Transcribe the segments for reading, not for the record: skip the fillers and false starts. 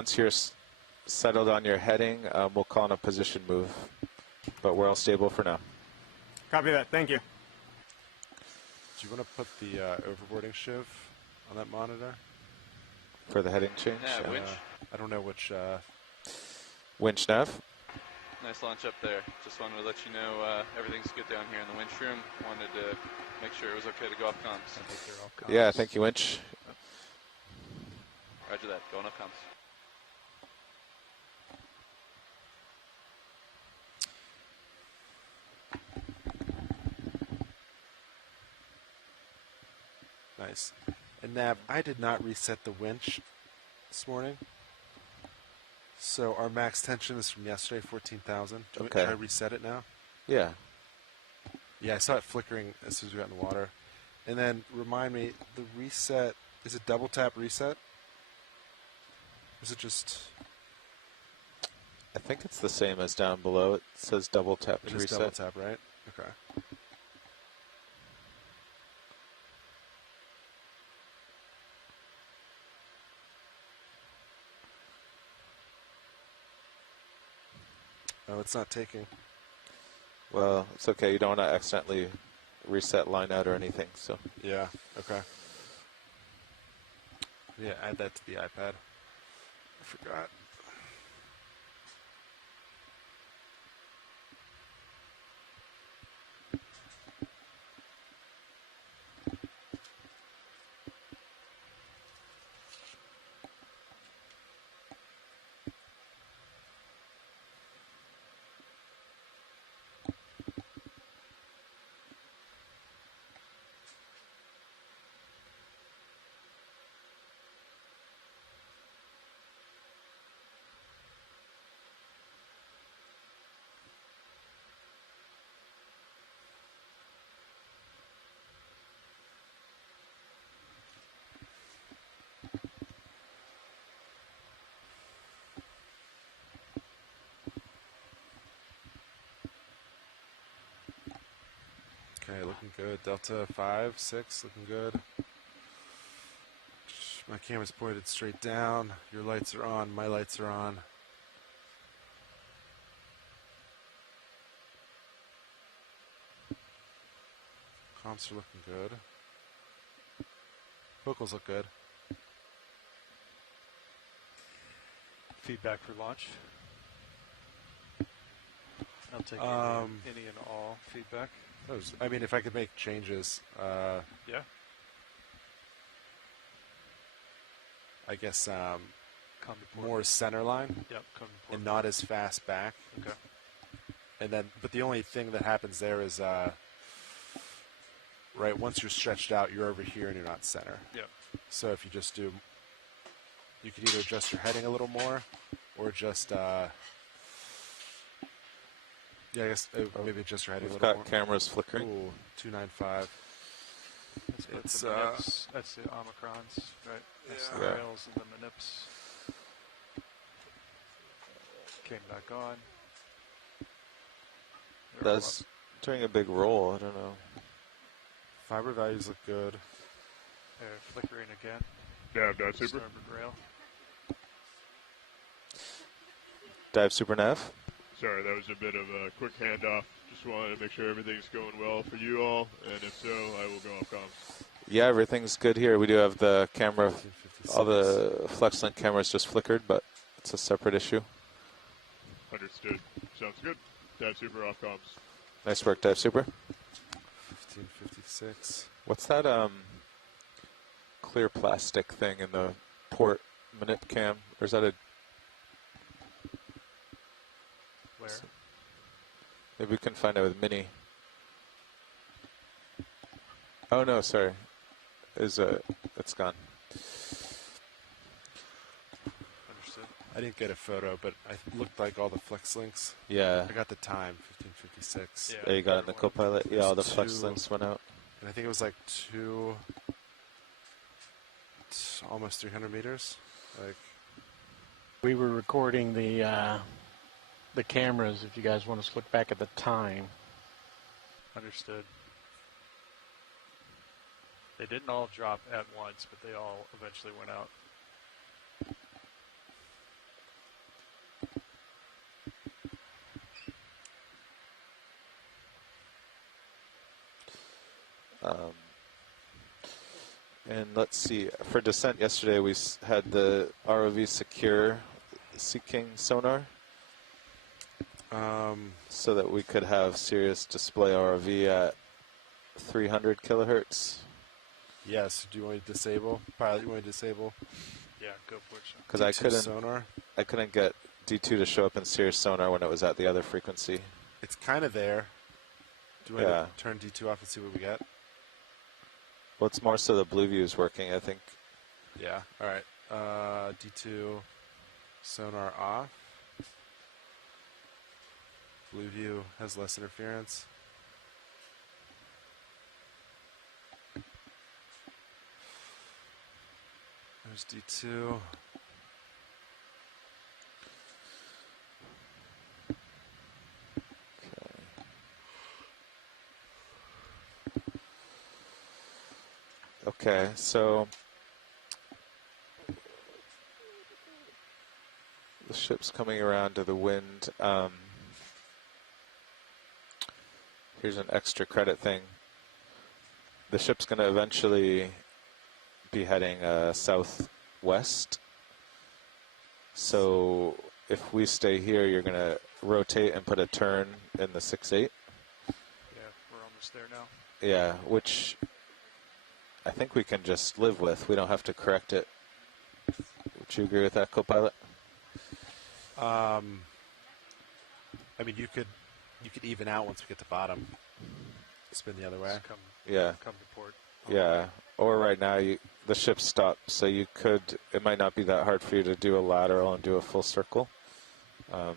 Once you're settled on your heading, we'll call on a position move. But we're all stable for now. Copy that. Thank you. Do you want to put the overboarding shiv on that monitor? For the heading change? Yeah, winch. I don't know which... winch nav? Nice launch up there. Just wanted to let you know everything's good down here in the winch room. Wanted to make sure it was okay to go off comms. I think they're all comms. Yeah, thank you, winch. Roger that. Going off comms. Nice. And Nav, I did not reset the winch this morning. So our max tension is from yesterday, 14,000. Okay. Should I reset it now? Yeah. Yeah, I saw it flickering as soon as we got in the water. And then remind me, the reset, is it double tap reset? Or is it just... I think it's the same as down below. It says double tap to It is reset. double tap, right? Okay. Oh, it's not taking. Well, it's okay. You don't want to accidentally reset line out or anything. So Yeah, okay. Yeah, add that to the iPad. I forgot. Okay, looking good. Delta 5, 6, looking good. My camera's pointed straight down. Your lights are on. My lights are on. Comps are looking good. Vocals look good. Feedback for launch. I'll take any and all feedback. I mean, if I could make changes, Yeah. I guess Come to port. more center line Yep. Come to port. and not as fast back. Okay. And then, but the only thing that happens there is, right, once you're stretched out, you're over here and you're not center. Yep. So if you just do, you could either adjust your heading a little more or just, yeah, I guess maybe adjust your heading a we've little got more. cameras flickering. Ooh, 295. Let's put It's, the manips. That's the omicrons, right? That's the Yeah. rails and the manips. Came back on. They're all That's doing a big roll. I don't know. Fiber values look good. up. They're flickering again. Nav, dive super. Starboard rail. Dive super nav. Sorry, that was a bit of a quick handoff. Just wanted to make sure everything's going well for you all, and if so, I will go off comms. Yeah, everything's good here. We do have the camera. 1956. All the FlexLink cameras just flickered, but it's a separate issue. Understood. Sounds good. Dive super off comms. Nice work, Dive Super. 1556. What's that clear plastic thing in the port minute cam? Or is that a... Where? Maybe we can find out with Mini. Oh no, sorry. It's gone. Understood. I didn't get a photo, but it looked like all the flex links. Yeah. I got the time, 1556. Yeah. Yeah, you got it in the co-pilot. Yeah, all the There's flex two. links went out. And I think it was like almost 300 meters. Like, We were recording the cameras. If you guys want to look back at the time, Understood. They didn't all drop at once, but they all eventually went out. And let's see, for descent yesterday we had the ROV secure Sea-King sonar so that we could have Sirius display ROV at 300 kilohertz. Yes. Do you want to disable? Pilot, you want to disable? Yeah, go for it. Because I sonar. couldn't get D2 to show up in Sirius sonar when it was at the other frequency. It's kind of there. Do you want to turn D2 off and see what we get? Well, it's more so the blue view is working, I think. Yeah. All right. D2 sonar off. Blue view has less interference. There's D2. Okay, so the ship's coming around to the wind. Here's an extra credit thing. The ship's going to eventually be heading southwest. So if we stay here, you're going to rotate and put a turn in the 6-8. Yeah, we're almost there now. Yeah, which I think we can just live with. We don't have to correct it. Would you agree with that, co-pilot? I mean, you could even out once we get to bottom. Spin the other way. Just come to port. Yeah. Or right now, the ship's stopped, so you could. It might not be that hard for you to do a lateral and do a full circle. Yeah,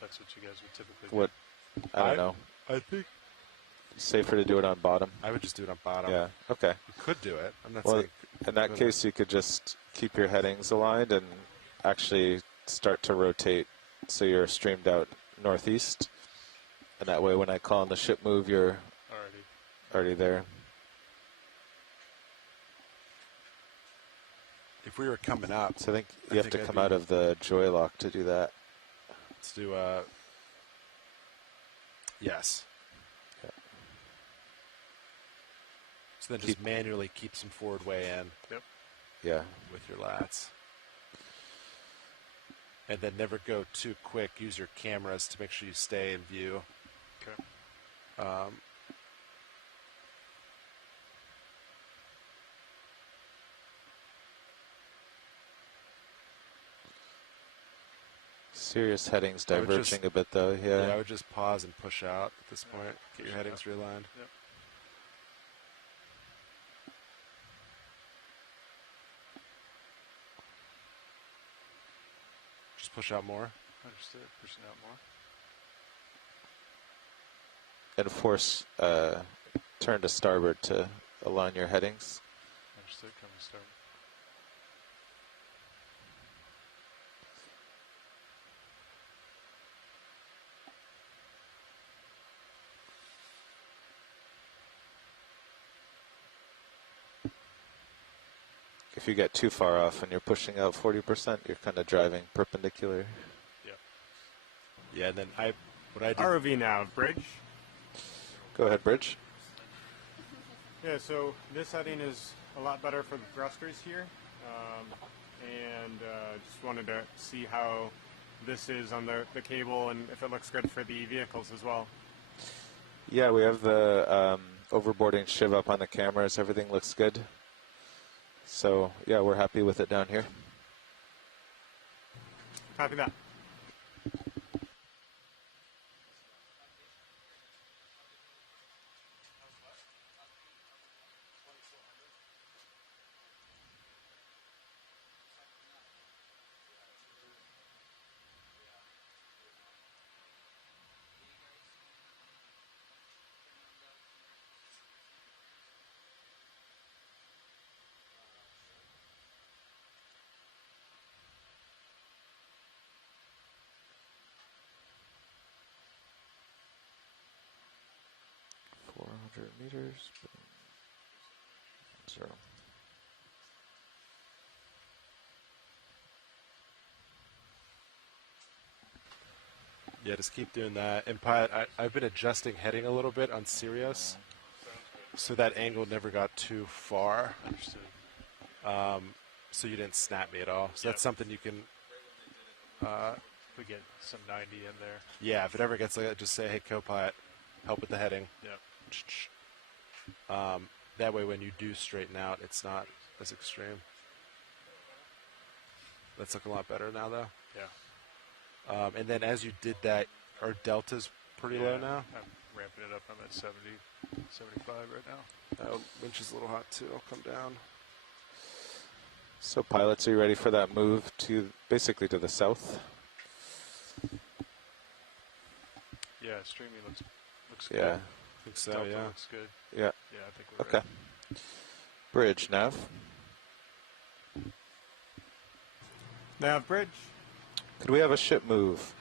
that's what you guys would typically do. What? I don't know. I think Safer to do it on bottom. I would just do it on bottom. Yeah. Okay. You could do it. I'm not Well, saying. in that case, you could just keep your headings aligned and actually start to rotate so you're streamed out northeast. And that way, when I call on the ship move, you're already there. If we were coming up, So I think you have to come out of the joy lock to do that. let's do yes. Okay. So then just manually keep some forward way in. Yep. Yeah. With your lats. And then never go too quick. Use your cameras to make sure you stay in view. Okay. Serious headings I would diverging just- a bit, though. Yeah, Yeah. I would just pause and push out at this point. Get your push headings out. realigned. Yep. Just push out more. Understood. Pushing out more. And force turn to starboard to align your headings. Understood. Coming to start. If you get too far off and you're pushing out 40%, you're kind of driving perpendicular. Yeah, and then what I do. ROV nav, bridge. Go ahead, Bridge. Yeah, so this heading is a lot better for the thrusters here. And just wanted to see how this is on the cable and if it looks good for the vehicles as well. Yeah, we have the overboarding shiv up on the cameras. Everything looks good. So, yeah, we're happy with it down here. Copy that. Meters. 0. Yeah, just keep doing that. And pilot, I've been adjusting heading a little bit on Sirius. So that angle never got too far. Understood. So you didn't snap me at all. So that's something you can. We get some 90 in there. Yeah, if it ever gets like that, just say, "Hey, co-pilot, help with the heading." Yep. That way, when you do straighten out, it's not as extreme. That's looking a lot better now, though. Yeah. And then as you did that, our delta's pretty low now. I'm ramping it up. I'm at 70, 75 right now. Winch is a little hot too. I'll come down. So pilots, are you ready for that move to basically to the south? Yeah, streaming looks Yeah. good. I think so. Delta Yeah. looks good. Yeah. Yeah, I think we're Okay. ready. Bridge, nav. Nav bridge. Could we have a ship move?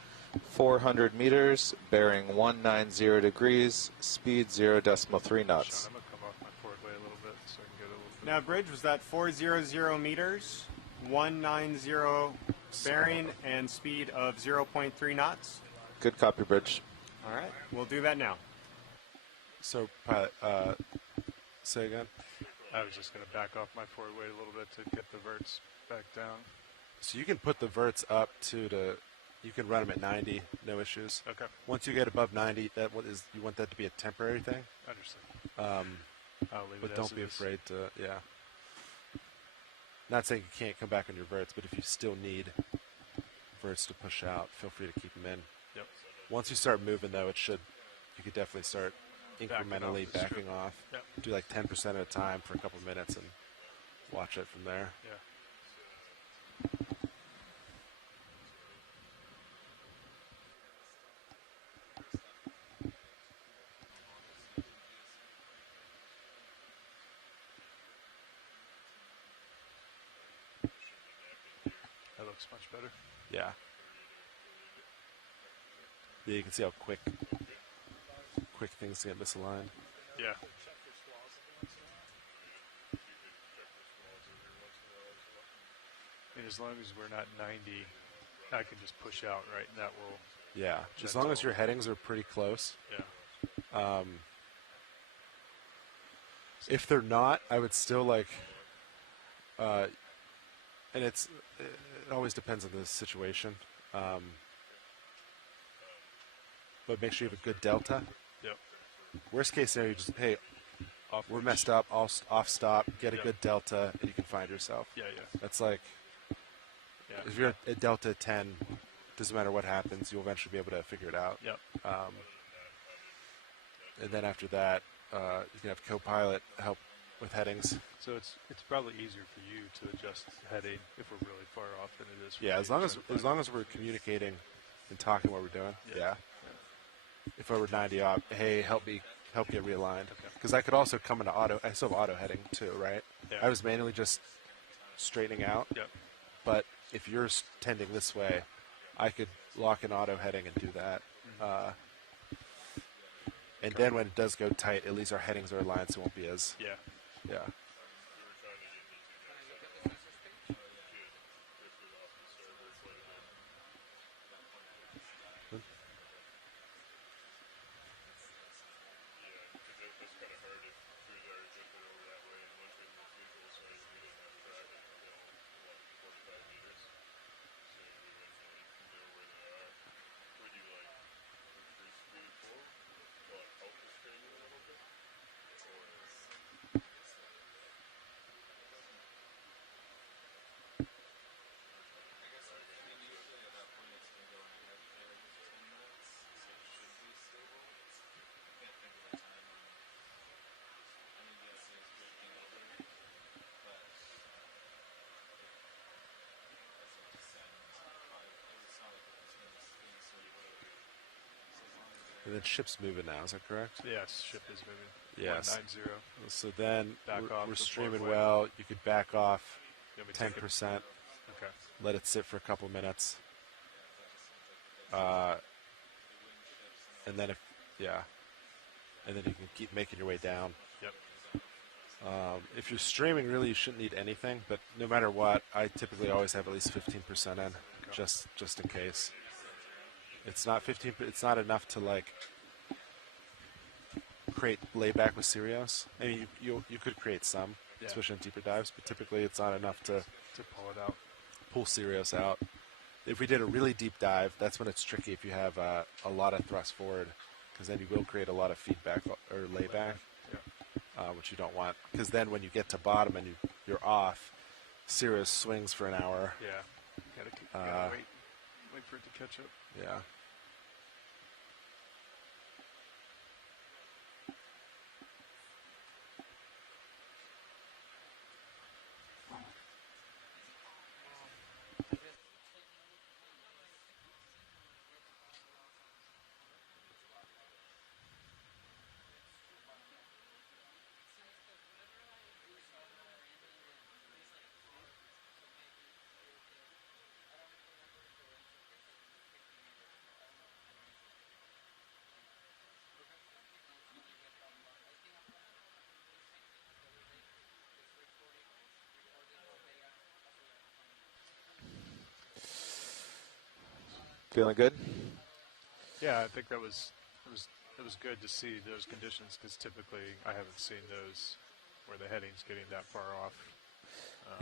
400 meters, bearing 190 degrees, speed 0.3 knots. Sean, I'm gonna come off my forward way a little bit so I can get a little bit. Nav bridge was that 400 meters, 190 bearing, and speed of 0.3 knots. Good copy, bridge. All right, we'll do that now. So, pilot, say again. I was just gonna back off my forward weight a little bit to get the verts back down. So you can put the verts up to you can run them at 90, no issues. Okay. Once you get above 90, you want that to be a temporary thing. Understood. I'll leave But it don't as be it is. afraid to, yeah. Not saying you can't come back on your verts, but if you still need verts to push out, feel free to keep them in. Yep. Once you start moving, though, you could definitely start Backing incrementally off the backing strip. off. Yep. Do like 10% at a time for a couple minutes and watch it from there. Yeah. That looks much better. Yeah. Yeah, you can see how quick things get misaligned. Yeah. And as long as we're not 90, I can just push out, right? And that will. Yeah, as long as your headings are pretty close. Yeah. If they're not, I would still like. And it always depends on the situation. But make sure you have a good delta. Yep. Worst case scenario, just hey, Off we're reach. messed up. I'll off stop, get a Yep. good delta, and you can find yourself. Yeah, yeah. That's like Yeah. if you're at delta 10, doesn't matter what happens, you'll eventually be able to figure it out. Yep. And then after that, you can have co-pilot help with headings. So it's probably easier for you to adjust heading if we're really far off than it is for Yeah, me as long to as try to find long as we're communicating and talking what we're doing. Yeah. Yeah. If I were 90 off, hey, help get realigned. Because I could also come into auto. I still have auto heading too, right? Yeah. I was manually just straightening out. Yep. But if you're tending this way, I could lock in auto heading and do that. And then when it does go tight, at least our headings are aligned, so it won't be as Yeah. yeah. And then ship's moving now, is that correct? Yes, ship is moving. Yes. 190. So then Back off we're the streaming forward way. well. You could back off You want me to take it? 10%, Okay. let it sit for a couple minutes. And then and then you can keep making your way down. Yep. If you're streaming, really, you shouldn't need anything. But no matter what, I typically always have at least 15% in, just in case. It's not 15. It's not enough to like create layback with Sirius. I mean, you could create some, especially in deeper dives, but typically it's not enough to pull it out. pull Sirius out. If we did a really deep dive, that's when it's tricky if you have a lot of thrust forward, because then you will create a lot of feedback or layback, which you don't want. Because then when you get to bottom and you're off, Sirius swings for an hour. Yeah, gotta wait for it to catch up. Yeah. Feeling good? Yeah, I think it was good to see those conditions, because typically I haven't seen those where the heading's getting that far off.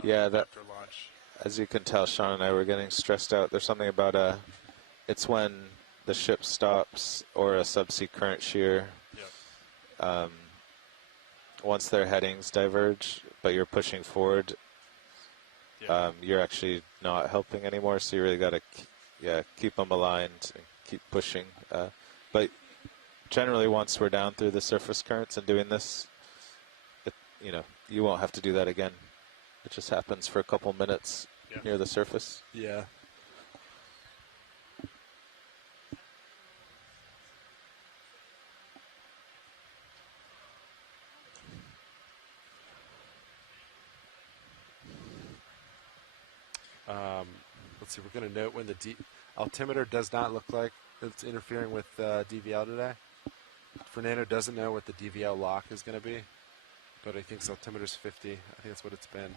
Yeah, that after launch. As you can tell, Sean and I were getting stressed out. There's something about it's when the ship stops or a subsea current shear. Yep. Once their headings diverge, but you're pushing forward, you're actually not helping anymore. So you really got to, keep them aligned and keep pushing. But generally, once we're down through the surface currents and doing this, you won't have to do that again. It just happens for a couple minutes near the surface. Yeah. Let's see, we're going to note when the altimeter does not look like it's interfering with DVL today. Fernando doesn't know what the DVL lock is going to be, but I think altimeter's 50. I think that's what it's been.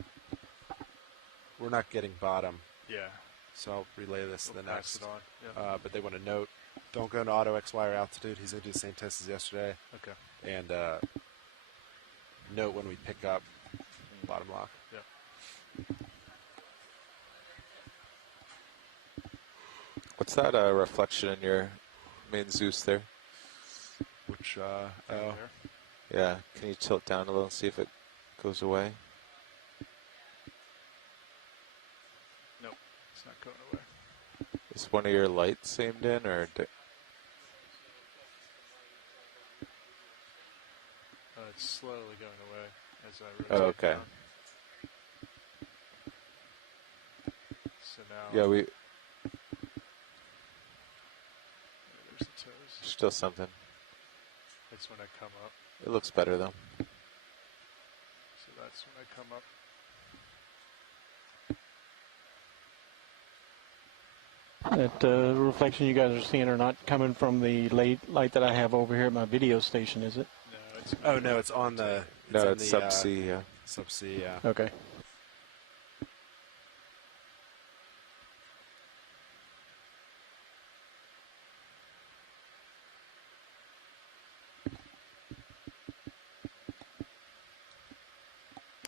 We're not getting bottom. Yeah. So I'll relay this to the next. Pass it on. But they want to note, don't go into auto XY or altitude. He's going to do the same test as yesterday. Okay. And note when we pick up bottom lock. Yeah. What's that reflection in your main Zeus there? Which, There. Yeah, can you tilt down a little and see if it goes away? Nope, it's not going away. Is one of your lights aimed in, or It's slowly going away as I rotate. Oh, okay. Down. So now. Yeah, There's the toes. still something. That's when I come up. It looks better though. So that's when I come up. That reflection you guys are seeing are not coming from the light that I have over here at my video station, is it? No, it's. oh, no, it's on the... No, on it's the, subsea, yeah. Subsea, yeah. Okay.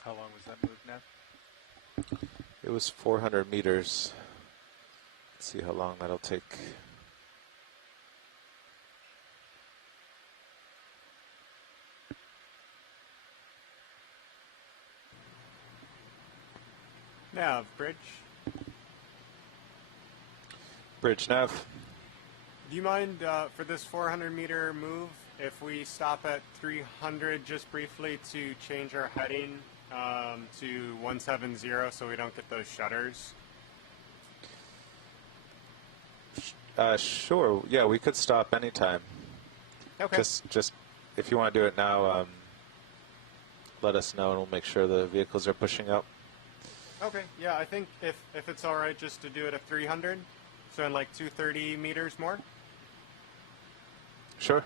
How long was that move now? It was 400 meters. Let's see how long that'll take. Nav, bridge. Bridge nav. Do you mind for this 400-meter move if we stop at 300 just briefly to change our heading to 170 so we don't get those shutters? Sure. Yeah, we could stop anytime. Okay. Just if you want to do it now, let us know and we'll make sure the vehicles are pushing up. Okay. Yeah, I think if it's all right just to do it at 300, so in like 230 meters more. Sure.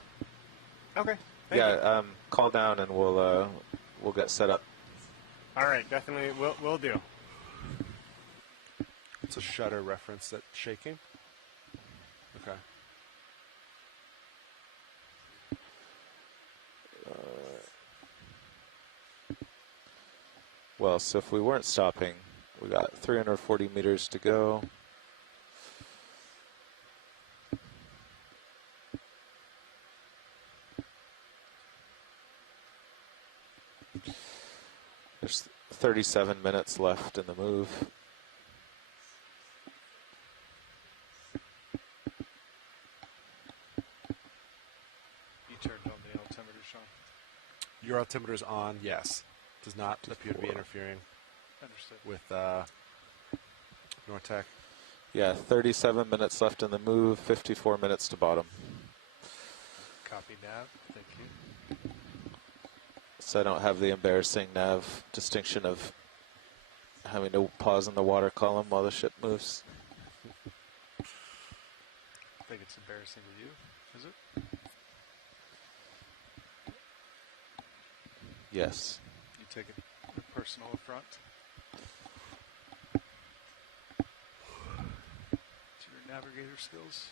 Okay. Thank you. Call down and we'll get set up. All right. Definitely. We'll do. It's a shutter reference that shaking. Okay. well. So if we weren't stopping, we got 340 meters to go. There's 37 minutes left in the move. You turned on the altimeter, Sean. Your altimeter is on, yes. Does not appear to be interfering Understood. with Nortec. Yeah, 37 minutes left in the move, 54 minutes to bottom. Copy nav. Thank you. So I don't have the embarrassing nav distinction of having to pause in the water column while the ship moves. I think it's embarrassing to you, is it? Yes. You take it personal affront to your navigator skills.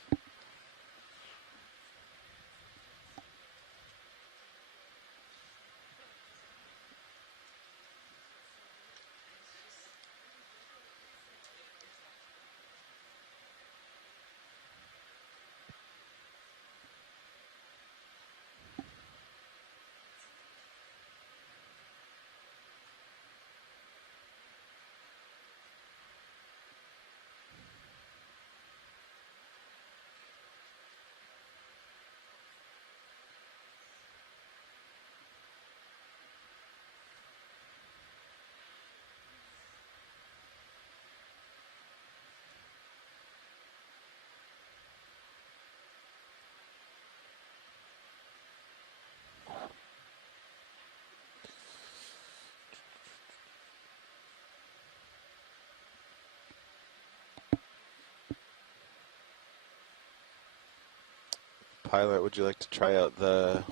Pilot, would you like to try out the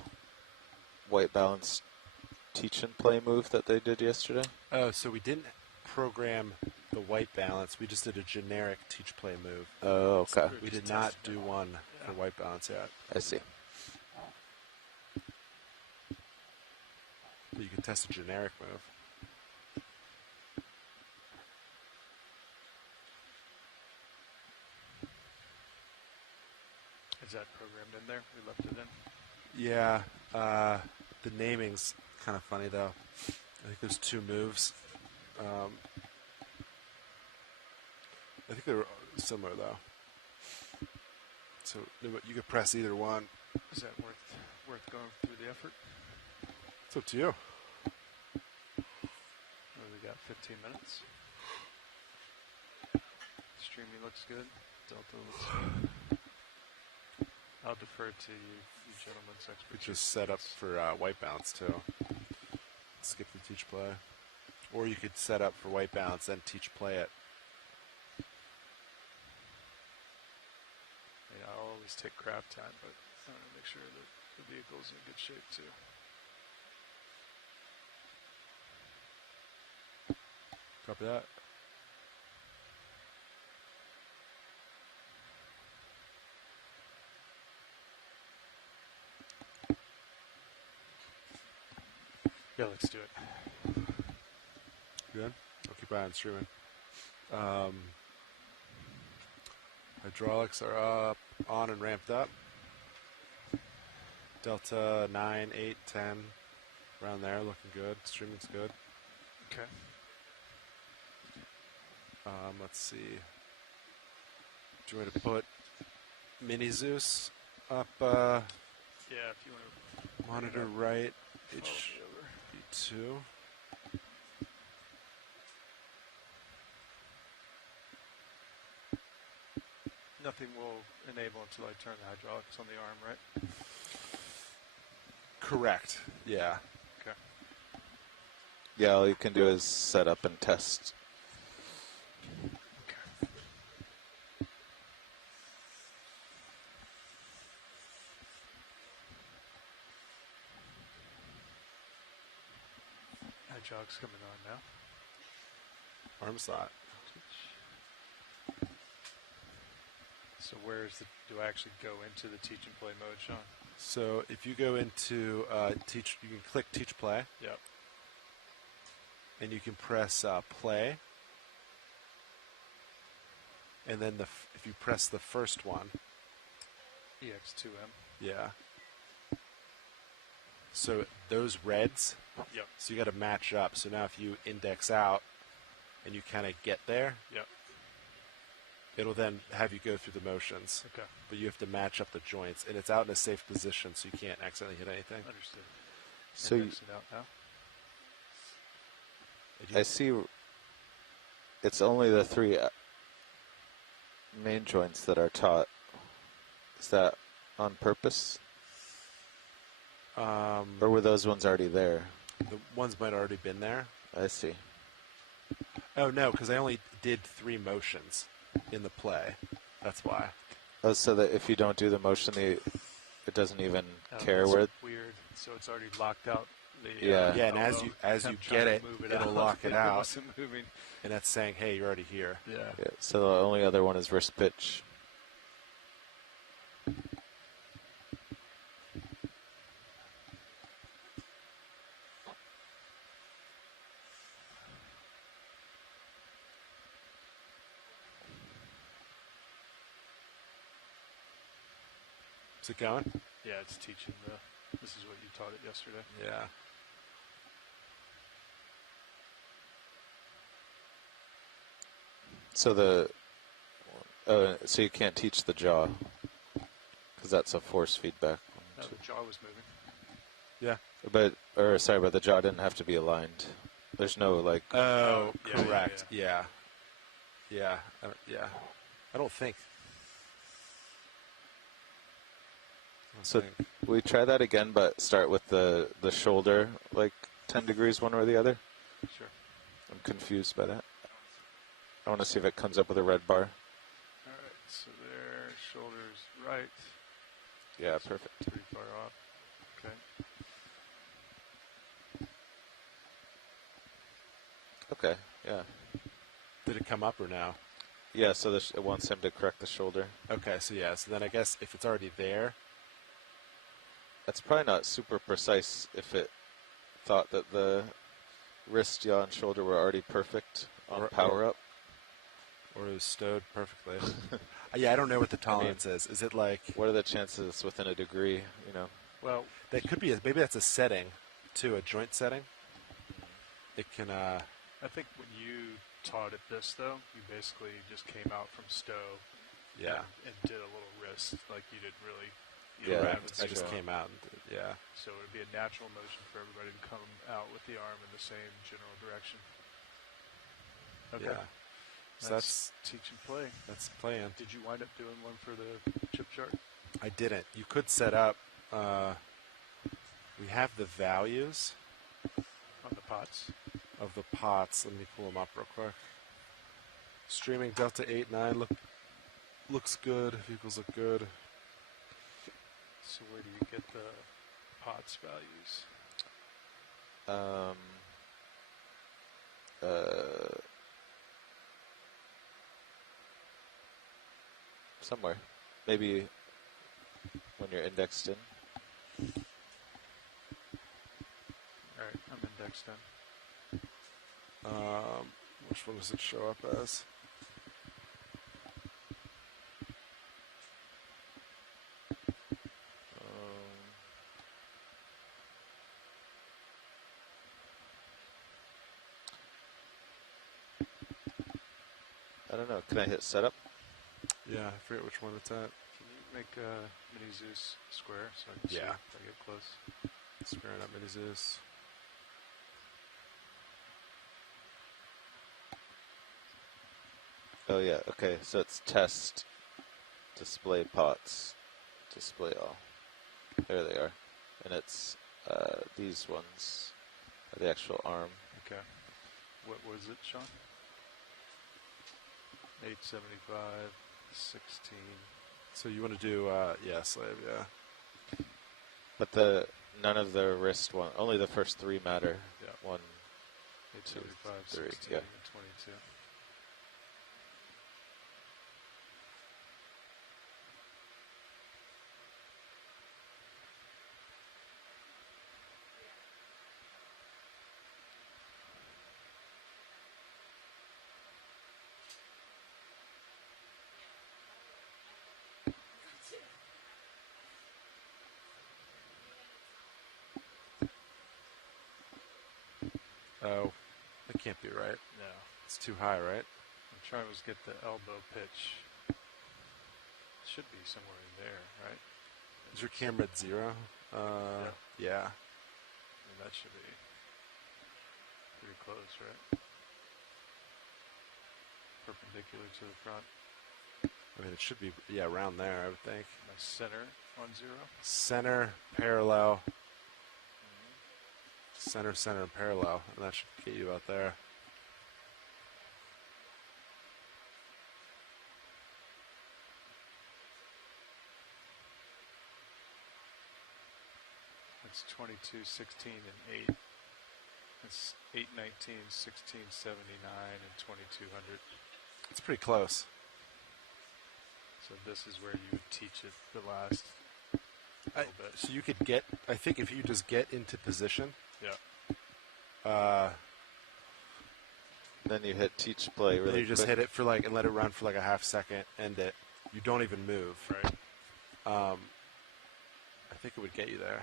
white balance teach and play move that they did yesterday? Oh, so we didn't program the white balance. We just did a generic teach play move. Oh, okay. We did not do one for white balance yet. I see. But you can test a generic move. Is that programmed in there? We left it in. Yeah, the naming's kind of funny though. I think there's two moves. I think they're similar though. So you could press either one. Is that worth going through the effort? It's up to you. Well, we got 15 minutes. Streaming looks good. Delta looks good. I'll defer to you gentlemen's expertise. It's just set up for white balance too. Skip the teach play. Or you could set up for white balance, then teach play it. Yeah, I'll always take craft time, but I want to make sure that the vehicle's in good shape too. Copy that. Yeah, let's do it. Good? I'll keep an eye on streaming. Hydraulics are up, on and ramped up. Delta 9, 8, 10, around there, looking good. Streaming's good. Okay. Let's see. Do you want me to put Mini Zeus up, Yeah, if you want to monitor right, over. HV2? Nothing will enable until I turn the hydraulics on the arm, right? Correct. Yeah. Okay. Yeah, all you can do is set up and test. Okay. Hydraulics coming on now. Arm slot. So do I actually go into the teach and play mode, Sean? So if you go into teach, you can click teach play. Yep. and you can press play. And then if you press the first one, EX2M. yeah. So those reds, Yep. so you got to match up. So now if you index out and you kind of get there, Yep. it'll then have you go through the motions. Okay. But you have to match up the joints, and it's out in a safe position, so you can't accidentally hit anything. Understood. So Index it out now. I see it's only the 3 main joints that are taught. Is that on purpose? Or were those ones already there? The ones might already been there. I see. Oh, no, because I only did 3 motions in the play. That's why. Oh, so that if you don't do the motion, it doesn't even care That's where. weird. So it's already locked out. The, Yeah. Yeah, and although as you I'm trying get to it, move it'll out. lock it It out, wasn't moving. and that's saying, hey, you're already here. Yeah. Yeah, so the only other one is wrist pitch. Is it going? Yeah, it's teaching the. This is what you taught it yesterday. Yeah. So so you can't teach the jaw because that's a force feedback. No, the jaw was moving. Yeah. But the jaw didn't have to be aligned. There's no like. Oh, yeah, correct. Yeah. Yeah. Yeah. I don't think. So we try that again, but start with the shoulder, like 10 degrees one or the other. Sure. I'm confused by that. I want to see if it comes up with a red bar. All right. So there, shoulders right. Yeah, perfect. Pretty far off. Okay. Okay, yeah. Did it come up or no? Yeah, so it wants him to correct the shoulder. Okay, so yeah, so then I guess if it's already there, That's probably not super precise if it thought that the wrist, yaw, and shoulder were already perfect on power up. or it was stowed perfectly. Yeah, I don't know what the tolerance is. Is it like, What are the chances within a degree, you know? Well, that could be, maybe that's a setting, too, a joint setting? It can, I think when you taught it this, though, you basically just came out from stow yeah. and did a little wrist, like you didn't really. Yeah, grab Correct. and I just stow. came out and did, yeah. So it would be a natural motion for everybody to come out with the arm in the same general direction. Okay. Yeah. So that's teach and play. that's playing. Did you wind up doing one for the chip chart? I didn't. You could set up, we have the values On the pots? of the pots. Let me pull them up real quick. Streaming Delta 8-9 looks good. Vehicles look good. So where do you get the pots values? Somewhere. Maybe when you're indexed in. Alright, I'm indexed in. Which one does it show up as? I don't know. Can I hit setup? Yeah, I forget which one it's at. Can you make Mini Zeus square so I can see Yeah. if I get close? Squaring up Mini Zeus. Oh yeah. Okay. So it's test, display pots, display all. There they are, and it's these ones are the actual arm. Okay. What was it, Sean? 875, 16. So you want to do, yeah, slave, yeah. But none of the wrist one. Only the first 3 matter. Yeah. 1, 875, 3, 16, yeah. and 22. Oh, that can't be right. No. It's too high, right? I'm trying to get the elbow pitch. It should be somewhere in there, right? Is your camera at 0? Yeah. And that should be pretty close, right? Perpendicular to the front. I mean, it should be, yeah, around there, I would think. My center on 0. Center, parallel. Center, center, and parallel. And that should get you out there. It's 22, 16, and 8. It's 819, 1679, and 2200. It's pretty close. So this is where you would teach it the last little bit. So you could get, I think if you just get into position. Yeah. Then you hit teach play really Then you just quick. hit it for like, and let it run for like a half second, end it. You don't even move. Right. I think it would get you there.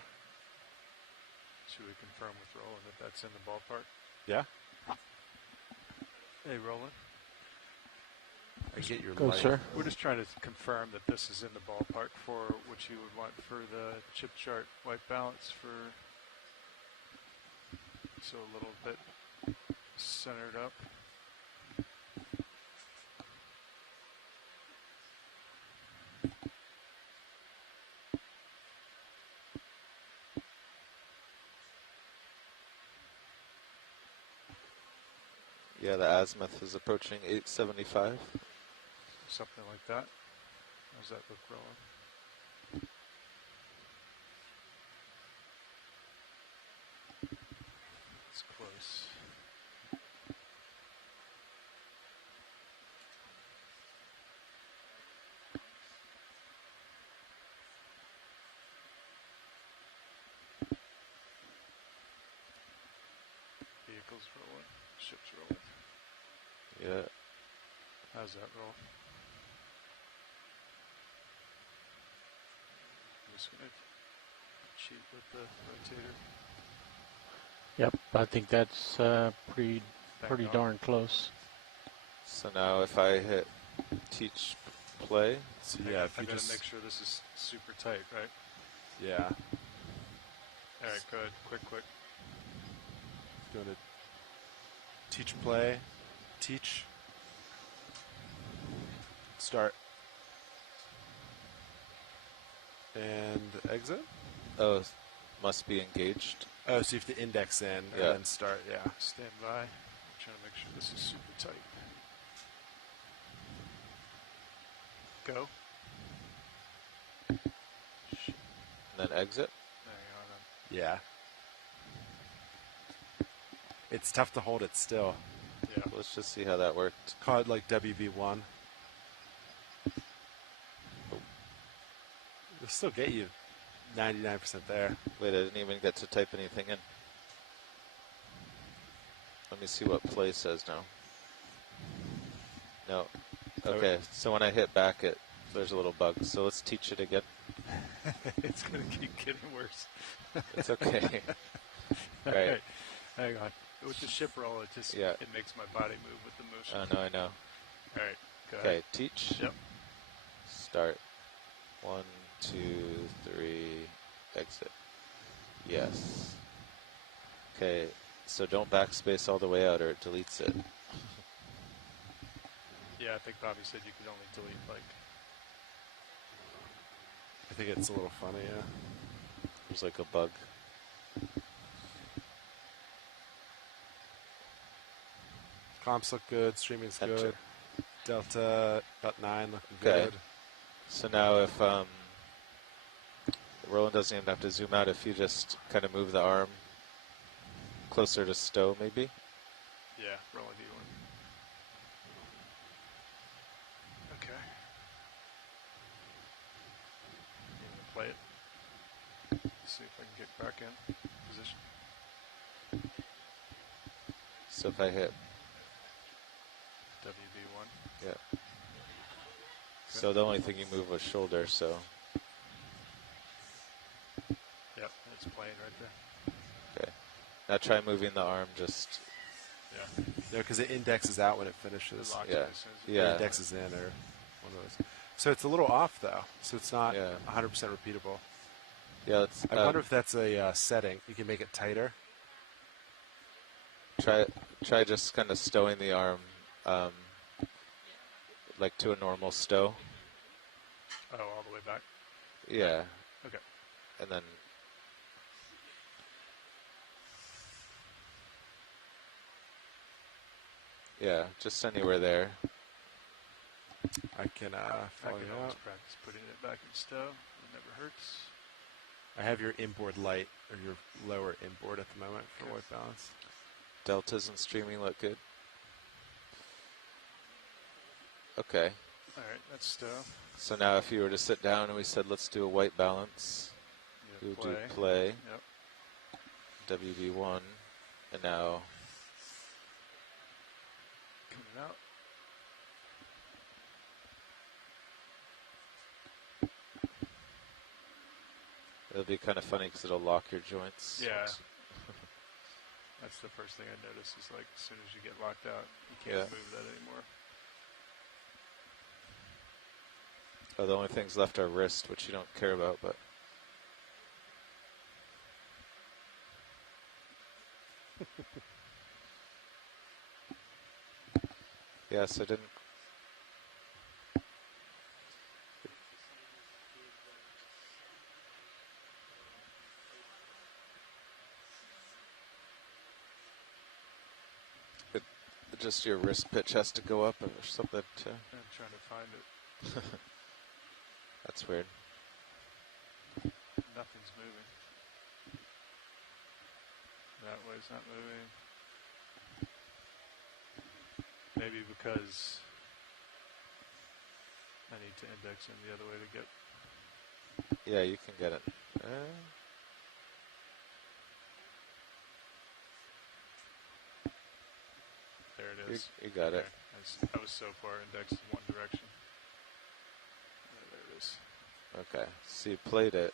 Should we confirm with Roland that that's in the ballpark? Yeah? Hey, Roland. I get your Go, light. sir. We're just trying to confirm that this is in the ballpark for what you would want for the chip chart white balance for, so a little bit centered up. Yeah, the azimuth is approaching 875. Something like that. How's that look, Roland? It's close. Vehicles rolling. Ships rolling. Yeah. How's that roll? I'm just going to cheat with the rotator. Yep, I think that's pretty Bang on. darn close. So now if I hit teach play, So I yeah, got- if I you gotta just, make sure this is super tight, right? yeah, All right, go ahead. Quick. go to teach play, teach, start, and exit. oh, must be engaged. Oh, so you have to index in Yeah. and then start, yeah. Stand by. I'm trying to make sure this is super tight. Go. And then exit. Hang on. Yeah. It's tough to hold it still. Yeah. Let's just see how that worked. Call it like WV1. It'll still get you 99% there. Wait, I didn't even get to type anything in. Let me see what play says now. No. Okay, so when I hit back, there's a little bug. So let's teach it again. It's going to keep getting worse. It's okay. All Right. right. Hang on. With the ship roll, it just Yeah. it makes my body move with the motion. Oh, no, I know. All right. Go Okay, ahead. teach. Yep. Start. 1, 2, 3, exit. Yes. Okay, so don't backspace all the way out or it deletes it. Yeah, I think Bobby said you could only delete like. I think it's a little funny, yeah. There's like a bug. Comps look good, streaming's Enter. good. Delta, about 9, looking Okay. good. So now if Roland doesn't even have to zoom out, if you just kind of move the arm closer to stow maybe. Yeah, roll a D1. Okay. You gonna play it? See if I can get back in position. So if I hit, WB1. yeah. So the only thing you move was shoulder, so Yep, it's playing right there. okay. Now try moving the arm just Yeah. No, because it indexes out when it finishes. Locked Yeah. in as soon as it- Or Yeah. indexes in, or one of those. So it's a little off though. So it's not Yeah. 100% repeatable. Yeah, let's I wonder if that's a setting. You can make it tighter. try just kind of stowing the arm like to a normal stow. Oh, all the way back. Yeah. Okay. And then yeah, just anywhere there. I can I follow can you always out. practice putting it back in stow. It never hurts. I have your inboard light, or your lower inboard at the moment for Okay. white balance. Deltas and streaming look good. Okay. All right, that's stow. So now if you were to sit down and we said let's do a white balance, You we play. would do play, Yep. WB1, and now Coming out. it'll be kind of funny because it'll lock your joints. Yeah. That's the first thing I notice is like as soon as you get locked out, you can't Yeah. move that anymore. Oh, the only things left are wrist, which you don't care about, but yes, I didn't. Just your wrist pitch has to go up or something. I'm trying to find it. That's weird. Nothing's moving. That way's not moving. Maybe because I need to index in the other way to get. Yeah, you can get it. There it is. You got it. Okay. I was so far indexed in one direction. There it is. Okay, so you played it.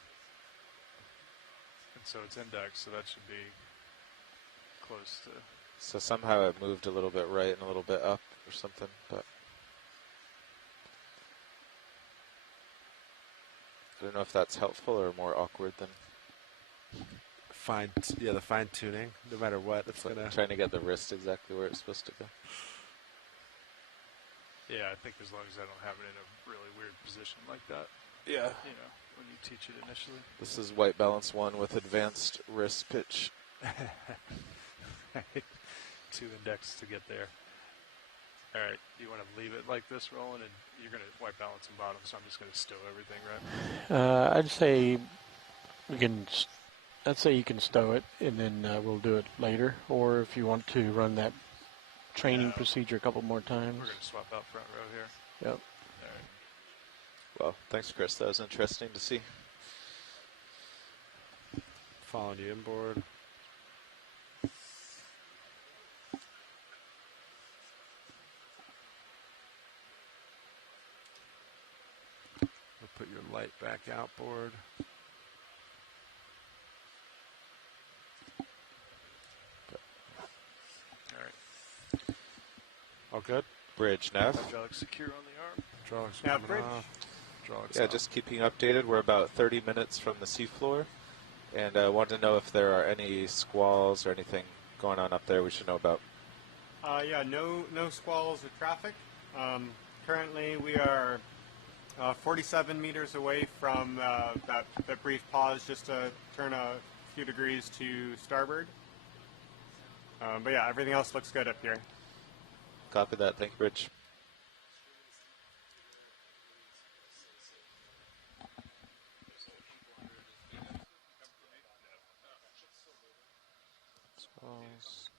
And so it's indexed, so that should be close to. So somehow it moved a little bit right and a little bit up or something, but I don't know if that's helpful or more awkward than The fine tuning. No matter what, it's like gonna. trying to get the wrist exactly where it's supposed to go. Yeah, I think as long as I don't have it in a really weird position like that, Yeah. you know, when you teach it initially. This is white balance 1 with advanced wrist pitch. Two index to get there. All right, you want to leave it like this rolling, and you're going to white balance and bottom, so I'm just going to stow everything, right? I'd say we can. I'd say you can stow it, and then we'll do it later. Or if you want to run that training Yeah. procedure a couple more times. We're going to swap out front row here. Yep. All right. Well, thanks, Chris. That was interesting to see. Following you inboard. We'll put your light back outboard. All right. All good? Bridge nav. Hydraulic secure on the arm. Hydraulics Yeah, coming bridge. off. Hydraulics Yeah, off. just keeping you updated. We're about 30 minutes from the seafloor, and I want to know if there are any squalls or anything going on up there we should know about. Yeah, no squalls or traffic. Currently, we are 47 meters away from that brief pause just to turn a few degrees to starboard. But yeah, everything else looks good up here. Copy that. Thank you, Bridge. Squalls.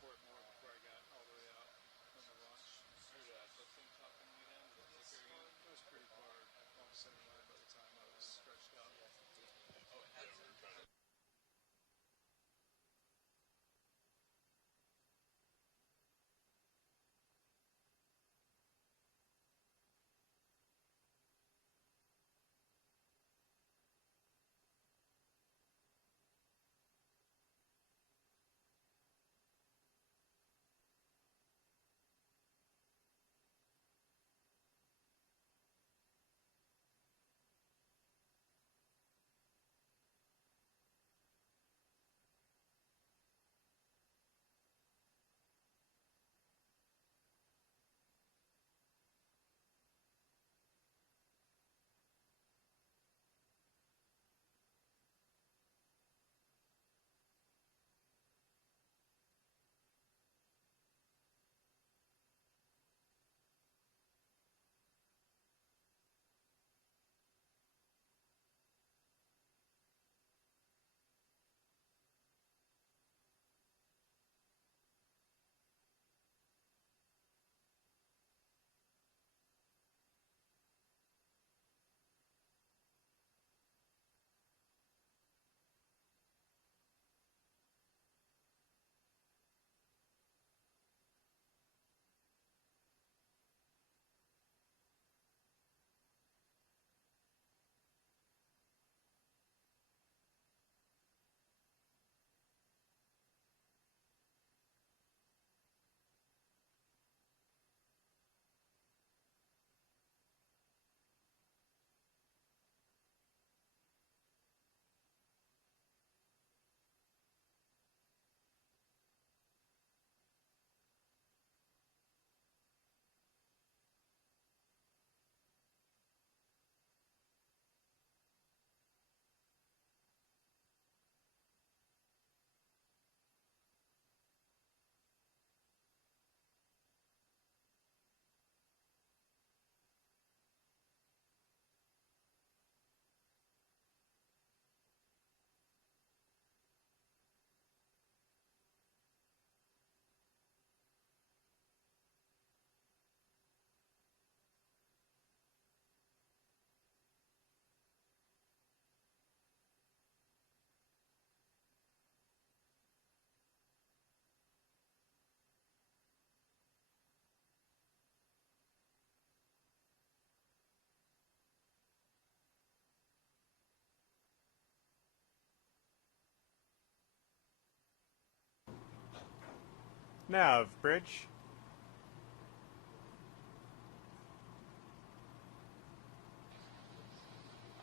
Nav, bridge.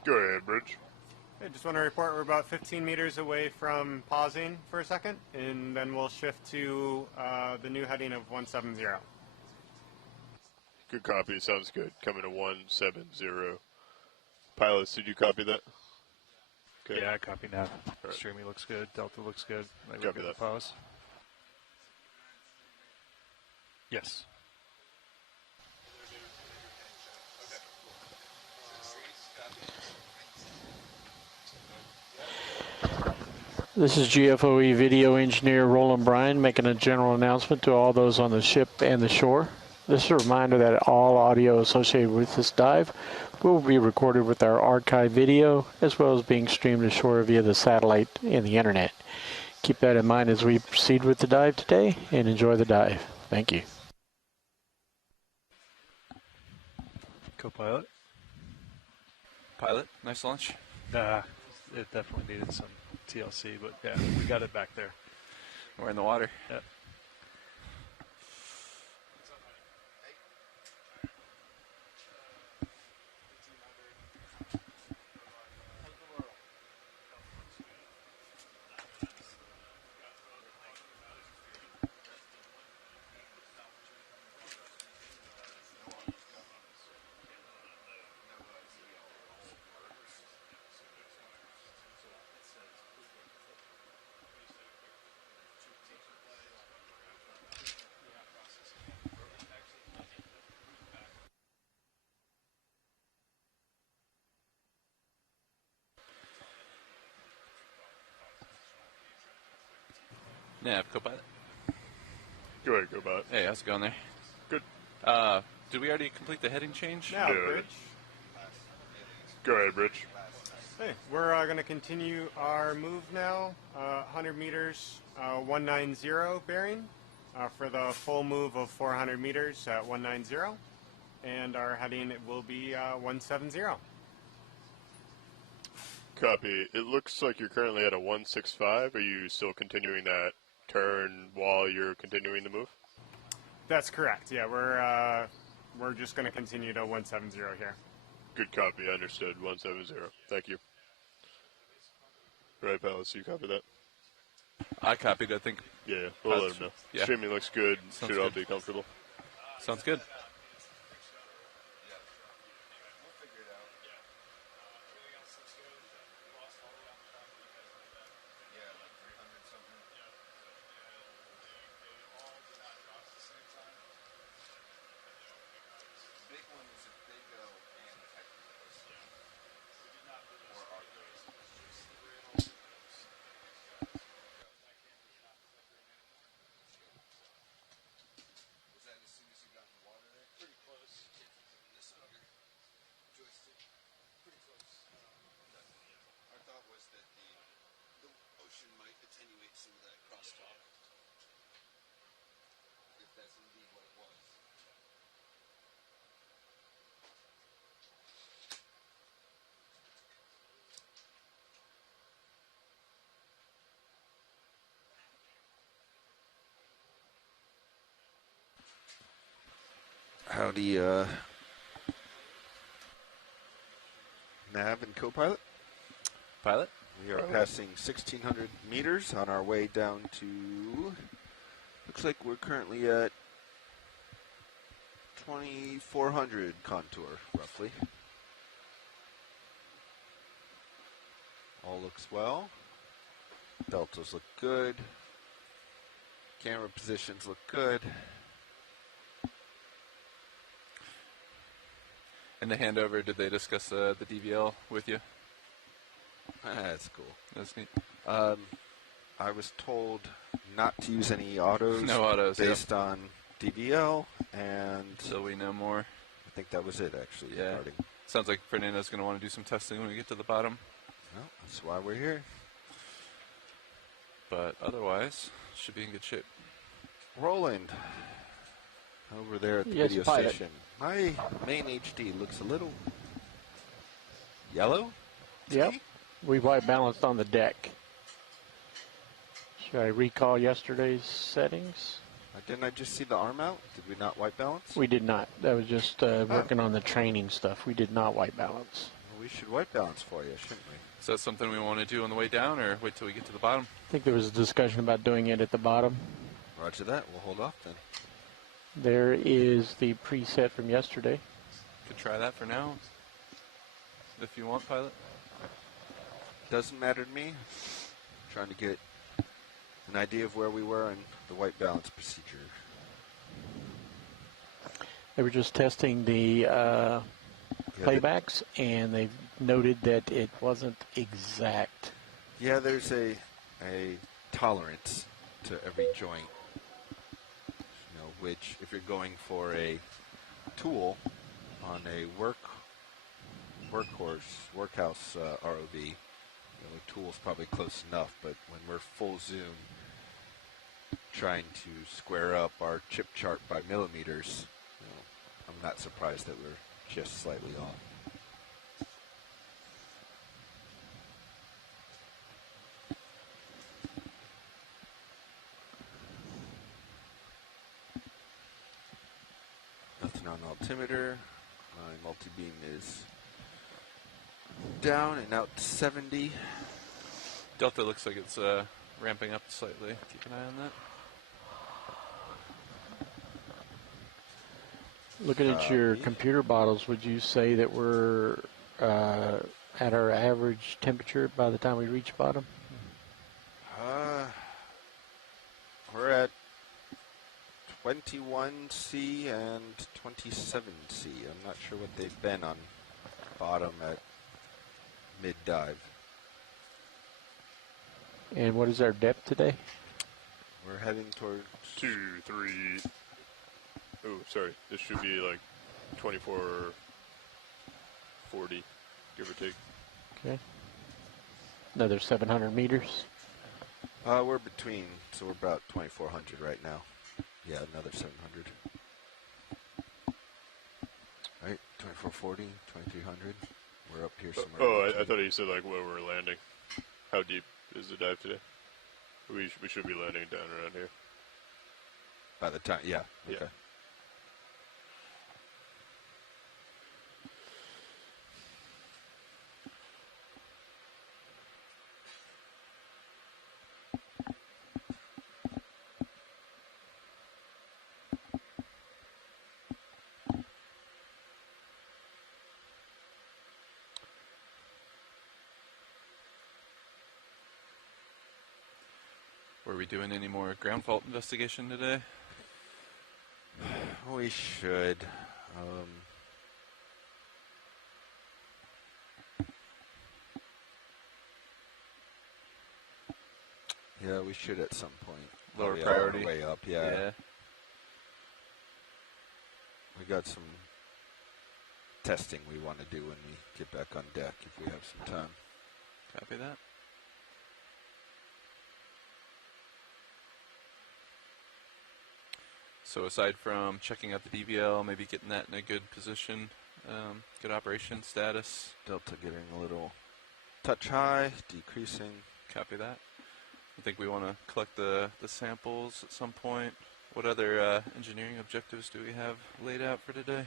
Go ahead, Bridge. I just want to report we're about 15 meters away from pausing for a second, and then we'll shift to the new heading of 170. Good copy. Sounds good. Coming to 170. Pilots, did you copy that? Okay. Yeah, I copy nav. Right. Streamy looks good. Delta looks good. Like Copy we're that. Pause. Yes. This is GFOE video engineer Roland Bryan making a general announcement to all those on the ship and the shore. This is a reminder that all audio associated with this dive will be recorded with our archive video, as well as being streamed ashore via the satellite and the internet. Keep that in mind as we proceed with the dive today, and enjoy the dive. Thank you. Co-pilot? Pilot, nice launch. It definitely needed some TLC, but yeah, we got it back there. We're in the water. Yep. Nav, co-pilot. Go ahead, go bot. Hey, how's it going there? Good. Did we already complete the heading change? Nav, Yeah. bridge. Go ahead, Bridge. Hey, we're going to continue our move now, 100 meters, 190 bearing, for the full move of 400 meters at 190, and our heading will be 170. Copy. It looks like you're currently at a 165. Are you still continuing that turn while you're continuing the move? That's correct. Yeah, we're just going to continue to 170 here. Good copy. Understood. 170. Thank you. Right, pilots, you copy that? I copied, I think. Yeah, we'll let them know. Yeah. Streaming looks good. Sounds Should all good. be comfortable. Sounds good. Howdy, Nav and co-pilot. Pilot? We are passing 1,600 meters on our way down to, looks like we're currently at 2,400 contour, roughly. All looks well. Deltas look good. Camera positions look good. In the handover, did they discuss the DVL with you? That's cool. That's neat. I was told not to use any autos. No autos, based on DVL, and So we know more. I think that was it, actually. Yeah. Regarding. Sounds like Fernando's going to want to do some testing when we get to the bottom. Well, that's why we're here. But otherwise, should be in good shape. Roland, over there at the Yes, video pilot. station. My main HD looks a little yellow. to Yep. me. We white balanced on the deck. Should I recall yesterday's settings? I Didn't I just see the arm out? Did we not white balance? We did not. That was just working on the training stuff. We did not white balance. Well, we should white balance for you, shouldn't we? Is that something we want to do on the way down, or wait till we get to the bottom? I think there was a discussion about doing it at the bottom. Roger that. We'll hold off then. There is the preset from yesterday. Could try that for now, if you want, pilot. Doesn't matter to me. Trying to get an idea of where we were in the white balance procedure. They were just testing the playbacks, and they noted that it wasn't exact. Yeah, there's a tolerance to every joint. You know, which if you're going for a tool on a workhouse ROV, the tool's probably close enough, but when we're full zoom trying to square up our chip chart by millimeters, I'm not surprised that we're just slightly off. Nothing on altimeter. My multi-beam is down and out to 70. Delta looks like it's ramping up slightly. Keep an eye on that. Looking at your computer bottles, would you say that we're at our average temperature by the time we reach bottom? We're at 21C and 27C. I'm not sure what they've been on bottom at mid-dive. And what is our depth today? We're heading towards 2, 3. Oh, sorry. This should be like 2440, give or take. Okay. Another 700 meters. We're between, so we're about 2400 right now. Yeah, another 700. Right, 2440, 2300. We're up here somewhere. Oh, I thought you said like where we're landing. How deep is the dive today? We should be landing down around here. By the time, yeah. Okay. Yeah. Were we doing any more ground fault investigation today? We should. Yeah, we should at some point. Lower Probably priority. on our way up, yeah. We got some testing we want to do when we get back on deck if we have some time. Copy that. So aside from checking out the DVL, maybe getting that in a good position, good operation status. Delta getting a little touch high, decreasing. Copy that. I think we want to collect the samples at some point. What other engineering objectives do we have laid out for today?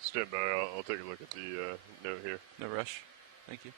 Stand by. I'll take a look at the note here. No rush. Thank you.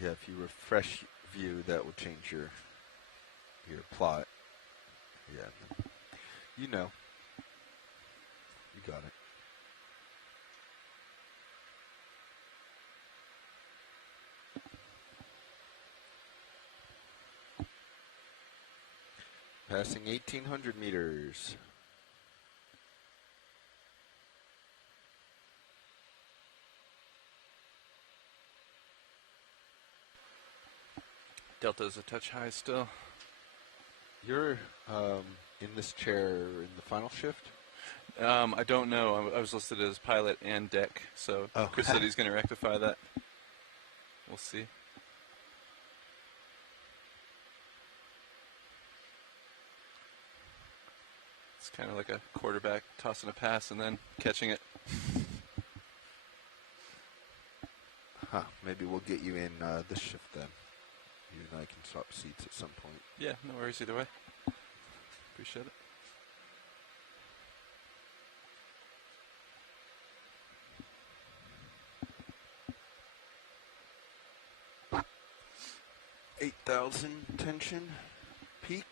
Yeah, if you refresh view, that will change your plot. Yeah. You know. You got it. Passing 1,800 meters. Delta's a touch high still. You're in this chair in the final shift? I don't know. I was listed as pilot and deck, so Chris said he's going to rectify that. We'll see. It's kind of like a quarterback tossing a pass and then catching it. Huh. Maybe we'll get you in this shift then. You and I can swap seats at some point. Yeah, no worries either way. Appreciate it. $8,000 tension peak.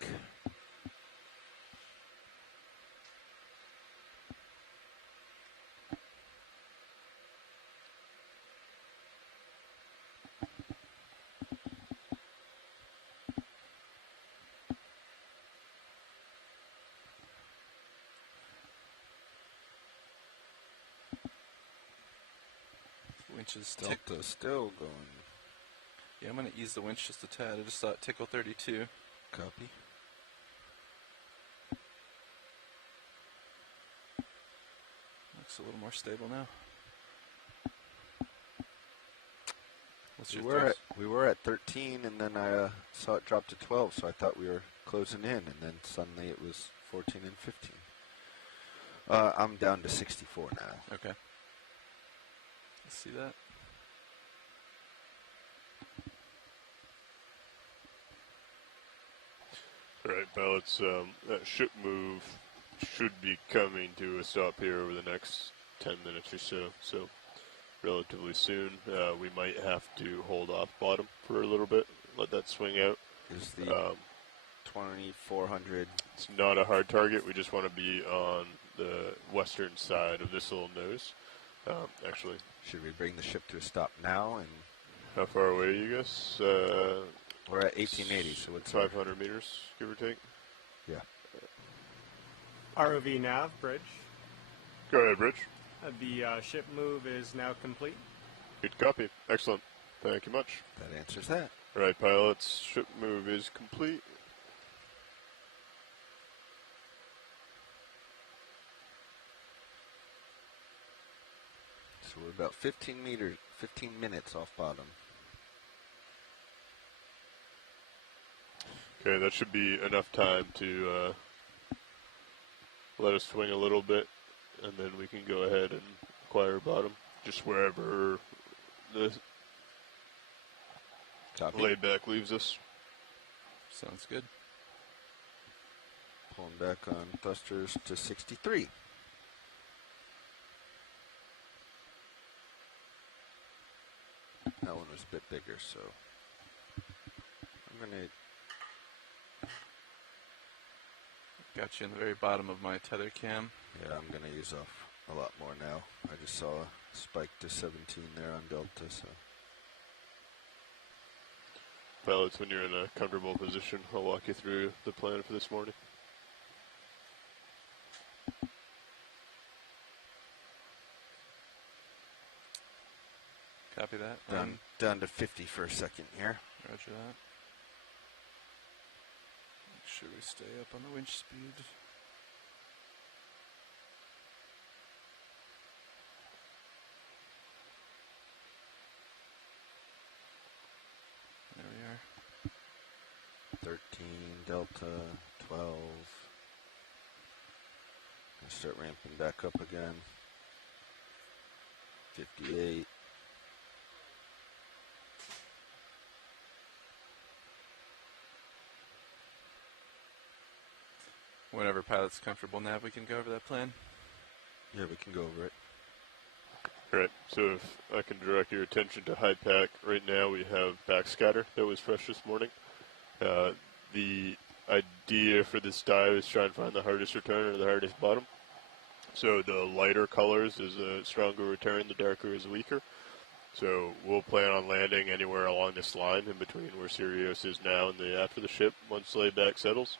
Winch is Delta still going. Yeah, I'm going to ease the winch just a tad. I just thought tickle 32. Copy. Looks a little more stable now. What's your thoughts? We were at 13, and then I saw it drop to 12, so I thought we were closing in, and then suddenly it was 14 and 15. I'm down to 64 now. Okay. Let's see that. All right, pilots, that ship move should be coming to a stop here over the next 10 minutes or so. So relatively soon, we might have to hold off bottom for a little bit, let that swing out. Is the 2,400? It's not a hard target. We just want to be on the western side of this little nose. Actually, should we bring the ship to a stop now? And how far away are you guys? We're at 1880, so it's 500 meters, give or take. Yeah. ROV nav, bridge. Go ahead, Bridge. The ship move is now complete. Good copy. Excellent. Thank you much. That answers that. All right, pilots, ship move is complete. So we're about 15 minutes off bottom. Okay, that should be enough time to let us swing a little bit, and then we can go ahead and acquire bottom, just wherever the layback leaves us. Sounds good. Pulling back on thrusters to 63. That one was a bit bigger, so I'm going to... Got you in the very bottom of my tether cam. Yeah, I'm going to use off a lot more now. I just saw a spike to 17 there on Delta, so... Pilots, when you're in a comfortable position, I'll walk you through the plan for this morning. Copy that. Down to 50 for a second here. Roger that. Make sure we stay up on the winch speed. There we are. 13, Delta, 12. Gonna start ramping back up again. 58. Whenever pilot's comfortable, Nav, we can go over that plan. Yeah, we can go over it. All right, so if I can direct your attention to high pack, right now we have backscatter that was fresh this morning. The idea for this dive is try and find the hardest return or the hardest bottom. So the lighter colors is a stronger return, the darker is weaker. So we'll plan on landing anywhere along this line in between where Sirius is now and the after the ship once layback settles.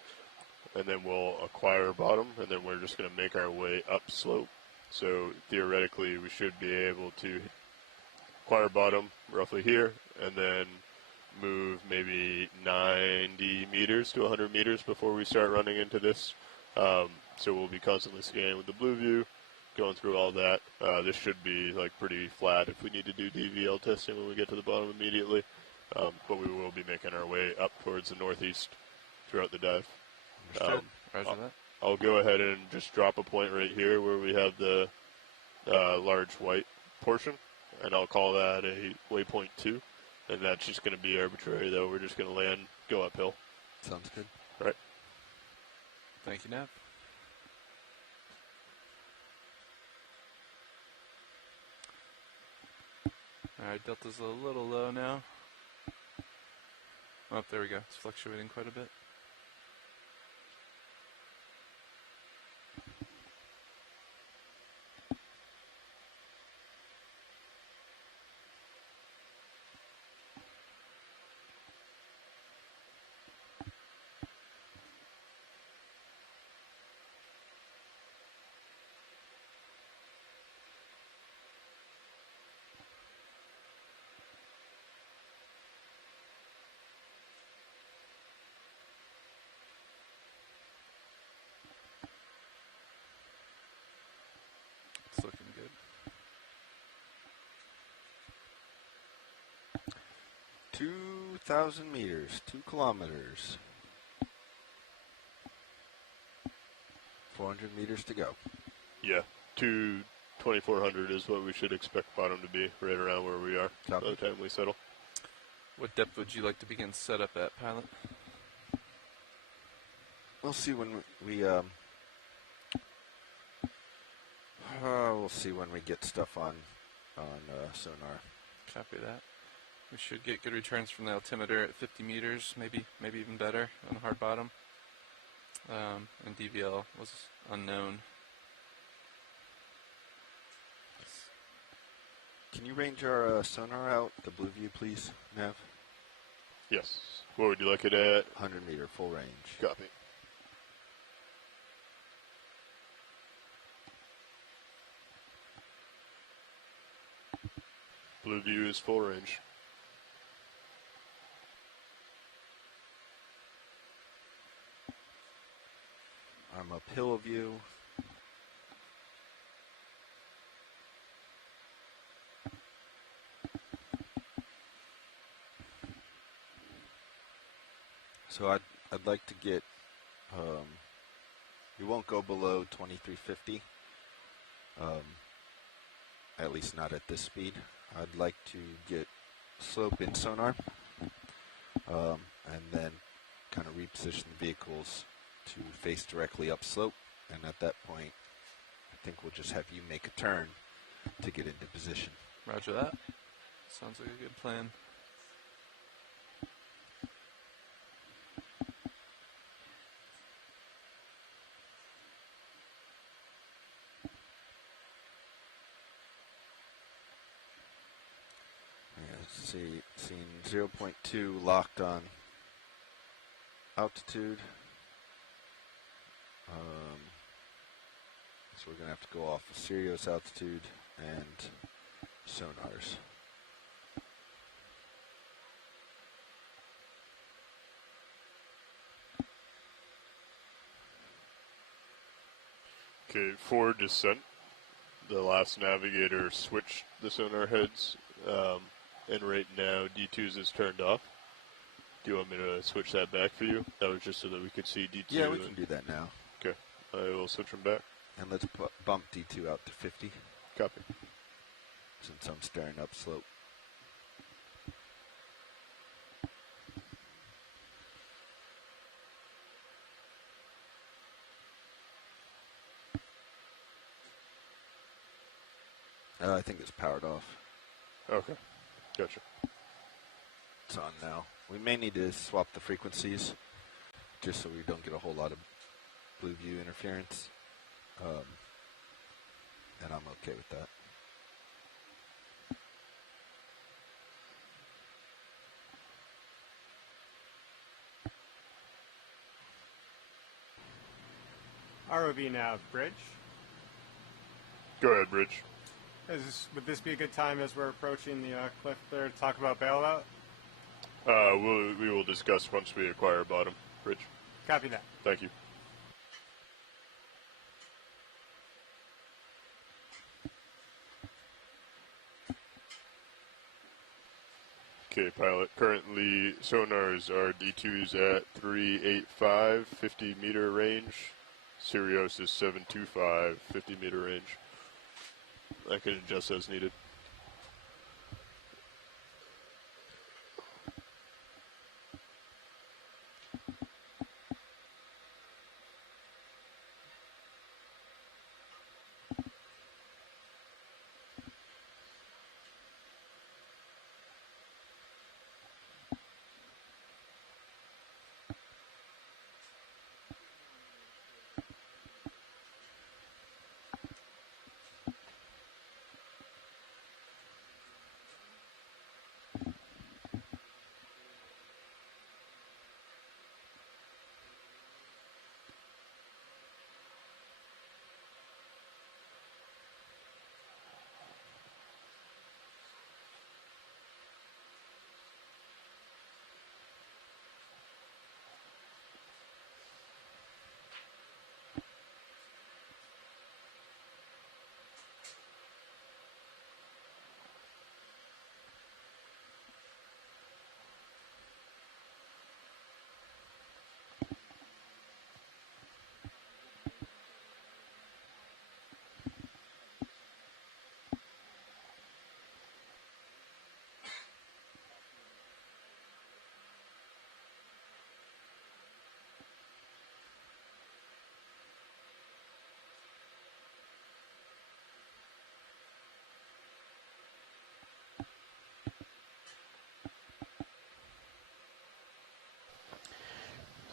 And then we'll acquire bottom, and then we're just going to make our way up slope. So theoretically, we should be able to acquire bottom roughly here, and then move maybe 90 meters to 100 meters before we start running into this. So we'll be constantly scanning with the blue view, going through all that. This should be like pretty flat if we need to do DVL testing when we get to the bottom immediately. But we will be making our way up towards the northeast throughout the dive. Roger that. I'll go ahead and just drop a point right here where we have the large white portion, and I'll call that a waypoint 2. And that's just going to be arbitrary, though. We're just going to land, go uphill. Sounds good. Right. Thank you, Nav. Alright, Delta's a little low now. Oh, there we go. It's fluctuating quite a bit. It's looking good. 2,000 meters, 2 kilometers. 400 meters to go. Yeah, 2,400 is what we should expect bottom to be, right around where we are by the time we settle. What depth would you like to begin setup at, pilot? We'll see when we'll see when we get stuff on sonar. Copy that. We should get good returns from the altimeter at 50 meters, maybe even better on hard bottom. And DVL was unknown. Can you range our sonar out, the blue view, please, Nav? Yes. What would you like it at? 100 meter, full range. Copy. Blue view is full range. I'm uphill of you. So I'd like to get, we won't go below 2350, at least not at this speed. I'd like to get slope in sonar, and then kind of reposition the vehicles to face directly upslope, and at that point, I think we'll just have you make a turn to get into position. Roger that. Sounds like a good plan. Seeing 0.2 locked on altitude. So we're going to have to go off of Sirius altitude and sonars. Okay, for descent, the last navigator switched the sonar heads, and right now D2's is turned off. Do you want me to switch that back for you? That was just so that we could see D2. Yeah, we can do that now. Okay, I will switch them back. And let's bump D2 out to 50. Copy. Since I'm staring up slope. I think it's powered off. Okay, gotcha. It's on now. We may need to swap the frequencies. just so we don't get a whole lot of blue view interference. And I'm okay with that. ROV nav bridge. Go ahead, Bridge. Would this be a good time as we're approaching the cliff there to talk about bailout? We will discuss once we acquire bottom, Bridge. Copy that. Thank you. Okay, pilot. Currently, sonars are D2s at 385, 50 meter range. Sirius is 725, 50 meter range. I can adjust as needed.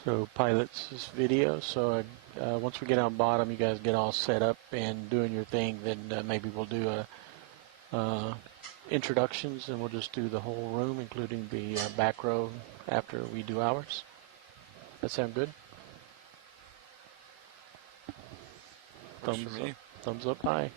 So pilots this video. So once we get on bottom, you guys get all set up and doing your thing. Then maybe we'll do introductions, and we'll just do the whole room, including the back row, after we do ours. That sound good? Works for me. Thumbs up high.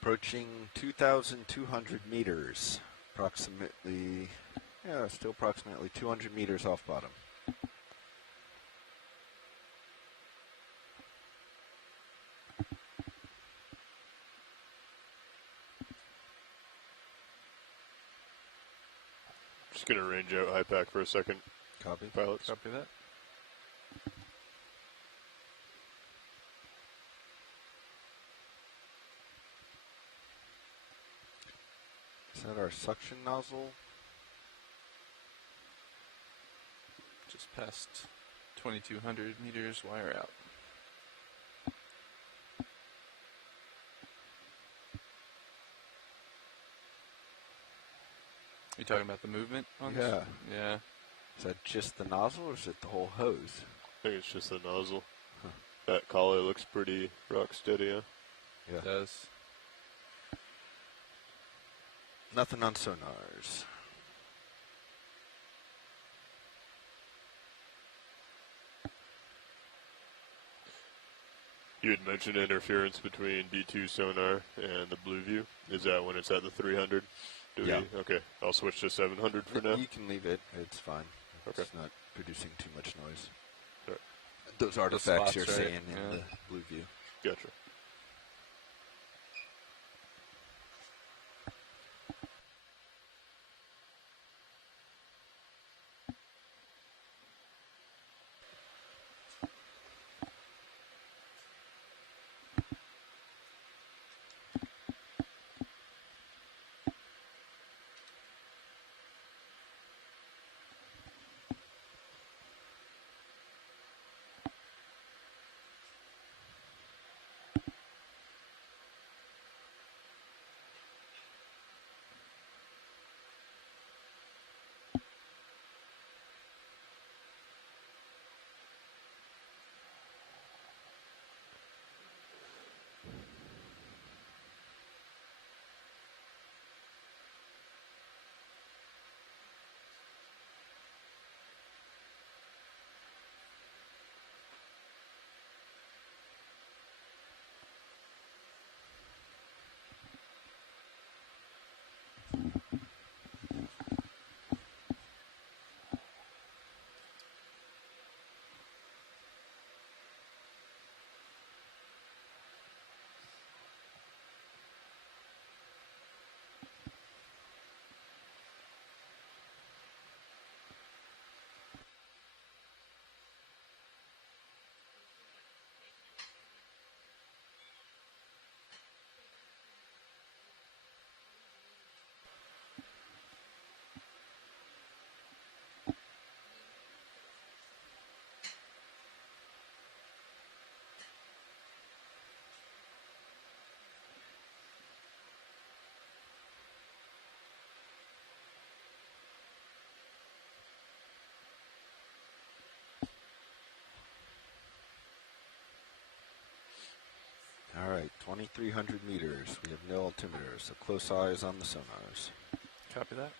Approaching 2,200 meters, approximately, still approximately 200 meters off bottom. Just going to range out high pack for a second. Copy. Pilots. Copy that. Is that our suction nozzle? Just past 2,200 meters, wire out. You talking about the movement on this? Yeah. Is that just the nozzle, or is it the whole hose? I think it's just the nozzle. Huh. That collar looks pretty rock steady, huh? Yeah. It does. Nothing on sonars. You had mentioned interference between D2 sonar and the blue view. Is that when it's at the 300? Yeah. Okay, I'll switch to 700 for now. You can leave it. It's fine. Okay. It's not producing too much noise. Right. Those artifacts spots, you're right? seeing in the blue view. Gotcha. 2,300 meters. We have no altimeter, so close eyes on the sonars. Copy that.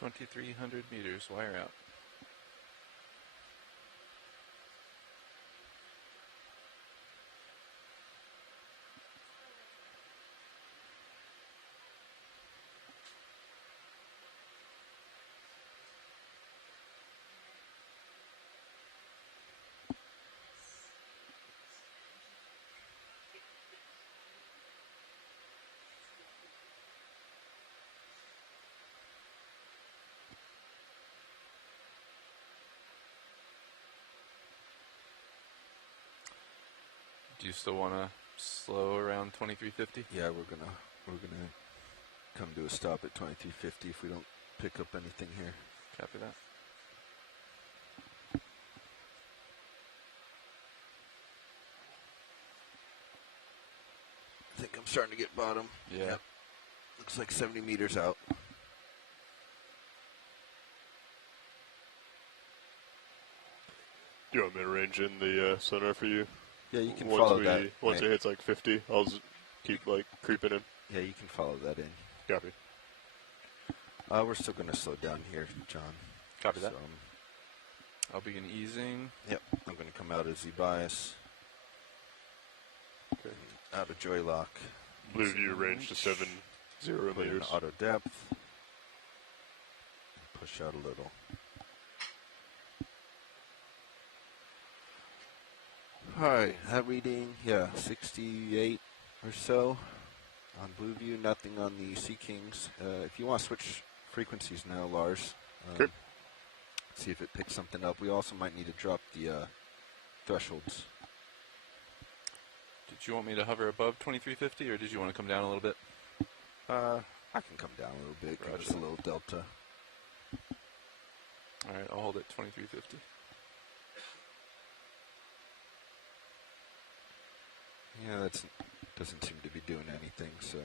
$2,300 meters, wire out. Do you still want to slow around 2350? Yeah, we're gonna come to a stop at 2350 if we don't pick up anything here. Copy that. I think I'm starting to get bottom. Yeah. Yep. Looks like 70 meters out. Do you want me to range in the sonar for you? Yeah, you can once follow that. Once it hits like 50, I'll keep like creeping in. Yeah, you can follow that in. Copy. We're still going to slow down here, John. Copy that. So, I'll begin easing. yep, I'm going to come out of Z-bias. Okay. Out of joy lock. Blue view range to 70 Put in meters. auto depth. Push out a little. Alright, that reading, yeah, 68 or so on Blue View, nothing on the Sea Kings. If you want to switch frequencies now, Lars, Okay. see if it picks something up. We also might need to drop the thresholds. Did you want me to hover above 2350, or did you want to come down a little bit? I can come down a little bit, give us a little delta. All right, I'll hold it 2350. Yeah, that doesn't seem to be doing anything, so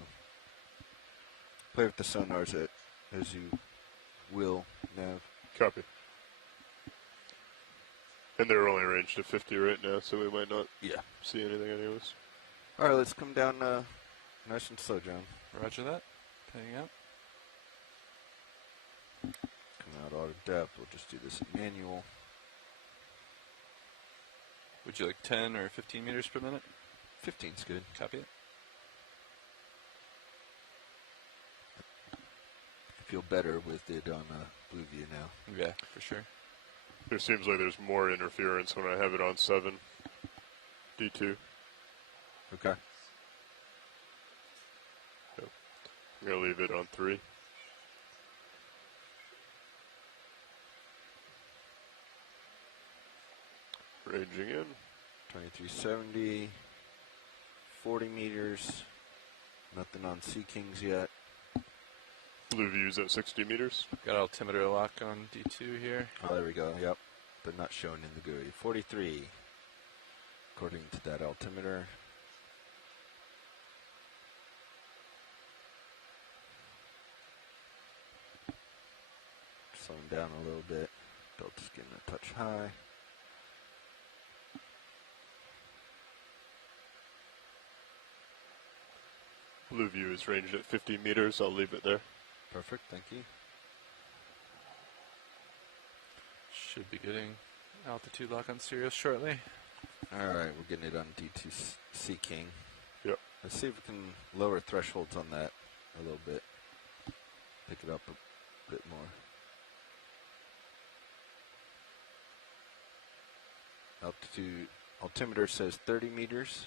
play with the sonars as you will, Nav. Copy. And they're only ranged to 50 right now, so we might not see anything anyways. Alright, let's come down nice and slow, John. Roger that. Paying out. Come out auto depth, we'll just do this in manual. Would you like 10 or 15 meters per minute? 15's good. Copy it. I feel better with it on Blue View now. Yeah, for sure. There seems like there's more interference when I have it on 7. D2. Okay. So I'm going to leave it on 3. Ranging in. 2370. 40 meters. Nothing on Sea Kings yet. Blue view's at 60 meters. Got altimeter lock on D2 here. Oh, there we go. Yep. But not shown in the GUI. 43. According to that altimeter. Slowing down a little bit. Delta's getting a touch high. Blue view is ranged at 50 meters. I'll leave it there. Perfect, thank you. Should be getting altitude lock on Sirius shortly. Alright, we're getting it on D2 Sea King. Yep. Let's see if we can lower thresholds on that a little bit. Pick it up a bit more. Altitude, altimeter says 30 meters.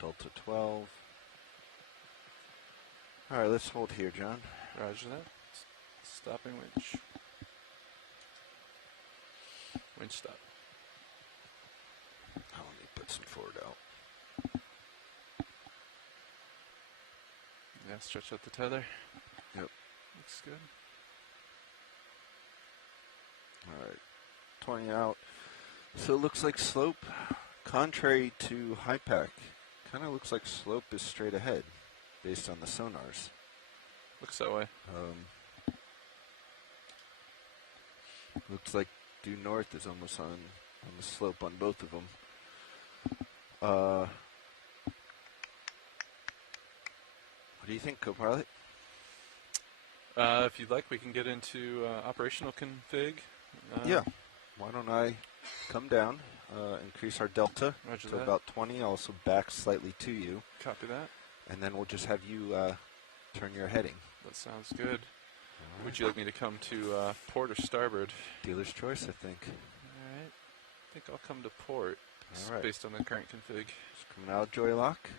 Delta 12. Alright, let's hold here, John. Roger that. Stopping winch. Winch stop. Oh, let me put some forward out. Yeah, stretch out the tether. Yep. Looks good. All right. 20 out. So it looks like slope, contrary to high pack, kind of looks like slope is straight ahead based on the sonars. Looks that way. Looks like due north is almost on the slope on both of them. What do you think, co-pilot? If you'd like, we can get into operational config. Yeah. Why don't I come down, increase our delta Roger to that. about 20, also back slightly to you, Copy that. and then we'll just have you turn your heading. That sounds good. All Would right. you like me to come to port or starboard? Dealer's choice, I think. All right. I think I'll come to port All right. based on the current config. Just coming out of joy lock,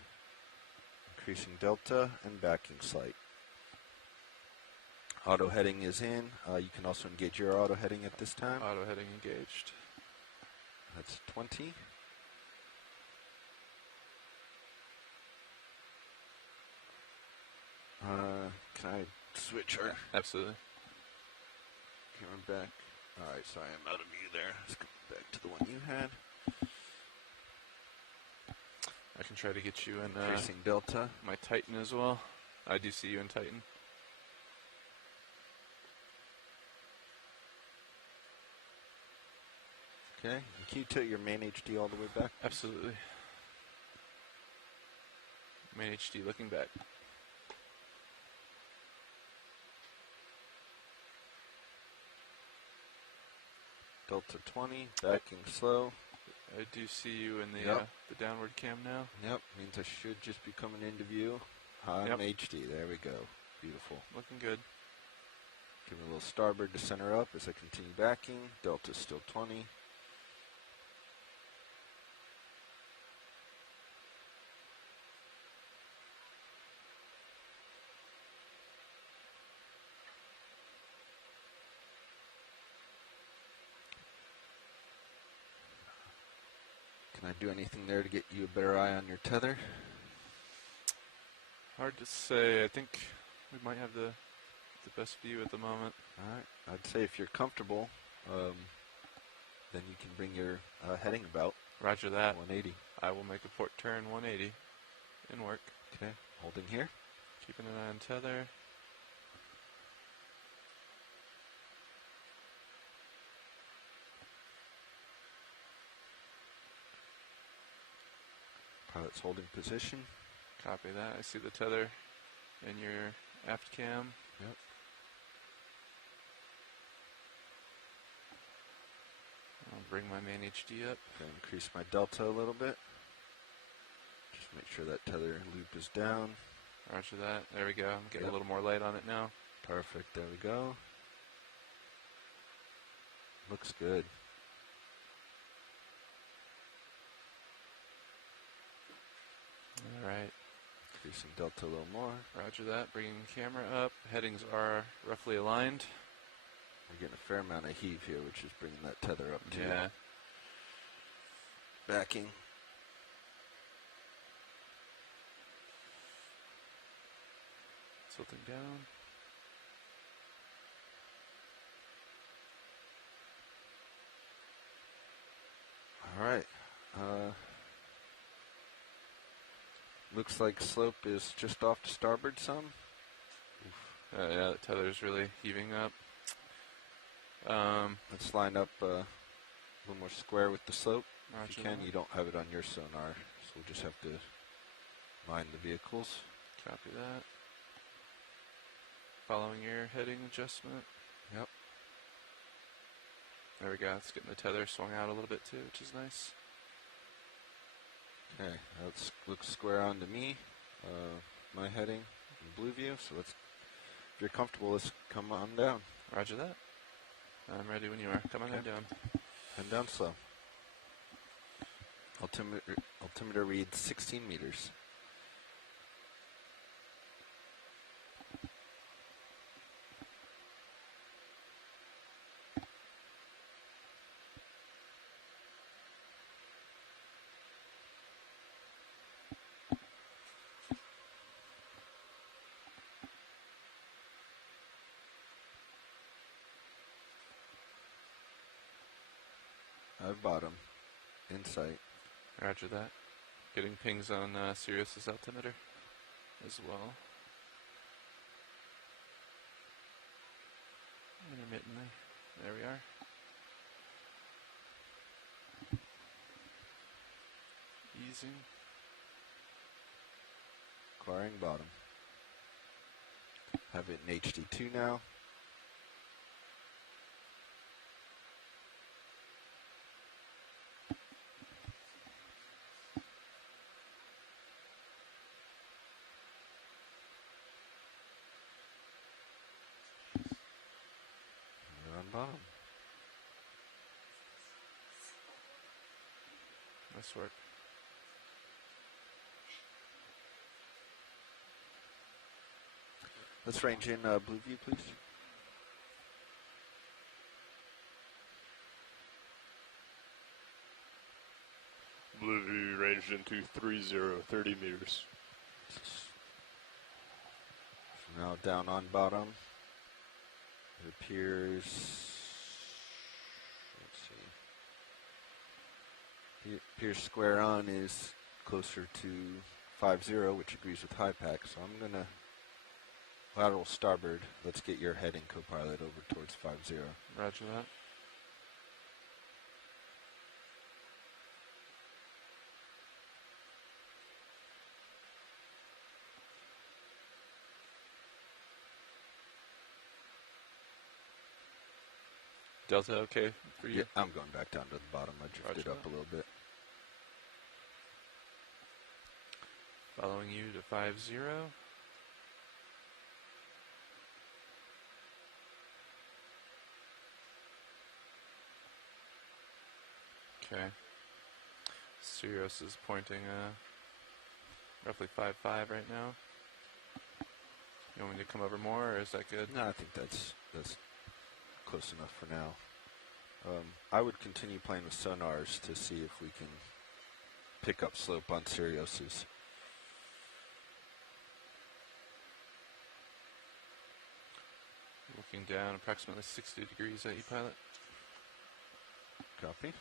increasing delta and backing slight. Auto heading is in. You can also engage your auto heading at this time. Auto heading engaged. That's 20. Can I switch our Absolutely. camera back? All right, so I am out of view there. Let's go back to the one you had. I can try to get you in Increasing delta. my Titan as well. I do see you in Titan. Okay. And can you tilt your main HD all the way back? Absolutely. Main HD looking back. Delta 20, backing slow. I do see you in the Yep. the downward cam now. Yep, means I should just be coming into view. I'm Yep. HD, there we go. Beautiful. Looking good. Give it a little starboard to center up as I continue backing. Delta's still 20. Can I do anything there to get you a better eye on your tether? Hard to say. I think we might have the best view at the moment. Alright, I'd say if you're comfortable, then you can bring your heading about Roger that. 180. I will make a port turn 180 in work. Okay, holding here. Keeping an eye on tether. Pilot's holding position. Copy that. I see the tether in your aft cam. Yep. I'll bring my main HD up. Gonna increase my delta a little bit. Just make sure that tether loop is down. Roger that. There we go. I'm getting Yep. a little more light on it now. Perfect, there we go. Looks good. All right. Increasing delta a little more. Roger that. Bringing the camera up. Headings are roughly aligned. We're getting a fair amount of heave here, which is bringing that tether up too. Yeah. Backing. Tilting down. All right. Looks like slope is just off to starboard some. Yeah, the tether's really heaving up. Let's line up a little more square with the slope. If Roger you can, that. you don't have it on your sonar, so we'll just have to line the vehicles. Copy that. Following your heading adjustment. Yep. There we go. It's getting the tether swung out a little bit too, which is nice. Okay, that looks square on to me. My heading in blue view, so let's, if you're comfortable, let's come on down. Roger that. I'm ready when you are. Come on Okay. down. Head down slow. Altimeter reads 16 meters. I've bottom. Insight. Roger that. Getting pings on Sirius's altimeter as well. Intermittently. There we are. Easing. Acquiring bottom. Have it in HD2 now. We're on bottom. Nice work. Let's range in blue view, please. Blue view ranged into 30 meters. So now down on bottom. It appears. Let's see. It appears square on is closer to 50, which agrees with high pack. So I'm gonna lateral starboard. Let's get your heading, co-pilot, over towards 50. Roger that. Delta okay for you? Yeah, I'm going back down to the bottom. I drifted Roger up that. a little bit. Following you to 50. Okay. Sirius is pointing roughly 5.5 right now. You want me to come over more, or is that good? No, I think that's close enough for now. I would continue playing with sonars to see if we can pick up slope on Sirius's. Looking down approximately 60 degrees at you, pilot. Copy.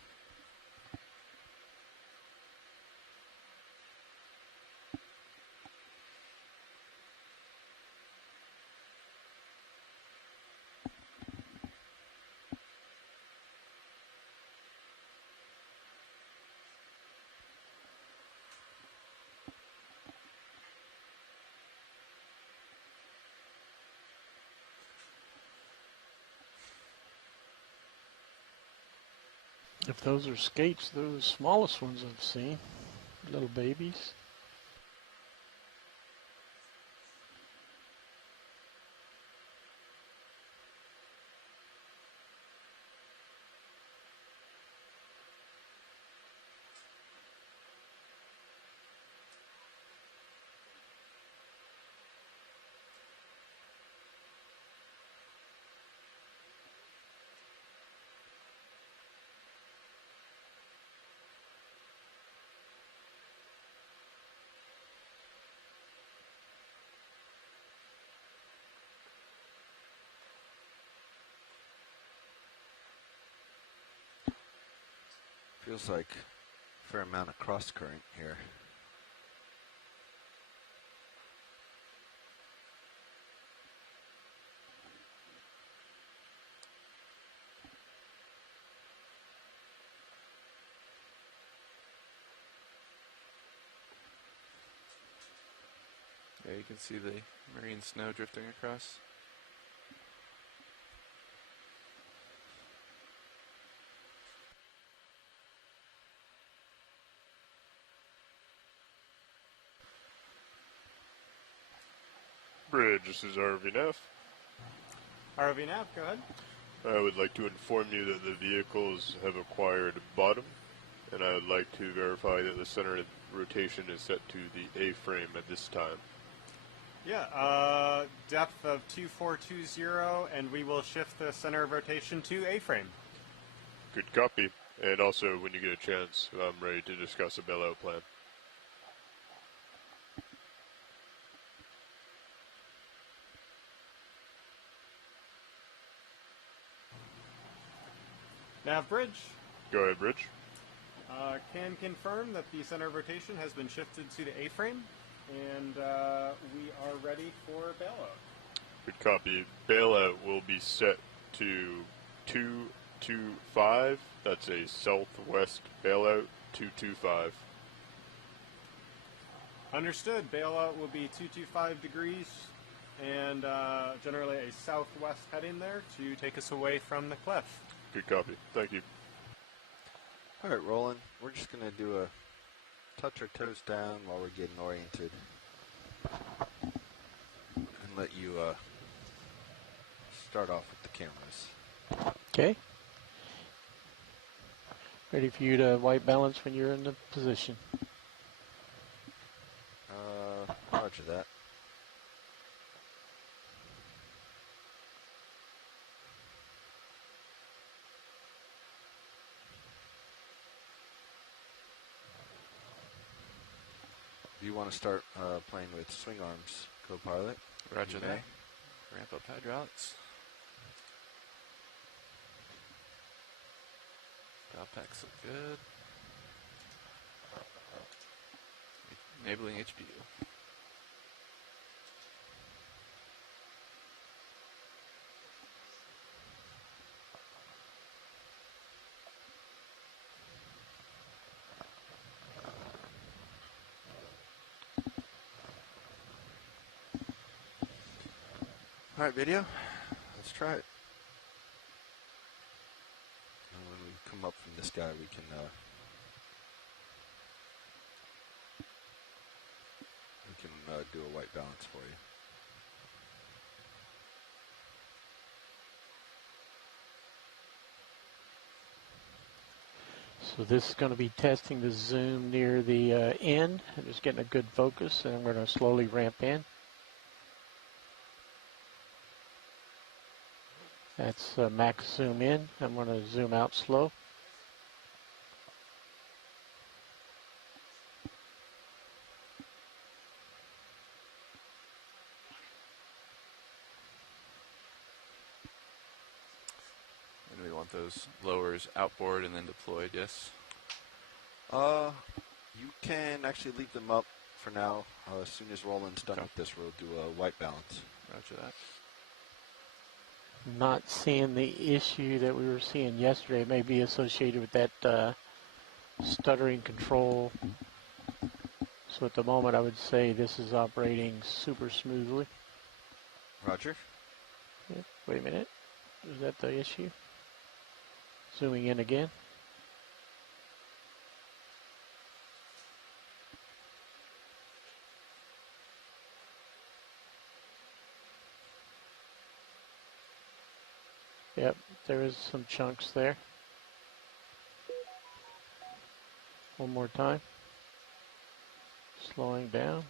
If those are skates, they're the smallest ones I've seen. Little babies. Feels like a fair amount of cross current here. Yeah, you can see the marine snow drifting across. Bridge, this is ROV Nav. ROV Nav, go ahead. I would like to inform you that the vehicles have acquired bottom, and I would like to verify that the center of rotation is set to the A-frame at this time. Yeah, depth of 2420, and we will shift the center of rotation to A-frame. Good copy. And also, when you get a chance, I'm ready to discuss a bailout plan. Nav bridge. Go ahead, Bridge. Can confirm that the center of rotation has been shifted to the A-frame, and we are ready for bailout. Good copy. Bailout will be set to 225. That's a southwest bailout, 225. Understood. Bailout will be 225 degrees and generally a southwest heading there to take us away from the cliff. Good copy. Thank you. All right, Roland. We're just going to do a touch our toes down while we're getting oriented. And let you start off with the cameras. Okay. Ready for you to white balance when you're in the position. Roger that. Do you want to start playing with swing arms, co-pilot? Roger that. Ramp up hydraulics. Dial packs look good. Enabling HPU. All right, video. Let's try it. And when we come up from this guy, we can do a white balance for you. So this is going to be testing the zoom near the end. I'm just getting a good focus, and I'm going to slowly ramp in. That's max zoom in. I'm going to zoom out slow. And we want those lowers outboard and then deployed, yes? You can actually leave them up for now. As soon as Roland's done with this, we'll do a white balance. Roger that. Not seeing the issue that we were seeing yesterday. It may be associated with that stuttering control. So at the moment, I would say this is operating super smoothly. Roger. Yeah, wait a minute. Is that the issue? Zooming in again. Yep, there is some chunks there. One more time. Slowing down.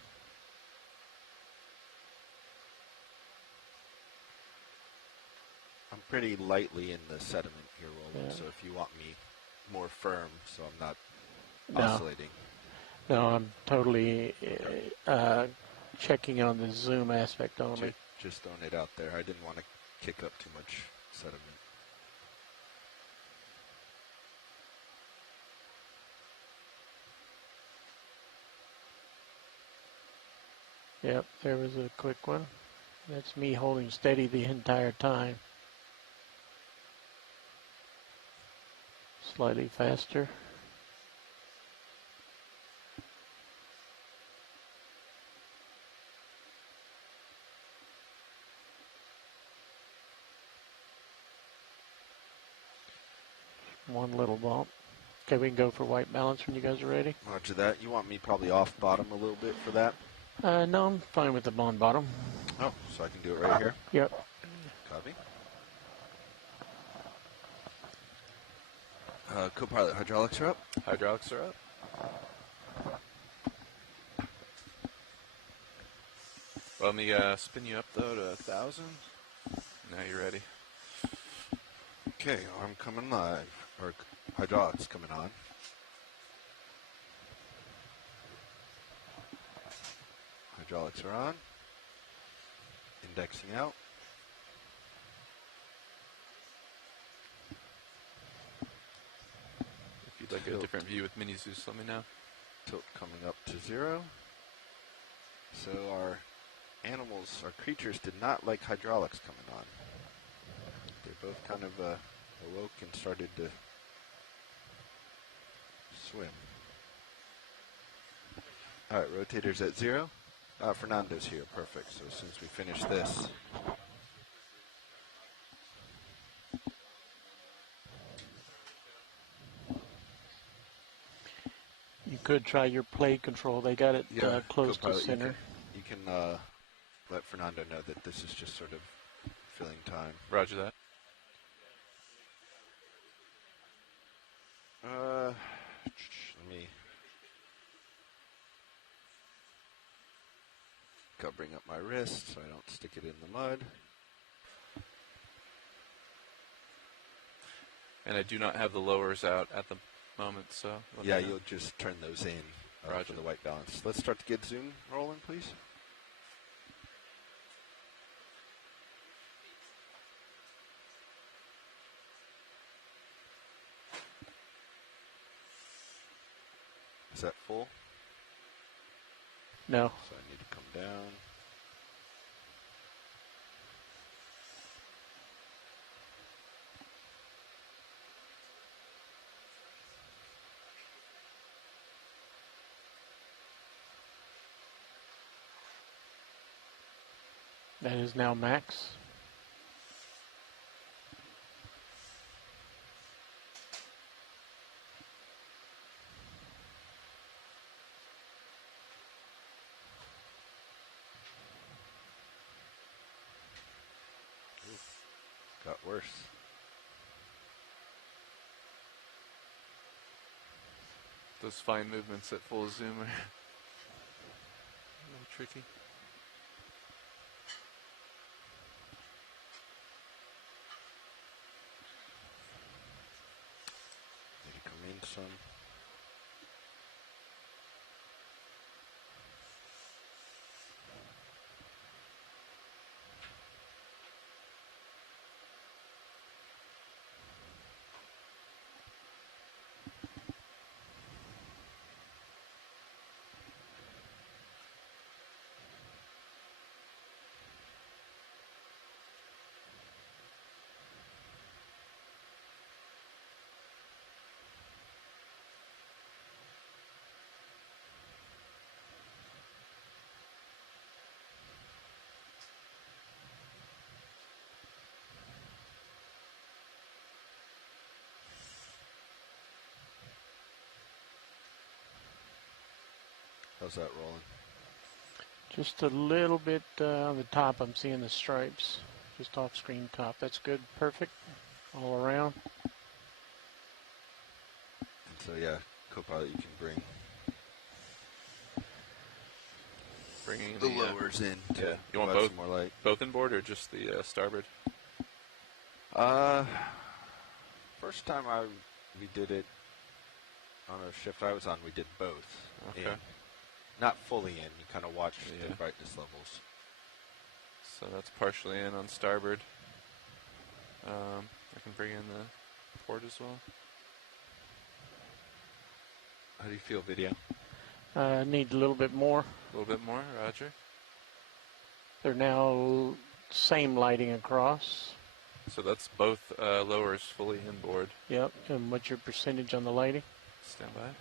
I'm pretty lightly in the sediment here, Roland, Yeah. so if you want me more firm so I'm not No. oscillating. No, I'm totally checking on the zoom aspect only. Just throwing it out there. I didn't want to kick up too much sediment. Yep, there was a quick one. That's me holding steady the entire time. Slightly faster. One little bump. Okay, we can go for white balance when you guys are ready. Roger that. You want me probably off bottom a little bit for that? No, I'm fine with the on bottom. Oh, so I can do it right here? Yep. Copy. Co-pilot, hydraulics are up? Hydraulics are up. Let me spin you up, though, to 1,000. Now you're ready. Okay, arm coming live. Or hydraulics coming on. Hydraulics are on. Indexing out. like a different view with mini Zeus. Let me know. Tilt coming up to 0. So our animals, our creatures did not like hydraulics coming on. They both kind of awoke and started to swim. All right, rotators at 0. Fernando's here, perfect. So as soon as we finish this, You could try your play control. They got it close to Copilot, center. You can let Fernando know that this is just sort of filling time. Roger that. Let me go bring up my wrist so I don't stick it in the mud. And I do not have the lowers out at the moment, so... Yeah, you'll just turn those in for the white balance. Let's start to get zoom rolling, please. Is that full? No. So I need to come down. That is now max. Got worse. Those fine movements at full zoom are a little tricky. Need to come in some. How's that rolling? Just a little bit on the top. I'm seeing the stripes. Just off screen top. That's good. Perfect. All around. And so yeah, Copilot, you can bring the lowers in. Yeah. You want both more light? Both inboard or just the starboard? First time we did it on a shift I was on, we did both. Okay. Not fully in. You kind of watch the brightness levels. So that's partially in on starboard. I can bring in the port as well. How do you feel, video? Need a little bit more. A little bit more, roger. They're now same lighting across. So that's both lowers fully inboard. Yep. And what's your percentage on the lighting? Stand by.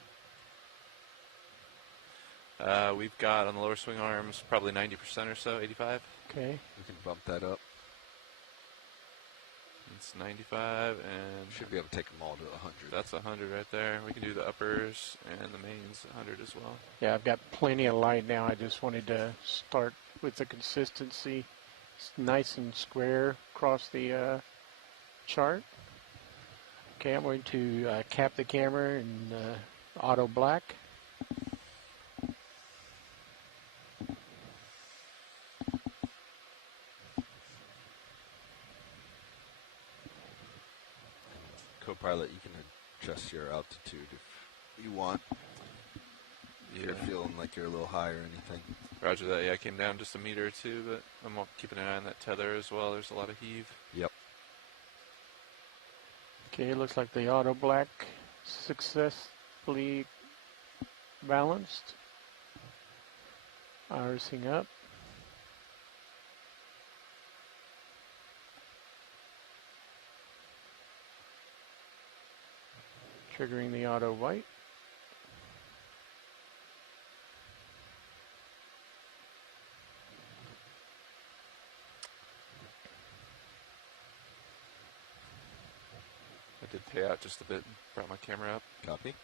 We've got on the lower swing arms probably 90% or so, 85. Okay. We can bump that up. It's 95 and... Should be able to take them all to 100. That's 100 right there. We can do the uppers and the mains 100 as well. Yeah, I've got plenty of light now. I just wanted to start with the consistency. It's nice and square across the chart. Okay, I'm going to cap the camera in auto black. Copilot, you can adjust your altitude if you want. If you're feeling like you're a little high or anything. Roger that. Yeah, I came down just a meter or two, but I'm keeping an eye on that tether as well. There's a lot of heave. Yep. Okay, it looks like the auto black successfully balanced. Irising up. Triggering the auto white. I did pay out just a bit. Brought my camera up. Copy.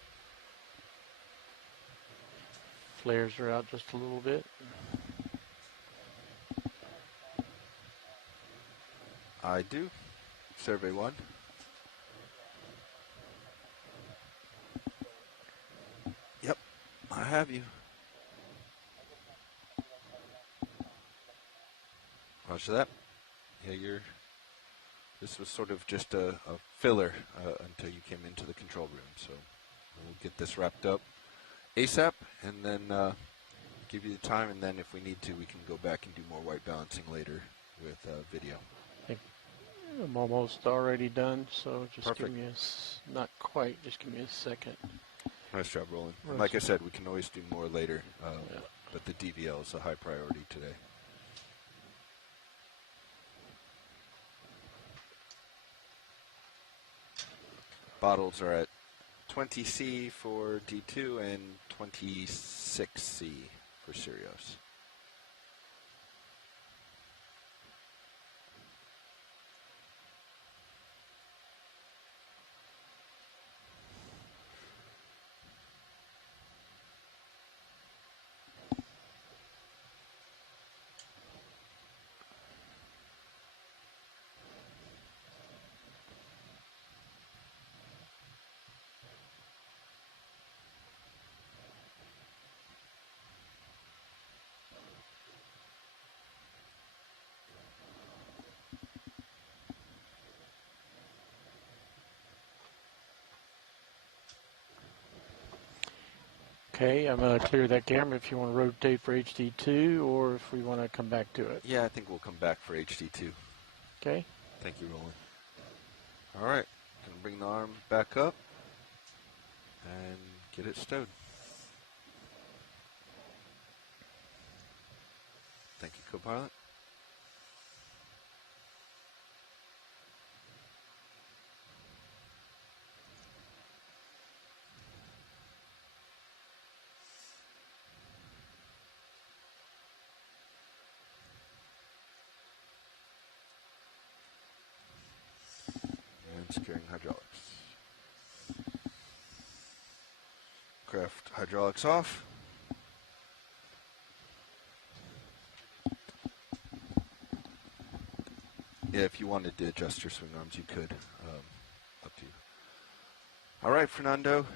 Flares are out just a little bit. I do. Survey 1. Yep, I have you. Roger that. Yeah, this was sort of just a filler until you came into the control room, so we'll get this wrapped up ASAP, and then give you the time, and then if we need to, we can go back and do more white balancing later with video. I'm almost already done, so just Perfect. give me not quite, just give me a second. Nice job, Roland. Nice. Like I said, we can always do more later, Yeah. but the DVL is a high priority today. Bottles are at 20C for D2 and 26C for Sirius. Okay, I'm going to clear that camera if you want to rotate for HD2 or if we want to come back to it. Yeah, I think we'll come back for HD2. Okay. Thank you, Roland. All right, gonna bring the arm back up and get it stowed. Thank you, co-pilot. And securing hydraulics. Craft hydraulics off. Yeah, if you wanted to adjust your swing arms, you could. Up to you. All right, Fernando.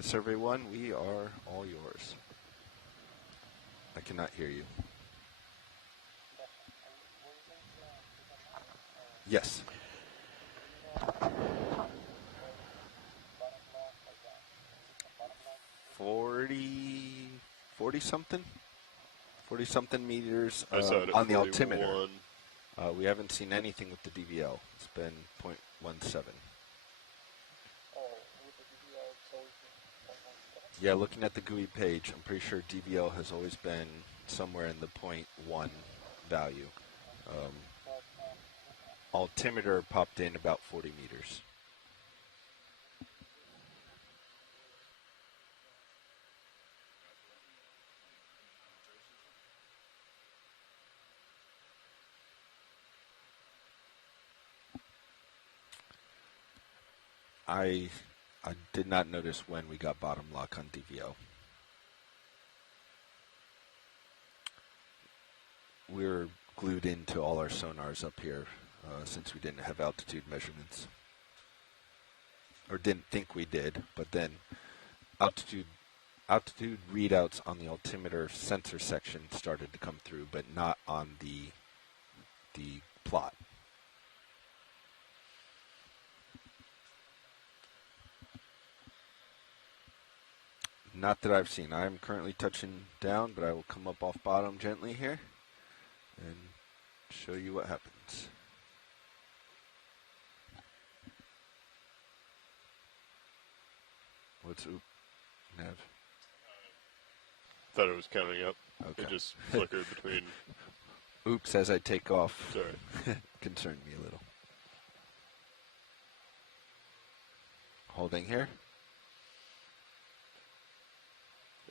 Survey 1, we are all yours. I cannot hear you. Yes. 40 something? 40 something meters I saw it at on the 41. altimeter. We haven't seen anything with the DVL. It's been 0.17. Yeah, looking at the GUI page, I'm pretty sure DVL has always been somewhere in the 0.1 value. Altimeter popped in about 40 meters. I did not notice when we got bottom lock on DVL. We're glued into all our sonars up here since we didn't have altitude measurements. Or didn't think we did, but then altitude readouts on the altimeter sensor section started to come through, but not on the plot. Not that I've seen. I'm currently touching down, but I will come up off bottom gently here and show you what happens. What's oop? Nav. Thought it was counting up. Okay. It just flickered between. Oops, as I take off. Sorry. Concerned me a little. Holding here.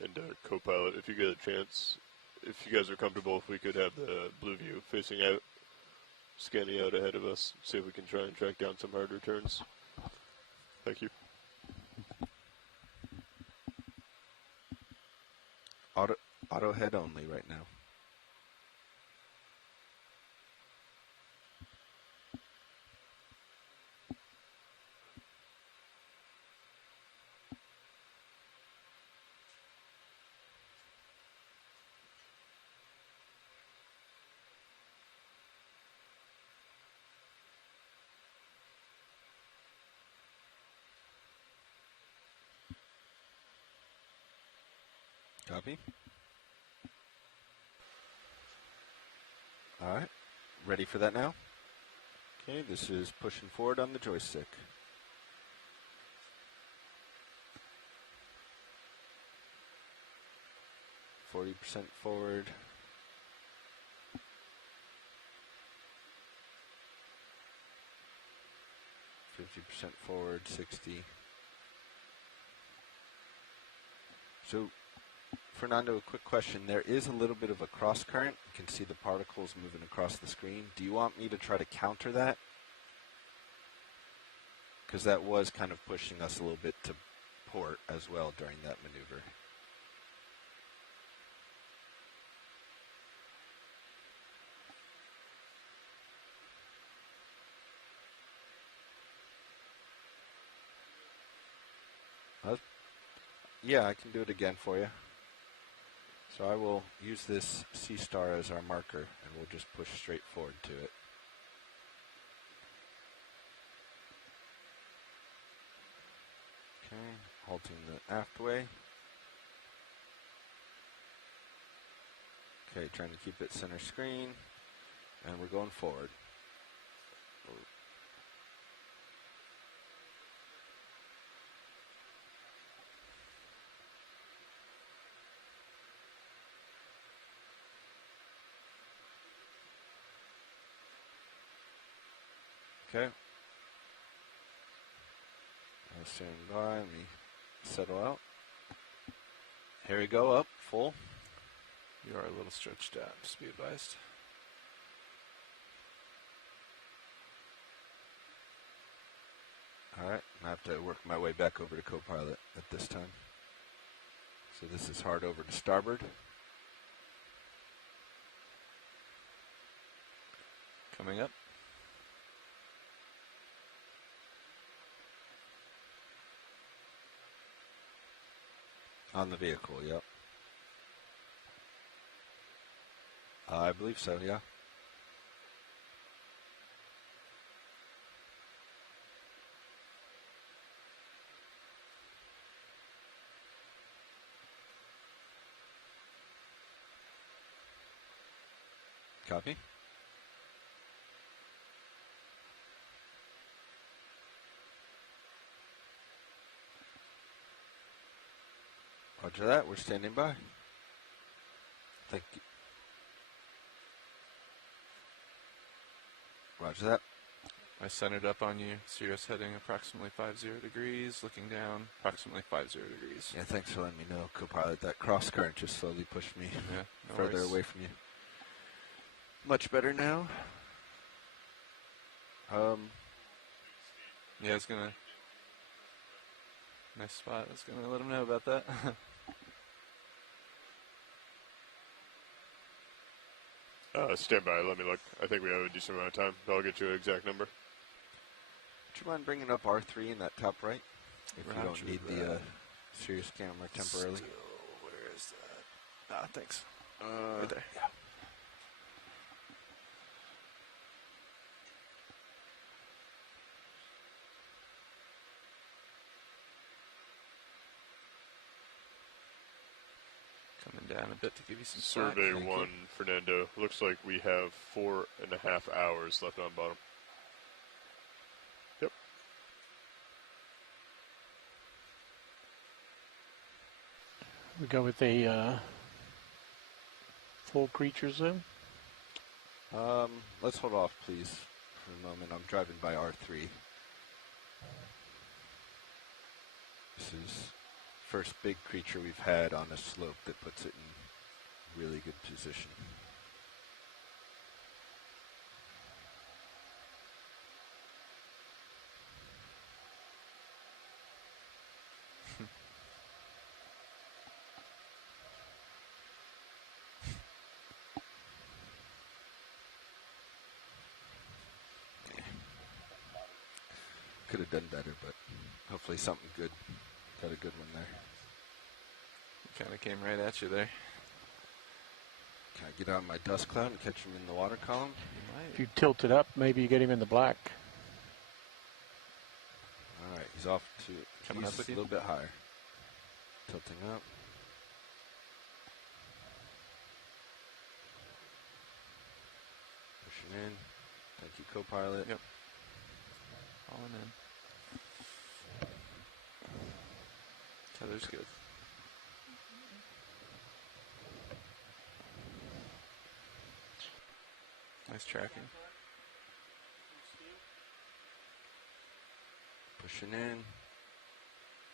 And co-pilot, if you get a chance, if you guys are comfortable, if we could have the blue view facing out, scanning out ahead of us, see if we can try and track down some harder turns. Thank you. Auto head only right now. Copy. All right. Ready for that now? Okay, this is pushing forward on the joystick. %40 forward. 50% forward, 60. So, Fernando, a quick question. There is a little bit of a cross current. You can see the particles moving across the screen. Do you want me to try to counter that? Because that was kind of pushing us a little bit to port as well during that maneuver. Yeah, I can do it again for you. So I will use this sea star as our marker, and we'll just push straight forward to it. Okay, halting the aftway. Okay, trying to keep it center screen, and we're going forward. Okay. I'll stand by. Let me settle out. Here we go, up, full. You are a little stretched out, just be advised. Alright, I have to work my way back over to co-pilot at this time. So this is hard over to starboard. Coming up. On the vehicle, yep. I believe so, yeah. Copy. Roger that, we're standing by. Thank you. Roger that. I centered up on you. Sirius heading approximately 50 degrees, looking down approximately 50 degrees. Yeah, thanks for letting me know, co-pilot. That cross current just slowly pushed me further away from you. Much better now. Yeah, it's gonna. Nice spot. I was gonna let him know about that. Stand by, let me look. I think we have a decent amount of time. I'll get you an exact number. Would you mind bringing up R3 in that top right? If you don't need the Sirius camera temporarily. Where is that? Thanks. Right there. Yeah. Coming down a bit to give you some slack. Survey 1, Fernando. Looks like we have 4.5 hours left on bottom. Yep. We go with a full creature zoom. Let's hold off, please, for a moment. I'm driving by R3. This is first big creature we've had on a slope that puts it in really good position. Could have done better, but hopefully something good. Got a good one there. Kind of came right at you there. Can I get out of my dust cloud and catch him in the water column? If you tilt it up, maybe you get him in the black. All right, he's off to Coming up he's with a you? little bit higher. Tilting up. Pushing in. Thank you, co-pilot. Yep. Falling in. Tether's good. Nice tracking. Pushing in.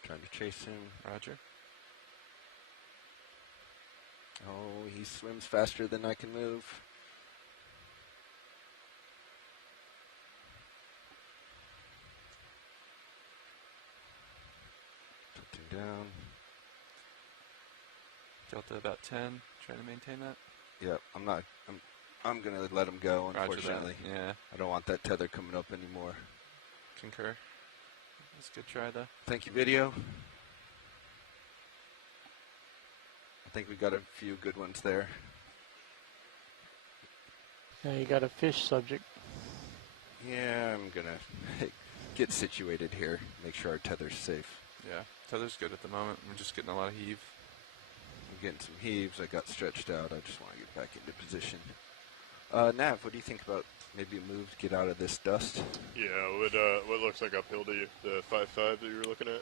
Trying to chase him. Roger. Oh, he swims faster than I can move. Tilting down. Delta about 10. Trying to maintain that. Yep, I'm gonna let him go, Roger that. unfortunately. Yeah. I don't want that tether coming up anymore. Concur. That's a good try though. Thank you, video. I think we got a few good ones there. Now you got a fish subject. Yeah, I'm gonna get situated here, make sure our tether's safe. Yeah. Tether's good at the moment. We're just getting a lot of heave. I'm getting some heaves. I got stretched out. I just want to get back into position. Nav, what do you think about maybe a move to get out of this dust? Yeah, what looks like uphill to you? The 5.5 that you were looking at?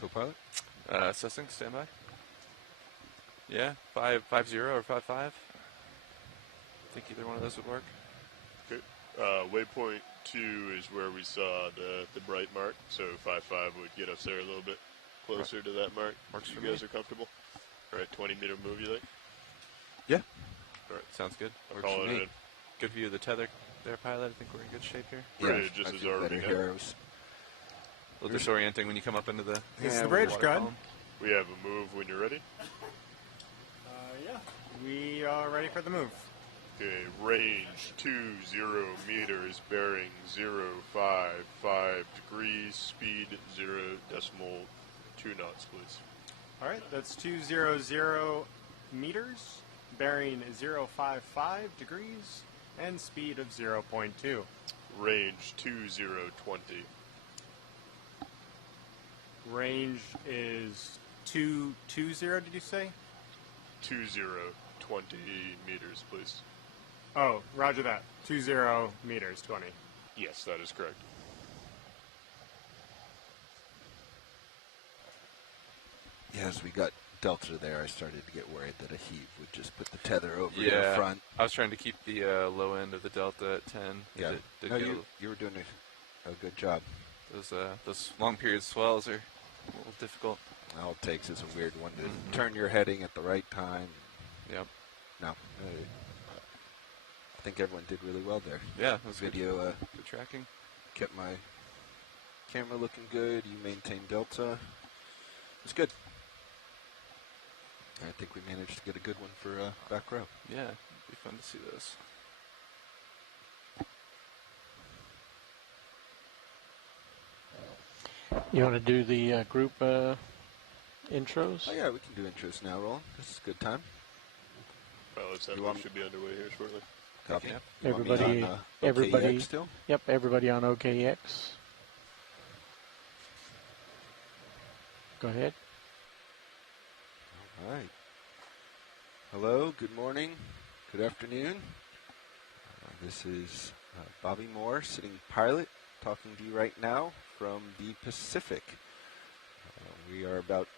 Co-pilot? Assessing, standby. Yeah, 5.0 or 5.5. I think either one of those would work. Okay. Waypoint 2 is where we saw the bright mark, so 5.5 would get us there a little bit closer to that mark. Works You for guys me. are comfortable? All right, 20-meter move, you think? Yeah. All right, Sounds good. I'll Works call for it me. in. Good view of the tether there, pilot. I think we're in good shape here. Bridge I is feel already better done. here. A little disorienting when you come up into the Is the Yeah, bridge water good? column. We have a move when you're ready. Yeah. We are ready for the move. Okay, range 20 meters, bearing 0.55 degrees, speed 0.2 knots, please. All right, that's 200 meters, bearing 0.55 degrees, and speed of 0.2. Range 2020. Range is 220, did you say? 20 meters, please. Oh, roger that. 20 meters, 20. Yes, that is correct. Yeah, as we got delta there, I started to get worried that a heave would just put the tether over Yeah, the front. I was trying to keep the low end of the delta at 10. Yeah, Did no, get you were doing a good job. those long period swells are a little difficult. All it takes is a weird one to turn your heading at the right time. Yep. No, I think everyone did really well there. Yeah, it was Video good tracking. kept my camera looking good. You maintained delta. It's good. I think we managed to get a good one for back row. Yeah, it'd be fun to see those. You want to do the group intros? Oh yeah, we can do intros now, Roland. This is a good time. Pilot You want- should be underway here shortly. Copy. Yeah. You want me Everybody- on, everybody- OKEX still? Yep, everybody on OKX. Go ahead. All right. Hello, good morning, good afternoon. This is Bobby Moore, sitting pilot, talking to you right now from the Pacific. We are about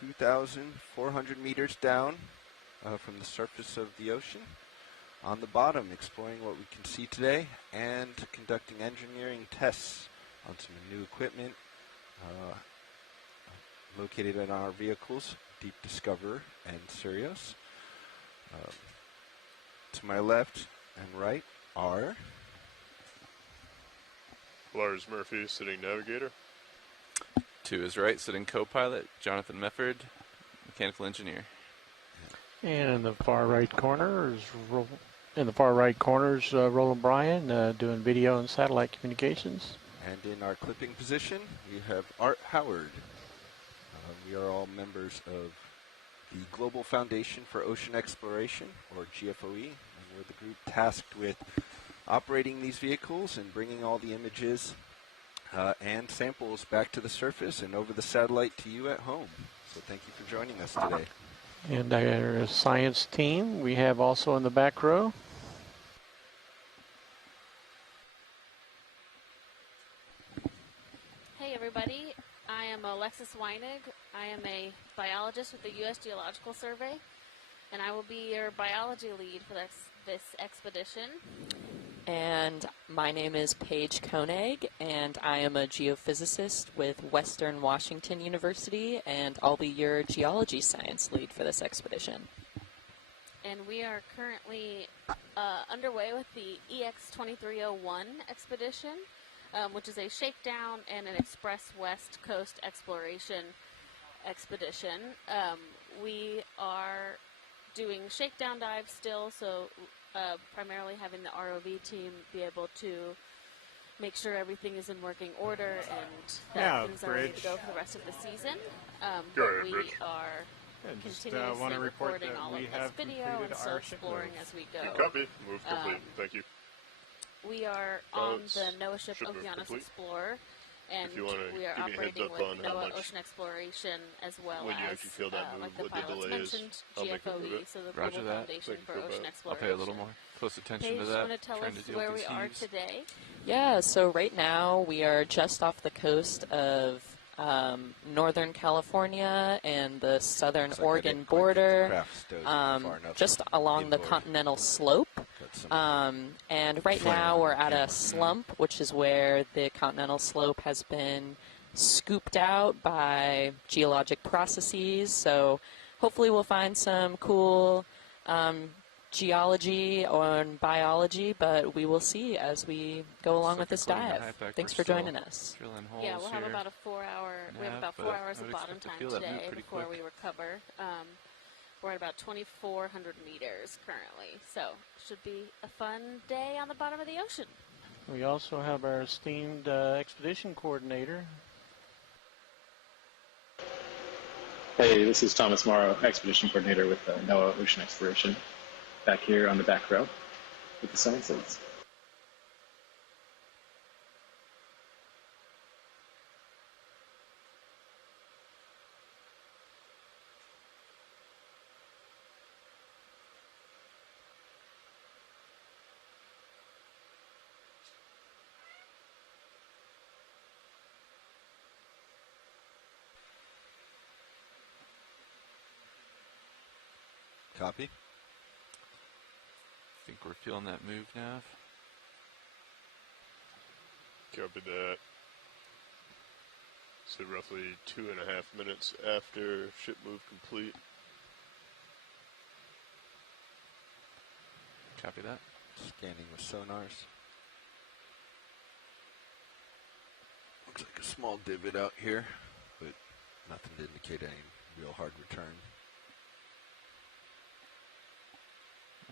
2,400 meters down from the surface of the ocean. On the bottom, exploring what we can see today and conducting engineering tests on some new equipment located in our vehicles, Deep Discoverer and Sirius. To my left and right are Lars Murphy, sitting navigator. To his right, sitting co-pilot, Jonathan Mefford, mechanical engineer. And in the far right corner is Roland Bryan doing video and satellite communications. And in our clipping position, we have Art Howard. We are all members of the Global Foundation for Ocean Exploration, or GFOE, and we're the group tasked with operating these vehicles and bringing all the images and samples back to the surface and over the satellite to you at home. So thank you for joining us today. And our science team we have also in the back row. Hey everybody, I am Alexis Weinig. I am a biologist with the U.S. Geological Survey, and I will be your biology lead for this expedition. And my name is Paige Koenig, and I am a geophysicist with Western Washington University, and I'll be your geology science lead for this expedition. And we are currently underway with the EX2301 expedition, which is a shakedown and an express west coast exploration expedition. We are doing shakedown dives still, so primarily having the ROV team be able to make sure everything is in working order and that things are ready to go for the rest of the season. But we are continuously recording all of this video and still exploring as we go. Good copy. Move complete. Thank you. We are on the NOAA ship Okeanos Explorer, and we are operating with NOAA Ocean Exploration as well when you as, actually feel that move, like the what the pilots delay is, mentioned, I'll make a GFOE, move. so the Roger Global that. Foundation for Ocean Exploration. I'll pay a little more close attention Paige, to you that. want to tell us deal where with we these are heaves. today? Yeah, so right now we are just off the coast of Northern California and the southern Oregon border, just along the continental slope. And right now we're at a slump, which is where the continental slope has been scooped out by geologic processes. So hopefully we'll find some cool geology or biology, but we will see as we go along with this dive. Thanks for joining us. Yeah, we'll have about a 4-hour, we have about 4 hours of bottom time today before we recover. We're at about 2,400 meters currently, so should be a fun day on the bottom of the ocean. We also have our esteemed expedition coordinator. Hey, this is Thomas Morrow, expedition coordinator with NOAA Ocean Exploration, back here on the back row with the sciences. Copy. I think we're feeling that move, Nav. Copy that. So roughly 2.5 minutes after ship move complete. Copy that. Scanning with sonars. Looks like a small divot out here, but nothing to indicate any real hard return.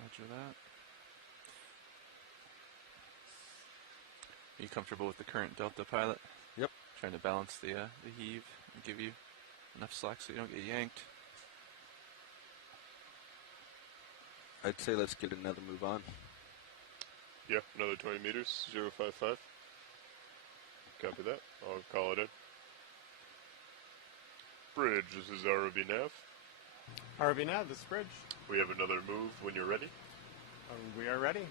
Roger that. Are you comfortable with the current Delta, pilot? Yep. Trying to balance the heave and give you enough slack so you don't get yanked. I'd say let's get another move on. Yeah, another 20 meters, 055. Copy that. I'll call it in. Bridge, this is ROV Nav. ROV Nav, this is Bridge. We have another move when you're ready. We are ready.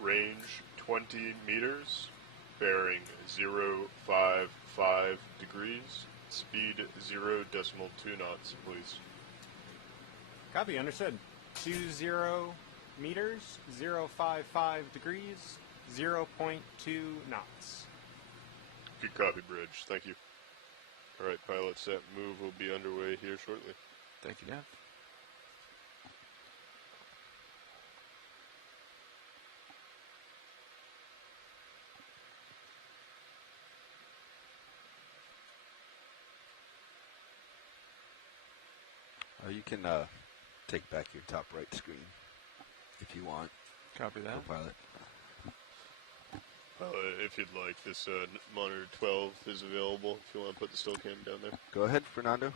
Range 20 meters, bearing 055 degrees, Speed 0.2 knots, please. Copy, understood. 20 meters, 055 degrees, 0.2 knots. Good copy, Bridge. Thank you. All right, pilots, that move will be underway here shortly. Thank you, Nav. You can take back your top right screen if you want. Copy that. Pilot. If you'd like, this monitor 12 is available if you want to put the still cam down there. Go ahead, Fernando.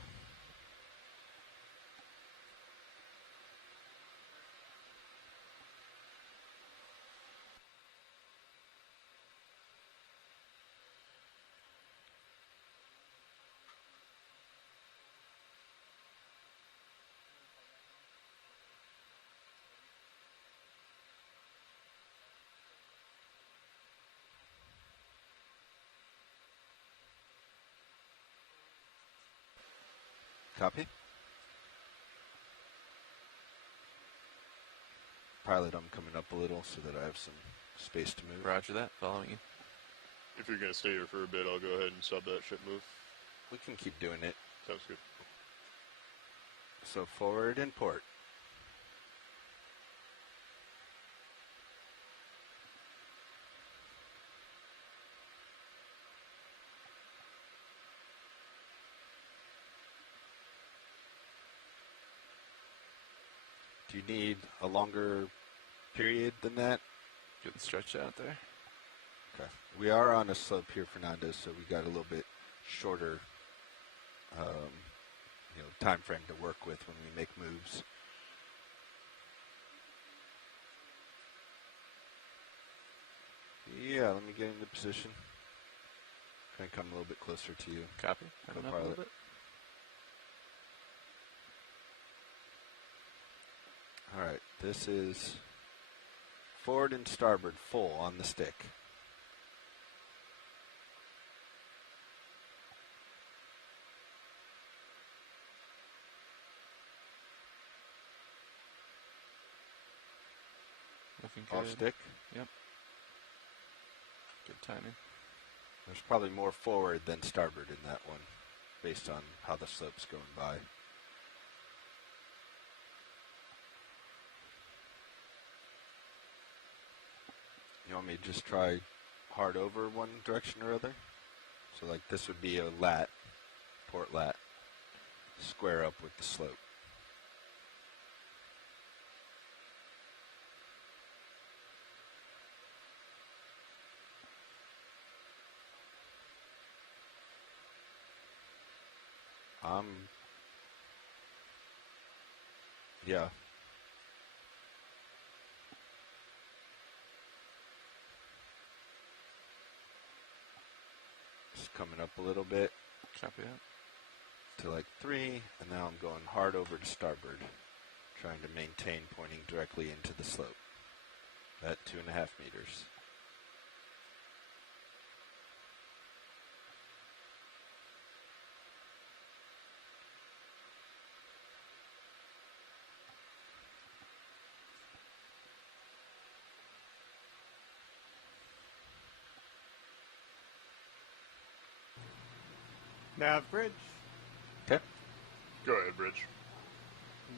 Copy. Pilot, I'm coming up a little so that I have some space to move. Roger that. Following you. If you're going to stay here for a bit, I'll go ahead and sub that ship move. We can keep doing it. Sounds good. So forward and port. Do you need a longer period than that? Getting stretched out there. Okay. We are on a slope here, Fernando, so we got a little bit shorter time frame to work with when we make moves. Yeah, let me get into position. Try and come a little bit closer to you. Copy. Coming up a little bit. All right, this is forward and starboard full on the stick. Looking good. Off stick. Yep. Good timing. There's probably more forward than starboard in that one, based on how the slope's going by. You want me to just try hard over one direction or other? So like this would be a lat, port lat, square up with the slope. Yeah. Just coming up a little bit. Copy that. To like 3, and now I'm going hard over to starboard, trying to maintain pointing directly into the slope at 2.5 meters. Nav bridge. Okay. Go ahead, Bridge.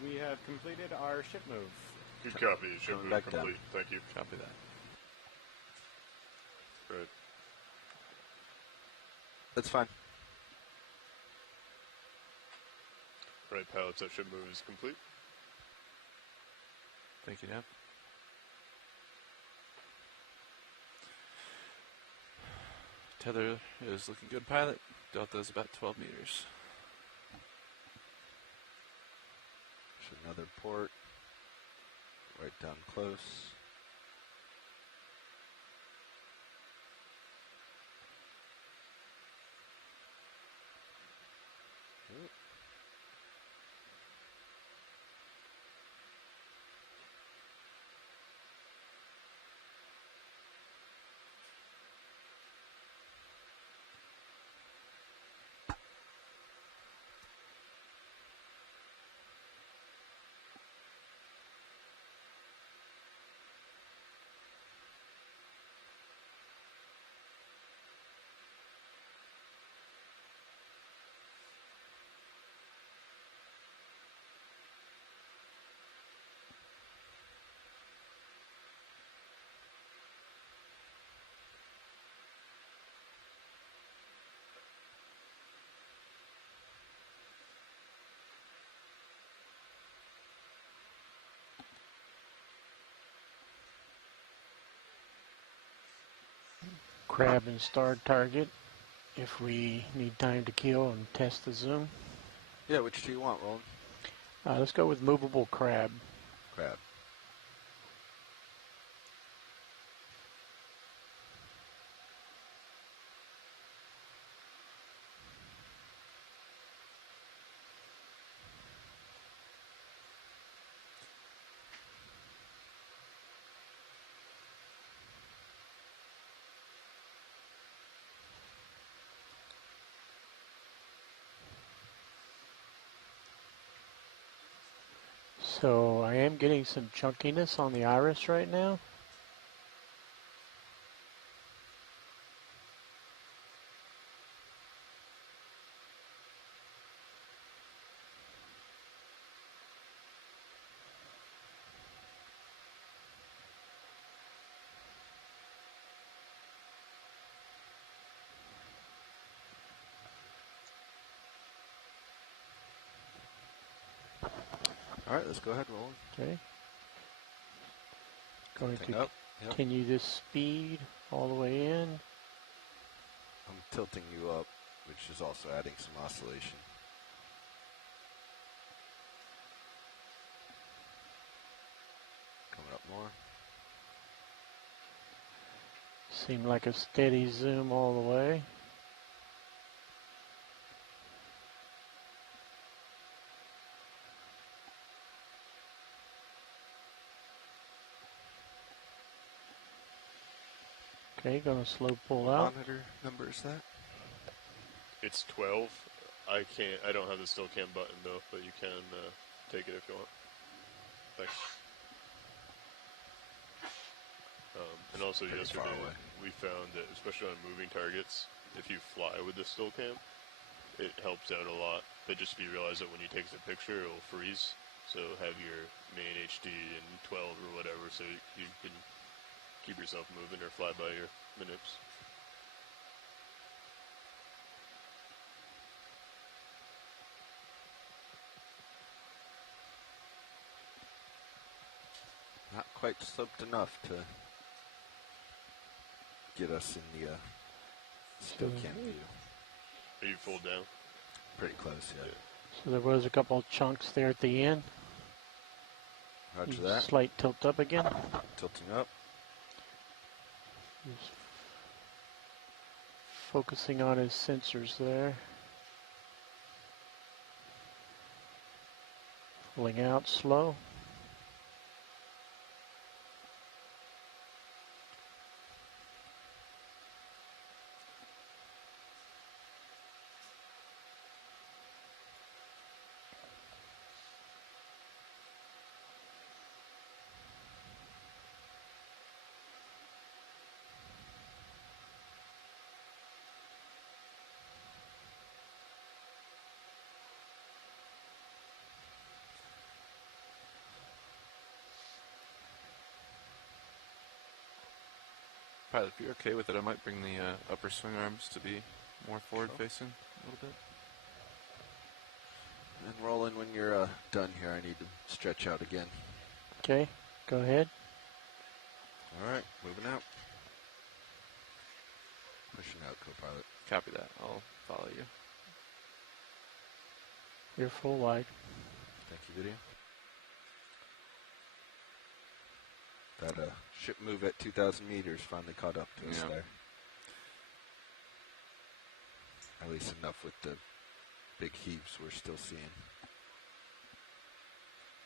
We have completed our ship move. Good copy. Ship move back complete. down. Thank you. Copy that. Right. That's fine. Right, pilots, that ship move is complete. Thank you, Nav. Tether is looking good, pilot. Delta is about 12 meters. There's another port. Right down close. crab and star target if we need time to kill and test the zoom. Yeah, which do you want, Roland? Let's go with movable crab. Crab. So I am getting some chunkiness on the iris right now. All right, let's go ahead, Roland. Okay. Going Tilting to up. Yep. continue this speed all the way in. I'm tilting you up, which is also adding some oscillation. Coming up more. Seem like a steady zoom all the way. Okay, gonna slow pull out. Monitor number is that? It's 12. I don't have the still cam button though, but you can take it if you want. Thanks. And also Pretty yesterday, far away. we found that, especially on moving targets, if you fly with the still cam, it helps out a lot. But just be realize that when you take the picture, it'll freeze. So have your main HD in 12 or whatever, so you can keep yourself moving or fly by your manips. Not quite sloped enough to get us in the still cam view. Are you full down? Pretty close, yeah. So there was a couple of chunks there at the end. Roger that. Slight tilt up again. Tilting up. Just focusing on his sensors there. Pulling out slow. Pilot, if you're okay with it, I might bring the upper swing arms to be more forward-facing a little bit. And Roland, when you're done here, I need to stretch out again. Okay, go ahead. All right, moving out. Pushing out, co-pilot. Copy that. I'll follow you. You're full wide. Thank you, video. That ship move at 2,000 meters finally caught up to us there. At least enough with the big heaves we're still seeing.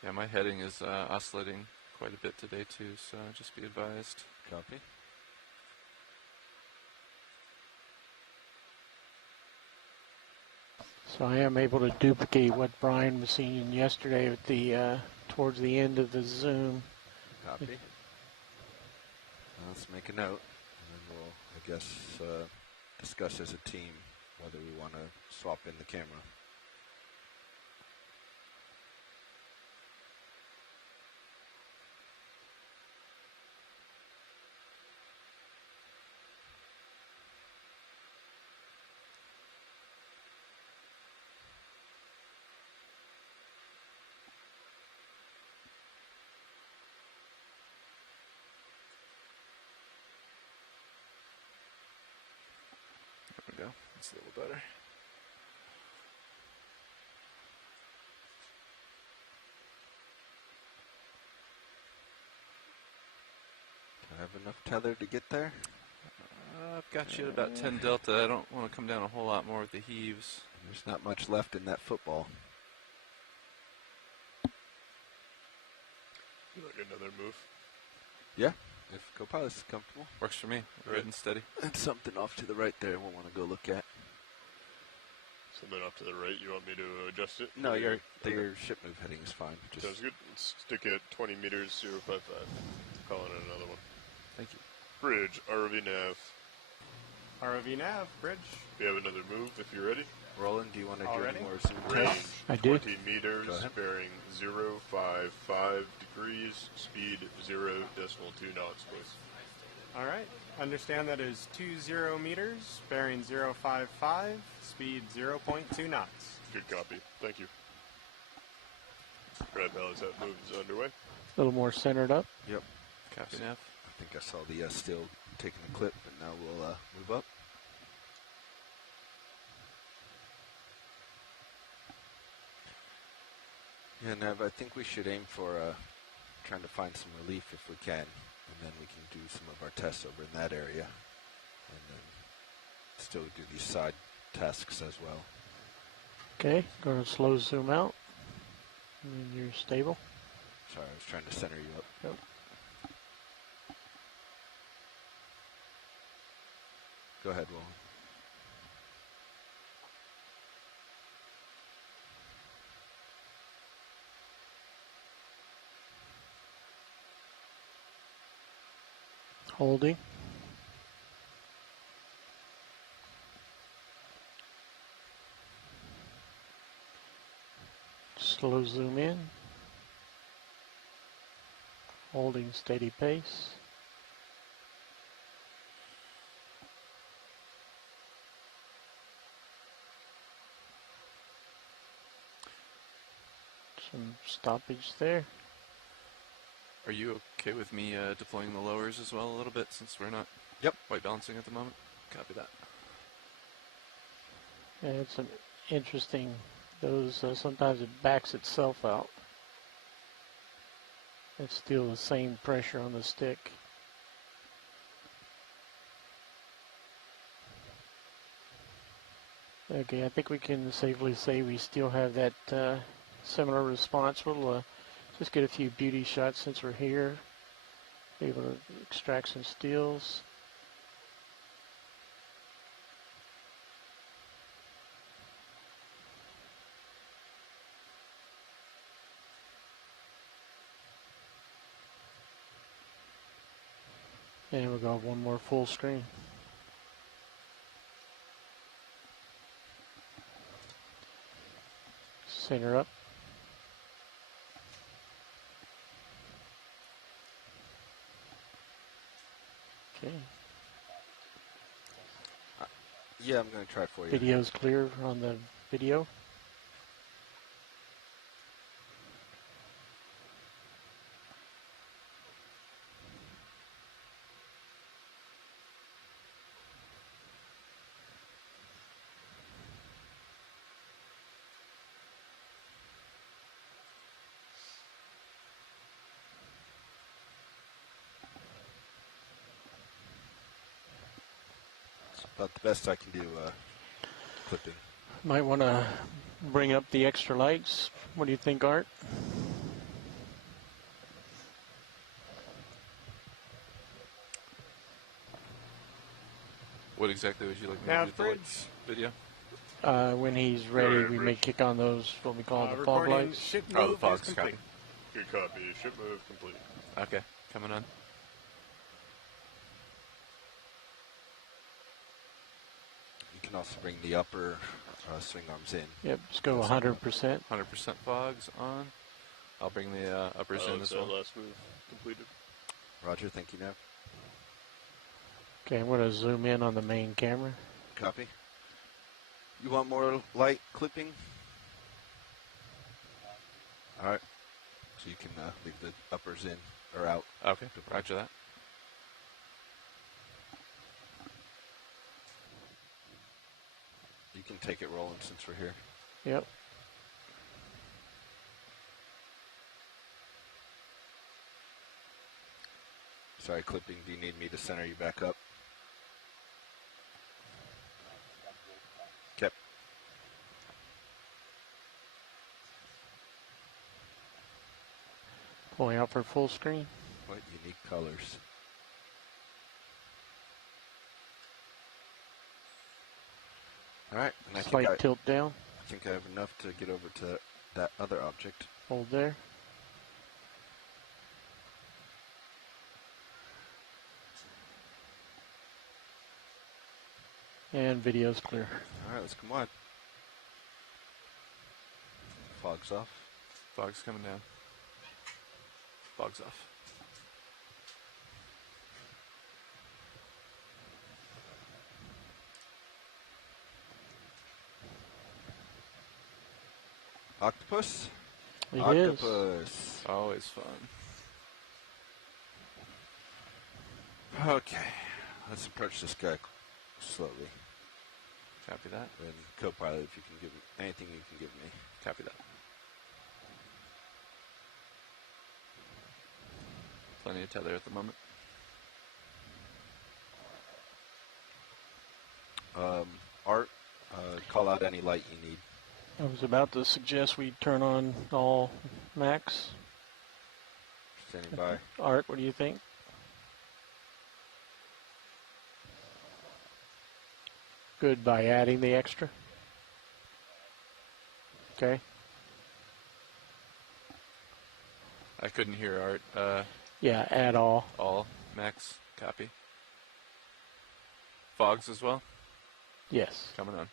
Yeah, my heading is oscillating quite a bit today too, so just be advised. Copy. So I am able to duplicate what Brian was seeing yesterday with the towards the end of the zoom. Copy. Let's make a note, and then we'll, I guess, discuss as a team whether we want to swap in the camera. we go. That's a little better. I have enough tether to get there? I've got you at about 10 delta. I don't want to come down a whole lot more with the heaves. There's not much left in that football. Like another move. Yeah, if co-pilot's comfortable. Works for me. We're good and steady. And something off to the right there we'll want to go look at. Something off to the right, you want me to adjust it? No, your ship move heading is fine. Just sounds good. Let's stick at 20 meters, 055. Calling it another one. Thank you. Bridge, ROV nav. ROV nav, bridge. We have another move if you're ready. Roland, do you want to do Already? any more zoom Range, tests? I do. 20 meters, bearing 055 degrees, speed 0.2 knots, please. All right. Understand that is 20 meters, bearing 055, speed 0.2 knots. Good copy. Thank you. Red Valley's that move is underway. A little more centered up. Yep. Copy nav. I think I saw the still taking the clip, but now we'll move up. Yeah, Nev, I think we should aim for trying to find some relief if we can, and then we can do some of our tests over in that area, and then still do these side tasks as well. Okay, going to slow zoom out. And then you're stable. Sorry, I was trying to center you up. Yep. Go ahead, Roland. Holding. Slow zoom in. Holding steady pace. Some stoppage there. Are you okay with me deploying the lowers as well a little bit since we're not white balancing at the moment? Copy that. Yeah, it's an interesting, those sometimes it backs itself out. It's still the same pressure on the stick. Okay, I think we can safely say we still have that similar response. We'll just get a few beauty shots since we're here. Be able to extract some stills. And we'll go one more full screen. Center up. Okay. Yeah, I'm going to try for you. Video's clear on the video. About the best I can do clipping. Might want to bring up the extra lights. What do you think, Art? What exactly would you like me Nav to do bridge. the video? When he's ready, we may kick on those, what we call the fog Recording lights. ship Oh, the move fog's is complete. Good copy. Ship move complete. Okay, coming on. You can also bring the upper swing arms in. Yep, just go 100%. 100% fogs on. I'll bring the uppers in as well. Last move completed. Roger, thank you, Nev. Okay, I'm going to zoom in on the main camera. Copy. You want more light clipping? All right. So you can leave the uppers in or out. Okay, roger that. and take it rolling since we're here. Yep. Sorry, clipping. Do you need me to center you back up? Okay. Pulling out for full screen. What unique colors. All right. And Slight tilt down. I think I have enough to get over to that other object. Hold there. And video's clear. All right, let's come on. Fog's off. Fog's coming down. Fog's off. Octopus? It Octopus. is. Always fun. Okay. Let's approach this guy slowly. Copy that. And co-pilot, if you can give me anything you can give me. Copy that. Plenty of tether at the moment. Art, call out any light you need. I was about to suggest we turn on all max. Standing by. Art, what do you think? Good, by adding the extra. Okay. I couldn't hear Art. Yeah, add all. All. Max. Copy. Fogs as well? Yes. Coming on.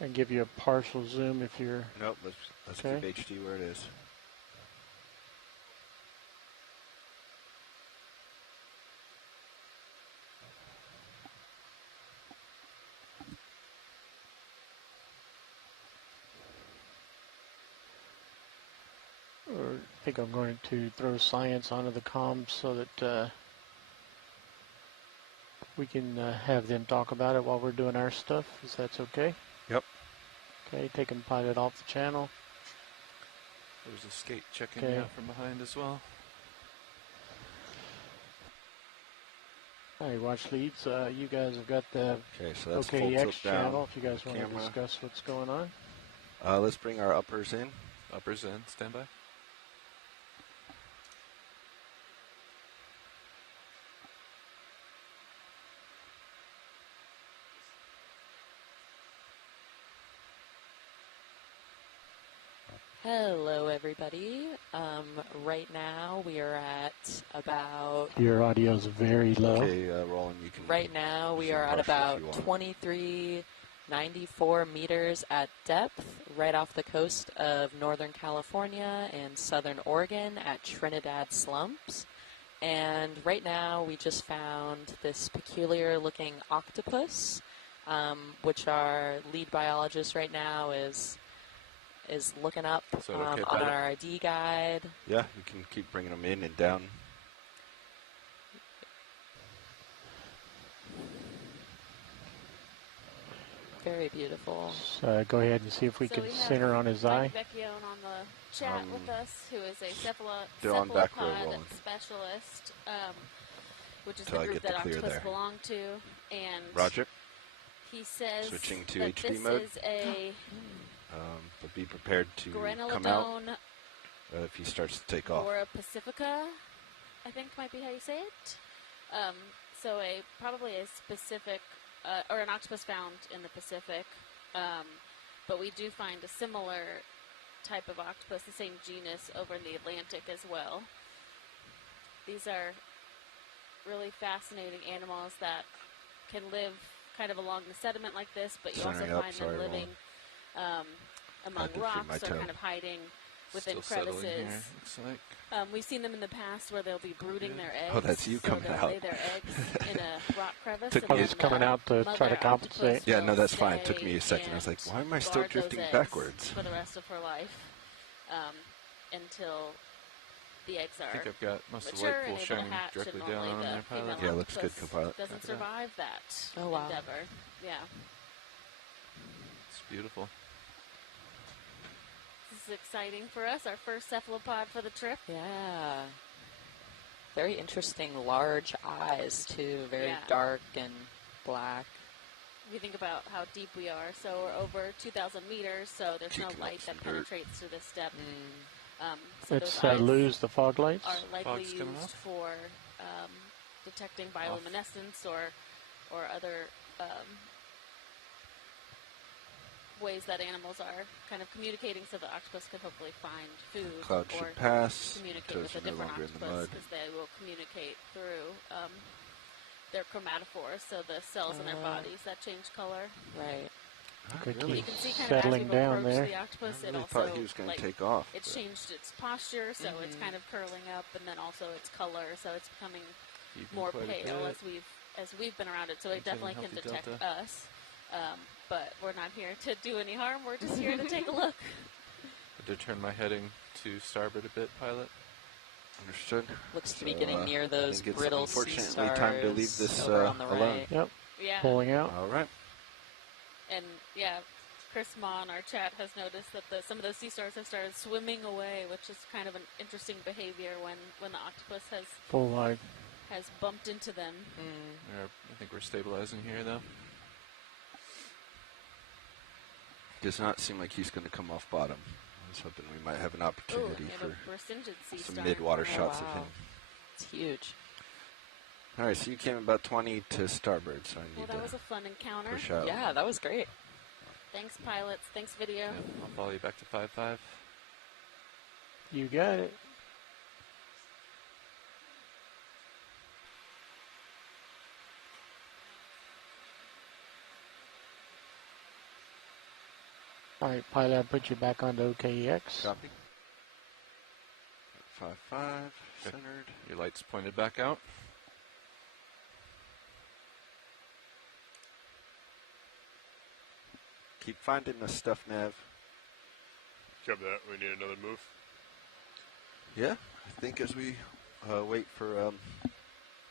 And give you a partial zoom if you're... Nope, let's keep HD where it is. I think I'm going to throw science onto the comms so that we can have them talk about it while we're doing our stuff, if that's okay. Yep. Okay, taking pilot off the channel. There's a skate checking out from behind as well. All right, watch leads. You guys have got the so that's full tilt OKEX down. channel if you guys want to Camera. discuss what's going on. Let's bring our uppers in. Uppers in. Stand by. Hello, everybody. Right now we are at about... Your audio's very low. Okay, Roland, you can... Right now we are at about 2394 meters at depth, right off the coast of Northern California and Southern Oregon at Trinidad Slumps. And right now we just found this peculiar looking octopus, which our lead biologist right now is looking up on our ID guide. Yeah, you can keep bringing them in and down. Very beautiful. So go ahead and see if we can center on his eye. Vecchione on the chat with us, who is a they're on back row, cephalopod Roland. specialist, which is Till the I group get the that clear octopus there. belong to. And Roger. he says Switching to that HD this mode. is a But be prepared to come out Granulodon if he starts to take off. or a Pacifica, I think might be how you say it. So probably a specific, or an octopus found in the Pacific. But we do find a similar type of octopus, the same genus, over in the Atlantic as well. These are really fascinating animals that can live kind of along the sediment like this, but you also find them living among rocks or kind of hiding within crevices. Here, looks like. We've seen them in the past where they'll be brooding their eggs. Oh, that's you coming they'll out. lay their eggs in a rock crevice. Took and me then coming the out to try to mother compensate. octopus Yeah, will no, that's fine. It stay took me a second. I was like, why am I still guard those drifting eggs backwards? for the rest of her life until the eggs are I think I've got most of the mature light pool and able shining to hatch, directly and down normally on the there, pilot. female Yeah, looks good, octopus co-pilot. doesn't survive that Oh, wow. endeavor. Yeah. It's beautiful. This is exciting for us, our first cephalopod for the trip. Yeah. Very interesting, large eyes, too. Very Yeah. dark and black. If you think about how deep we are, so we're over 2,000 meters, so there's no Kicking up light some that dirt. penetrates through this depth. Mm. So Let's those eyes lose the fog lights. are likely Fog's coming used off. for detecting bioluminescence or other ways that animals are kind of communicating, so the octopus can hopefully find food Cloud or should pass. communicate Toes with a are no different longer in the octopus mud. because they will communicate through their chromatophores, so the cells in their bodies that change color. Right. Okay, Really? You can see kind Settling of as down we've approached there. the octopus, I it really also thought he was going to take off. it's but changed its posture, so it's kind of curling up, and then also its color, so it's becoming more pale as we've been around it. So it definitely can detect us, but we're not here to do any harm. We're just here to take a look. I did turn my heading to starboard a bit, pilot. Understood. Looks to be getting near those I think it's brittle sea unfortunately stars time to leave this over on the alone. right. Yep, Yeah, pulling out. All right. and yeah, Chris Ma in our chat has noticed that some of those sea stars have started swimming away, which is kind of an interesting behavior when the octopus Full wide. has bumped into them. I think we're stabilizing here, though. Does not seem like he's going to come off bottom. I was hoping we might have an Ooh, opportunity and for a rescinded sea some star. mid-water Oh, shots of wow. him. It's huge. All right, so you came about 20 to starboard, so I Well, need that was to a fun encounter. push out. Yeah, that was great. Thanks, pilots. Thanks, video. Yeah, I'll follow you back to 5-5. You got it. All right, pilot, I'll put you back onto OKEX. Copy. 5-5, centered. Your light's pointed back out. Keep finding the stuff, Nav. Copy that. We need another move. Yeah, I think as we wait for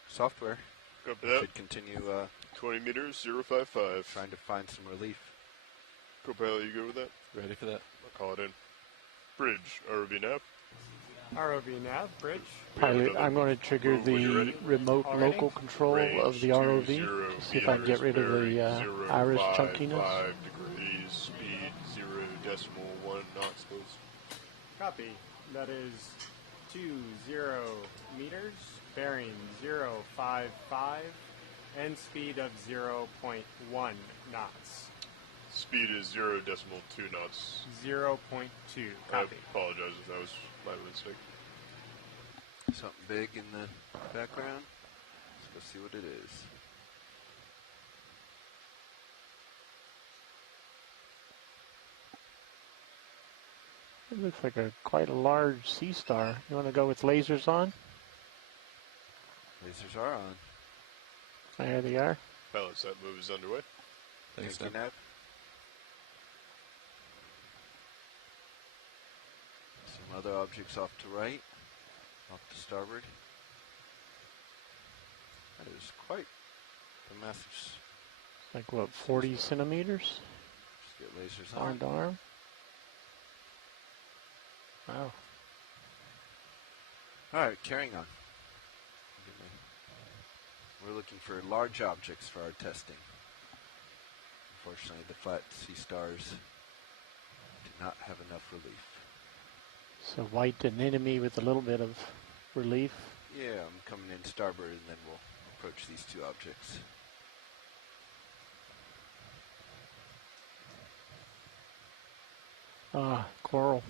software, Copy we that. should continue 20 meters, 055. trying to find some relief. Co-pilot, you good with that? Ready for that? I'll call it in. Bridge, ROV nav. ROV nav, bridge. Pilot, I'm going to trigger Move when you're the ready. remote Already? local control Range of the ROV 20 to see if I can get rid of bearing, the 0, iris 5, chunkiness. 5 degrees, speed 0.1 knots, please. Copy. That is 20 meters, bearing 055, and speed of 0.1 knots. Speed is 0.2 knots. 0.2. I Copy. apologize if that was my mistake. Something big in the background. Let's go see what it is. It looks like quite a large sea star. You want to go with lasers on? Lasers are on. There they are. Pilots, that move is underway. Thanks, Thank you, Dan. Nav. Some other objects off to right, off to starboard. That is quite a massive. Like what, 40 centimeters? Just get lasers Arm on. to arm? Wow. All right, carrying on. We're looking for large objects for our testing. Unfortunately, the flat sea stars do not have enough relief. So white anemone with a little bit of relief. Yeah, I'm coming in starboard and then we'll approach these two objects. Ah, coral.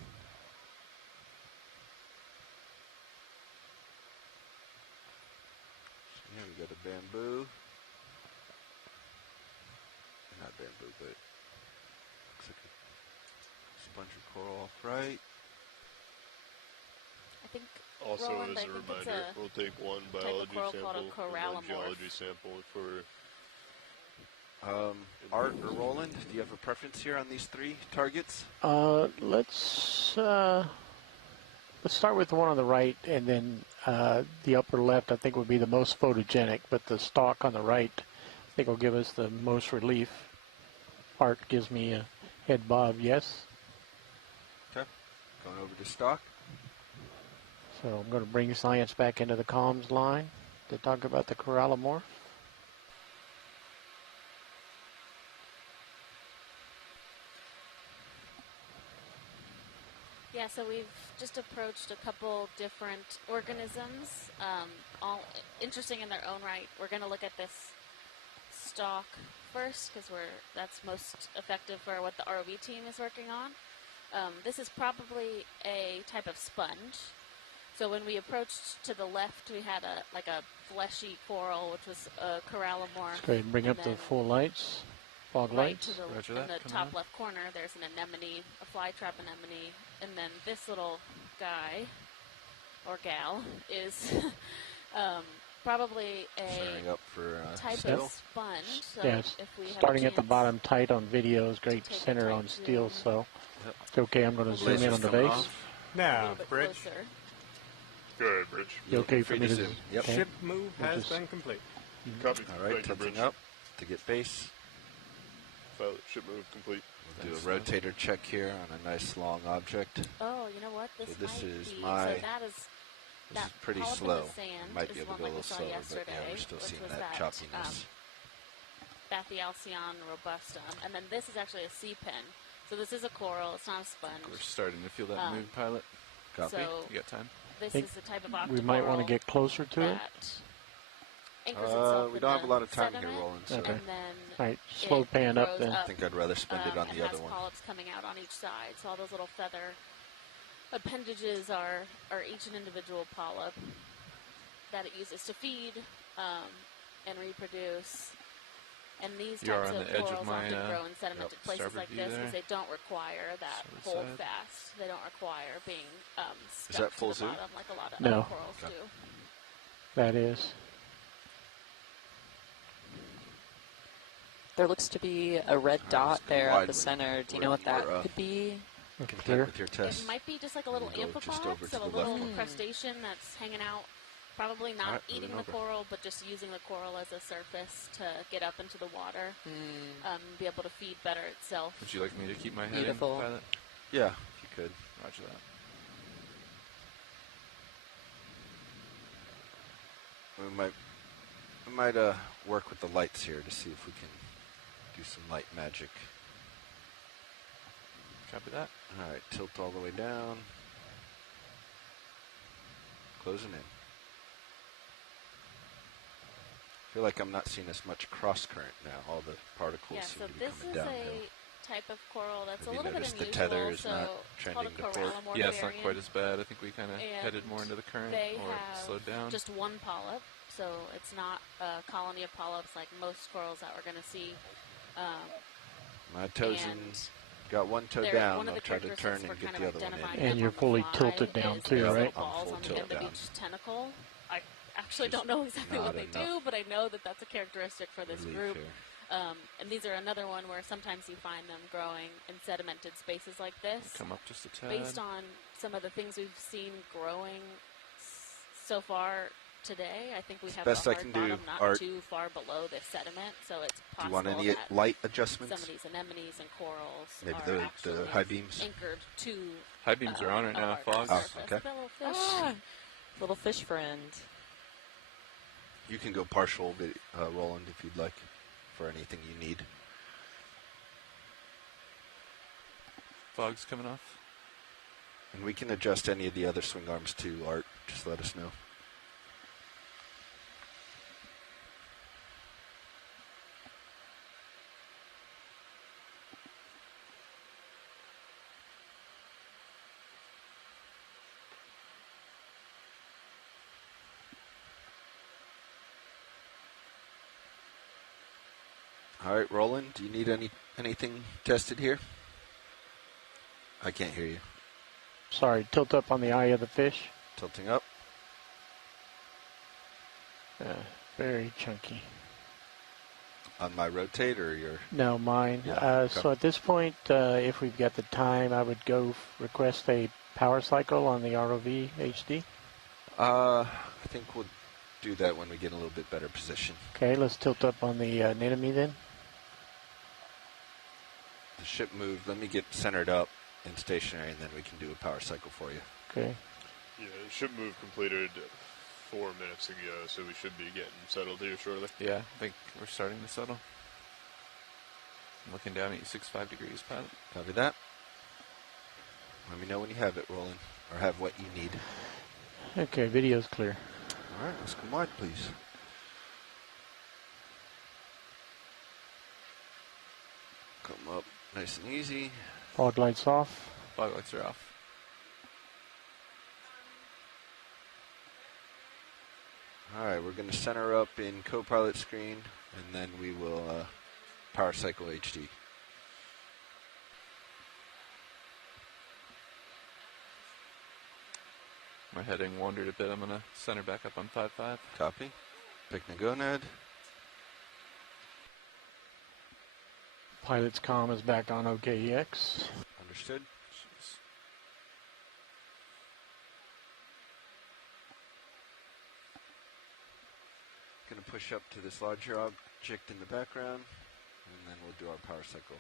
So here we got a bamboo. Not bamboo, but looks like a sponge or coral off right. I think Also, Roland, as I a think it's reminder, a we'll take one type of biology coral sample called a and one corallimorph. geology sample for Art or Roland, do you have a preference here on these three targets? Let's Let's start with the one on the right, and then the upper left I think would be the most photogenic, but the stalk on the right I think will give us the most relief. Art gives me a head bob, yes? Okay. Going over to stock. So I'm going to bring science back into the comms line to talk about the corallimorph. Yeah, so we've just approached a couple different organisms, all interesting in their own right. We're going to look at this stalk first because that's most effective for what the ROV team is working on. This is probably a type of sponge. So when we approached to the left, we had a fleshy coral, which was a corallimorph. Let's go ahead and bring up the full lights, fog right lights. in the top left corner, there's an anemone, a flytrap anemone, and then this little guy or gal is probably a up for, type of sponge. So yes, if we starting have at the bottom tight on videos, great center on steel. So it's okay. I'm going to zoom in on the base. Now, Bridge. Closer. Go ahead, Bridge. You okay for me to zoom? Yep. Ship move has been complete. Copy. All right, Thank you, Bridge. tilting up to get base. Pilot ship move complete. We'll do a rotator check here on a nice long object. Oh, you know what? This is be, my. so that is This is pretty polyp in slow. the sand Might is be able to one go a like we little saw slower, but yesterday, yeah, we're still which seeing was that choppiness. Bathyalcion robustum, and then this is actually a sea pen. So this is a coral. It's not a sponge. We're starting to feel that mood, pilot. Copy. So You got time? this is the type of octocoral. We might want to get closer to it. Anchors itself we in don't have the a lot of time sediment, here, Roland. So Okay. And then All right, slow pan up then. I think I'd rather spend it on and the other has one. polyps coming out on each side. So all those little feather appendages are each an individual polyp that it uses to feed and reproduce. And these You are types on of the edge of corals my, often grow in sedimented places starboard like view this there. because they don't require that Starboard hold side. fast. They don't require being Is stuck that full to the zoom? bottom like a lot of No. other corals Okay. do. That is. There looks to be a red dot just go there wide at the with center. Do you where know what that you are, could be? Okay, Contact clear. with your It test. might be just like a little We'll go just amphipod, over to so a the left little one. crustacean that's hanging out, probably not Alright, eating moving the over. coral, but just using the coral as a surface to get up into the water, be able to feed better itself. Would you like me to keep my head Beautiful. in, pilot? Yeah, if you could. Roger that. We might work with the lights here to see if we can do some light magic. Copy that. All right, tilt all the way down. Closing in. Feel like I'm not seeing as much cross current now. All the particles Yeah, seem so to be this coming is downhill. a type of coral that's Have a you little bit noticed the unusual. tether is so not it's called a trending to port? corallimorph Yeah, it's not variant. quite as bad. I think we kind of And headed more into the current They or have slowed down. just one polyp, so it's not a colony of polyps like most corals that we're going to see. My toes in. And Got one toe one down. of I'll the try to turn characteristics we're and get kind the of other one identifying in. And them you're on the fully fly tilted down is too, these right? little I'm balls full on the tilt end of down. each tentacle. I actually Just don't know exactly what not they do, enough but I know that that's a characteristic for this relief group. here. And these are another one where sometimes you find them growing in sedimented spaces like this. Come up just a tad. Based on some of the things we've seen growing so far today, I think we have best a I hard can do, bottom not Art. too far below the sediment, so it's Do possible you want any that light some adjustments? of these anemones and corals Maybe are the actually high beams? anchored to High beams are on right a now. larger Fogs. Oh, surface. okay. The little fish. Ah, little fish friend. You can go partial, Roland, if you'd like, for anything you need. Fogs coming off. And we can adjust any of the other swing arms too, Art. Just let us know. All right, Roland, do you need anything tested here? I can't hear you. Sorry, tilt up on the eye of the fish. Tilting up. Very chunky. On my rotate or your? No, mine. Yeah, okay. So at this point, if we've got the time, I would go request a power cycle on the ROV HD? I think we'll do that when we get in a little bit better position. Okay, let's tilt up on the anemone then. The ship moved. Let me get centered up and stationary, and then we can do a power cycle for you. Okay. Yeah, the ship move completed 4 minutes ago, so we should be getting settled here shortly. Yeah, I think we're starting to settle. I'm looking down at you, 65 degrees, pilot. Copy that. Let me know when you have it rolling, or have what you need. Okay, video's clear. All right, let's come wide, please. Come up nice and easy. Fog lights off. Fog lights are off. All right, we're going to center up in co-pilot screen, and then we will power cycle HD. My heading wandered a bit. I'm going to center back up on 5-5. Copy. Pick the gonad. Pilot's comm is back on OKEX. Understood. Jeez. Going to push up to this larger object in the background, and then we'll do our power cycle.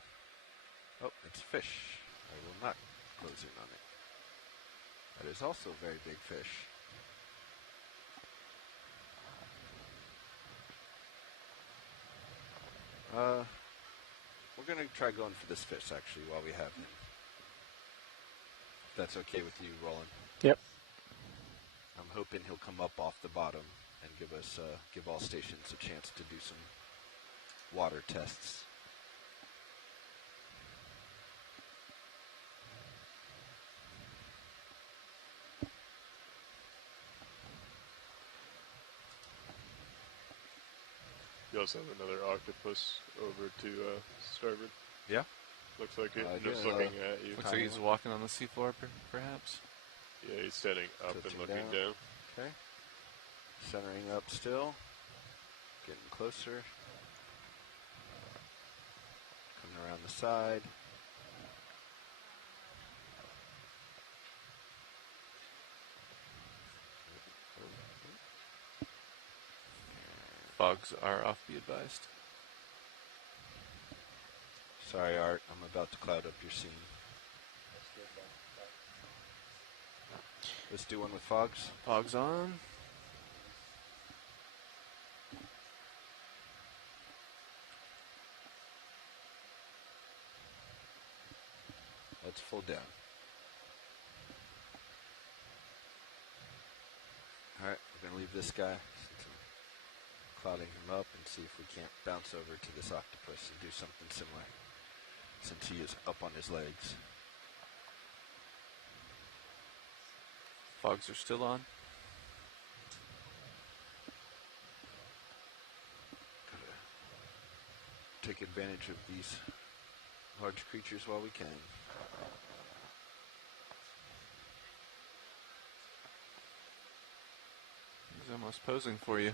Oh, it's fish. I will not close in on it. That is also a very big fish. We're going to try going for this fish, actually, while we have him. If that's okay with you, Roland. Yep. I'm hoping he'll come up off the bottom and give all stations a chance to do some water tests. You also have another octopus over to starboard. Yeah. Looks like it. Yeah, Just looking at you. Looks like he's walking on the seafloor, perhaps. Yeah, he's standing up Tilting and looking down. down. Okay. Centering up still. Getting closer. Coming around the side. Fogs are off, be advised. Sorry, Art. I'm about to cloud up your scene. Let's do one with fogs. Fogs on. Let's full down. Alright, we're going to leave this guy, clouding him up, and see if we can't bounce over to this octopus and do something similar, since he is up on his legs. Fogs are still on. Gotta take advantage of these large creatures while we can. He's almost posing for you.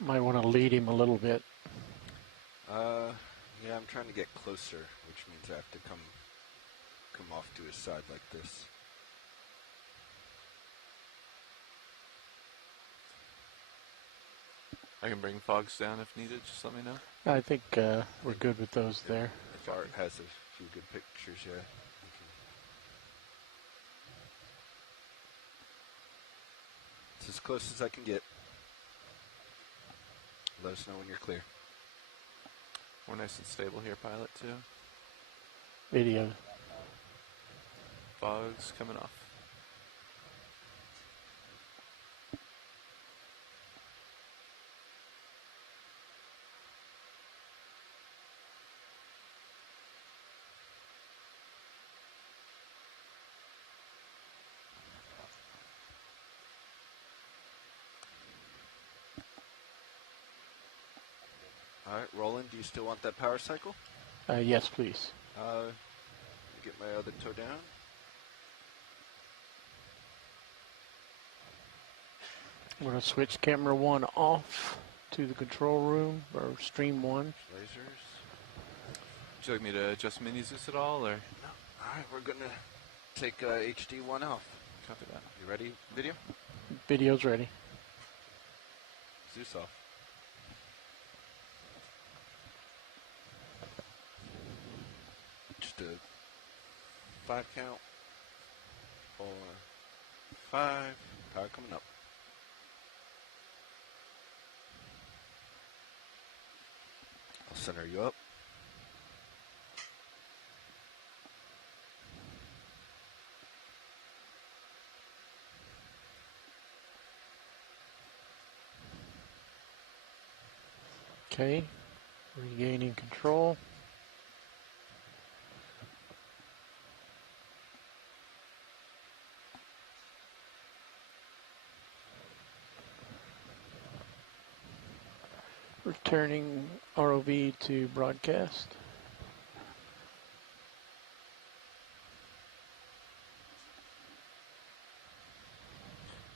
Might want to lead him a little bit. Yeah, I'm trying to get closer, which means I have to come off to his side like this. I can bring fogs down if needed. Just let me know. I think we're good with those there. If Art has a few good pictures, yeah. It's as close as I can get. Let us know when you're clear. We're nice and stable here, pilot, too. Video. Fogs coming off. All right, Roland, do you still want that power cycle? Yes, please. Get my other toe down. I'm going to switch camera 1 off to the control room, or stream 1. Lasers. Would you like me to adjust mini Zeus at all, or? No. All right, we're going to take HD 1 off. Copy that. You ready, video? Video's ready. Zeus off. Just a 5 count. 4, 5. Power coming up. I'll center you up. Okay, regaining control. Returning ROV to broadcast.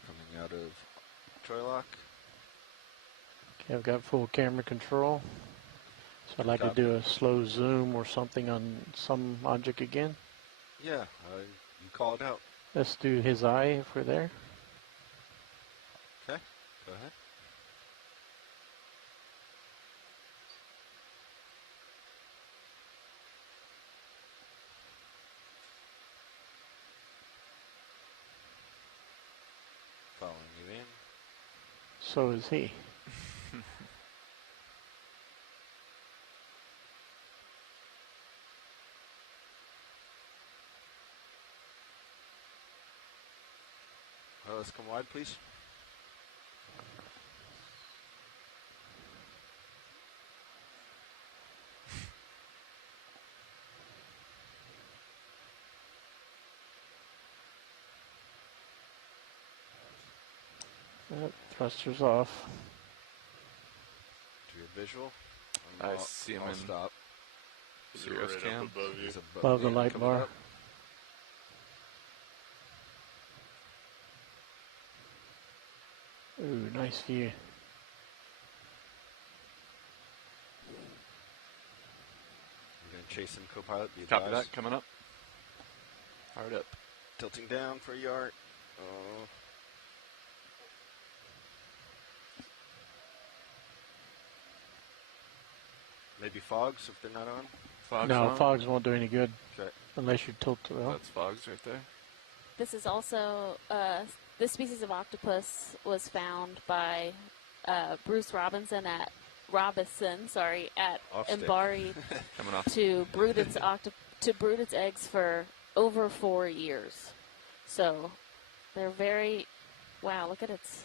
Coming out of Troy lock. Okay, I've got full camera control. So I'd like to do a slow zoom or something on some object again. Yeah, you call it out. Let's do his eye if we're there. Okay, go ahead. Following you in. So is he. Let's come wide, please. Thrusters off. Do your visual. I see him I'll in stop. Sirius right cam. up above you. He's Above the you, light coming bar. up. Ooh, nice view. You're going to chase him, co-pilot. Be Copy advised. that. Coming up. Hard up. Tilting down for a yard. Oh. Maybe fogs if they're not on. Fogs No, on. fogs won't do any good Okay. unless you tilt it up. That's fogs right there. This is also, this species of octopus was found by Bruce Robinson at Off-stick. Mbari Coming off. to brood its eggs for over 4 years. So they're very, wow, look at its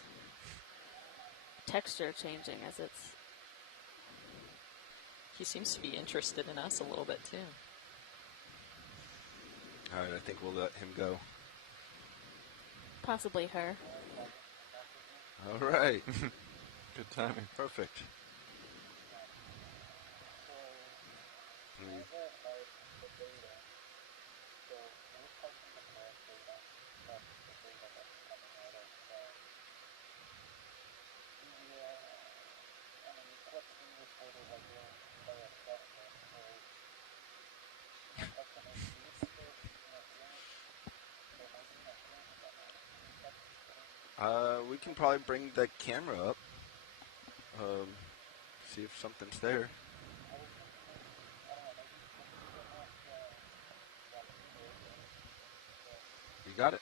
texture changing as it's. He seems to be interested in us a little bit too. All right, I think we'll let him go. Possibly her. All right. Good timing. Perfect. We can probably bring the camera up. See if something's there. You got it.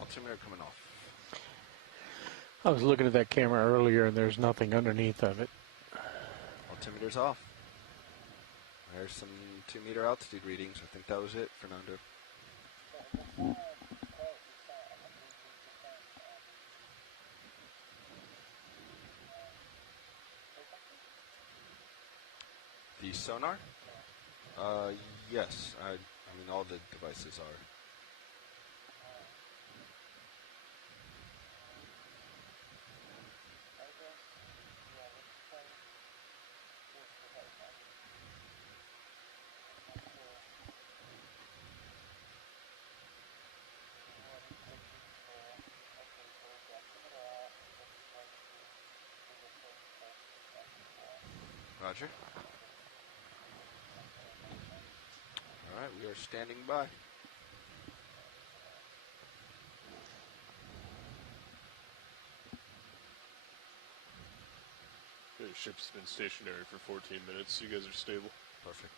Altimeter coming off. I was looking at that camera earlier and there's nothing underneath of it. Altimeter's off. There's some 2-meter altitude readings. I think that was it, Fernando. The sonar? Yes. I mean, all the devices are. Roger. All right, we are standing by. The ship's been stationary for 14 minutes. You guys are stable. Perfect.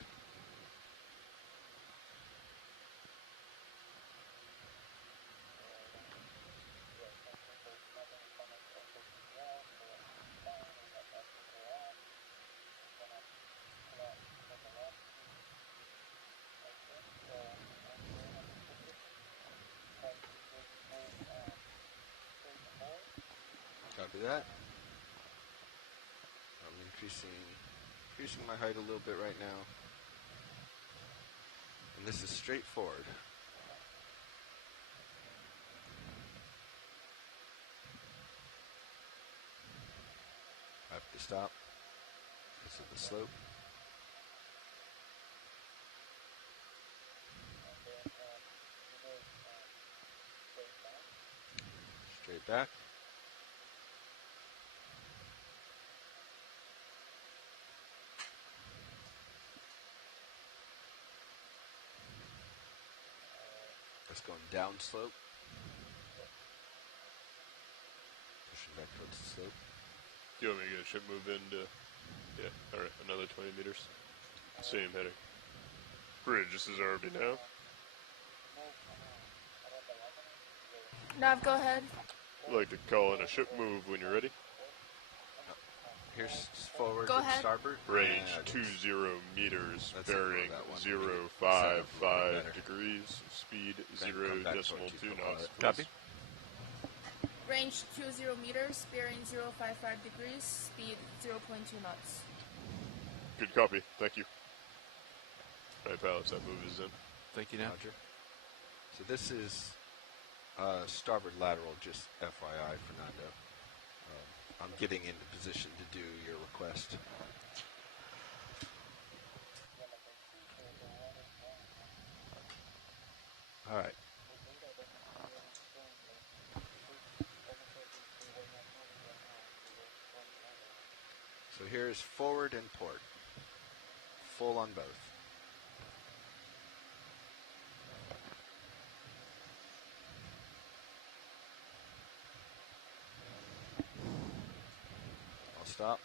Copy that. I'm increasing my height a little bit right now. And this is straightforward. I have to stop because of the slope. Straight back. That's going down slope. Pushing back towards the slope. Do you want me to get a ship move into... Yeah, alright, another 20 meters. Same heading. Bridge, this is ROV now. Nav, go ahead. I'd like to call in a ship move when you're ready. Here's forward Go and ahead. starboard. Range 20 meters, That's bearing that one. 055 degrees, speed Then come back 0.2 towards you for knots. pilot. Copy. Range 20 meters, bearing 055 degrees, speed 0.2 knots. Good copy, thank you. Alright, pilots, that move is in. Thank you now. Roger. So this is starboard lateral, just FYI, Fernando. I'm getting into position to do your request. All right. So here's forward and port. Full on both. I'll stop.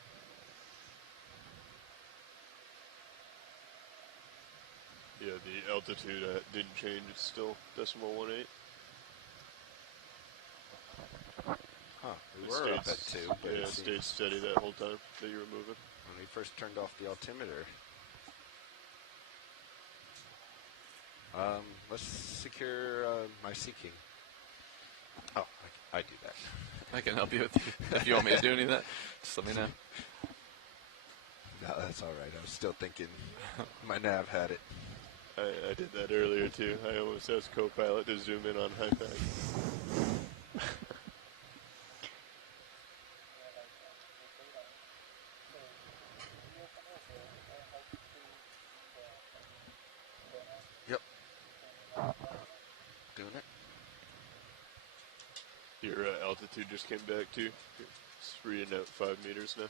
Yeah, the altitude didn't change, it's still 0.18. Huh, we It were up stayed at 2, but yeah, it it stayed steady that whole time that you were moving. when we first turned off the altimeter. Let's secure my seeking. Oh, I do that. I can help you with if you want me to do any of that. Just let me know. No, that's all right. I was still thinking my nav had it. I did that earlier too. I almost asked co-pilot to zoom in on high pack. Yep. Doing it. Your altitude just came back too. It's reading out 5 meters now.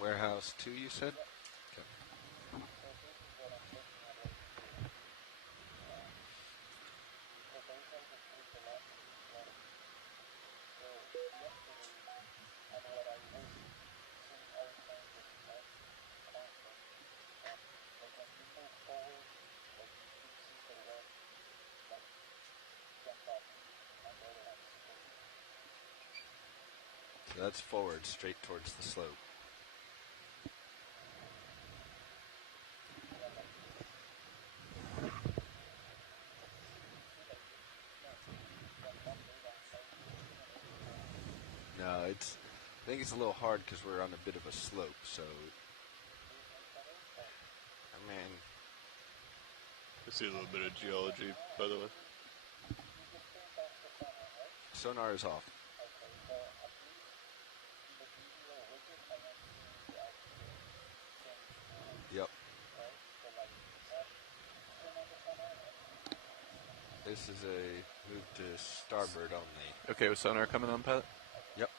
Warehouse 2, you said? Okay. So that's forward, straight towards the slope. No, I think it's a little hard because we're on a bit of a slope, so, I mean, I see a little bit of geology, by the way. sonar is off. Yep. This is a move to starboard only. Okay, with sonar coming on, pilot? Yep.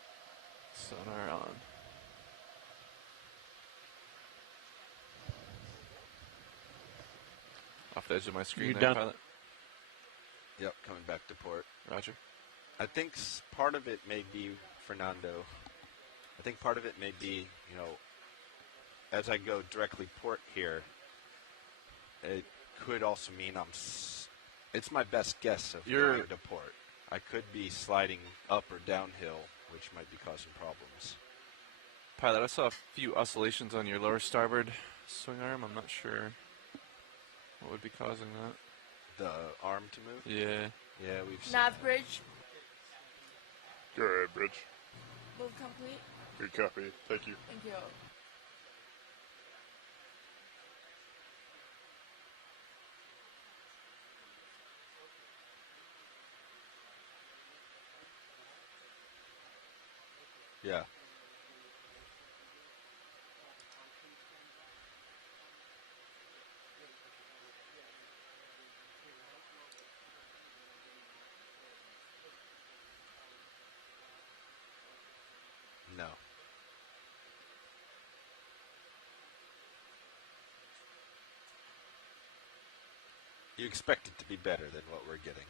Sonar on. the edge of my screen You there, done? pilot. Yep, coming back to port. Roger. I think part of it may be, Fernando, I think part of it may be, you know, as I go directly port here, it could also mean it's my best guess of going to port. I could be sliding up or downhill, which might be causing problems. Pilot, I saw a few oscillations on your lower starboard swing arm. I'm not sure what would be causing that. The arm to move? Yeah. Yeah, we've seen Nav that. bridge. Go ahead, Bridge. Move complete. Good copy. Thank you. Thank you. Yeah. No. You expect it to be better than what we're getting.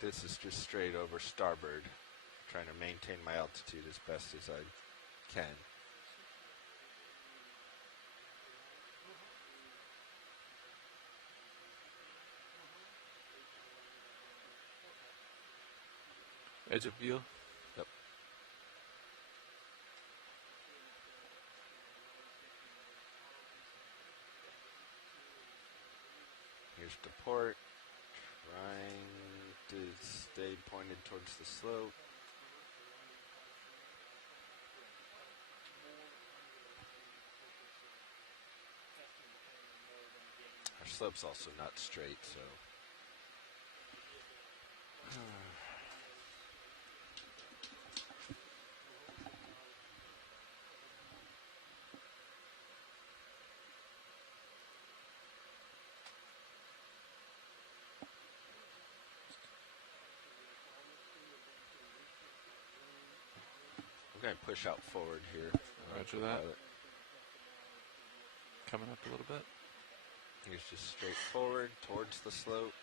This is just straight over starboard, trying to maintain my altitude as best as I can. Edge of view. Yep. Here's the port. Trying to stay pointed towards the slope. Our slope's also not straight, so. We're going to push out forward here. Roger that. Coming up a little bit. Here's just straight forward towards the slope.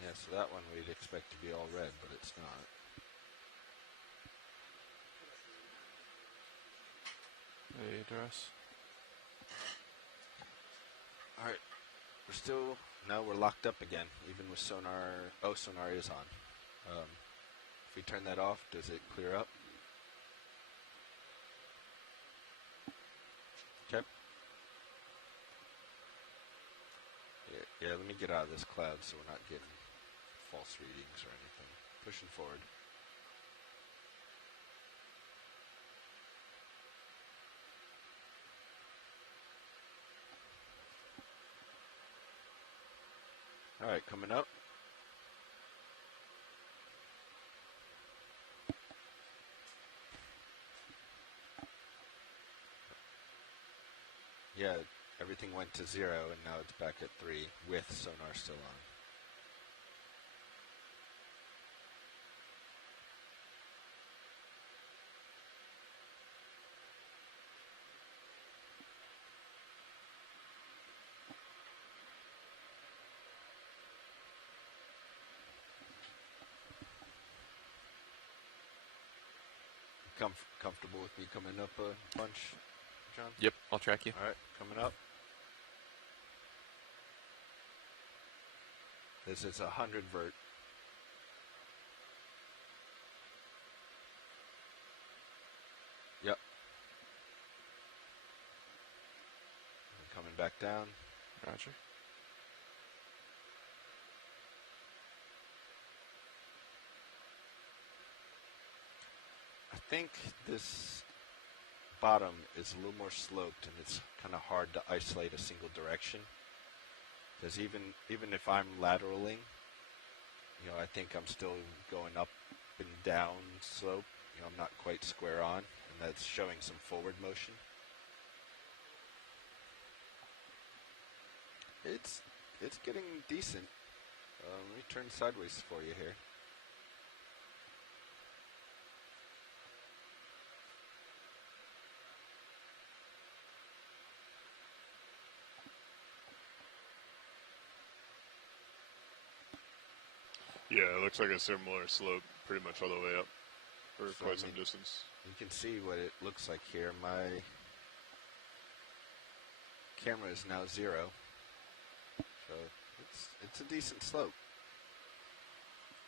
Yeah, so that one we'd expect to be all red, but it's not. Hey, Doris. All right. We're still... No, we're locked up again, even with sonar. Oh, sonar is on. If we turn that off, does it clear up? Okay. Yeah, let me get out of this cloud so we're not getting false readings or anything. Pushing forward. All right, coming up. Yeah, everything went to 0 and now it's back at 3 with sonar still on. Comfortable with me coming up a bunch, John? Yep, I'll track you. All right, coming up. This is 100 vert. Yep. And coming back down. Roger. I think this bottom is a little more sloped and it's kind of hard to isolate a single direction. Because even if I'm lateraling, you know, I think I'm still going up and down slope. You know, I'm not quite square on, and that's showing some forward motion. It's getting decent. Let me turn sideways for you here. Yeah, it looks like a similar slope pretty much all the way up for So, quite some distance. You can see what it looks like here. My camera is now 0, so it's a decent slope.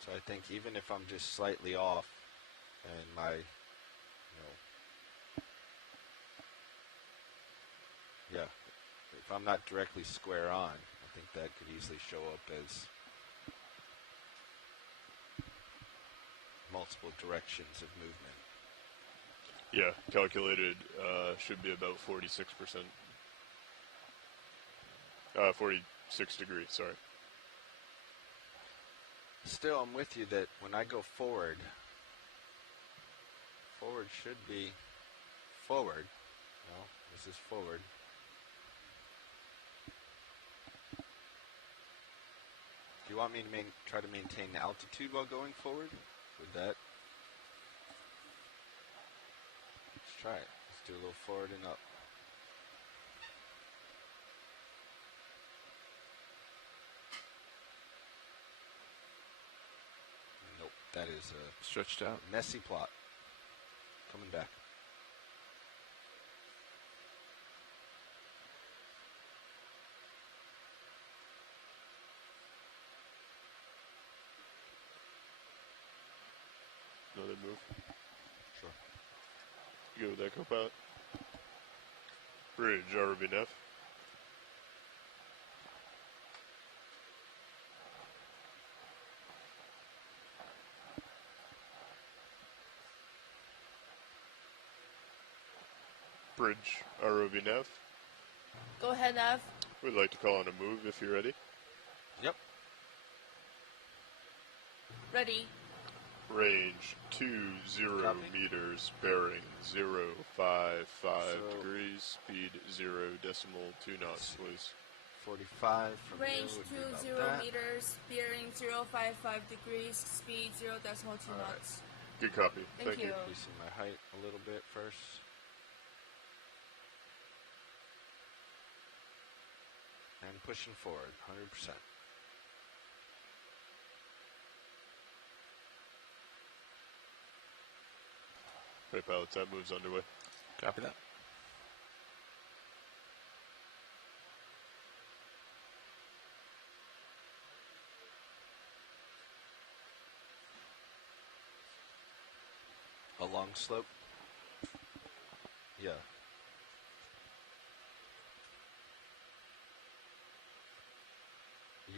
So I think even if I'm just slightly off, and my, yeah, if I'm not directly square on, I think that could easily show up as multiple directions of movement. Yeah, calculated should be about 46%. 46 degrees, sorry. Still, I'm with you that when I go forward, forward should be forward. No, this is forward. Do you want me to try to maintain the altitude while going forward? Would that? Let's try it. Let's do a little forward and up. Nope, that is a Stretched out. messy plot. Coming back. Another move. Sure. You go with that copilot. Bridge, ROV Neff. Bridge, ROV Neff. Go ahead, Nav. We'd like to call on a move if you're ready. Yep. Ready. Range 20 Copy. meters, bearing 055 degrees, speed 0.2 knots, please. 45 from Range you would be about 20 that. meters, bearing 055 degrees, speed 0.2 All right. knots. Good copy. Thank you. Increasing my height a little bit first. And pushing forward, 100%. Right, pilots, that move's underway. Copy that. A long slope. Yeah.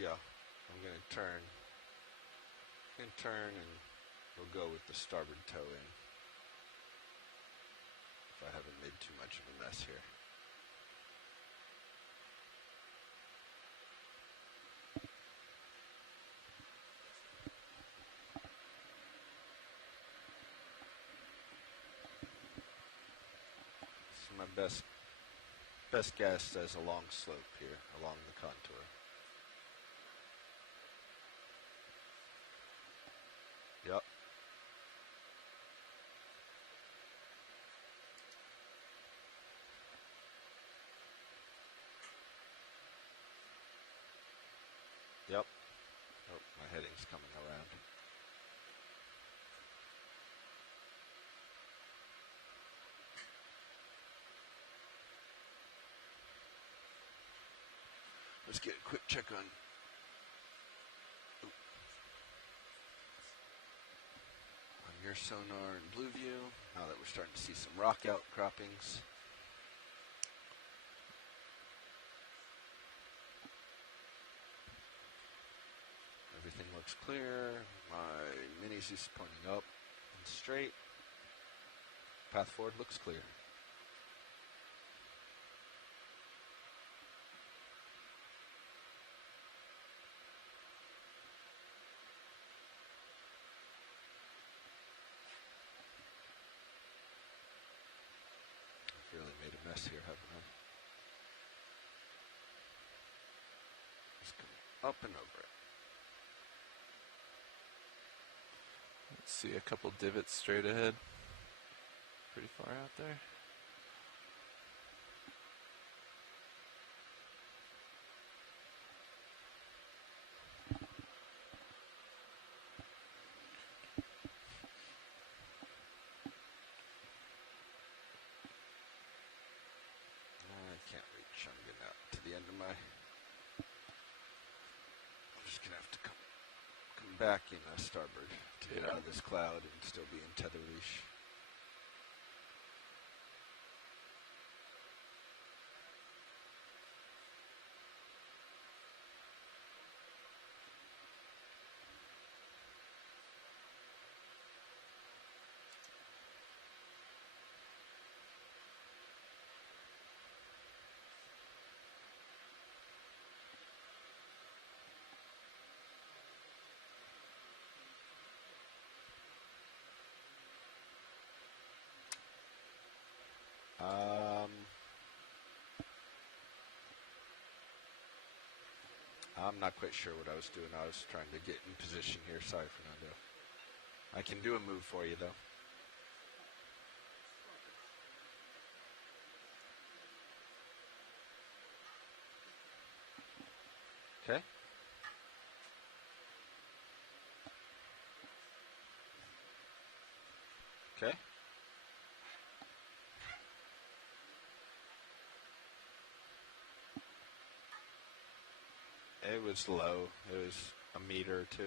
Yeah. I'm going to turn. And we'll go with the starboard toe in. If I haven't made too much of a mess here. So my best guess as a long slope here along the contour. Yep. Yep. Oh, my heading's coming around. Let's get a quick check on your sonar and blue view. Now that we're starting to see some rock outcroppings. Everything looks clear. My mini is pointing up and straight. Path forward looks clear. I've really made a mess here, haven't I? Just come up and over it. Let's see a couple divots straight ahead. Pretty far out there. back in starboard to get out of this cloud and still be in tether leash. I'm not quite sure what I was doing. I was trying to get in position here. Sorry, Fernando. I can do a move for you, though. Okay. Okay. It was low. It was a meter or two.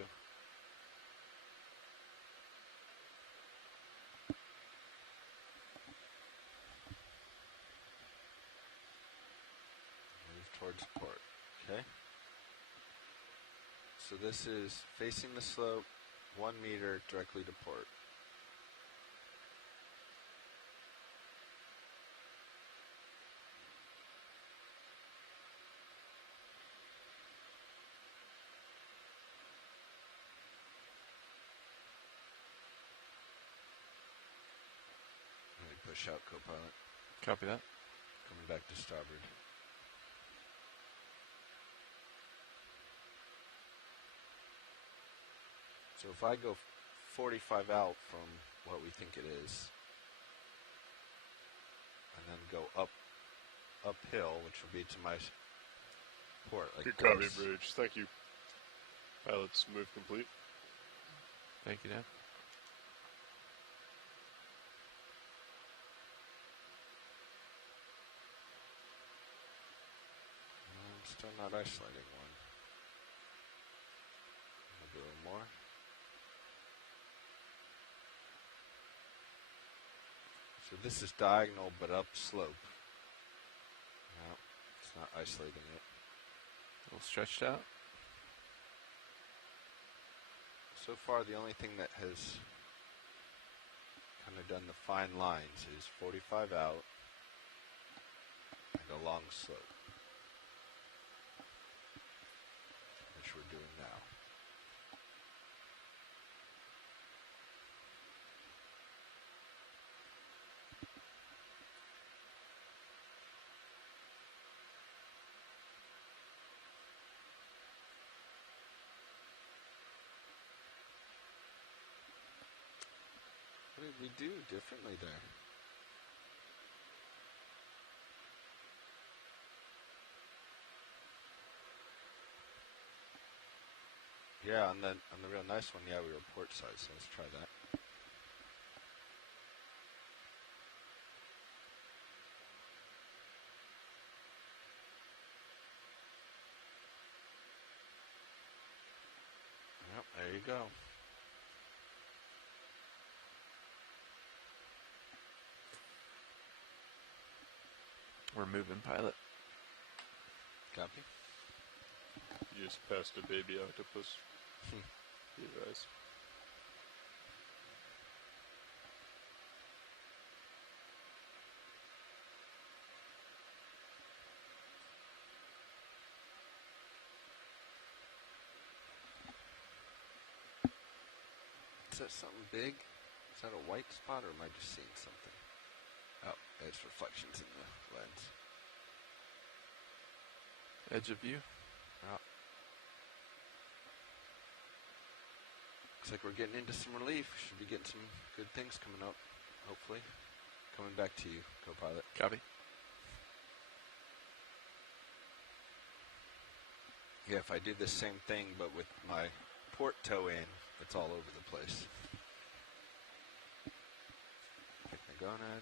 Move towards port. Okay. So this is facing the slope, 1 meter directly to port. Push out, co-pilot. Copy that. Coming back to starboard. So if I go 45 out from what we think it is, and then go uphill, which will be to my port. Like good copy, bridge. Thank you. Pilots, move complete. Thank you, Dan. Still not isolating one. We'll do a little more. So this is diagonal but up slope. No, it's not isolating it. A little stretched out. So far the only thing that has kind of done the fine lines is 45 out and a long slope. Which we're doing now. What did we do differently there? Yeah, on the real nice one, yeah, we were port side, so let's try that. Yep, there you go. We're moving, pilot. Copy. You just passed a baby octopus. You guys. Is that something big? Is that a white spot, or am I just seeing something? Oh, it's reflections in the lens. Edge of view. Oh. Looks like we're getting into some relief. Should be getting some good things coming up, hopefully. Coming back to you, co-pilot. Copy. Yeah, if I do the same thing, but with my port toe in, it's all over the place. Pick my gonad.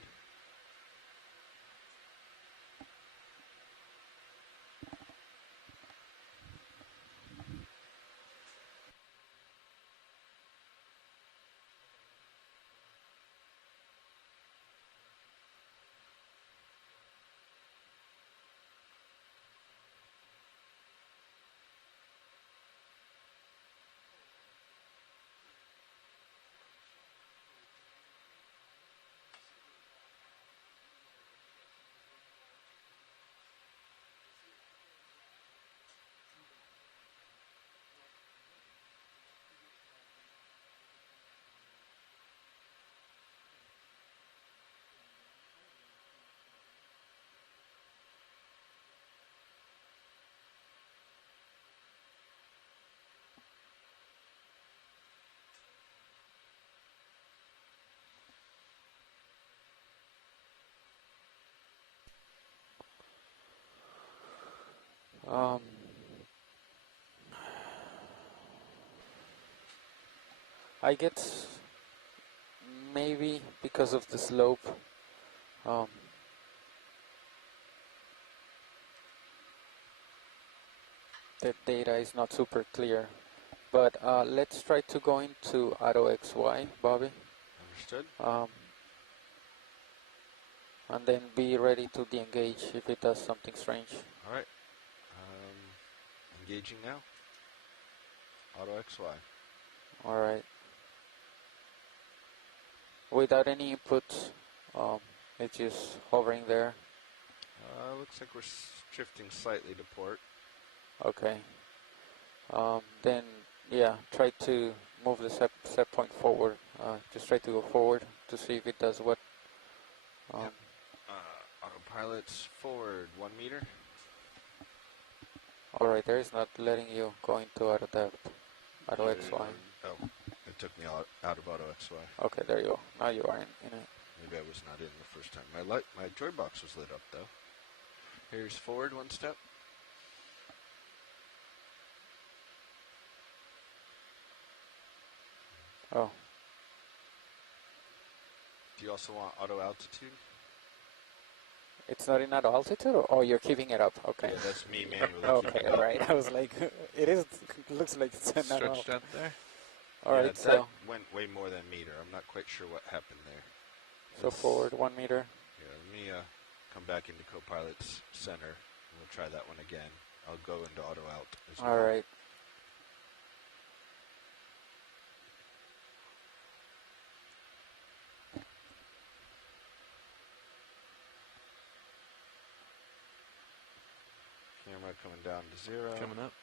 I guess maybe because of the slope, the data is not super clear. But let's try to go into auto XY, Bobby. Understood. And then be ready to de-engage if it does something strange. All right. Engaging now. Auto XY. All right. Without any input, it's just hovering there. Looks like we're drifting slightly to port. Okay. Then, yeah, try to move the set point forward. Just try to go forward to see if it does what. Yep. Autopilot's forward 1 meter. All right, there is not letting you go into auto depth. Auto XY. Oh, it took me out of auto XY. Okay, there you go. Now you are in it. Maybe I was not in the first time. My joy box was lit up though. Here's forward 1 step. Oh. Do you also want auto altitude? It's not in auto altitude, or you're keeping it up? Okay. Yeah, that's me manually. Okay, right. I was like, it is. Looks like it's in auto. Stretched out there. All right, that so went way more than a meter. I'm not quite sure what happened there. So forward 1 meter. Yeah, let me come back into Copilot's center. We'll try that one again. I'll go into auto alt as well. All right. Camera coming down to 0. Coming up.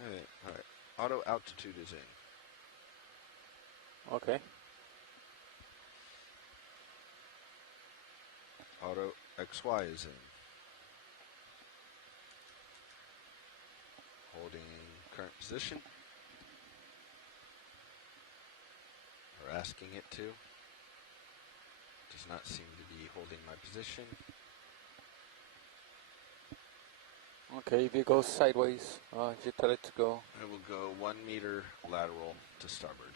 All right. Auto altitude is in. Okay. Auto XY is in. Holding current position. Or asking it to. Does not seem to be holding my position. Okay, if it goes sideways, you tell it to go. I will go 1 meter lateral to starboard.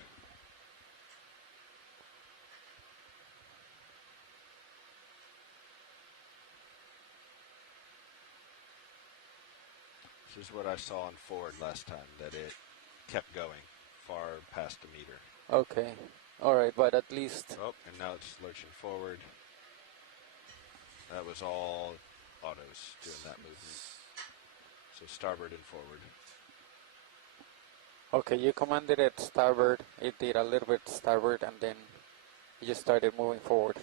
This is what I saw on forward last time, that it kept going far past a meter. Okay. All right, but at least. Oh, and now it's lurching forward. That was all autos doing that movement. So starboard and forward. Okay, you commanded it starboard. It did a little bit starboard, and then you just started moving forward.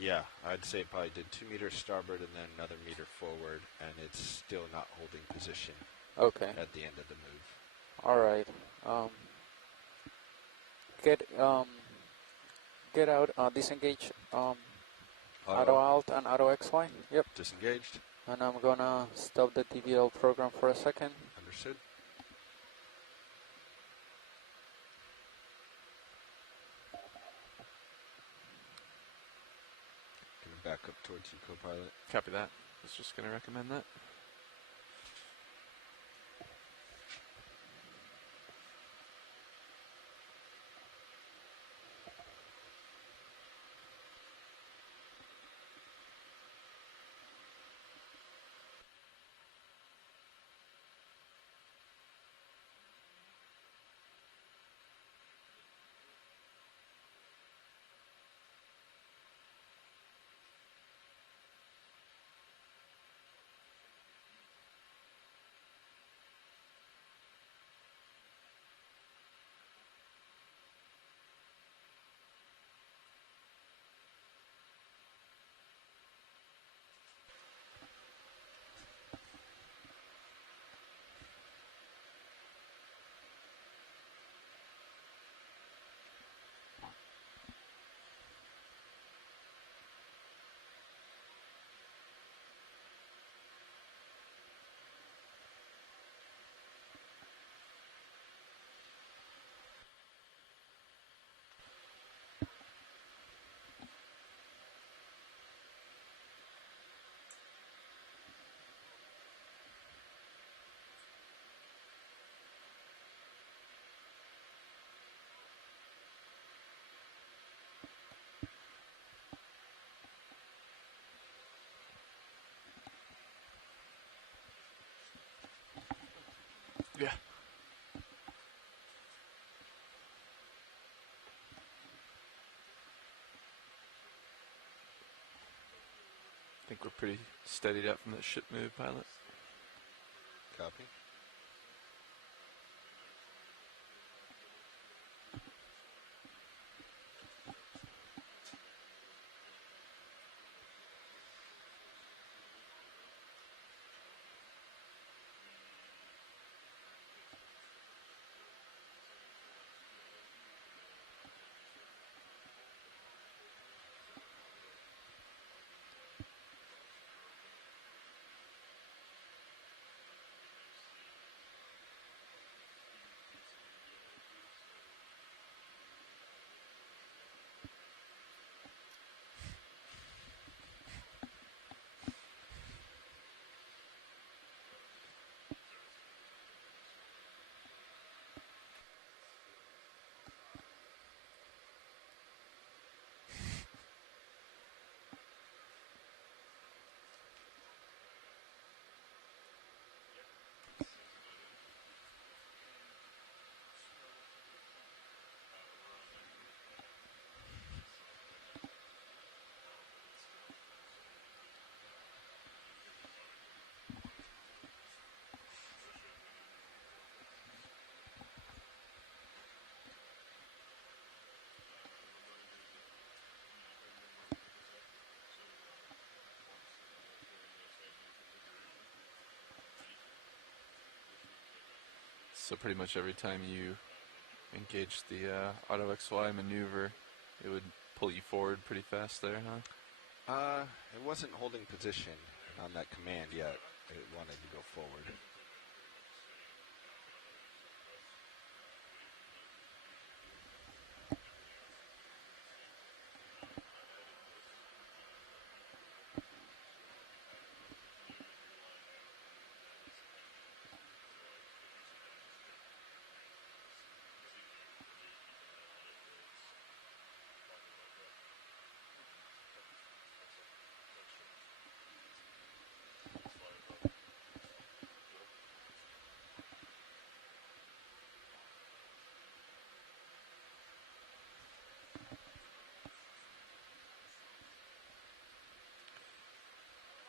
Yeah, I'd say it probably did 2 meters starboard and then another meter forward, and it's still not holding position. Okay. At the end of the move. All right. Get out. Disengage. Auto alt and auto XY. Yep. Disengaged. And I'm gonna stop the DVL program for a second. Understood. Gonna back up towards you, Copilot. Copy that. I was just going to recommend that. think we're pretty steadied up from that ship move, pilot. Copy. So pretty much every time you engage the auto XY maneuver, it would pull you forward pretty fast there, huh? It wasn't holding position on that command yet. It wanted to go forward.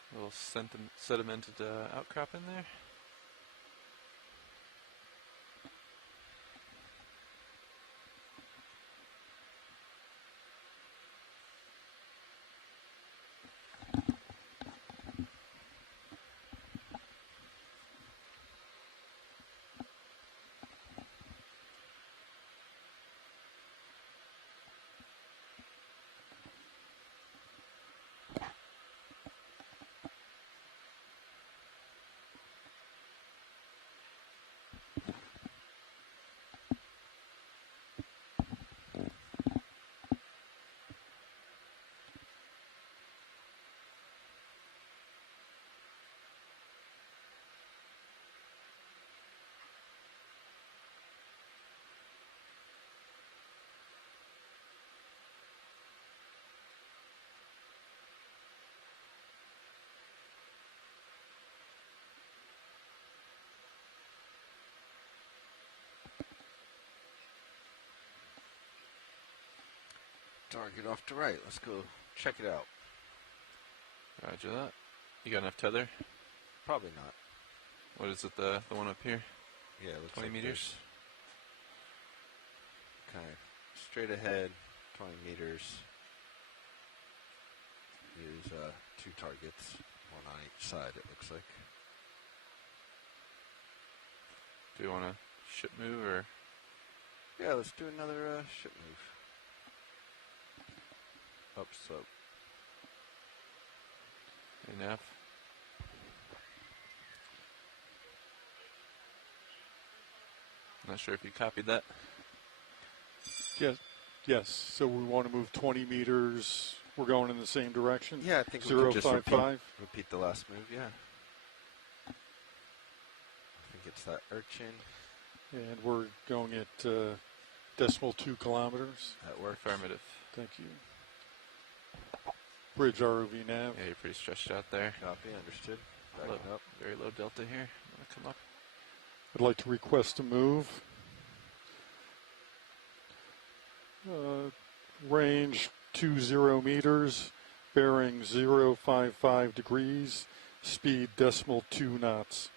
A little sedimented outcrop in there. Target off to right. Let's go check it out. Roger that. You got enough tether? Probably not. What is it, the one up here? Yeah, it looks 20 like meters? Kind of straight ahead, 20 meters. Here's two targets, one on each side, it looks like. Do you want to ship move or? Yeah, let's do another ship move. Up slope. Enough. Not sure if you copied that. Yes. So we want to move 20 meters. We're going in the same direction. Yeah, I think we 0, could just 5, repeat the last move. Yeah. I think it's that urchin. And we're going at decimal 2 kilometers. That works. Affirmative. Thank you. Bridge ROV nav. Yeah, you're pretty stretched out there. Copy, understood. Backing up. Very low delta here. I'm gonna come up. I'd like to request a move. Range 20 meters, bearing 055 degrees, speed decimal 2 knots.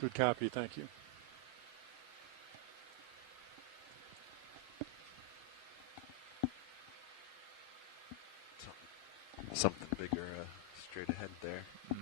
Good copy, thank you. Something bigger straight ahead there. Mm.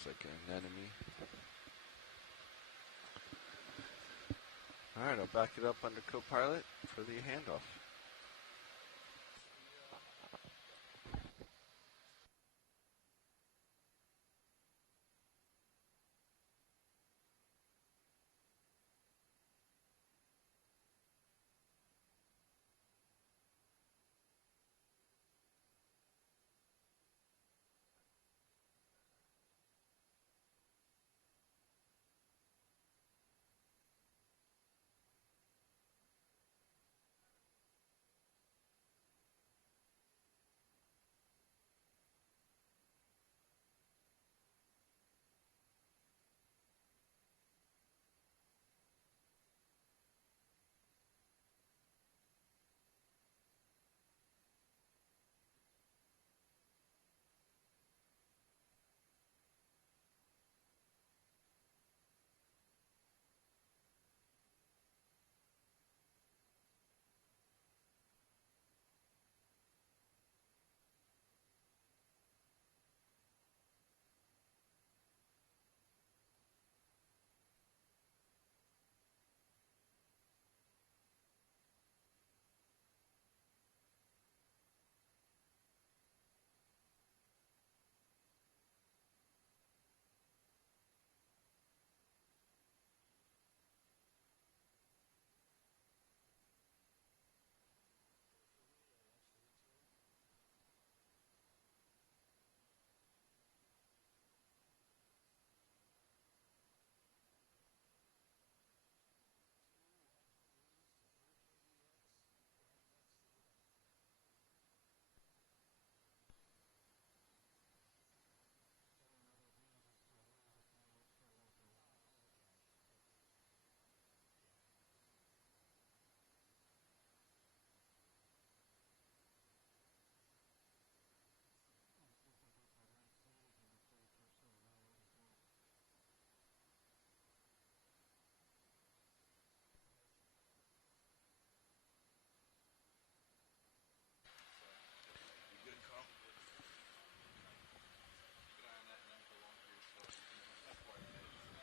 Looks like an enemy. All right, I'll back it up under co-pilot for the handoff.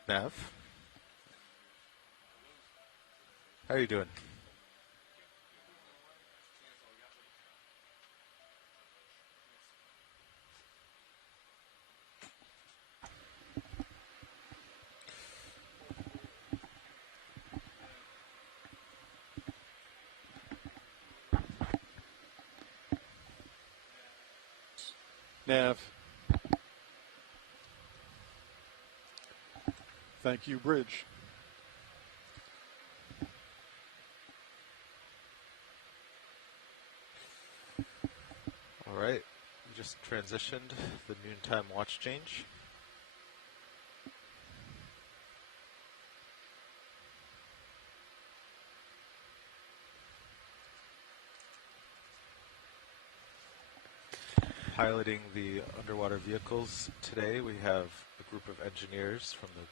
Nav, how are you doing? Nav. Thank you, bridge. All right, we just transitioned the noontime watch change. Piloting the underwater vehicles today, we have a group of engineers from the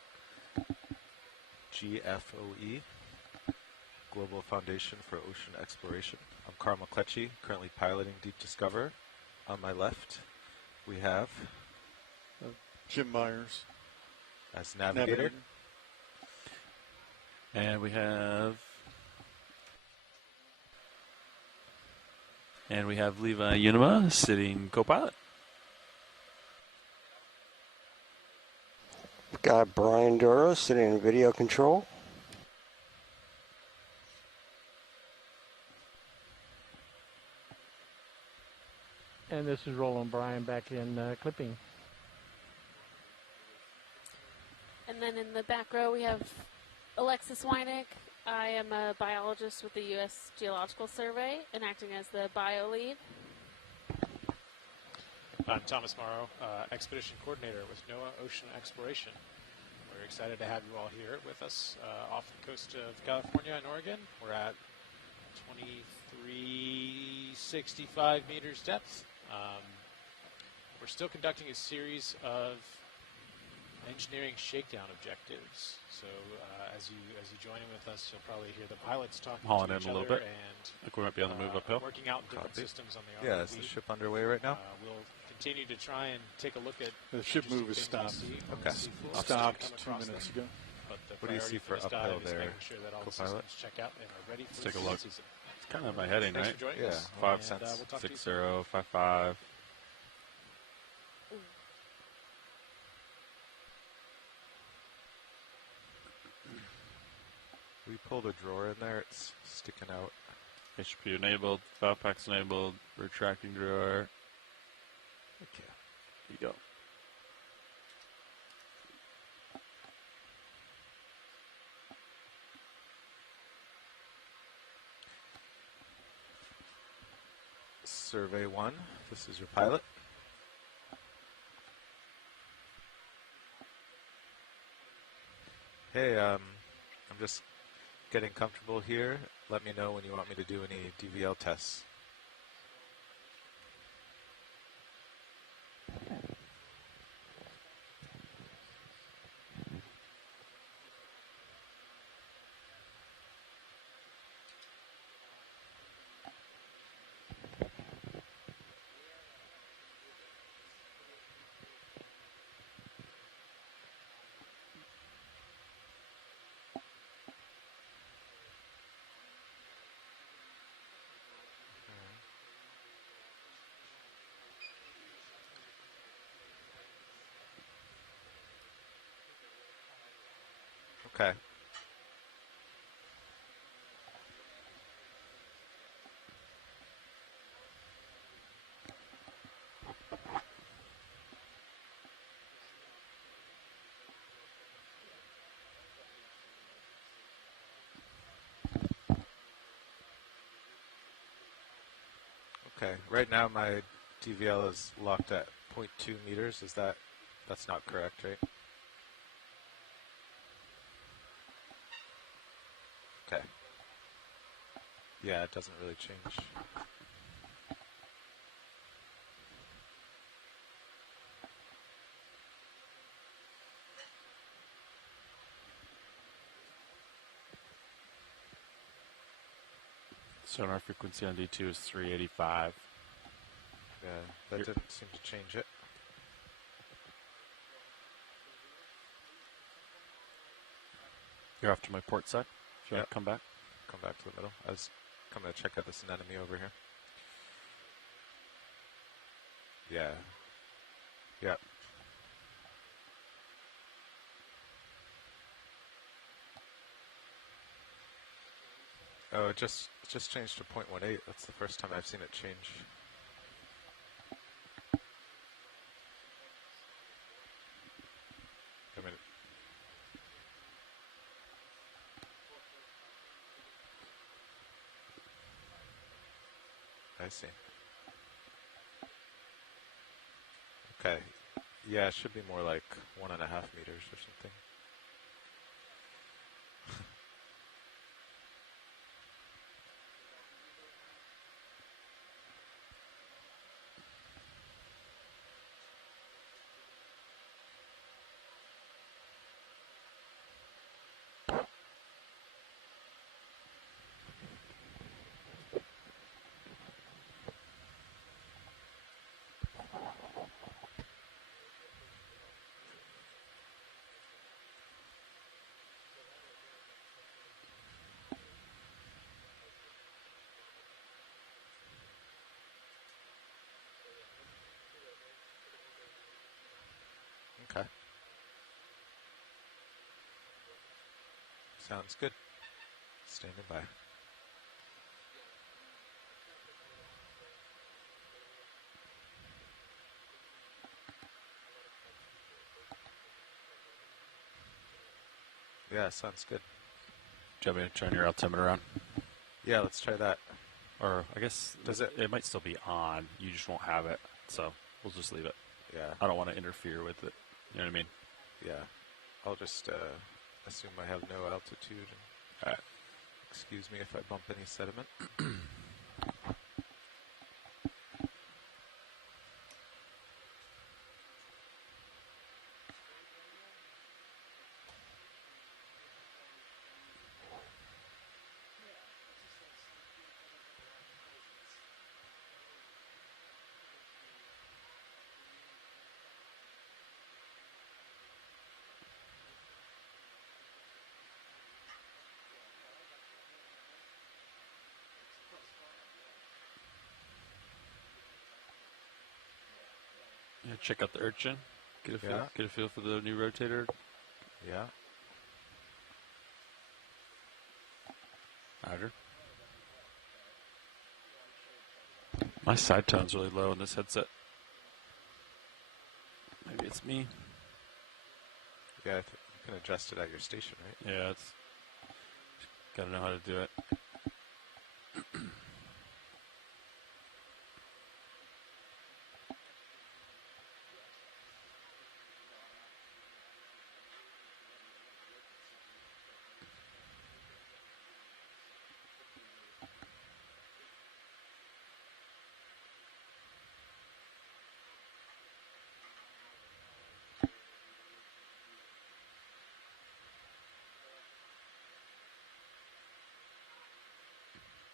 GFOE, Global Foundation for Ocean Exploration. I'm Carl McCletchy, currently piloting Deep Discoverer. On my left, we have Jim Myers as navigator. And we have Levi Unima sitting co-pilot. We've got Brian Dura sitting in video control. And this is Roland Bryan back in clipping. then in the back row we have Alexis Weinig. I am a biologist with the U.S. Geological Survey and acting as the bio lead. I'm Thomas Morrow, expedition coordinator with NOAA Ocean Exploration. We're excited to have you all here with us off the coast of California and Oregon. We're at 2365 meters depth. We're still conducting a series of engineering shakedown objectives. So as you join in with us, you'll probably hear the pilots talking Hauling to in each a little other bit. and I think we might be on the move uphill. working out different Copy. systems on the ROV. Yeah, is the ship underway right now? We'll continue to try and take a look at The ship interesting move is things stopped. we see on Okay. the seafloor. Stopped Come 2 across minutes them. ago. But the What do you priority see for this dive uphill is there, making sure that all the co-pilot? systems check out and are ready for Let's take a the look. season. It's kind of my heading, Thanks right? for joining Yeah, us. 5 and, cents. we'll talk to you 6055. We pulled a drawer in there. It's sticking out. HP enabled. File packs enabled. Retracting drawer. Okay. Here you go. Survey 1. This is your pilot. Hey, I'm just getting comfortable here. Let me know when you want me to do any DVL tests. Okay. Okay. Right now my DVL is locked at 0.2 meters. That's not correct, right? Okay. Yeah, it doesn't really change. Sonar frequency on D2 is 385. Yeah, that didn't seem to change it. You're off to my port side. If you want Yep. to come back. Come back to the middle. I was coming to check out this anemone over here. Yeah. Yep. Oh, it just changed to 0.18. That's the first time I've seen it change. I mean, I see. Okay. Yeah, it should be more like 1.5 meters or something. Okay. Sounds good. Standing by. Yeah, sounds good. Do you want me to turn your altimeter on? Yeah, let's try that. Or I guess Does it might still be on. You just won't have it. So we'll just leave it. Yeah. I don't want to interfere with it. You know what I mean? Yeah. I'll just assume I have no altitude. All right. Excuse me if I bump any sediment. Yeah, check out the urchin. Get a feel, Yeah. get a feel for the new rotator. Yeah. Roger. My side tone's really low in this headset. Maybe it's me. Yeah, you can adjust it at your station, right? Yeah, it's gotta know how to do it.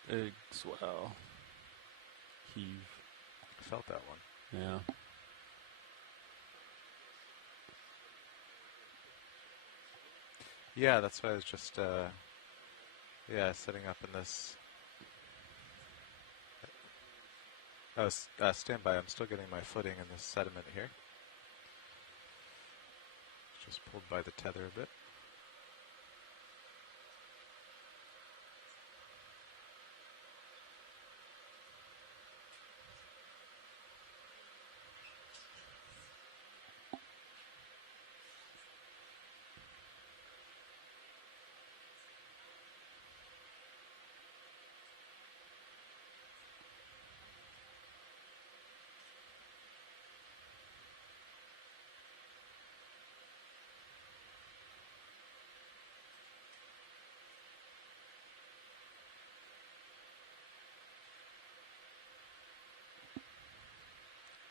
Big swell. Heave. Felt that one. Yeah. Yeah, that's why I was just, setting up in this. Oh, stand by. I'm still getting my footing in this sediment here. Just pulled by the tether a bit.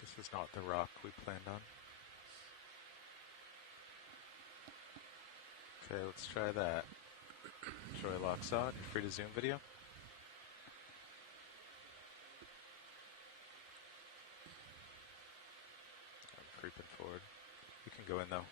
This is not the rock we planned on. Okay, let's try that. Troy locks on. You're free to zoom video. I'm creeping forward. You can go in though.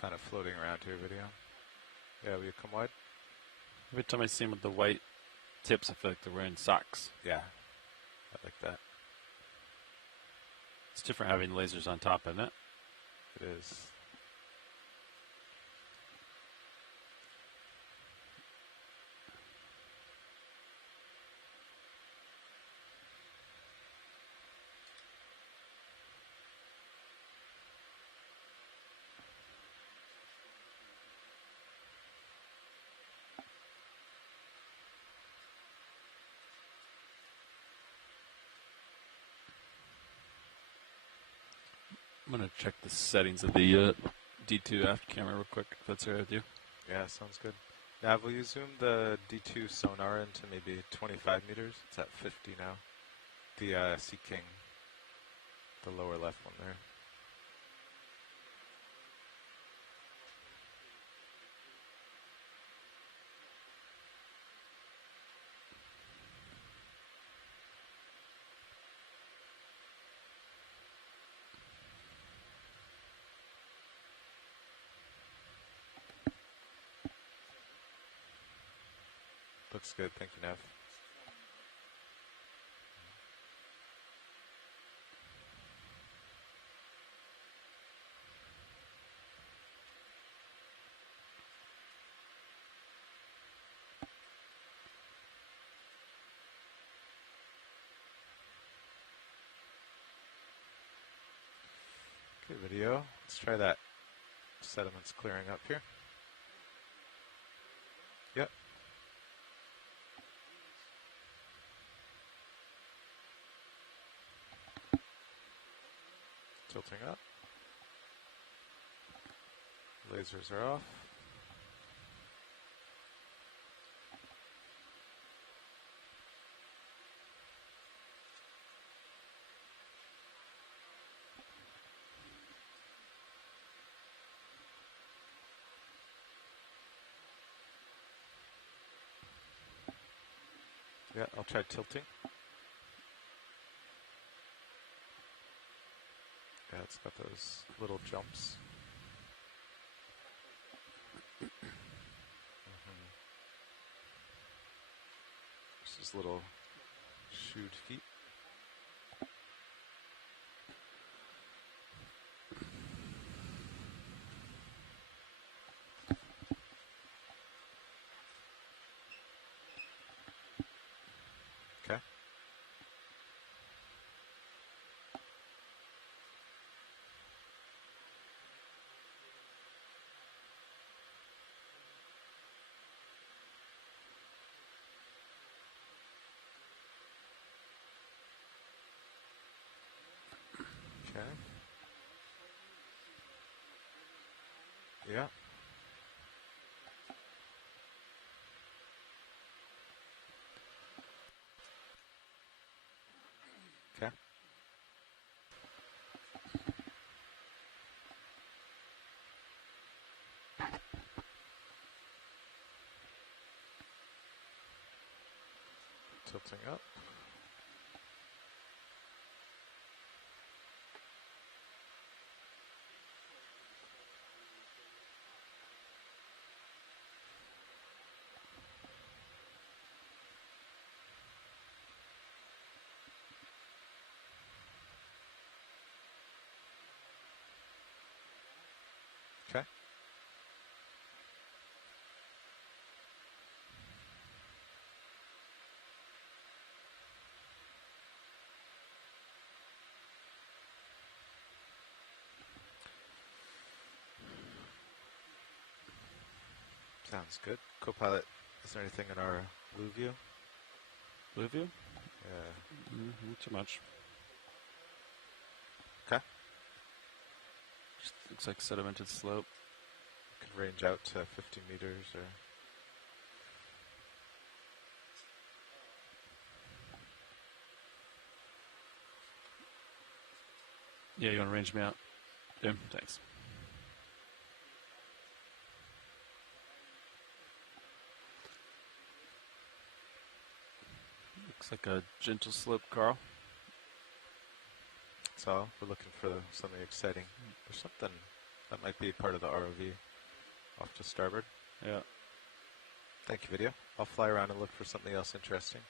Kind of floating around here, video. Yeah, will you come wide? Every time I see them with the white tips, I feel like they're wearing socks. Yeah, I like that. It's different having lasers on top, isn't it? It is. I'm going to check the settings of the D2 aft camera real quick, if that's all right with you. Yeah, sounds good. Nav, will you zoom the D2 sonar into maybe 25 meters? It's at 50 now. The Sea King, the lower left one there. looks good. Thank you, Nev. Okay, video. Let's try that. Sediment's clearing up here. Yep. Tilting up. Lasers are off. Yeah, I'll try tilting. Yeah, it's got those little jumps. Just little shoot feet. Okay. Okay. Yeah. Okay. Tilting up. Okay. Sounds good. Copilot, is there anything in our blue view? Blue view? Yeah. Not too much. Okay. Just looks like sedimented slope. Could range out to 50 meters or... Yeah, you want to range me out? Yeah, thanks. Looks like a gentle slope, Carl. So we're looking for something exciting. There's something that might be part of the ROV off to starboard. Yeah. Thank you, video. I'll fly around and look for something else interesting.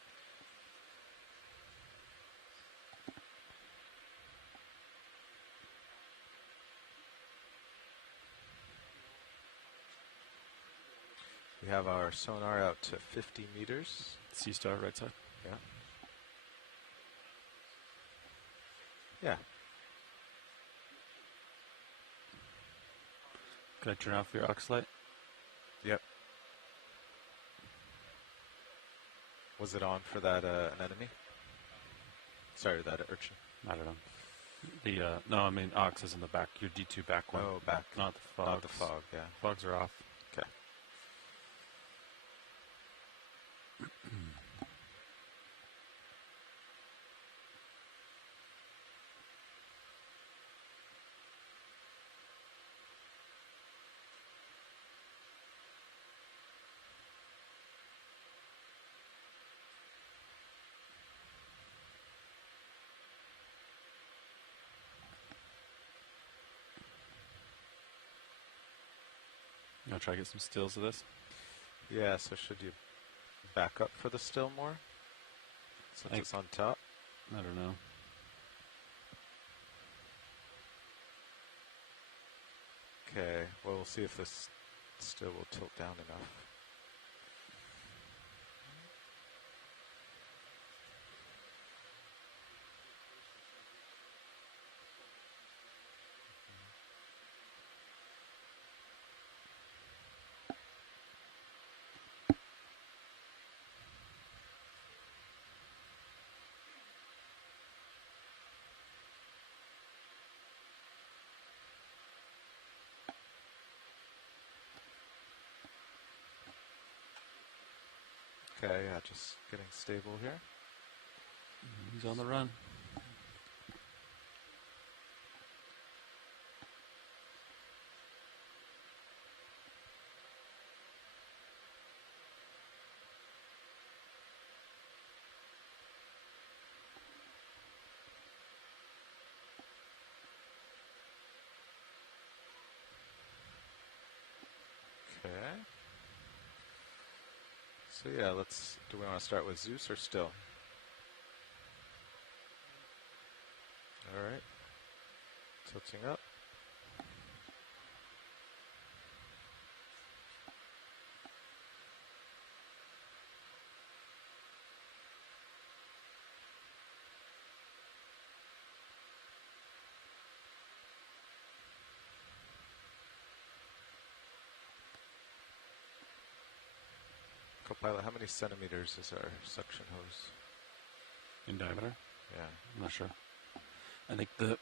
We have our sonar out to 50 meters. Sea star, right side. Yeah. Yeah. Can I turn off your aux light? Yep. Was it on for that anemone? Sorry, that urchin. I don't know. The no, I mean aux is in the back. Your D2 back one. Oh, back. Not the fogs. Not the fog. Yeah. Fogs are off. Okay. You want to try to get some stills of this? Yeah, so should you back up for the still more? Since it's on top? I don't know. Okay, well, we'll see if this still will tilt down enough. Okay, yeah, just getting stable here. He's on the run. Okay. So yeah, do we want to start with Zeus or still? Alright. Tilting up. Copilot, how many centimeters is our suction hose? In diameter? Yeah. I'm not sure. I think the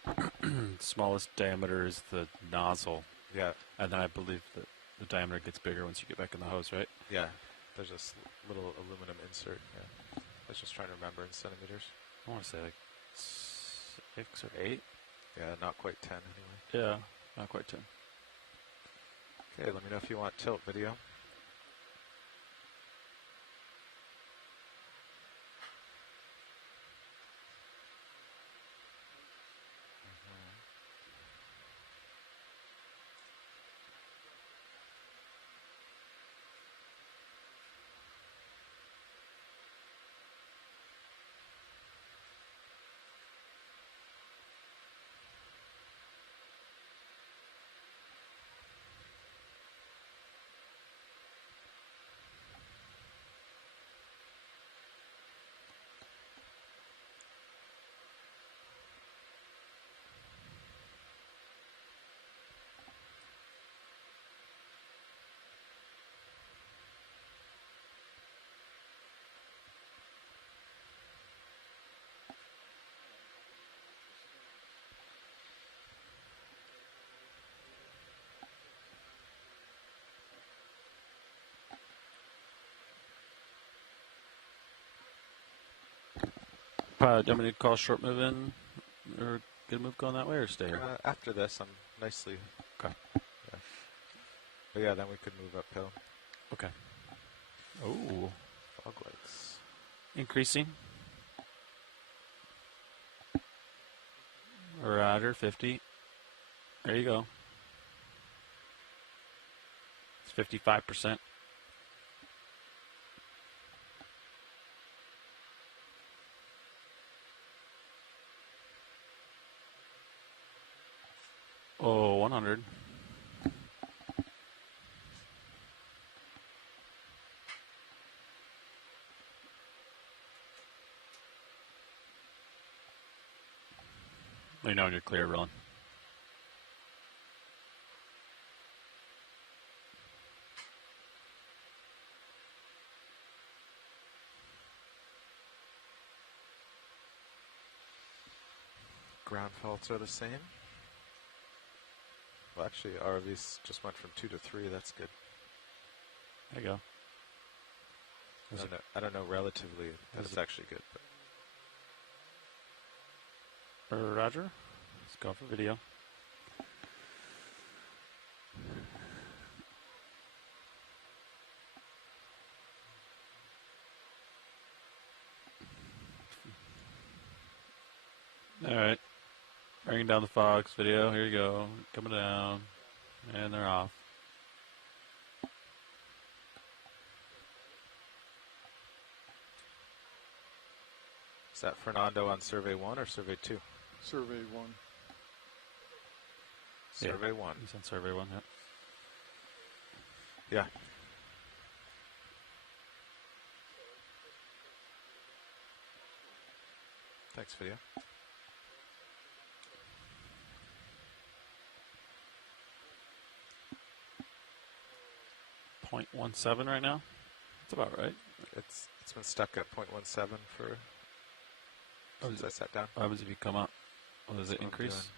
smallest diameter is the nozzle. Yeah. And then I believe that the diameter gets bigger once you get back in the hose, right? Yeah. There's this little aluminum insert. Yeah. I was just trying to remember in centimeters. I want to say like 6 or 8. Yeah, not quite 10 anyway. Yeah, not quite 10. Okay, let me know if you want tilt video. Do you want me to call short move in, or get a move going that way, or stay here? After this, I'm nicely. Okay. Yeah. But yeah, then we could move uphill. Okay. Oh. Fog lights. Increasing. Roger, 50. There you go. It's 55%. Oh, 100. Let me know when you're clear, Ron. Ground faults are the same. Well, actually, ROVs just went from 2 to 3. That's good. There you go. I don't know relatively that it's actually good. But. Roger. Let's go for video. All right. Bringing down the fogs video. Here you go. Coming down. And they're off. that Fernando on survey 1 or survey 2? Survey 1. Survey 1. He's on survey 1, yeah. Yeah. Thanks, video. .17 right now. That's about right. It's been stuck at 0.17 for since I sat down. What happens if you come up? Well, does it increase?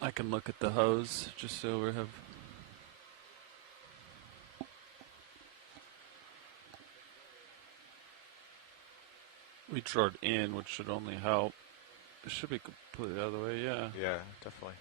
I can look at the hose just so we have. We drored in, which should only help. It should be completely out of the way, yeah. Yeah, definitely.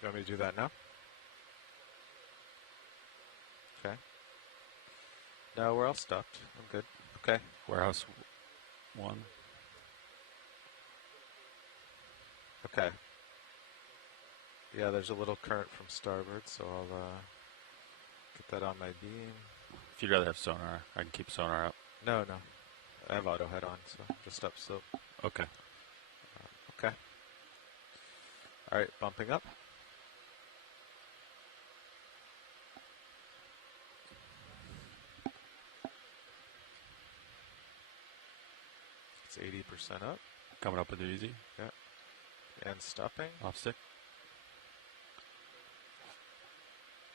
You want me to do that now? Okay. No, we're all stopped. I'm good. Okay. Warehouse 1. Okay. Yeah, there's a little current from starboard, so I'll get that on my beam. If you'd rather have sonar, I can keep sonar up. No. I have auto head on, so just upslope. Okay. Okay. All right, bumping up. It's 80% up. Coming up with it easy. Yeah. And stopping. Off stick.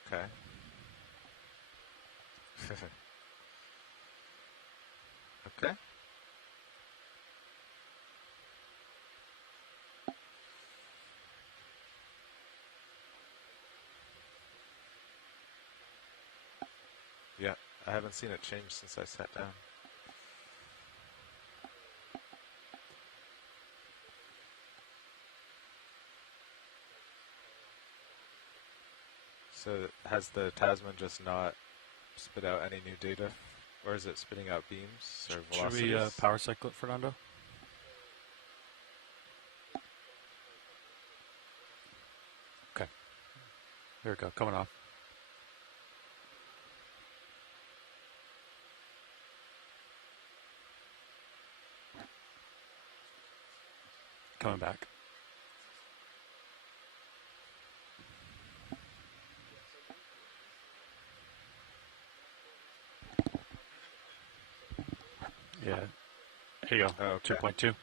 Okay. Okay. Yeah, I haven't seen it change since I sat down. So has the Tasman just not spit out any new data? Or is it spitting out beams or velocities? Should we power cycle it, Fernando? Okay. Here we go, coming off. Coming back. Yeah. Here you go. Oh, okay. 2.2.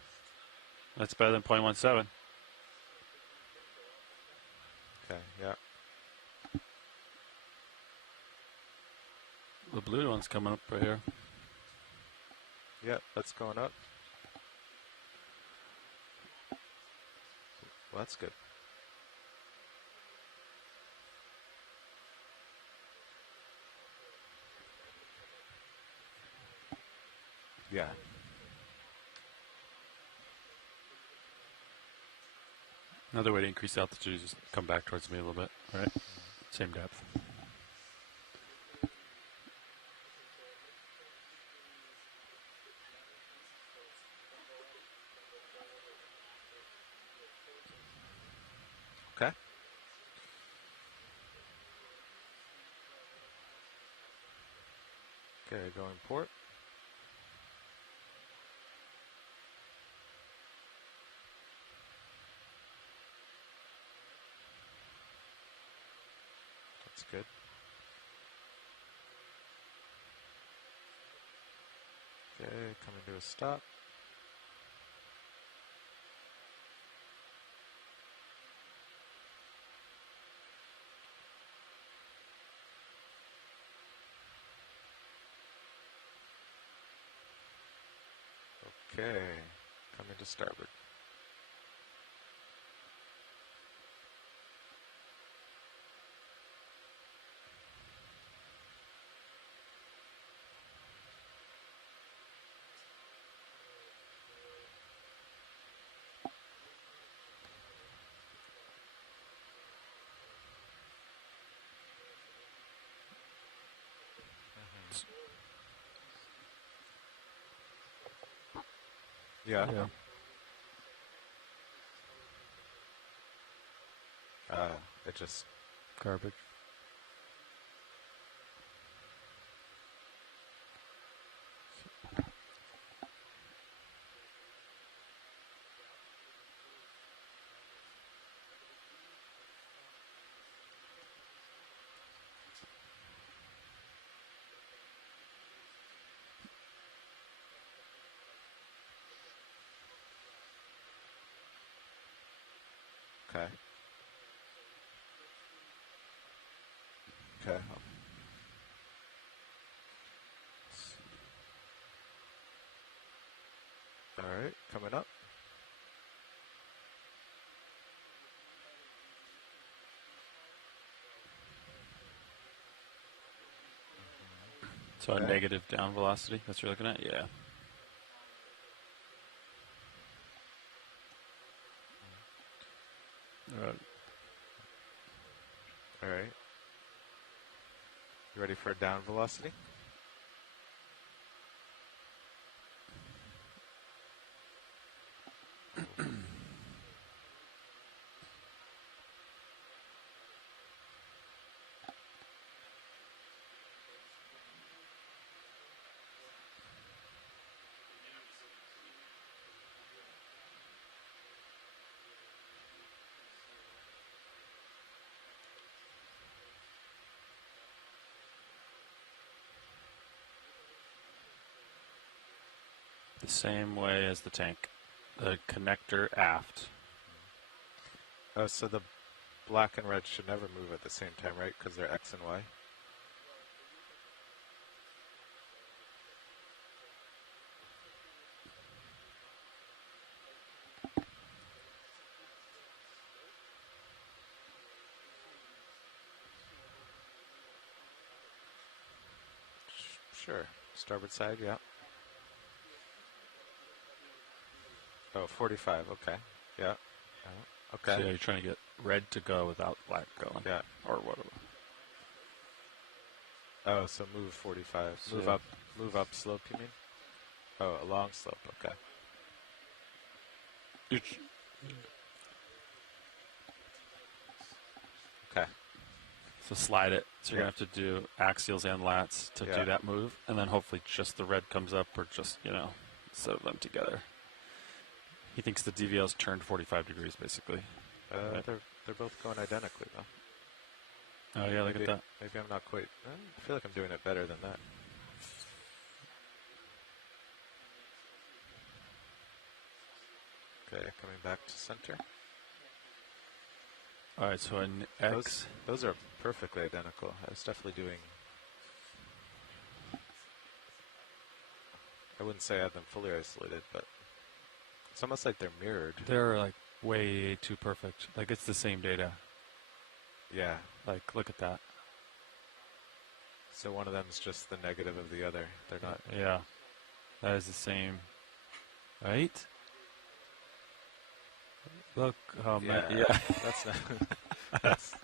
That's better than 0.17. Okay, yeah. The blue one's coming up right here. Yeah, that's going up. Well, that's good. Yeah. Another way to increase altitude is just come back towards me a little bit, right? Same depth. Okay. Okay, going port. That's good. Okay, coming to a stop. Okay, coming to starboard. Yeah. It just garbage. Okay. Okay. All right, coming up. So a negative down velocity, that's what you're looking at? Yeah. All right. You ready for a down velocity? The same way as the tank. The connector aft. So the black and red should never move at the same time, right? Because they're X and Y. Sure. Starboard side, yeah. Oh, 45, okay. Yeah. Okay. So yeah, you're trying to get red to go without black going. Yeah. Or whatever. Oh, so move 45. So move up slope, you mean? Oh, a long slope, okay. Okay. So slide it. So you're going to have to do axials and lats to do that move. And then hopefully just the red comes up or just, instead of them together. He thinks the DVL's turned 45 degrees, basically. They're both going identically, though. Oh, yeah, look at that. Maybe I'm not quite... I feel like I'm doing it better than that. Okay, coming back to center. All right, so an X. Those are perfectly identical. I was definitely doing... I wouldn't say I had them fully isolated, but it's almost like they're mirrored. They're like way too perfect. Like it's the same data. Yeah. Like, look at that. So one of them is just the negative of the other. They're not... Yeah. That is the same. Right? Look. Oh, man. Yeah. That's not... that's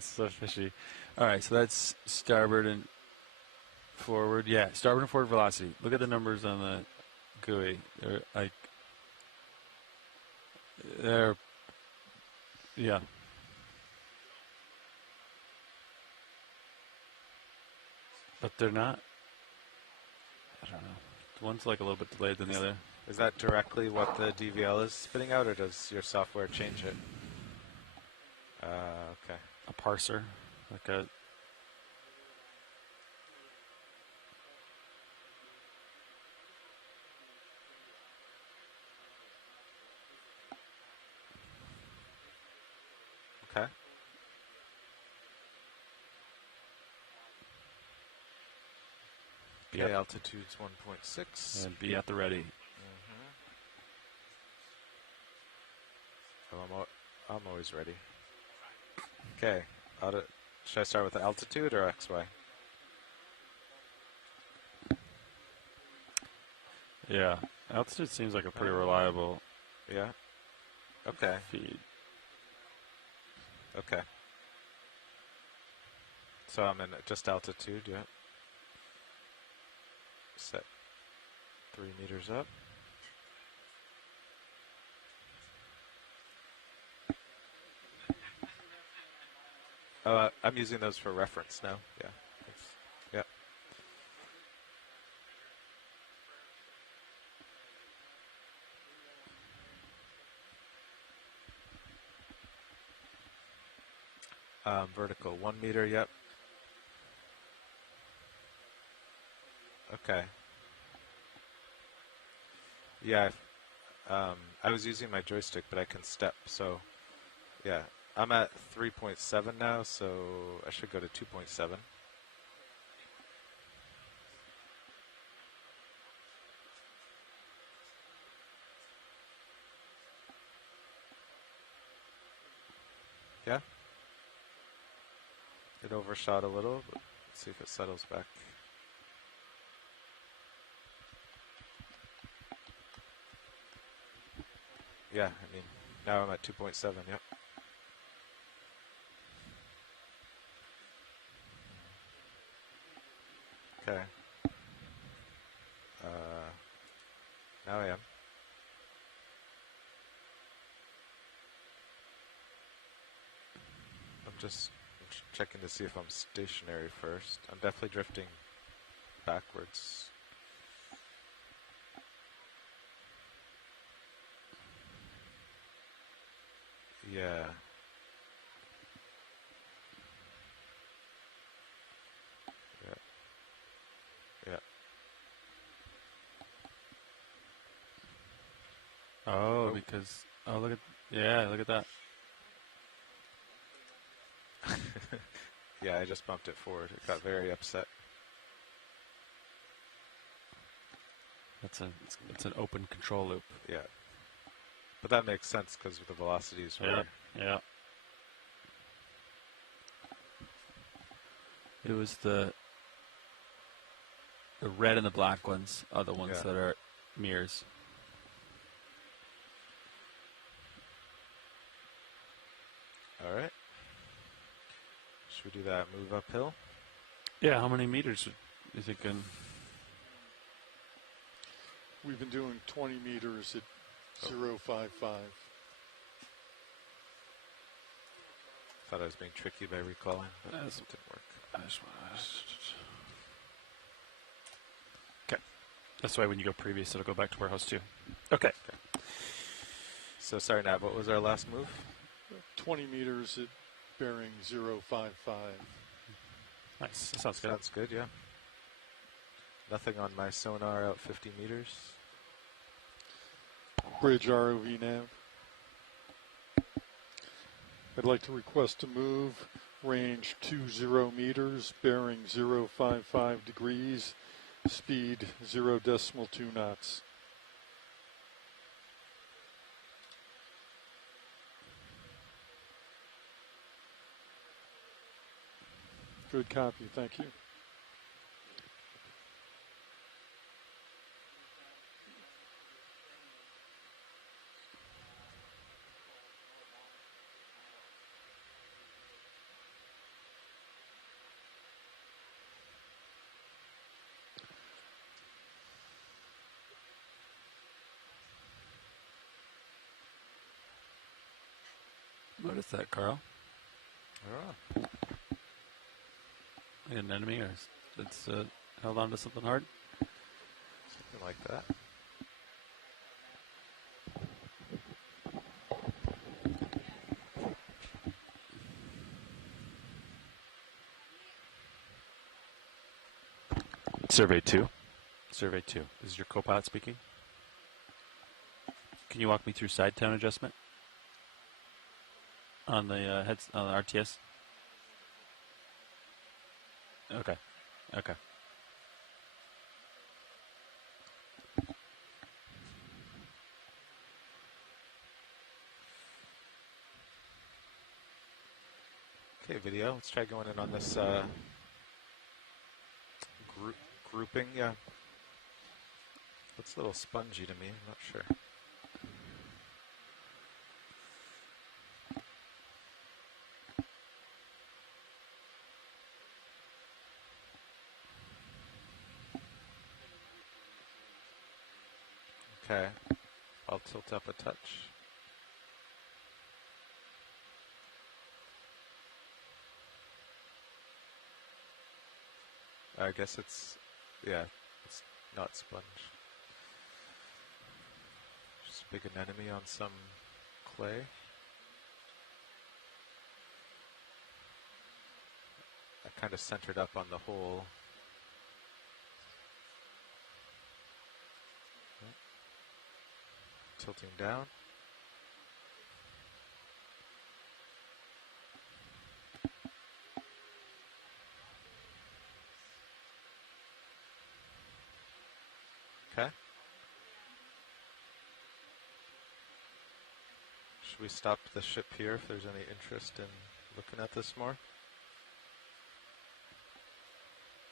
so fishy. All right, so that's starboard and forward. Yeah, starboard and forward velocity. Look at the numbers on the GUI. They're like... Yeah. But they're not. I don't know. One's like a little bit delayed than the other. Is that directly what the DVL is spitting out, or does your software change it? Okay. A parser, like a. Okay. Okay, altitude's 1.6. And be at the ready. Oh, I'm always ready. Okay. Should I start with the altitude or XY? Yeah. Altitude seems like a pretty reliable Okay. feed. Okay. So I'm in just altitude, yeah. Set 3 meters up. I'm using those for reference now. Yeah. Thanks. Yeah. Vertical, 1 meter, yep. Okay. Yeah, I was using my joystick, but I can step, so yeah. I'm at 3.7 now, so I should go to 2.7. Yeah. It overshot a little, but let's see if it settles back. Yeah, I mean, now I'm at 2.7, yep. Okay. Now I am. I'm just checking to see if I'm stationary first. I'm definitely drifting backwards. Yeah. Yeah. Yeah. Oh, because look at that. Yeah, I just bumped it forward. It got very upset. It's an open control loop. Yeah. But that makes sense because the velocities were... Yeah. It was the red and the black ones are the ones that are mirrors. All right. Should we do that move uphill? Yeah, how many meters are you thinking? We've been doing 20 meters at 0.55. Thought I was being tricky by recalling, but it didn't work. Okay. That's why when you go previous, it'll go back to warehouse 2. Okay. So sorry, Nav, what was our last move? 20 meters at bearing 0.55. Nice. That sounds good. Sounds good, yeah. Nothing on my sonar out 50 meters. Bridge ROV nav. I'd like to request a move, range 20 meters, bearing 0.55 degrees, speed 0.2 knots. Good copy, thank you. What is that, Carl? Oh. An enemy, or it's held on to something hard? Something like that. Survey 2. Survey 2. This is your co-pilot speaking. Can you walk me through side tone adjustment on the heads on the RTS? Okay. Okay. Okay, video. Let's try going in on this grouping. Yeah. Looks a little spongy to me. I'm not sure. Okay, I'll tilt up a touch. I guess it's, yeah, it's not sponge. Just a big anemone on some clay. I kind of centered up on the hole. Tilting down. Okay. Should we stop the ship here if there's any interest in looking at this more?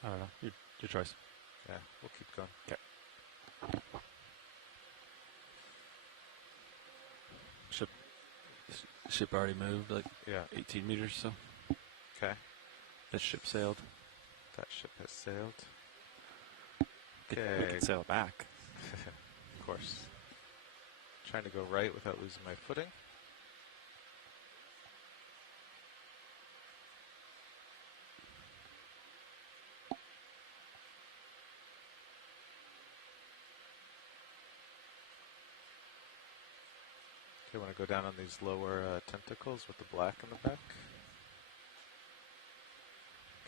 I don't know. Your choice. Yeah, we'll keep going. Okay. Ship already moved like 18 meters, so. Okay. That ship sailed. That ship has sailed. Okay. We can sail back. Of course. Trying to go right without losing my footing. Okay, want to go down on these lower tentacles with the black in the back.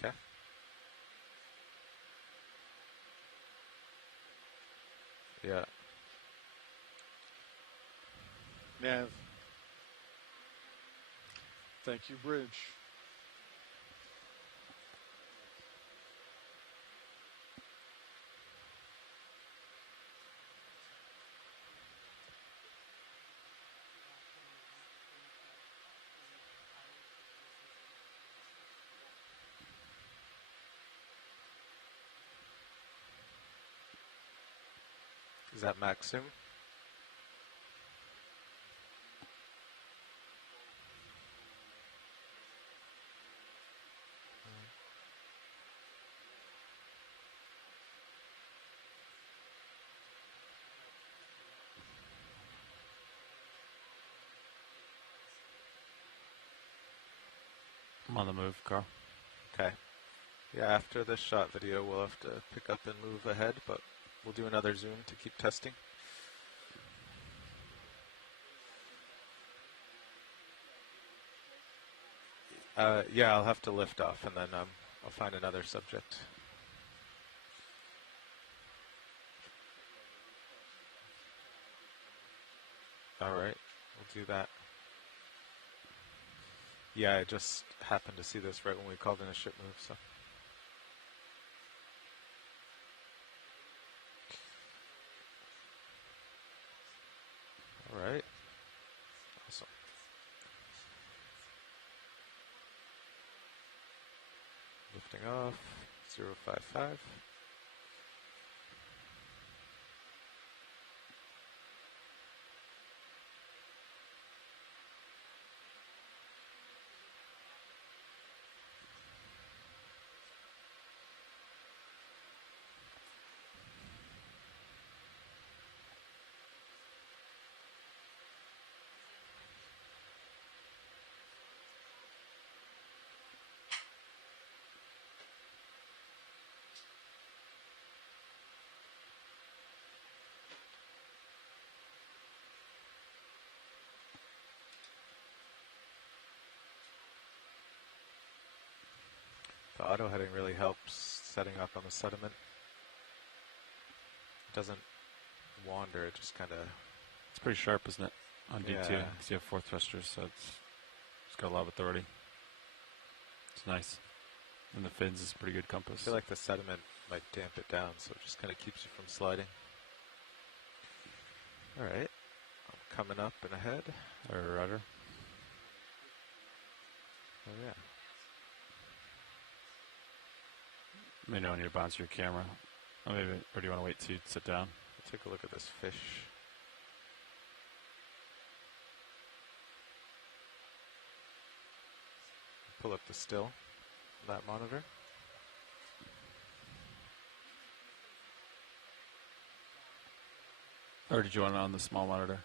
Okay. Yeah. Nav. Thank you, bridge. Is that max zoom? I'm on the move, Carl. Okay. Yeah, after this shot video, we'll have to pick up and move ahead, but we'll do another zoom to keep testing. Yeah, I'll have to lift off, and then I'll find another subject. All right, we'll do that. Yeah, I just happened to see this right when we called in a ship move, so. All right. Awesome. Lifting off, 055. The auto heading really helps setting up on the sediment. It doesn't wander, it just kind of... It's pretty sharp, isn't it, on D2? Yeah. Because you have 4 thrusters, so it's got a lot of authority. It's nice. And the fins is a pretty good compass. I feel like the sediment might damp it down, so it just kind of keeps you from sliding. All right, I'm coming up and ahead. Or rudder. Oh yeah. May know when you bounce your camera. Or maybe, or do you want to wait till you sit down? Take a look at this fish. Pull up the still, that monitor. Or did you want it on the small monitor?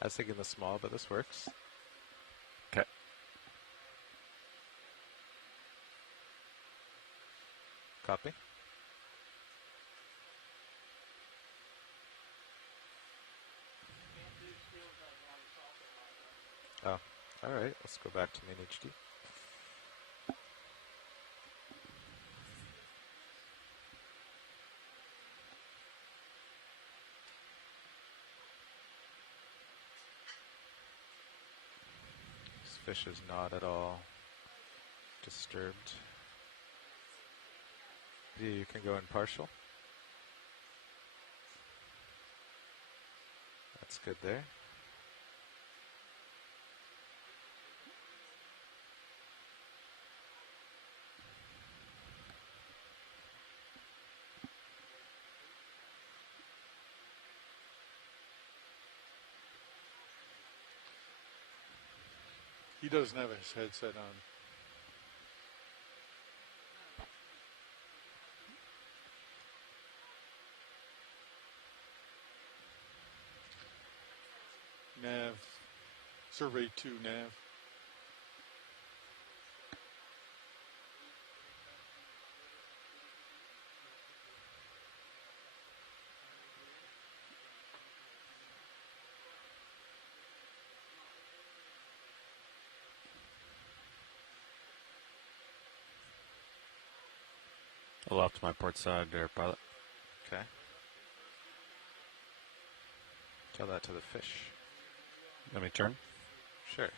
I was thinking the small, but this works. Okay. Copy. Oh, all right. Let's go back to main HD. This fish is not at all disturbed. You can go in partial. That's good there. He doesn't have his headset on. Nav. Survey 2, Nav. A little off to my port side there, pilot. Okay. Tell that to the fish. Let me turn? Sure.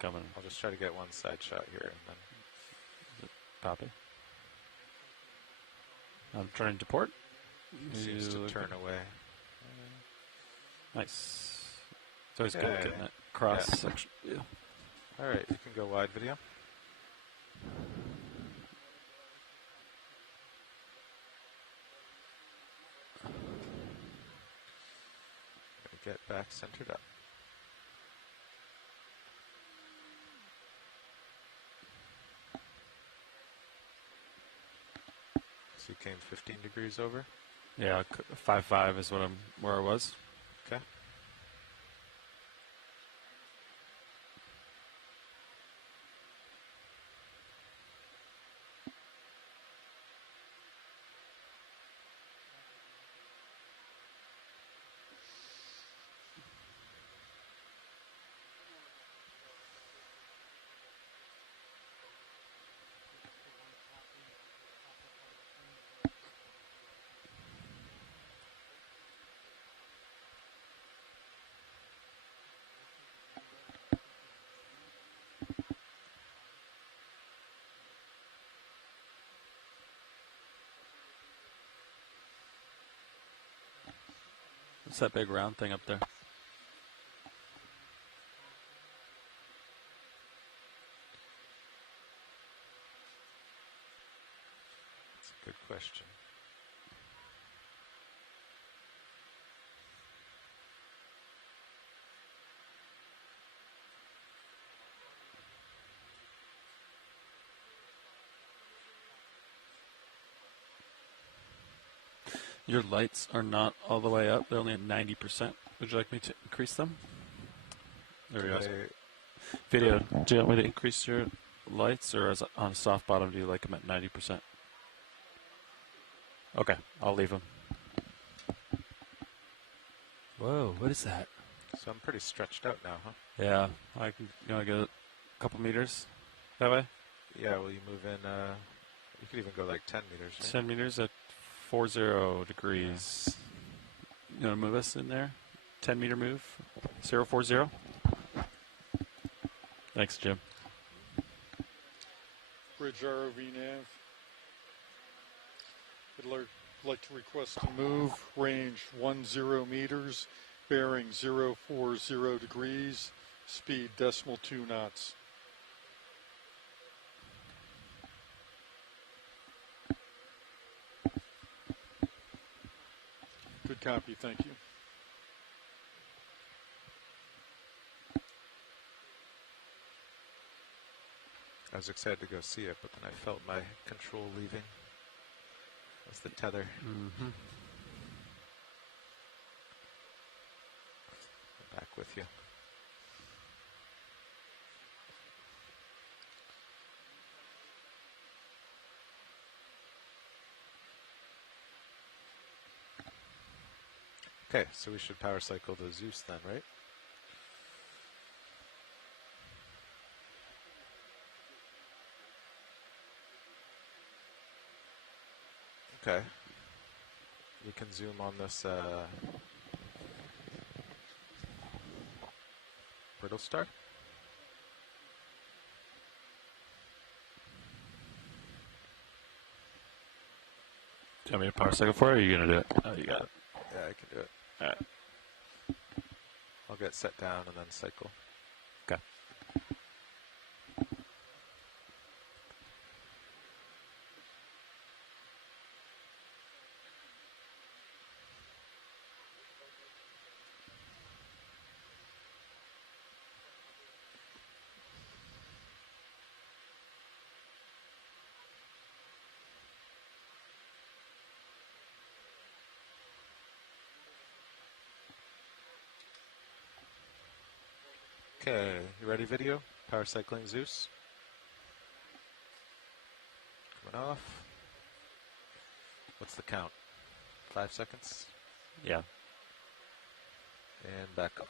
Coming. I'll just try to get one side shot here and then copy. I'm turning to port. Seems to turn away. Nice. It's always good getting that cross section. Yeah. All right, you can go wide video. Get back centered up. So you came 15 degrees over? Yeah, 5.5 is where I was. Okay. What's that big round thing up there? That's a good question. Your lights are not all the way up. They're only at 90%. Would you like me to increase them? There we go. Video, do you want me to increase your lights, or as on soft bottom, do you like them at 90%? Okay, I'll leave them. Whoa, what is that? So I'm pretty stretched out now, huh? Yeah, I can get a couple meters that way. Yeah, will you move in? You could even go like 10 meters. Right? 10 meters at 40 degrees. You want to move us in there? 10 meter move. 040. Thanks, Jim. Bridge ROV nav. I'd like to request a move, range 10 meters, bearing 040 degrees, speed 0.2 knots. Good copy, thank you. I was excited to go see it, but then I felt my control leaving. That's the tether. Mm-hmm. Back with you. Okay, so we should power cycle the Zeus then, right? Okay. We can zoom on this brittle star. Do you want me to power cycle for it, or are you going to do it? Oh, you got it. Yeah, I can do it. All right. I'll get set down and then cycle. Okay. Okay, you ready, video? Power cycling Zeus. Coming off. What's the count? 5 seconds? Yeah. And back up.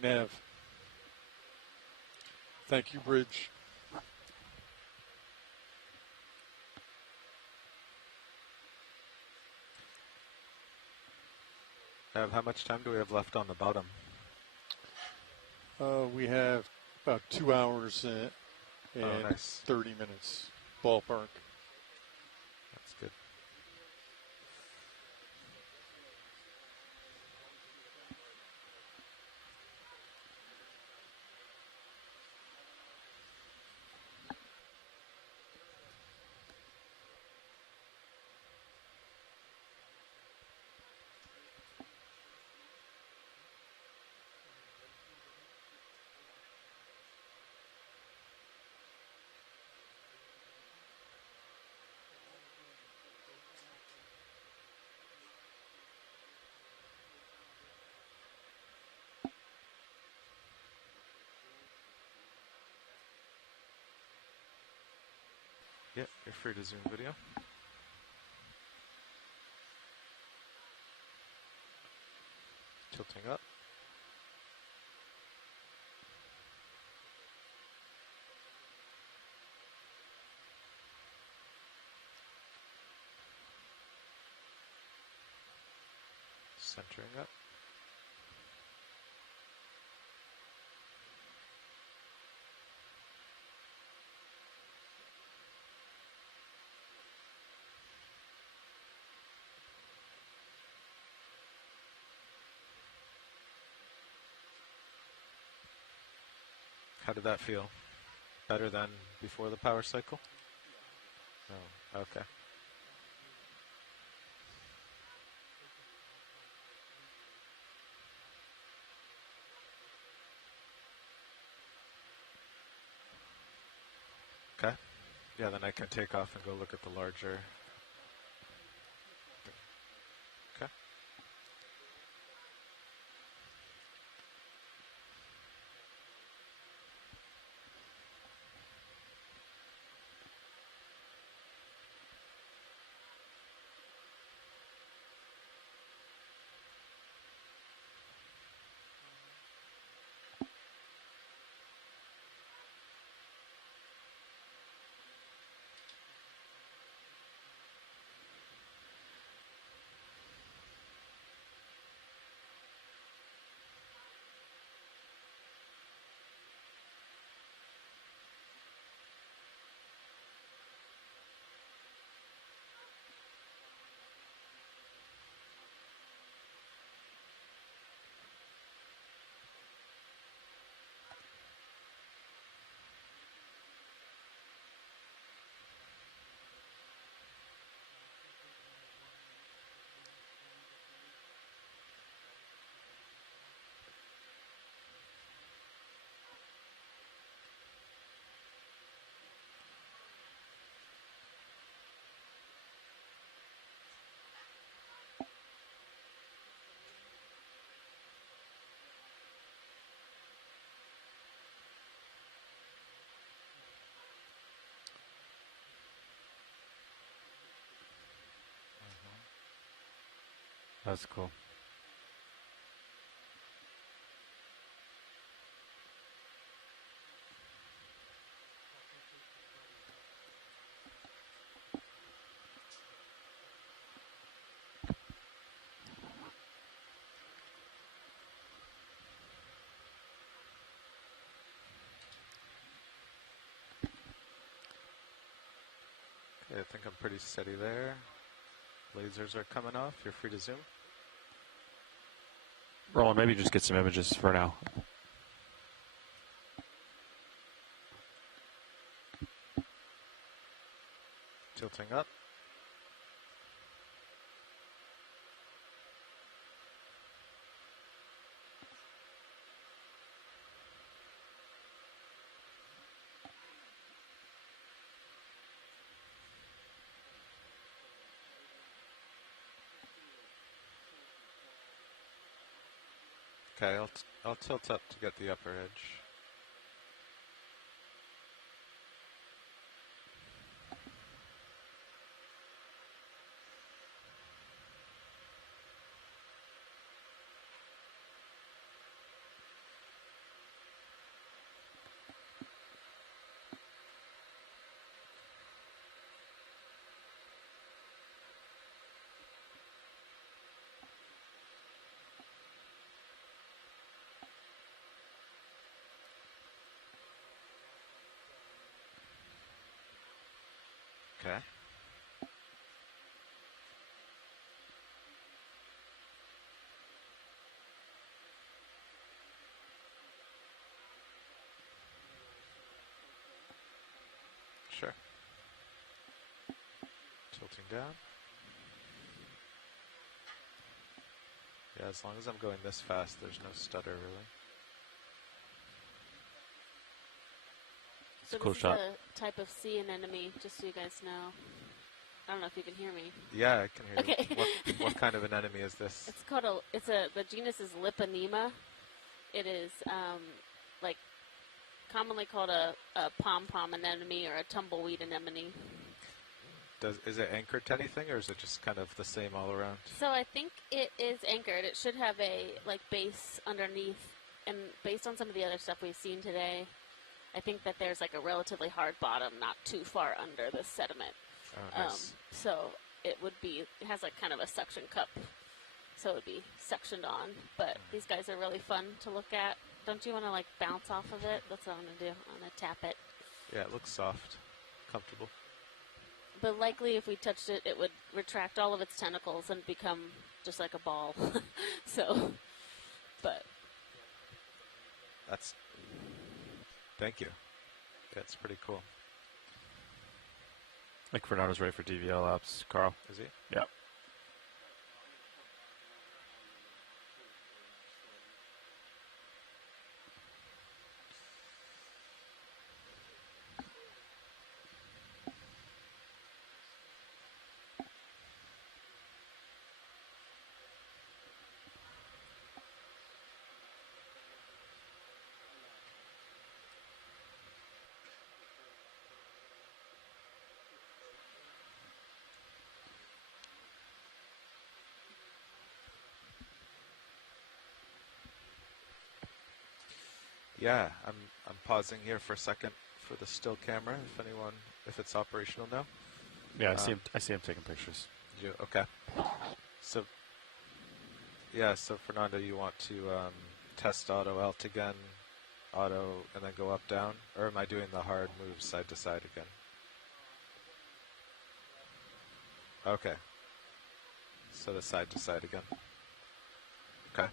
Nav. Thank you, Bridge. How much time do we have left on the bottom? We have about 2 hours and nice. 30 minutes, ballpark. That's good. Yeah, you're free to zoom video. Tilting up. Centering up. How did that feel? Better than before the power cycle? Oh, okay. Okay. Yeah, then I can take off and go look at the larger. Okay. That's cool. Okay, I think I'm pretty steady there. Lasers are coming off. You're free to zoom. Roland, maybe just get some images for now. Tilting up. Okay, I'll tilt up to get the upper edge. Okay. Sure. Tilting down. Yeah, as long as I'm going this fast, there's no stutter really. So cool this shot. is a type of sea anemone, just so you guys know. I don't know if you can hear me. Yeah, I can hear Okay. you. What kind of anemone is this? It's called the genus is Liponema. It is like commonly called a pom-pom anemone or a tumbleweed anemone. Is it anchored to anything, or is it just kind of the same all around? So I think it is anchored. It should have a base underneath, and based on some of the other stuff we've seen today, I think that there's like a relatively hard bottom, not too far under the sediment. Oh, nice. So it has like kind of a suction cup, so it would be suctioned on. But these guys are really fun to look at. Don't you want to like bounce off of it? That's what I'm gonna do. I'm gonna tap it. Yeah, it looks soft, comfortable. But likely, if we touched it, it would retract all of its tentacles and become just like a ball. So, but That's. Thank you. That's pretty cool. I think Fernando's ready for DVL ops. Carl. Is he? Yeah. Yeah, I'm pausing here for a second for the still camera. If it's operational now. Yeah, I see him taking pictures. You okay? So yeah, so Fernando, you want to test auto alt again, auto, and then go up down, or am I doing the hard move side to side again? Okay. So the side to side again. Okay.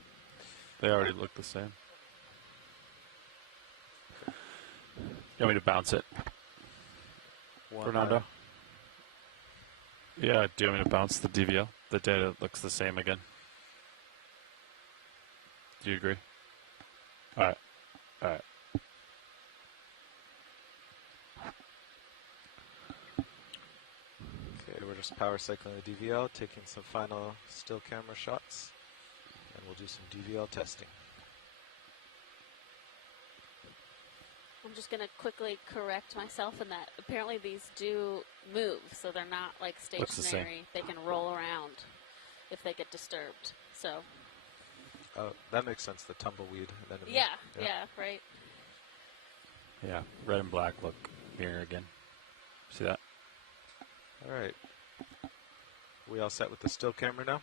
They already look the same. You want me to bounce it? Fernando? Yeah, do you want me to bounce the DVL? The data looks the same again. Do you agree? Alright. Alright. Okay, we're just power cycling the DVL, taking some final still camera shots, and we'll do some DVL testing. I'm just going to quickly correct myself in that apparently these do move, so they're not like Looks the same. stationary. They can roll around. if they get disturbed. So. Oh, that makes sense. The tumbleweed anemone. Yeah, right. Yeah, red and black look mirror again. See that? All right. We all set with the still camera now?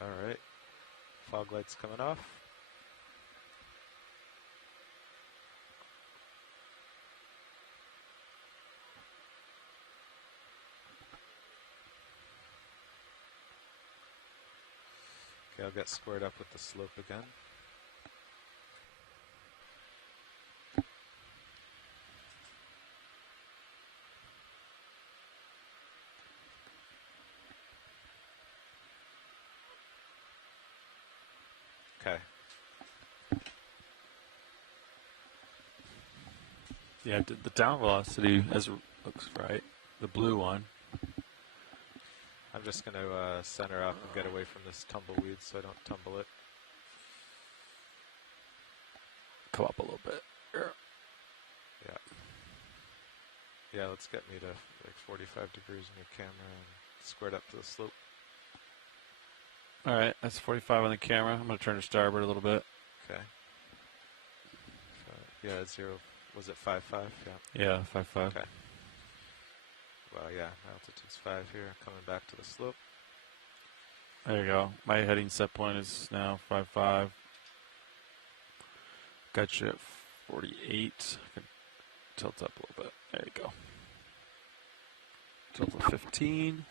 All right. Fog lights coming off. Okay, I'll get squared up with the slope again. Okay. Yeah, the down velocity as it looks right. The blue one. I'm just going to center up and get away from this tumbleweed so I don't tumble it. Come up a little bit. Yeah. Yeah, let's get me to like 45 degrees in your camera and squared up to the slope. All right, that's 45 on the camera. I'm going to turn to starboard a little bit. Okay. Yeah, 0. Was it 5.5? Yeah. Yeah, 5.5. Okay. Well, yeah, altitude's 5 here. Coming back to the slope. There you go. My heading set point is now 5.5. Got you at 48. I can tilt up a little bit. There you go. Tilt to 15.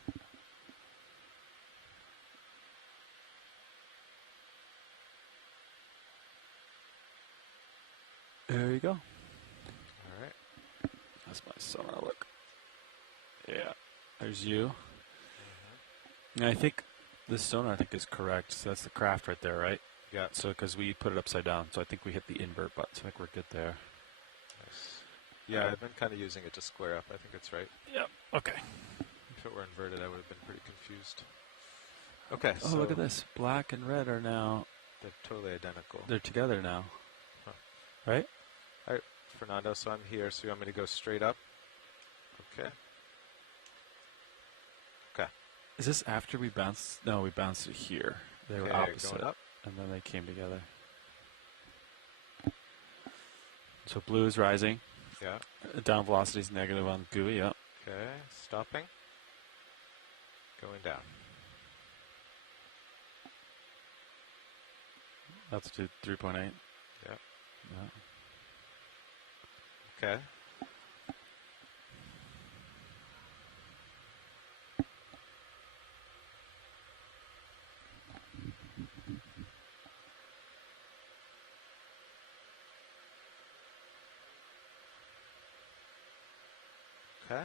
There you go. All right. That's my sonar look. Yeah. There's you. And I think this sonar, is correct. So that's the craft right there, right? Yeah. So because we put it upside down, so I think we hit the invert button. So I think we're good there. Nice. Yeah, I've been kind of using it to square up. I think it's right. Yep. Okay. If it were inverted, I would have been pretty confused. Okay. Oh, so look at this. Black and red are now. They're totally identical. They're together now. Huh. Right? All right, Fernando. So I'm here. So you want me to go straight up? Okay. Okay. Is this after we bounced? No, we bounced it here. They were opposite. Going up. And then they came together. So blue is rising. Yeah. Down velocity is negative on GUI, yep. Okay, stopping. Going down. Altitude 3.8. Yeah. Yeah. Okay. Okay.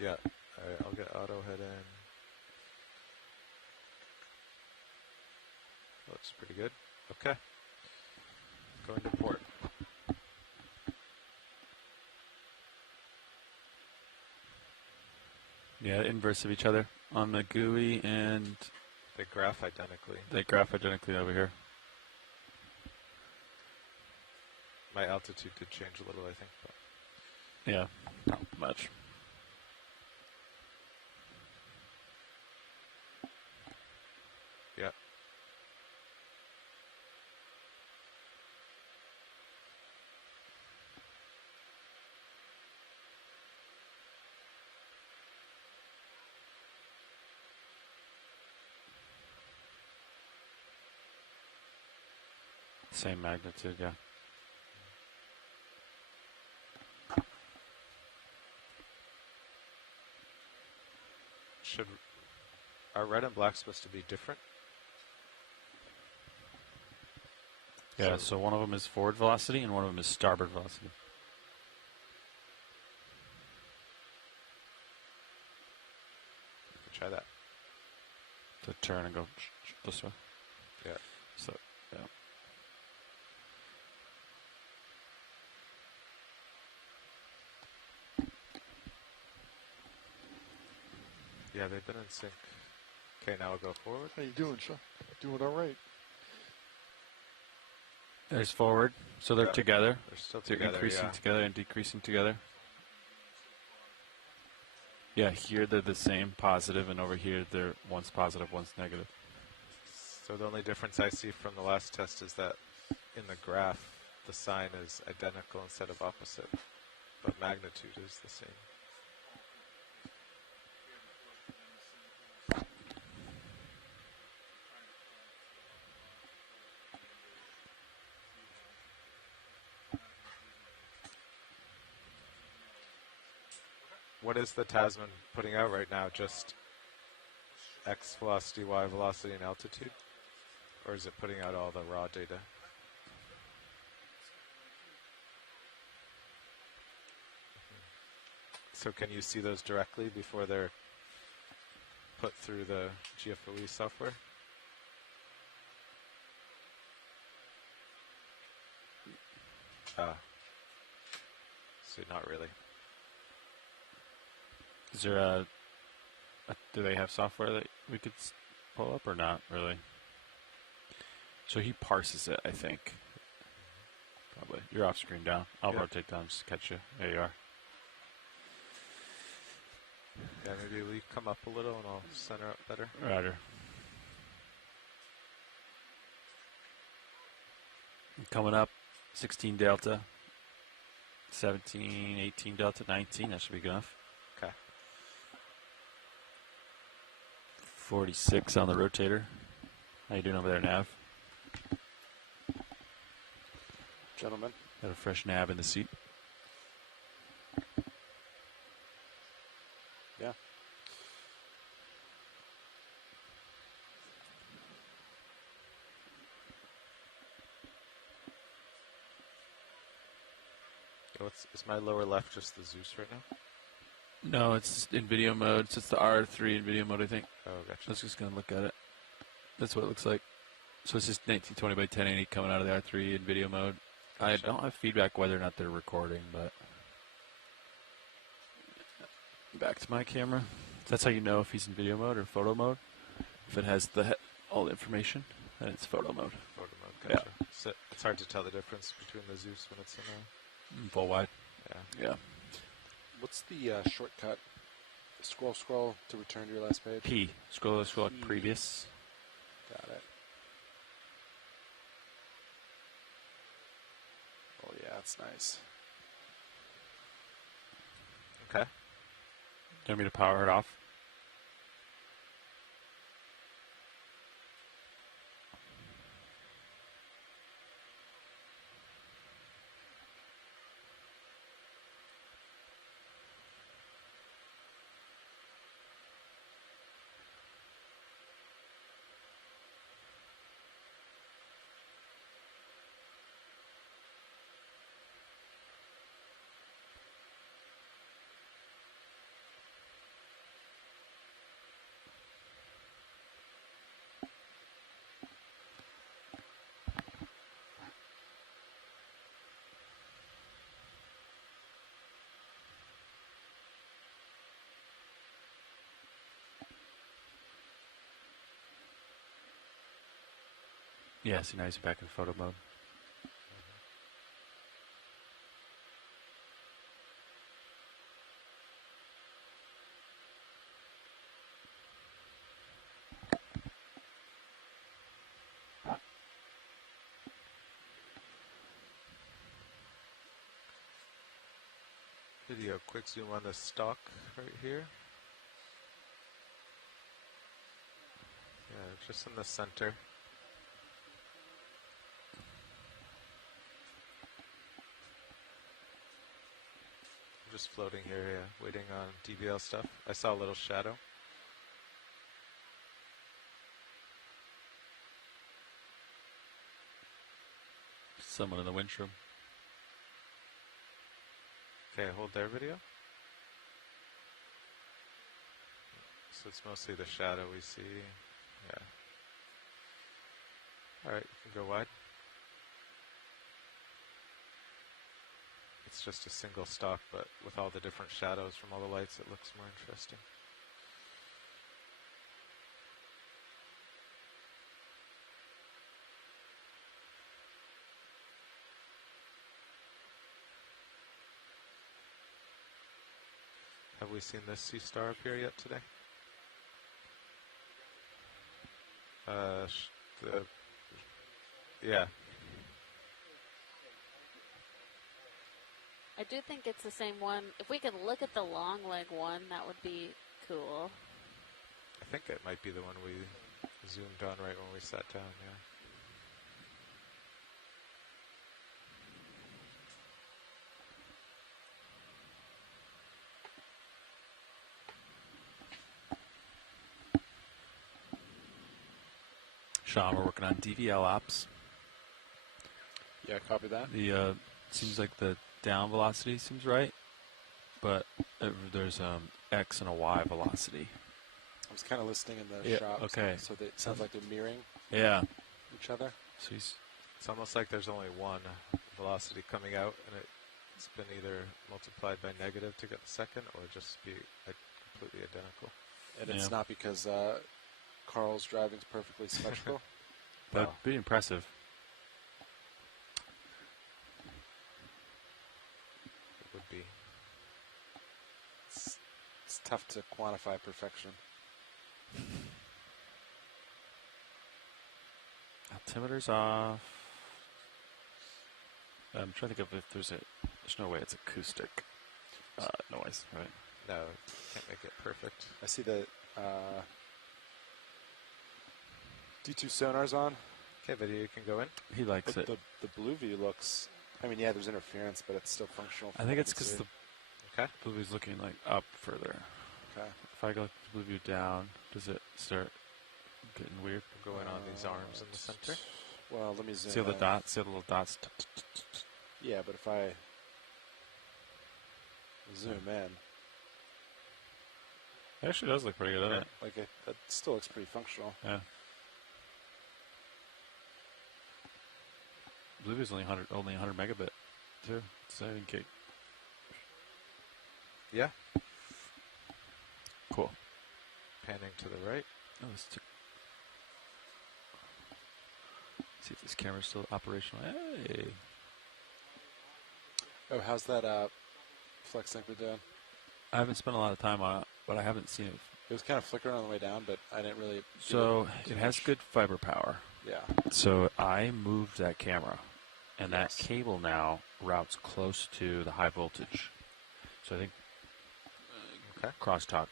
Yeah. All right, I'll get auto head in. Looks pretty good. Okay. Going to port. Yeah, inverse of each other on the GUI, and they graph identically. They graph identically over here. My altitude did change a little, I think. But yeah, not much. Yeah. Same magnitude, yeah. Are red and black supposed to be different? Yeah, so one of them is forward velocity and one of them is starboard velocity. Try that. To turn and go this way. Yeah. So, yeah. Yeah, they've been in sync. Okay, now we'll go forward. How you doing, Sean? Doing all right. There's forward, so they're together. They're still They're together, increasing yeah. together and decreasing together. Yeah, here they're the same, positive, and over here they're one's positive, one's negative. So the only difference I see from the last test is that in the graph, the sign is identical instead of opposite, but magnitude is the same. What is the Tasman putting out right now? Just X velocity, Y velocity, and altitude? Or is it putting out all the raw data? So can you see those directly before they're put through the GFOE software? So not really. Is there do they have software that we could pull up or not really? So he parses it, I think. Probably. You're off screen down. I'll rotate down just to catch you. There you are. Yeah, maybe we come up a little and I'll center up better. Roger. Coming up, 16 delta, 17, 18 delta, 19. That should be good enough. Okay. 46 on the rotator. How you doing over there, Nav? Gentlemen. Got a fresh nav in the seat. Yeah. Is my lower left just the Zeus right now? No, it's in video mode. It's the R3 in video mode, I think. Oh, gotcha. I was just going to look at it. That's what it looks like. So it's just 1920 by 1080 coming out of the R3 in video mode. Gotcha. I don't have feedback whether or not they're recording, but back to my camera. That's how you know if he's in video mode or photo mode. If it has all the information, then it's photo mode. Photo mode, gotcha. Yeah. So it's hard to tell the difference between the Zeus when it's in full wide. Yeah. What's the shortcut? Scroll to return to your last page. P. Scroll previous. Got it. Oh yeah, that's nice. Okay. Do you want me to power it off? Yeah, see now he's back in photo mode. Video, quick zoom on the stock right here. Yeah, just in the center. Just floating here, yeah, waiting on DVL stuff. I saw a little shadow. Someone in the winch room. Okay, hold their video. So it's mostly the shadow we see. Yeah. Alright, you can go wide. It's just a single stock, but with all the different shadows from all the lights, it looks more interesting. Have we seen this sea star appear yet today? Yeah. I do think it's the same one. If we could look at the long leg one, that would be cool. I think it might be the one we zoomed on right when we sat down, yeah. Sean, we're working on DVL ops. Yeah, copy that. The seems like the down velocity seems right, but there's X and a Y velocity. I was kind of listening in the shop. Okay. So it sounds like they're mirroring each other. So it's almost like there's only one velocity coming out, and it's been either multiplied by negative to get the second, or just be completely identical. And it's not because Carl's driving's perfectly symmetrical. That'd be impressive. It would be. It's tough to quantify perfection. Altimeter's off. I'm trying to think of if there's no way it's acoustic noise, right? No, can't make it perfect. I see the D2 sonar's on. Okay, video, you can go in. He likes it. The blue view looks, I mean, yeah, there's interference, but it's still functional. I think it's because the Okay. blue view's looking like up further. Okay. If I go the blue view down, does it start getting weird? We'll go in on these arms in the center. Well, let me zoom See all the in. dots? See all the little dots? Yeah, but if I zoom in, It actually does look pretty good, doesn't it? like it still looks pretty functional. Yeah. Blue view's only 100 megabit, too. So I think Yeah. Cool. Panning to the right. Oh, see if this camera's still operational. Hey. Oh, how's that flex sync been doing? I haven't spent a lot of time on it, but I haven't seen it. It was kind of flickering on the way down, but I didn't really. So it has good fiber power. Yeah. So I moved that camera, and that cable now routes close to the high voltage. So I think crosstalk,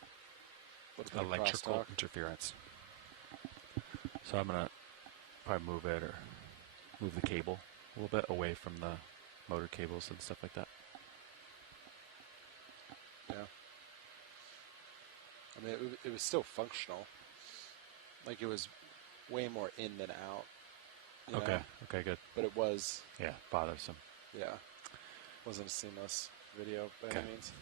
electrical crosstalk? interference. So I'm gonna probably move it or move the cable a little bit away from the motor cables and stuff like that. Yeah. I mean, it was still functional. Like, it was way more in than out. you Okay. know? Okay, good. But it was, Yeah, bothersome. yeah, wasn't a seamless video by any means.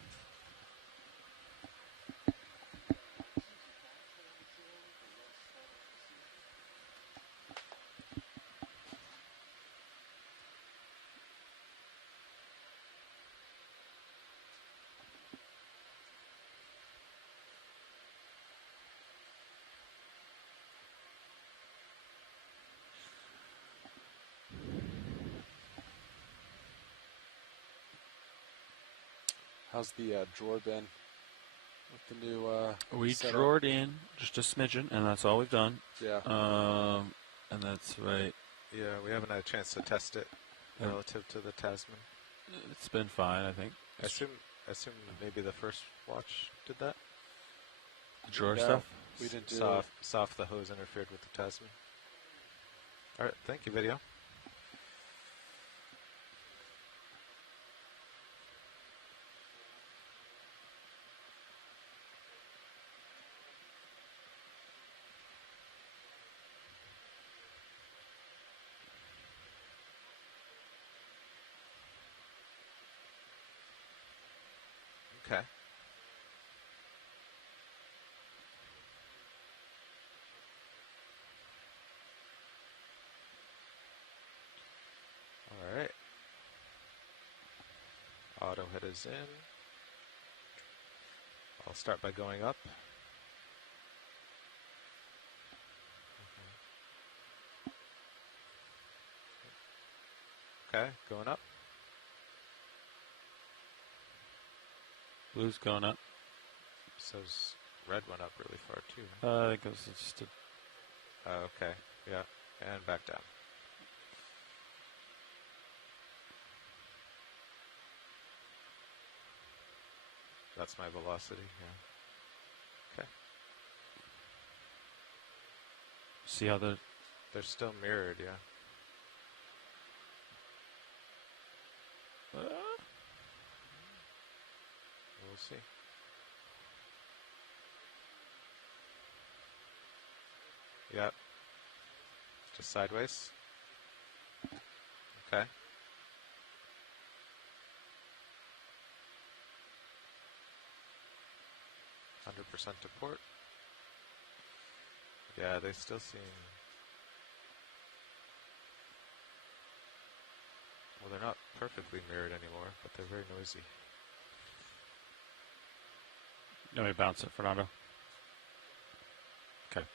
How's the drawer been with the new We setup? drored in just a smidgen, and that's all we've done. Yeah. And that's right. Yeah, we haven't had a chance to test it Yeah. relative to the Tasman. It's been fine, I think. I assume maybe the first watch did that. The drawer No, stuff? we didn't do Saw if the hose interfered with the Tasman. All right, thank you, video. Okay. All right. Auto head is in. I'll start by going up. Okay, going up. Blue's going up. So's red went up really far too. I think it was just a... Oh, okay. Yeah. And back down. That's my velocity, yeah. Okay. See how they're still mirrored, yeah. We'll see. Yep. Just sideways. Okay. %% to port. Yeah, they still seem... Well, they're not perfectly mirrored anymore, but they're very noisy. Let me bounce it, Fernando. Okay.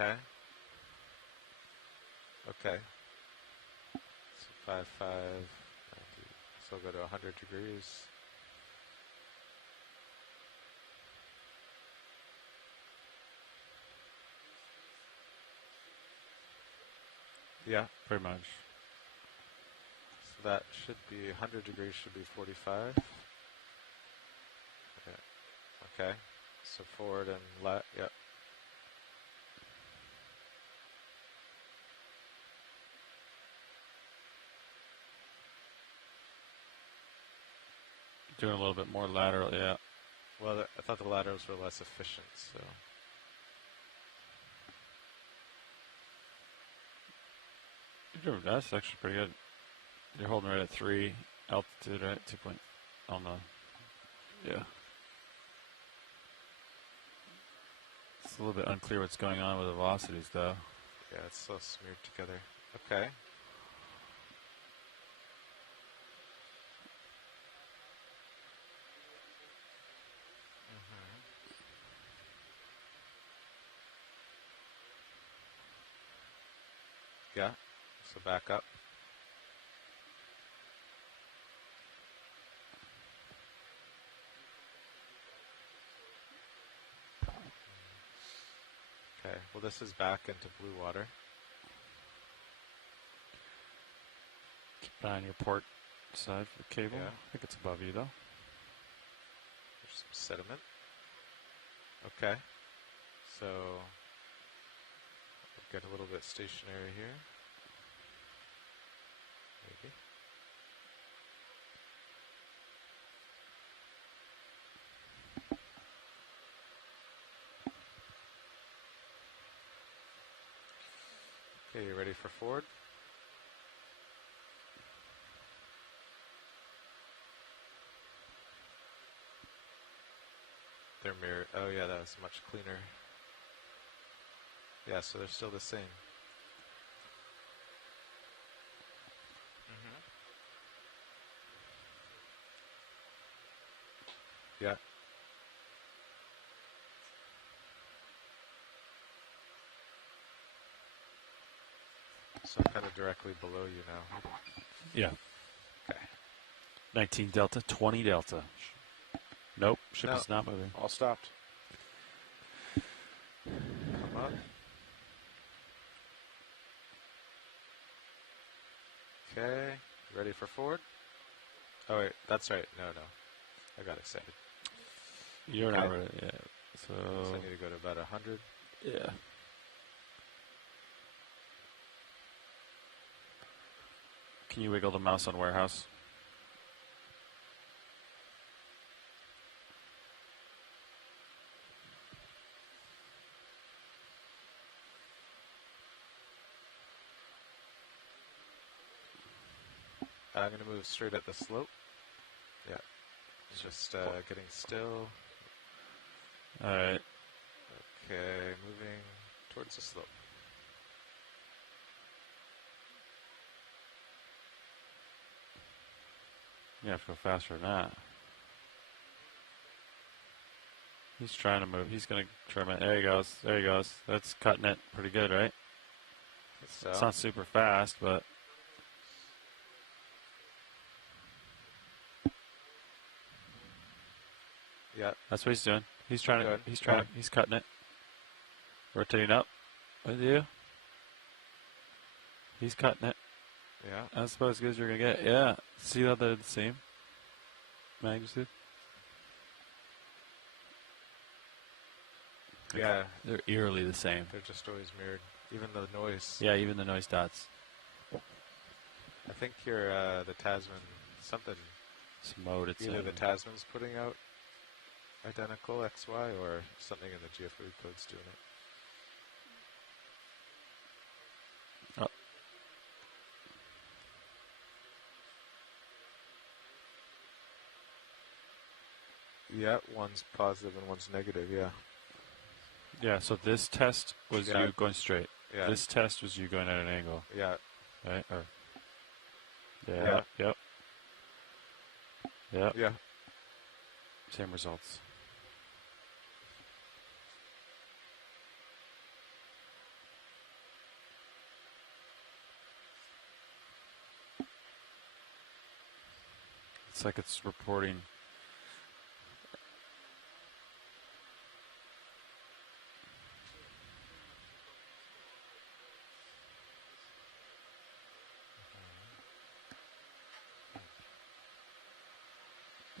Okay. Okay. So 5, 5, 90. So I'll go to 100 degrees. Yeah, pretty much. So that should be 100 degrees, should be 45. Okay. Okay. So forward and left. Yep. Doing a little bit more lateral, yeah. Well, I thought the laterals were less efficient, so. That's actually pretty good. You're holding right at 3 altitude, right? 2 point on the, yeah. It's a little bit unclear what's going on with the velocities, though. Yeah, it's so smeared together. Okay. Yeah, so back up. Okay, well this is back into blue water. Keep an eye on your port side for the cable. Yeah. I think it's above you, though. There's some sediment. Okay, so get a little bit stationary here. Maybe. Okay, you ready for forward? They're mirrored. Oh yeah, that was much cleaner. Yeah, so they're still the same. Yeah. So I'm kind of directly below you now. Yeah. Okay. 19 delta, 20 delta. Nope, ship is not moving. All stopped. Come up. Okay, ready for forward? Oh wait, that's right. No. I got excited. You're not ready yet. So I need to go to about 100. Yeah. Can you wiggle the mouse on warehouse? I'm going to move straight at the slope. Yeah. Just getting still. All right. Okay, moving towards the slope. You have to go faster than that. He's trying to move. He's going to try to... There he goes. There he goes. That's cutting it pretty good, right? So. It's not super fast, but... Yeah. That's what he's doing. He's trying to. Good. He's trying. He's cutting it. Rotating up with you. He's cutting it. Yeah. That's about as good as you're gonna get. Yeah. See how they're the same magnitude? Yeah. They're eerily the same. They're just always mirrored. Even the noise. Yeah, even the noise dots. I think here the Tasman something. Some mode it's either in. the Tasman's putting out identical XY or something in the GFOE code's doing it. Oh. Yeah, one's positive and one's negative, yeah. Yeah, so this test was you going straight. Yeah. This test was you going at an angle. Yeah. Right? Or yeah. Yep. Yep. Yeah. Same results. It's like it's reporting.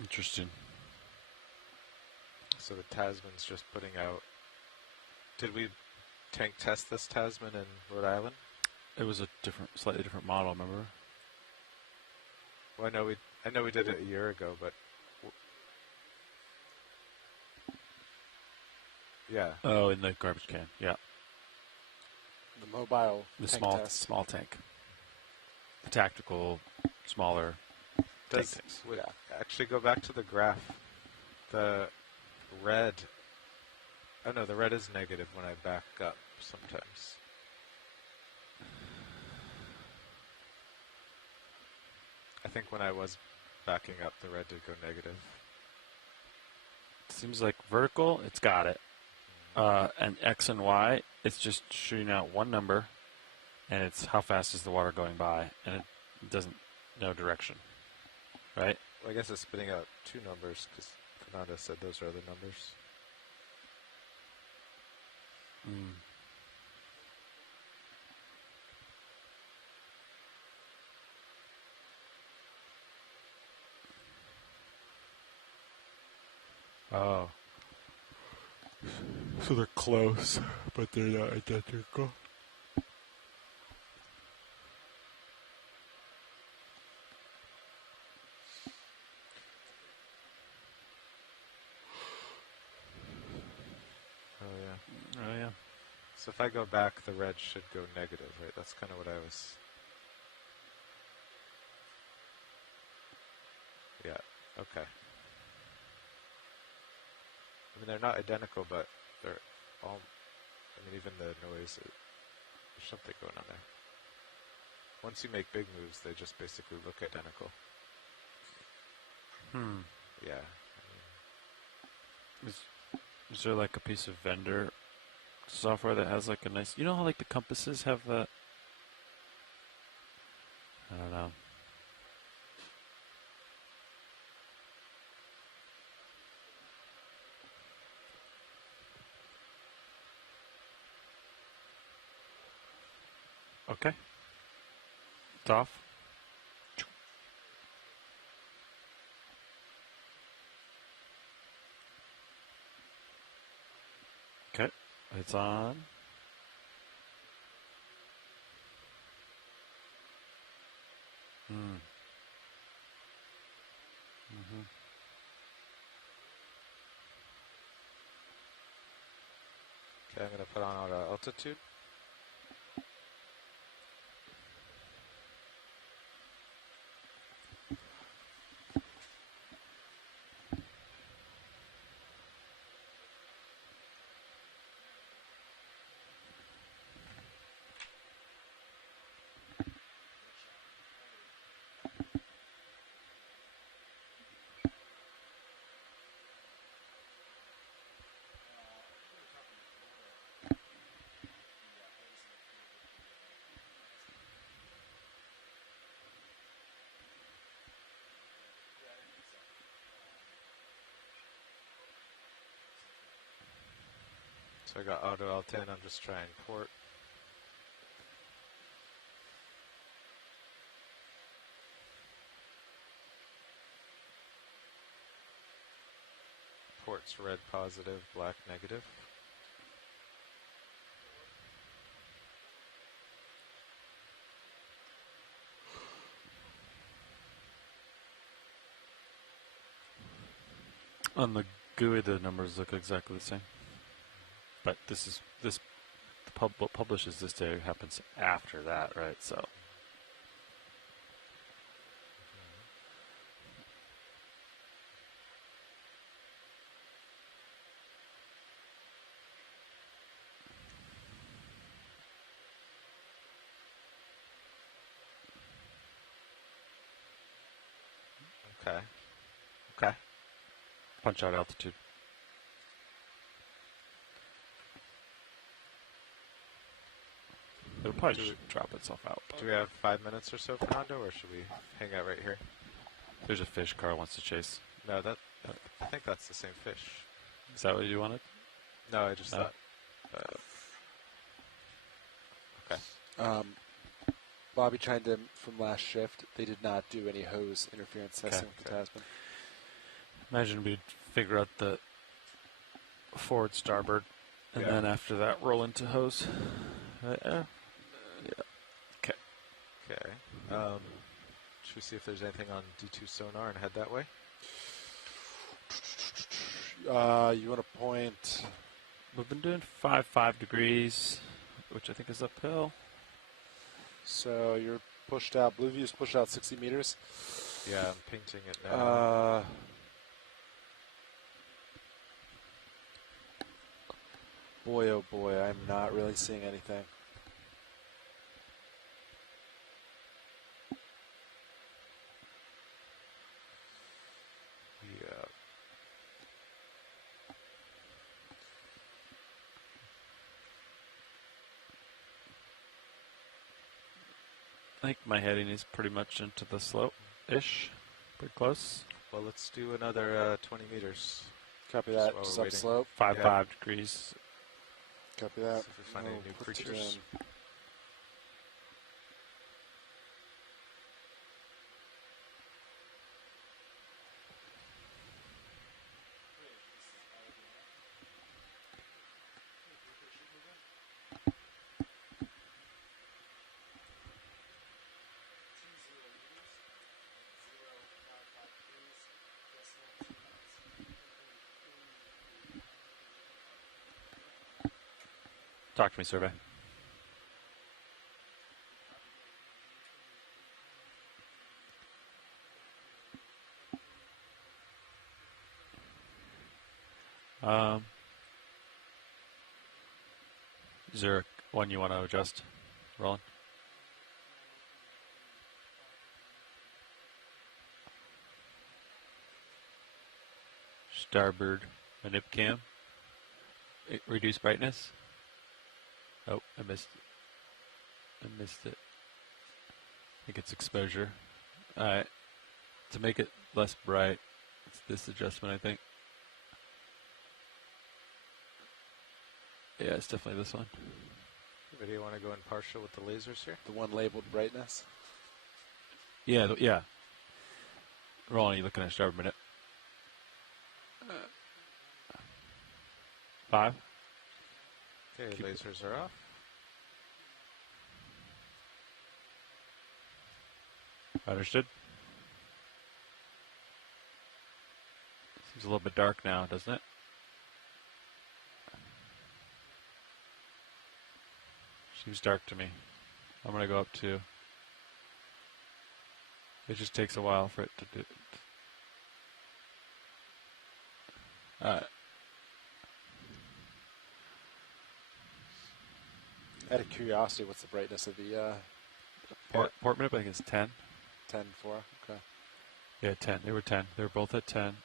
Interesting. So the Tasman's just putting out. Did we tank test this Tasman in Rhode Island? It was a slightly different model. Remember? Well, I know we did it a year ago, but yeah. Oh, in the garbage can. Yeah. The mobile. The tank small test. small tank. The tactical, smaller. Does actually go back to the graph. The red. Oh no, the red is negative when I back up sometimes. I think when I was backing up, the red did go negative. Seems like vertical, it's got it. And X and Y, it's just shooting out one number, and it's how fast is the water going by, and it doesn't know direction. Right? Well, I guess it's spitting out two numbers because Fernanda said those are the numbers. Mm. Oh. So they're close, but they're not identical. Oh yeah. So if I go back, the red should go negative, right? That's kind of what I was. Yeah. Okay. I mean, they're not identical, but they're all. I mean, even the noise. There's something going on there. Once you make big moves, they just basically look identical. Yeah. Is there like a piece of vendor software that has like a nice, you know how like the compasses have that? I don't know. Okay. It's off. Okay. It's on. Okay, I'm going to put on our altitude. So I got auto L10, I'm just trying port. Port's red positive, black negative. On the GUI, the numbers look exactly the same. But what publishes this day happens after that, right? So. Okay. Okay. Punch out altitude. It'll probably just drop itself out. Do we have 5 minutes or so, Fernando, or should we hang out right here? There's a fish Carl wants to chase. No, I think that's the same fish. Is that what you wanted? No, I just thought. Okay. Bobby chimed in from last shift. They did not do any hose interference testing with the Tasman. Imagine we'd figure out the forward starboard, and then after that roll into hose. Yeah. Okay. Okay. Should we see if there's anything on D2 sonar and head that way? You want to point? We've been doing 5 degrees, which I think is uphill. So you're pushed out. Blue View's pushed out 60 meters. Yeah, I'm painting it now. Boy, oh boy, I'm not really seeing anything. Yeah. I think my heading is pretty much into the slope-ish. Pretty close. Well, let's do another 20 meters. Copy that. Just up slope. 5 degrees. Copy that. See if we find any new creatures. Talk to me, survey. Is there one you want to adjust, Roland? Starboard manip cam. Reduce brightness. Oh, I missed it. I think it's exposure. Alright. To make it less bright, it's this adjustment, I think. Yeah, it's definitely this one. Anybody want to go in partial with the lasers here? The one labeled brightness? Yeah, yeah. Roland, you looking at starboard minute? 5. Okay, lasers are off. Understood. Seems a little bit dark now, doesn't it? Seems dark to me. I'm going to go up to... It just takes a while for it to do... Out of curiosity, what's the brightness of the... port minute, I think it's 10. 10-4, okay. Yeah, 10. They were 10. They were both at 10.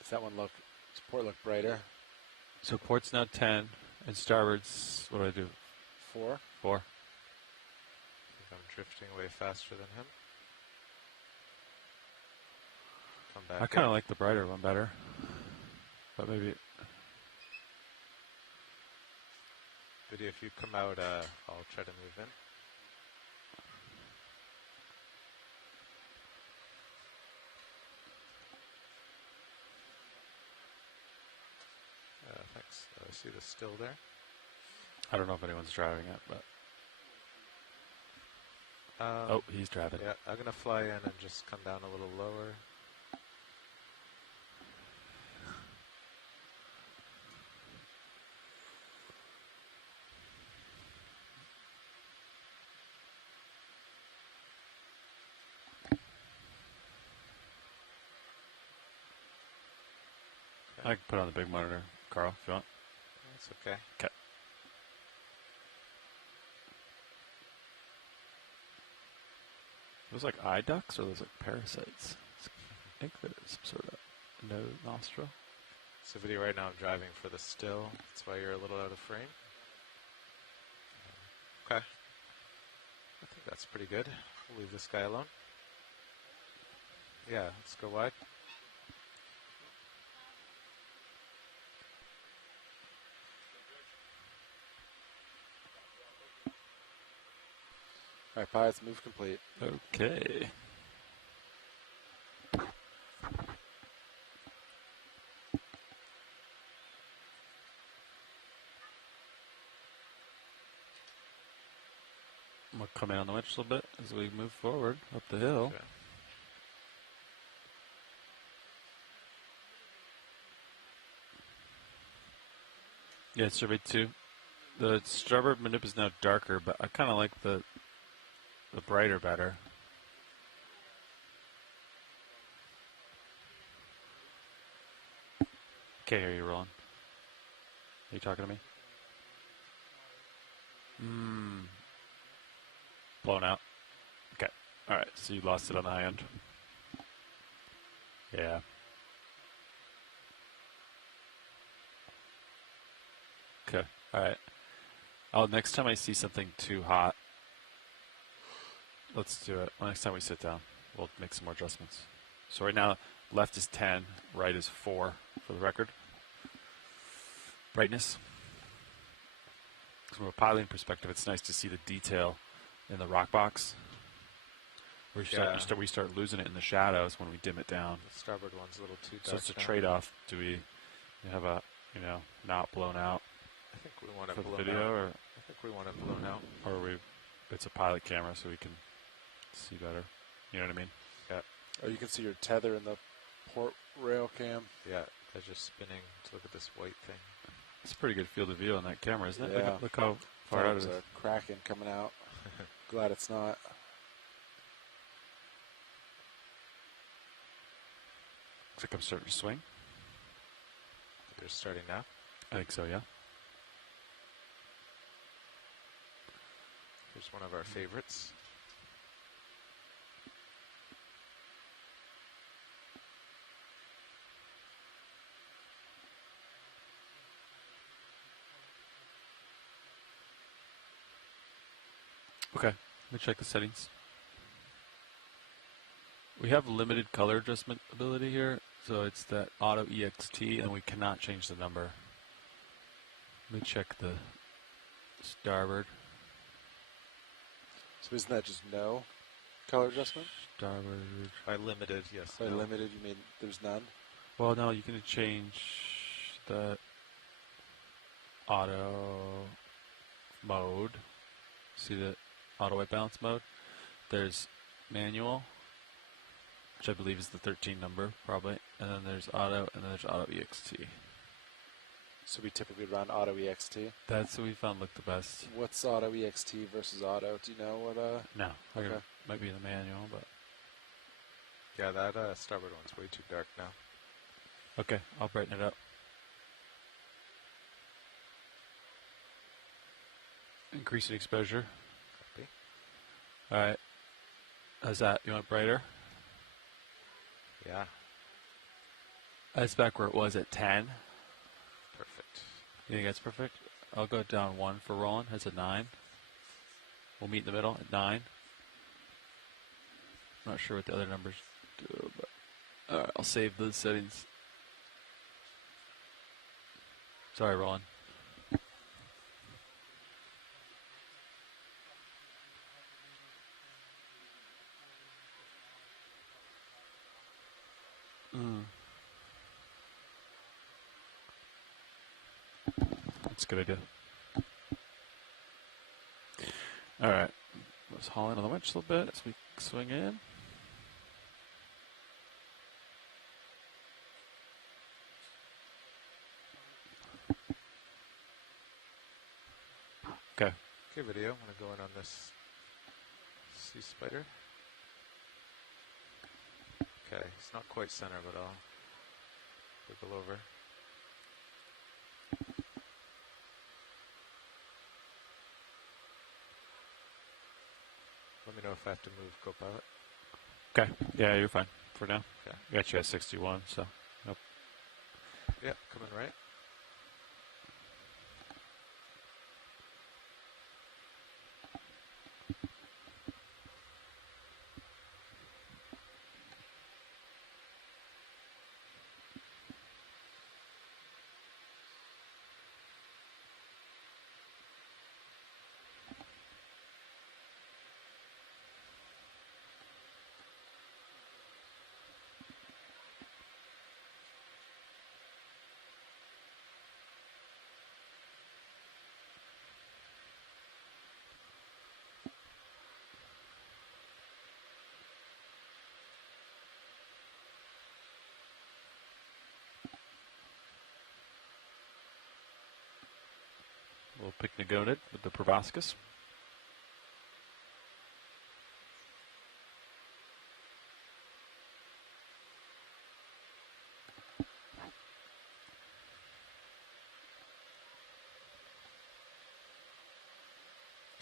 Does that one look... Does port look brighter? So port's now 10, and starboard's... What do I do? 4? 4. I think I'm drifting way faster than him. Come back. I kind of like the brighter one better. But maybe Video, if you come out, I'll try to move in. Thanks. I see the still there. I don't know if anyone's driving it, but oh, he's driving. Yeah, I'm gonna fly in and just come down a little lower. I can put on the big monitor, Carl, if you want. That's okay. Okay. Those like eye ducts or those like parasites? I think there's some sort of nose nostril. So video right now I'm driving for the still. That's why you're a little out of frame. Okay. I think that's pretty good. We'll leave this guy alone. Yeah, let's go wide. All right, pilots, move complete. Okay. I'm going to come in on the winch a little bit as we move forward up the hill. Okay. Yeah, survey 2. The starboard manip is now darker, but I kind of like the brighter better. Can't hear you, Roland. Are you talking to me? Blown out. Okay. All right. So you lost it on the high end. Yeah. Okay. All right. Oh, next time I see something too hot, let's do it. Next time we sit down, we'll make some more adjustments. So right now, left is 10, right is 4 for the record. Brightness. From a piloting perspective, it's nice to see the detail in the rock box. We start losing it in the shadows when we dim it down. The starboard one's a little too dark. So it's a trade-off. Do we have a, not blown out? I think we want it for blown the video, out. or I think we want it blown out. Or it's a pilot camera, so we can see better. You know what I mean? Yeah. Oh, you can see your tether in the port rail cam. Yeah, they're just spinning to look at this white thing. It's a pretty good field of view on that camera, isn't it? Yeah. Look how far out it is. There's a Kraken coming out. Glad it's not. Looks like I'm starting to swing. You're starting now? I think so, yeah. Here's one of our favorites. Okay, let me check the settings. We have limited color adjustment ability here, so it's that auto EXT, and we cannot change the number. Let me check the starboard. So isn't that just no color adjustment? Starboard. By limited, yes. By limited, you mean there's none? Well, no, you can change the auto mode. See the auto white balance mode? There's manual, which I believe is the 13 number, probably. And then there's auto, and then there's auto EXT. So we typically run auto EXT? That's what we found looked the best. What's auto EXT versus auto? Do you know what? No. Okay. Might be in the manual, but. Yeah, that starboard one's way too dark now. Okay, I'll brighten it up. Increasing exposure. Copy. Alright. How's that? You want it brighter? Yeah. That's back where it was at 10. Perfect. You think that's perfect? I'll go down 1 for Roland. That's a 9. We'll meet in the middle at 9. I'm not sure what the other numbers do, but alright, I'll save those settings. Sorry, Roland. a good idea. All right. Let's haul in on the winch a little bit as we swing in. Okay. Okay, video. I'm going to go in on this sea spider. Okay, it's not quite center, but I'll wiggle over. Let me know if I have to move co-pilot. Okay. Yeah, you're fine for now. Okay. Got you at 61, so. Nope. Yep, coming right. A little picnigonid with the proboscis.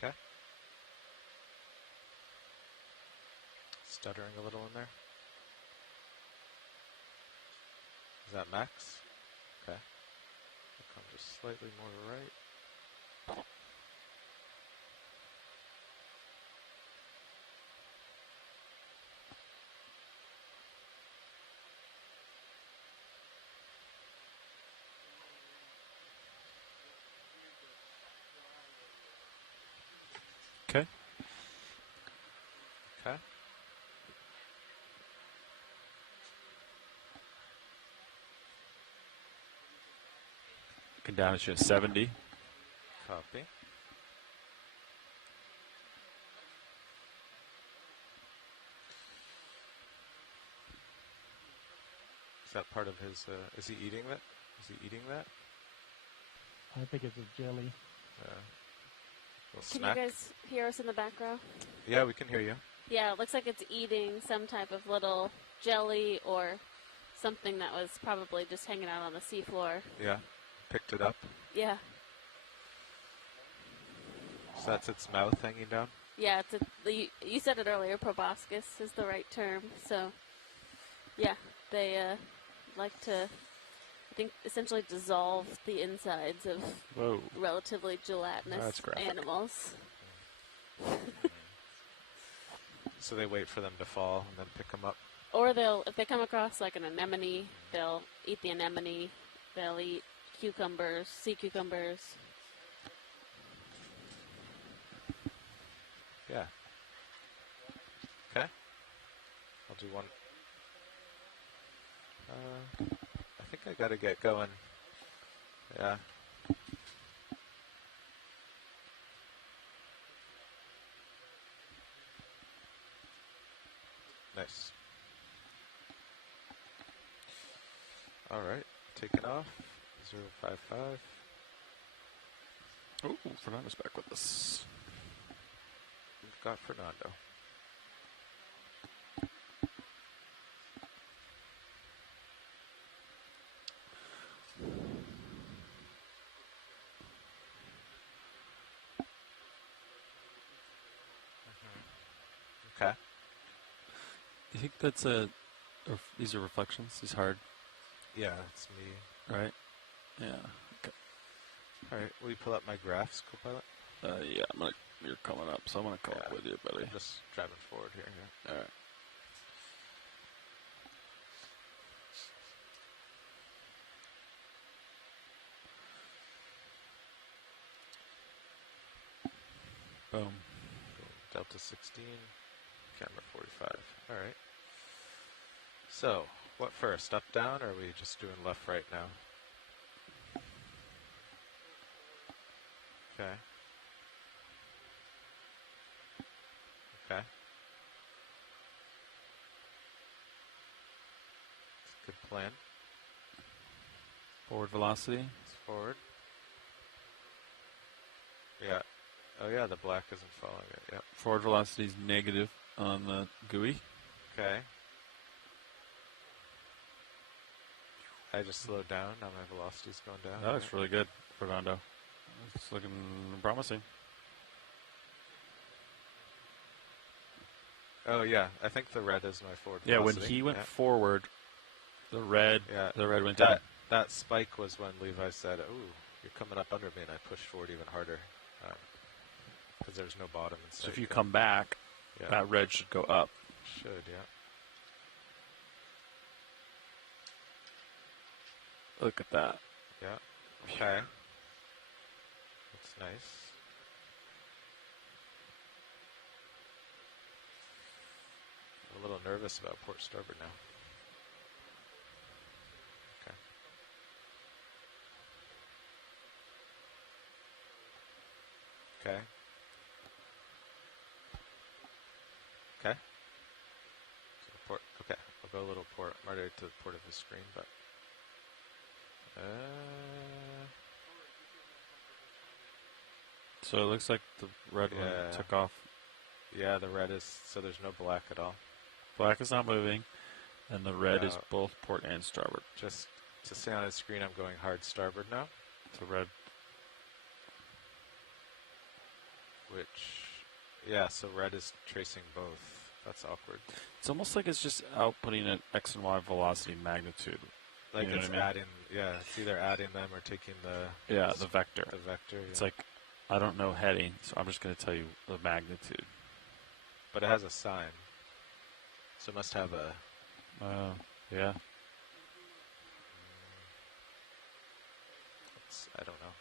Okay. Stuttering a little in there. Is that max? Okay. I'll come just slightly more right. Okay. Okay. Looking down at you at 70. Copy. Is that part of his, is he eating that? Is he eating that? I think it's a jelly. Little Can snack? you guys hear us in the back row? Yeah, we can hear you. Yeah, it looks like it's eating some type of little jelly or something that was probably just hanging out on the seafloor. Yeah. Picked it up. Yeah. So that's its mouth hanging down? Yeah, you said it earlier, proboscis is the right term. So, yeah, they like to, I think, essentially dissolve the insides of relatively gelatinous animals. So they wait for them to fall and then pick them up? Or if they come across like an anemone, they'll eat the anemone. They'll eat cucumbers, sea cucumbers. Yeah. Okay. I'll do one. I think I gotta get going. Yeah. Nice. All right, taking off. 055. Oh, Fernando's back with us. We've got Fernando. Okay. You think that's these are reflections? These hard? Yeah, it's me. Right? Yeah. Okay. All right, will you pull up my graphs, Copilot? Yeah, you're coming up, so I'm going to come up with you, buddy. I'm just driving forward here. Yeah. All right. Boom. Delta 16, camera 45. All right. So, what first? Up, down, or are we just doing left, right now? plan. Forward velocity. It's forward. Yeah. Oh yeah, the black isn't following it. Yep. Forward velocity is negative on the GUI. Okay. I just slowed down. Now my velocity's going down. That looks really good, Fernando. It's looking promising. Oh yeah, I think the red is my forward Yeah, velocity. when he went forward, the red went that, down. That spike was when Levi said, "Oh, you're coming up under me," and I pushed forward even harder because there's no bottom in sight. So if you come back, that red should go up. Should, yeah. Look at that. Yeah. Okay. That's nice. I'm a little nervous about port starboard now. Okay. Okay. Okay. So port. Okay. I'll go a little port. I'm already to the port of the screen, but. So it looks like the red one took off. Yeah, the red is, so there's no black at all. Black is not moving, and the red is both port and starboard. Just to see on the screen, I'm going hard starboard now. So red. So red is tracing both. That's awkward. It's almost like it's just outputting an X and Y velocity magnitude. Like you know it's what I mean? adding, it's either adding them or taking the the vector. The vector. It's like, I don't know heading, so I'm just going to tell you the magnitude. But it has a sign, so it must have a. Yeah. I don't know.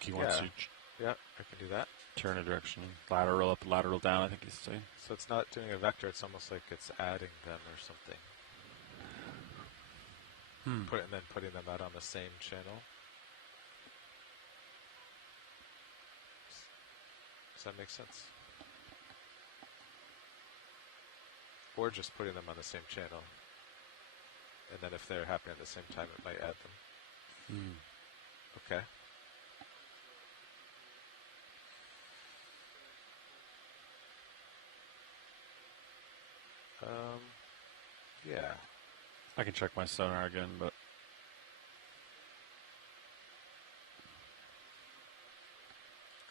If you want to yeah, I can do that. Turn a direction, lateral up, lateral down, I think he's saying. So it's not doing a vector, it's almost like it's adding them or something. And then putting them out on the same channel. Does that make sense? Or just putting them on the same channel. And then if they're happening at the same time, it might add them. Okay. Yeah. I can check my sonar again, but.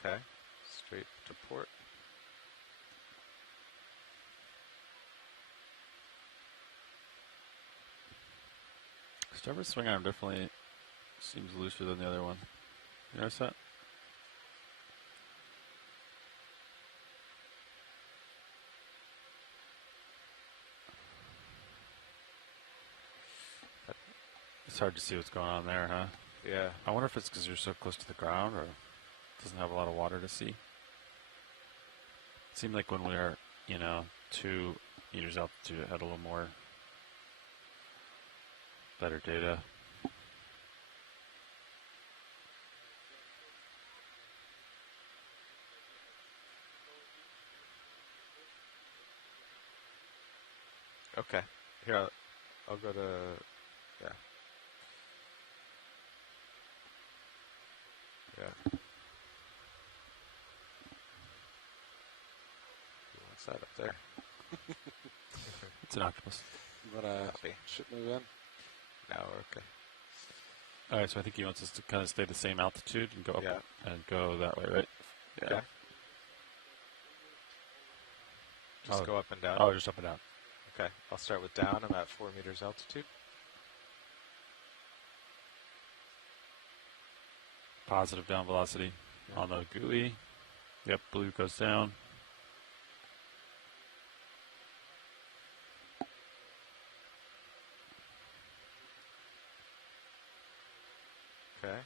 Okay. Straight to port. Starboard swing arm definitely seems looser than the other one. You notice that? It's hard to see what's going on there, huh? Yeah. I wonder if it's because you're so close to the ground or it doesn't have a lot of water to see. It seemed like when we were, 2 meters altitude, it had a little more better data. Okay. Here, I'll go to, yeah. What's that up there? It's an octopus. You want to ship move in? No, okay. All right, so I think he wants us to kind of stay the same altitude and go up and go that way, right? Yeah. Okay. Just go up and down? Oh, just up and down. Okay, I'll start with down. I'm at 4 meters altitude. Positive down velocity on the GUI. Yep, blue goes down. Okay.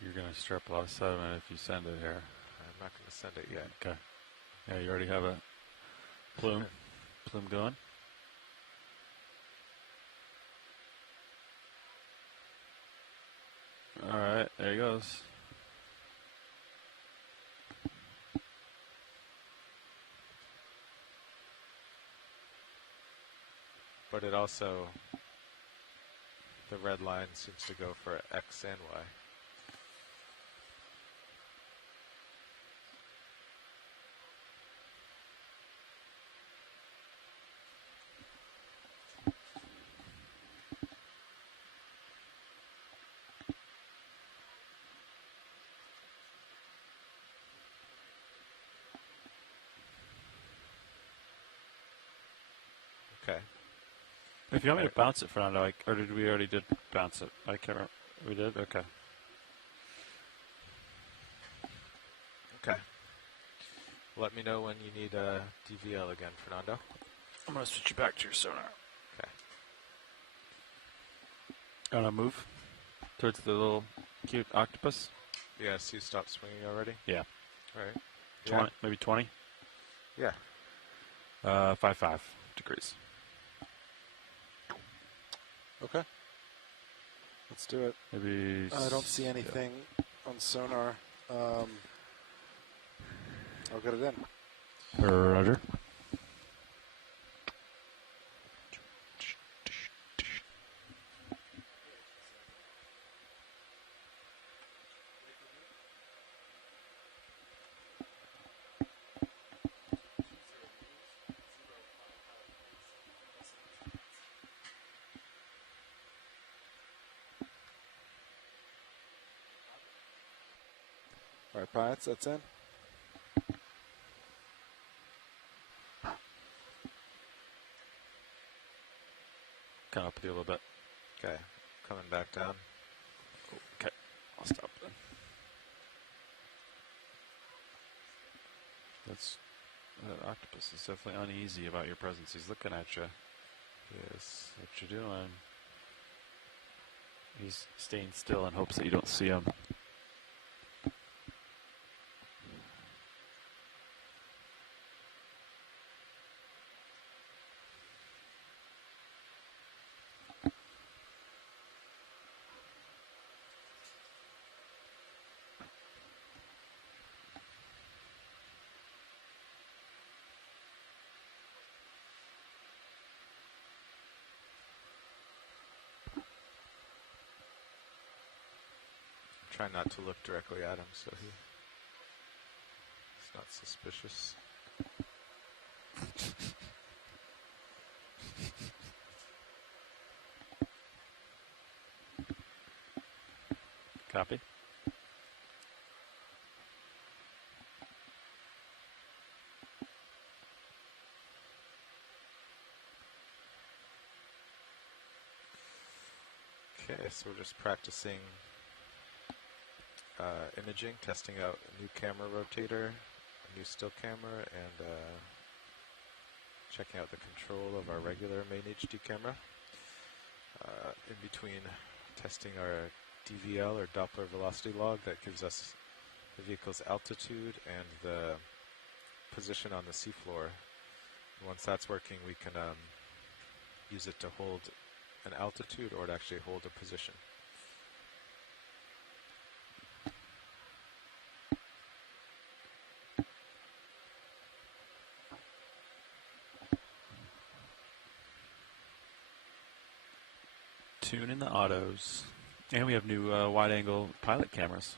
You're going to stir up a lot of sediment if you send it here. I'm not going to send it yet. Okay. Yeah, you already have a plume going. There he goes. But it also, the red line seems to go for X and Y. Okay. If you want me to bounce it, Fernando, or did we already bounce it? I can't remember. We did? Okay. Okay. Let me know when you need a DVL again, Fernando. I'm going to switch you back to your sonar. Okay. I'm going to move towards the little cute octopus. Yeah, so you stopped swinging already? Yeah. All right. 20, Yeah. maybe 20? Yeah. 5 degrees. Okay. Let's do it. Maybe. I don't see anything on sonar. I'll get it in. Roger. All right, pilots, that's in. Kind of up with you a little bit. Okay. Coming back down. Okay. I'll stop then. That octopus is definitely uneasy about your presence. He's looking at you. Yes. What you doing? He's staying still in hopes that you don't see him. Try not to look directly at him so he's not suspicious. Copy. Okay, so we're just practicing imaging, testing out a new camera rotator, a new still camera, and checking out the control of our regular main HD camera. In between testing our DVL or Doppler velocity log that gives us the vehicle's altitude and the position on the seafloor. Once that's working, we can use it to hold an altitude or to actually hold a position. Tune in the autos. And we have new wide-angle pilot cameras.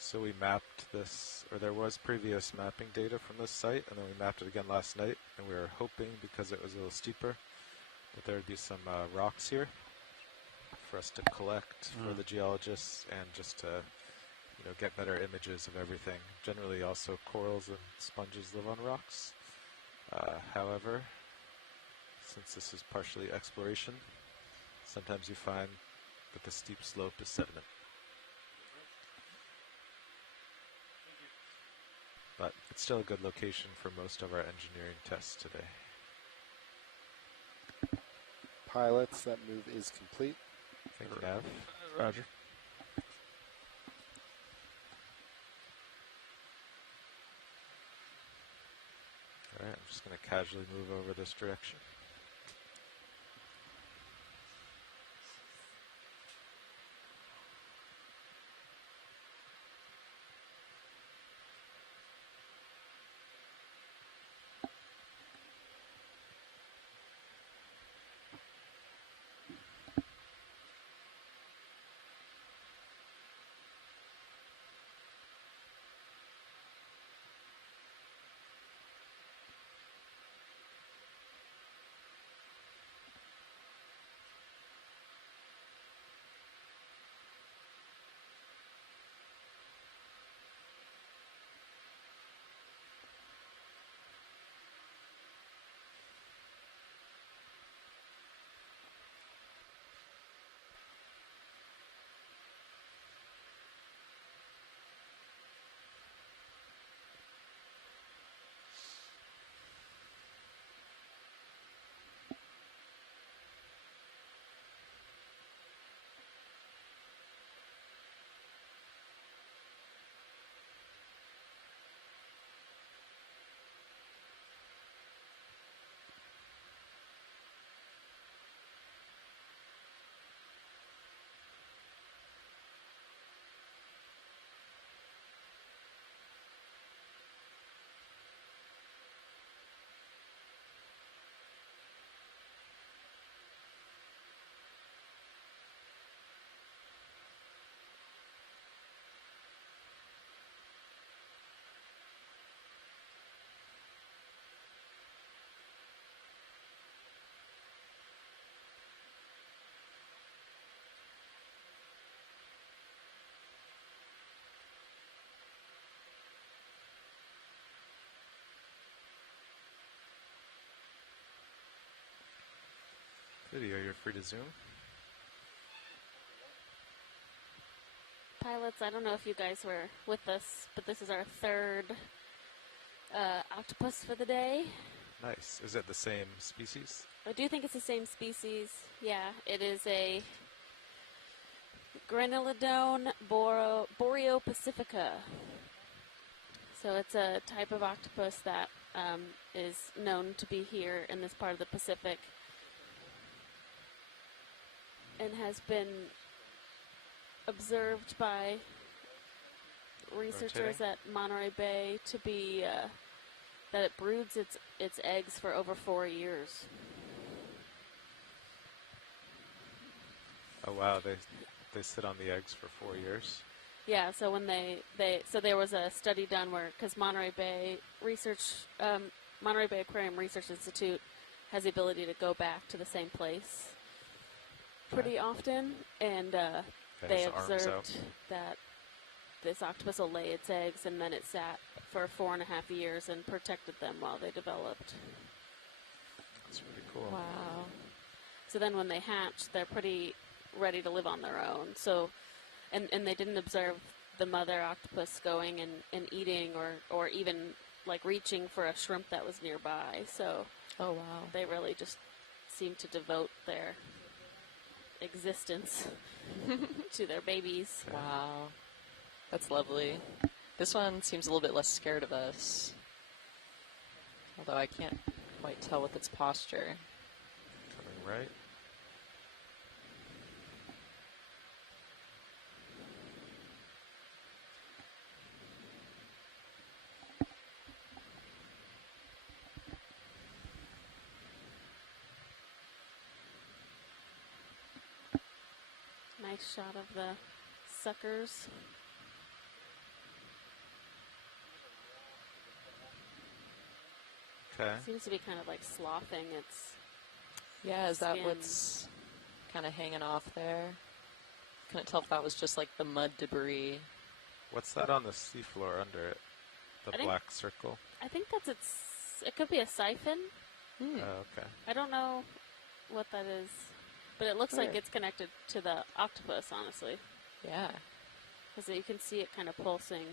So we mapped this, or there was previous mapping data from this site, and then we mapped it again last night, and we were hoping, because it was a little steeper, that there would be some rocks here for us to collect for the geologists and just to get better images of everything. Generally also corals and sponges live on rocks. However, since this is partially exploration, sometimes you find that the steep slope is sediment. it's still a good location for most of our engineering tests today. Pilots, that move is complete. Thank you, Nav. Roger. All right, I'm just going to casually move over this direction. Video, you're free to zoom. Pilots, I don't know if you guys were with us, but this is our third octopus for the day. Nice. Is it the same species? I do think it's the same species. Yeah, it is a Granulodon boreopacifica. So it's a type of octopus that is known to be here in this part of the Pacific and has been observed by researchers at Monterey Bay to be that it broods its eggs for over 4 years. Oh wow, they sit on the eggs for 4 years. Yeah, so when so there was a study done where, because Monterey Bay Aquarium Research Institute has the ability to go back to the same place pretty often, and they observed that this octopus will lay its eggs, and then it sat for 4.5 years and protected them while they developed. That's pretty cool. Wow. So then when they hatch, they're pretty ready to live on their own. So, and they didn't observe the mother octopus going and eating or even like reaching for a shrimp that was nearby. So, oh wow, they really just seem to devote their existence to their babies. Wow, that's lovely. This one seems a little bit less scared of us, although I can't quite tell with its posture. Coming right. Nice shot of the suckers. Okay. Seems to be kind of like sloughing its Yeah, is that skin. what's kind of hanging off there? Couldn't tell if that was just like the mud debris. What's that on the seafloor under it? The black circle? I think that's it could be a siphon. Oh, okay. I don't know what that is, but it looks like it's connected to the octopus, honestly. Yeah. Because you can see it kind of pulsing.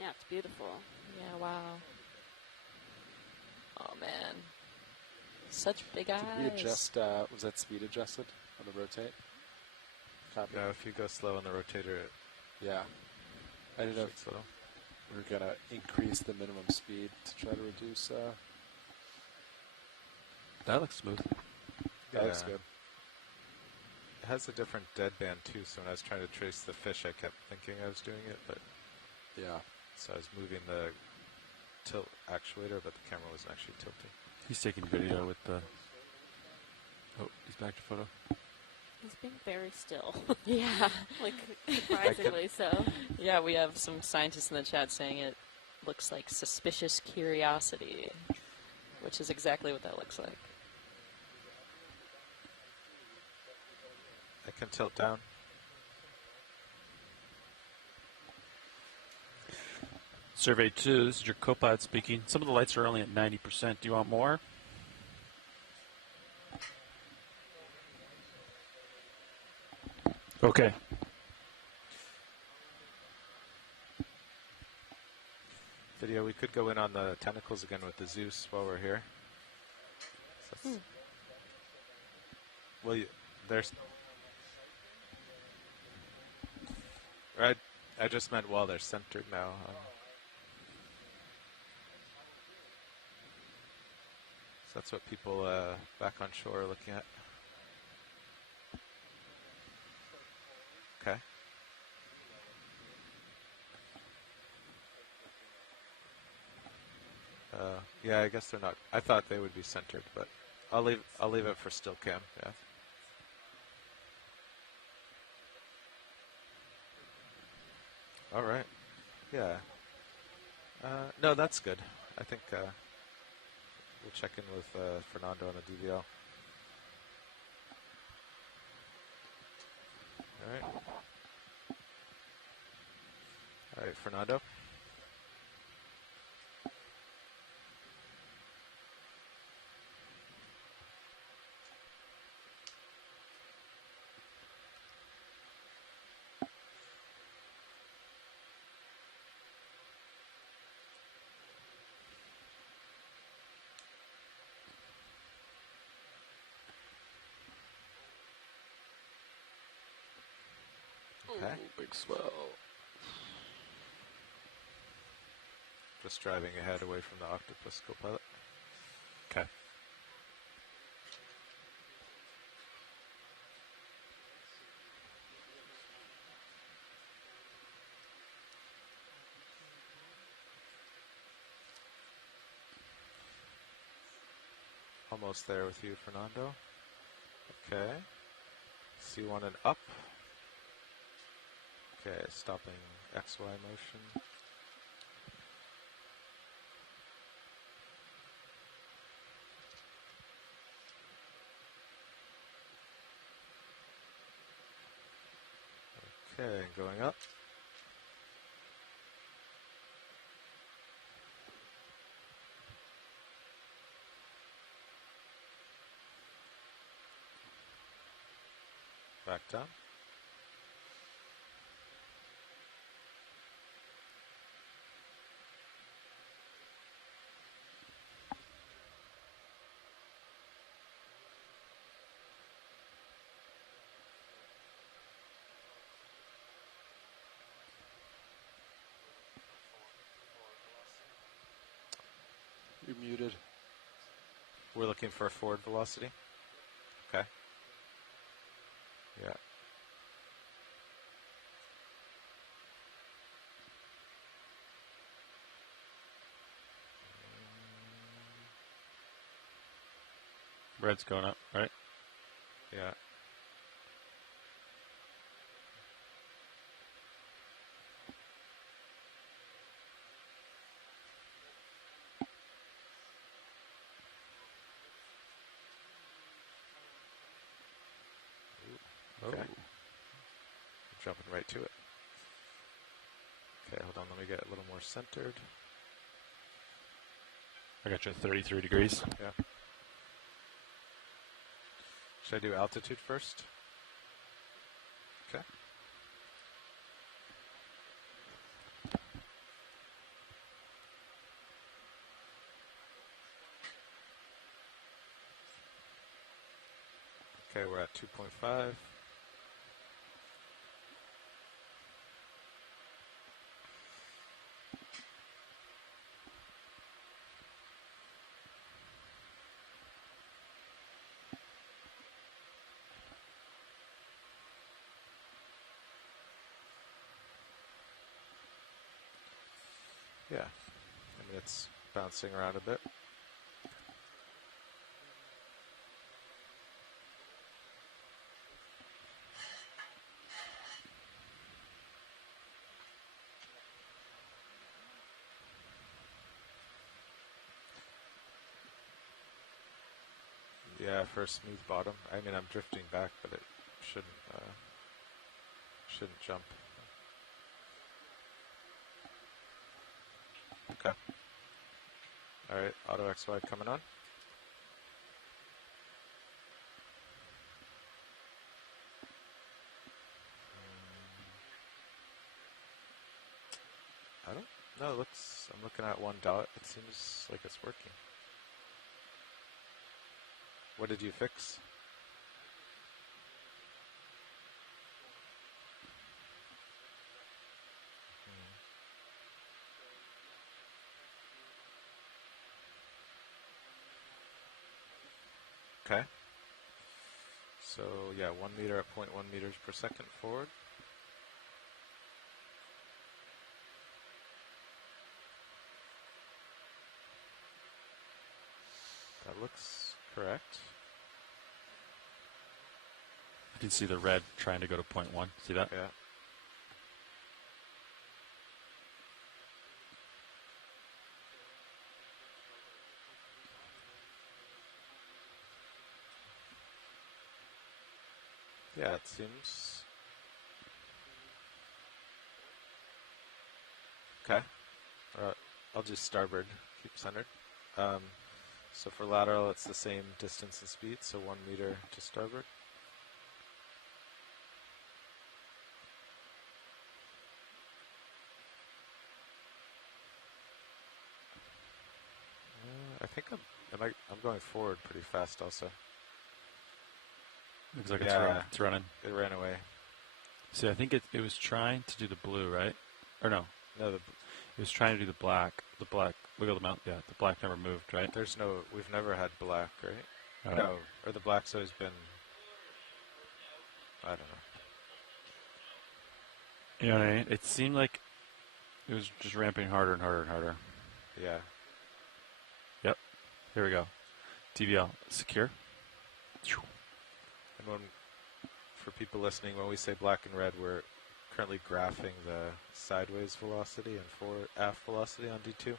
Yeah, it's beautiful. Yeah, wow. Oh, man. Such big eyes. Did we adjust, was that speed adjusted on the rotate? Copy. Yeah, if you go slow on the rotator, it yeah. I didn't know if slow. we were going to increase the minimum speed to try to reduce. That looks smooth. That looks good. It has a different deadband too, so when I was trying to trace the fish, I kept thinking I was doing it, but yeah. So I was moving the tilt actuator, but the camera wasn't actually tilting. He's taking video with the... Oh, he's back to photo. He's being very still. Yeah. Like, surprisingly so. Yeah, we have some scientists in the chat saying it looks like suspicious curiosity, which is exactly what that looks like. I can tilt down. Survey 2, this is your copod speaking. Some of the lights are only at 90%. Do you want more? Okay. Video, we could go in on the tentacles again with the Zeus while we're here. So well, there's... I just meant while they're centered now. So that's what people back on shore are looking at. Okay. Yeah, I guess they're not. I thought they would be centered, but I'll leave it for still cam. Yeah. All right. Yeah. No, that's good. I think we'll check in with Fernando on the DVL. All right. All right, Fernando. Okay. Ooh, big swell. Just driving ahead away from the octopus co-pilot. Okay. Almost there with you, Fernando. Okay. C1 and up. Okay, stopping XY motion. Okay, going up. Back down. You're muted. We're looking for a forward velocity. Okay. Yeah. Red's going up, right? Yeah. Okay. Jumping right to it. Okay, hold on, let me get a little more centered. I got you at 33 degrees. Yeah. Should I do altitude first? Okay. Okay, we're at 2.5. Yeah, I mean, it's bouncing around a bit. Yeah, for a smooth bottom. I mean, I'm drifting back, but it shouldn't jump. Okay. All right, auto XY coming on. I don't know. I'm looking at one dot. It seems like it's working. What did you fix? Okay. So yeah, 1 meter at 0.1 meters per second forward. That looks correct. You can see the red trying to go to 0.1. See that? Yeah. Yeah, it seems. Okay. I'll do starboard, keep centered. So for lateral, it's the same distance and speed, so 1 meter to starboard. I think I'm going forward pretty fast also. Looks like yeah, it's running. It ran away. See, I think it was trying to do the blue, right? Or no? No, it was trying to do the black. The black. Wiggle them out. Yeah, the black never moved, right? We've never had black, right? Right. No, or the black's always been, I don't know. You know what I mean? It seemed like it was just ramping harder and harder and harder. Yeah. Yep. Here we go. DVL secure. And for people listening, when we say black and red, we're currently graphing the sideways velocity and forward aft velocity on D2. And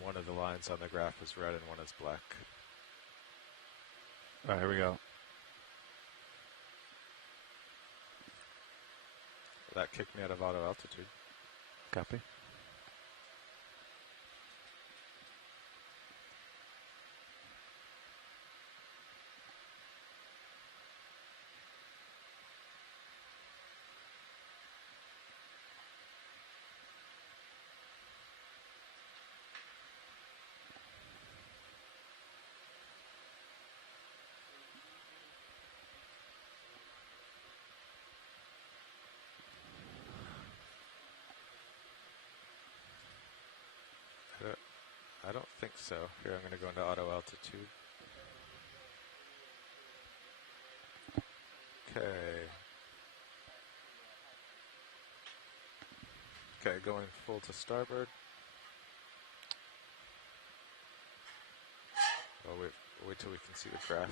one of the lines on the graph is red and one is black. All right, here we go. That kicked me out of auto altitude. Copy. I don't think so. Here, I'm going to go into auto altitude. Okay. Okay, going full to starboard. Oh, wait till we can see the graph.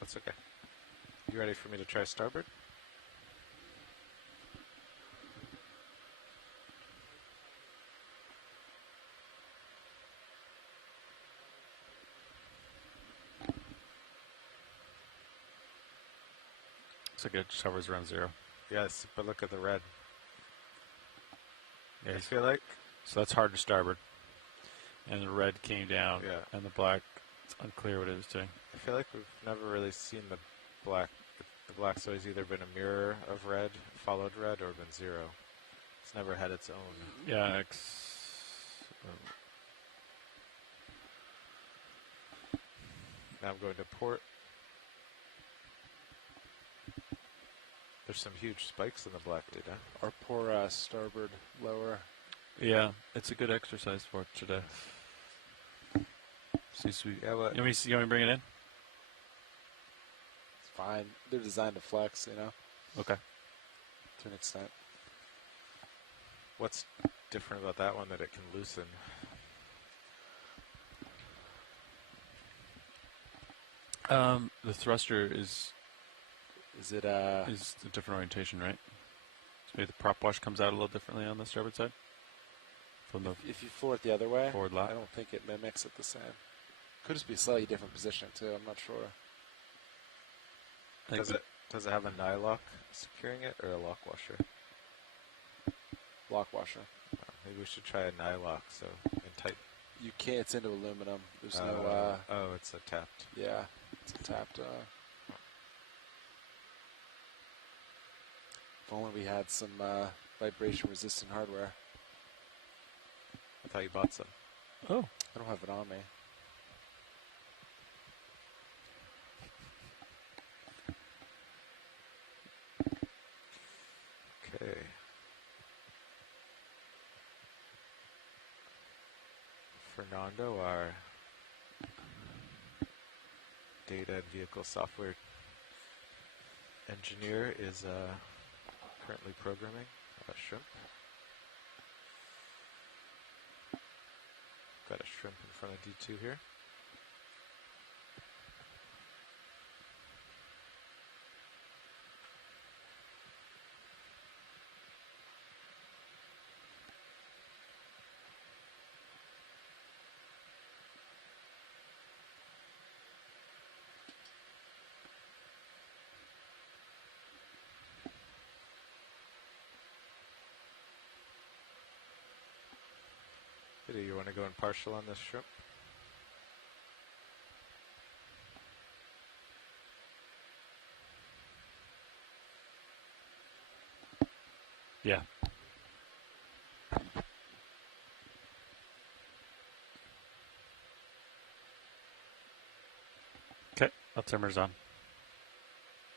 That's okay. You ready for me to try starboard? looks like it just hovers around 0. Yes, but look at the red. Yeah, I feel like. So that's hard to starboard. And the red came down. Yeah. And the black, it's unclear what it is doing. I feel like we've never really seen the black. The black's always either been a mirror of red, followed red, or been 0. It's never had its own. Yeah, now I'm going to port. There's some huge spikes in the black data. Our poor starboard lower. Yeah, it's a good exercise for it today. See, sweet. Yeah, but you want me to bring it in? It's fine. They're designed to flex, you know. Okay. To an extent. What's different about that one that it can loosen? The thruster is it is a different orientation, right? So maybe the prop wash comes out a little differently on the starboard side. From the if you floor it the other way, forward lap. I don't think it mimics it the same. Could just be a slightly different position too. I'm not sure. Does it have a nylock securing it or a lock washer? Lock washer. Maybe we should try a nylock. So in tight. You can't. It's into aluminum. There's no. Oh, it's a tapped. Yeah, it's a tapped. If only we had some vibration-resistant hardware. I thought you bought some. Oh, I don't have it on me. Okay. Fernando, our data and vehicle software engineer, is currently programming shrimp. Got a shrimp in front of D2 here. Do you want to go in partial on this shrimp? Yeah. Okay, altimeter's on.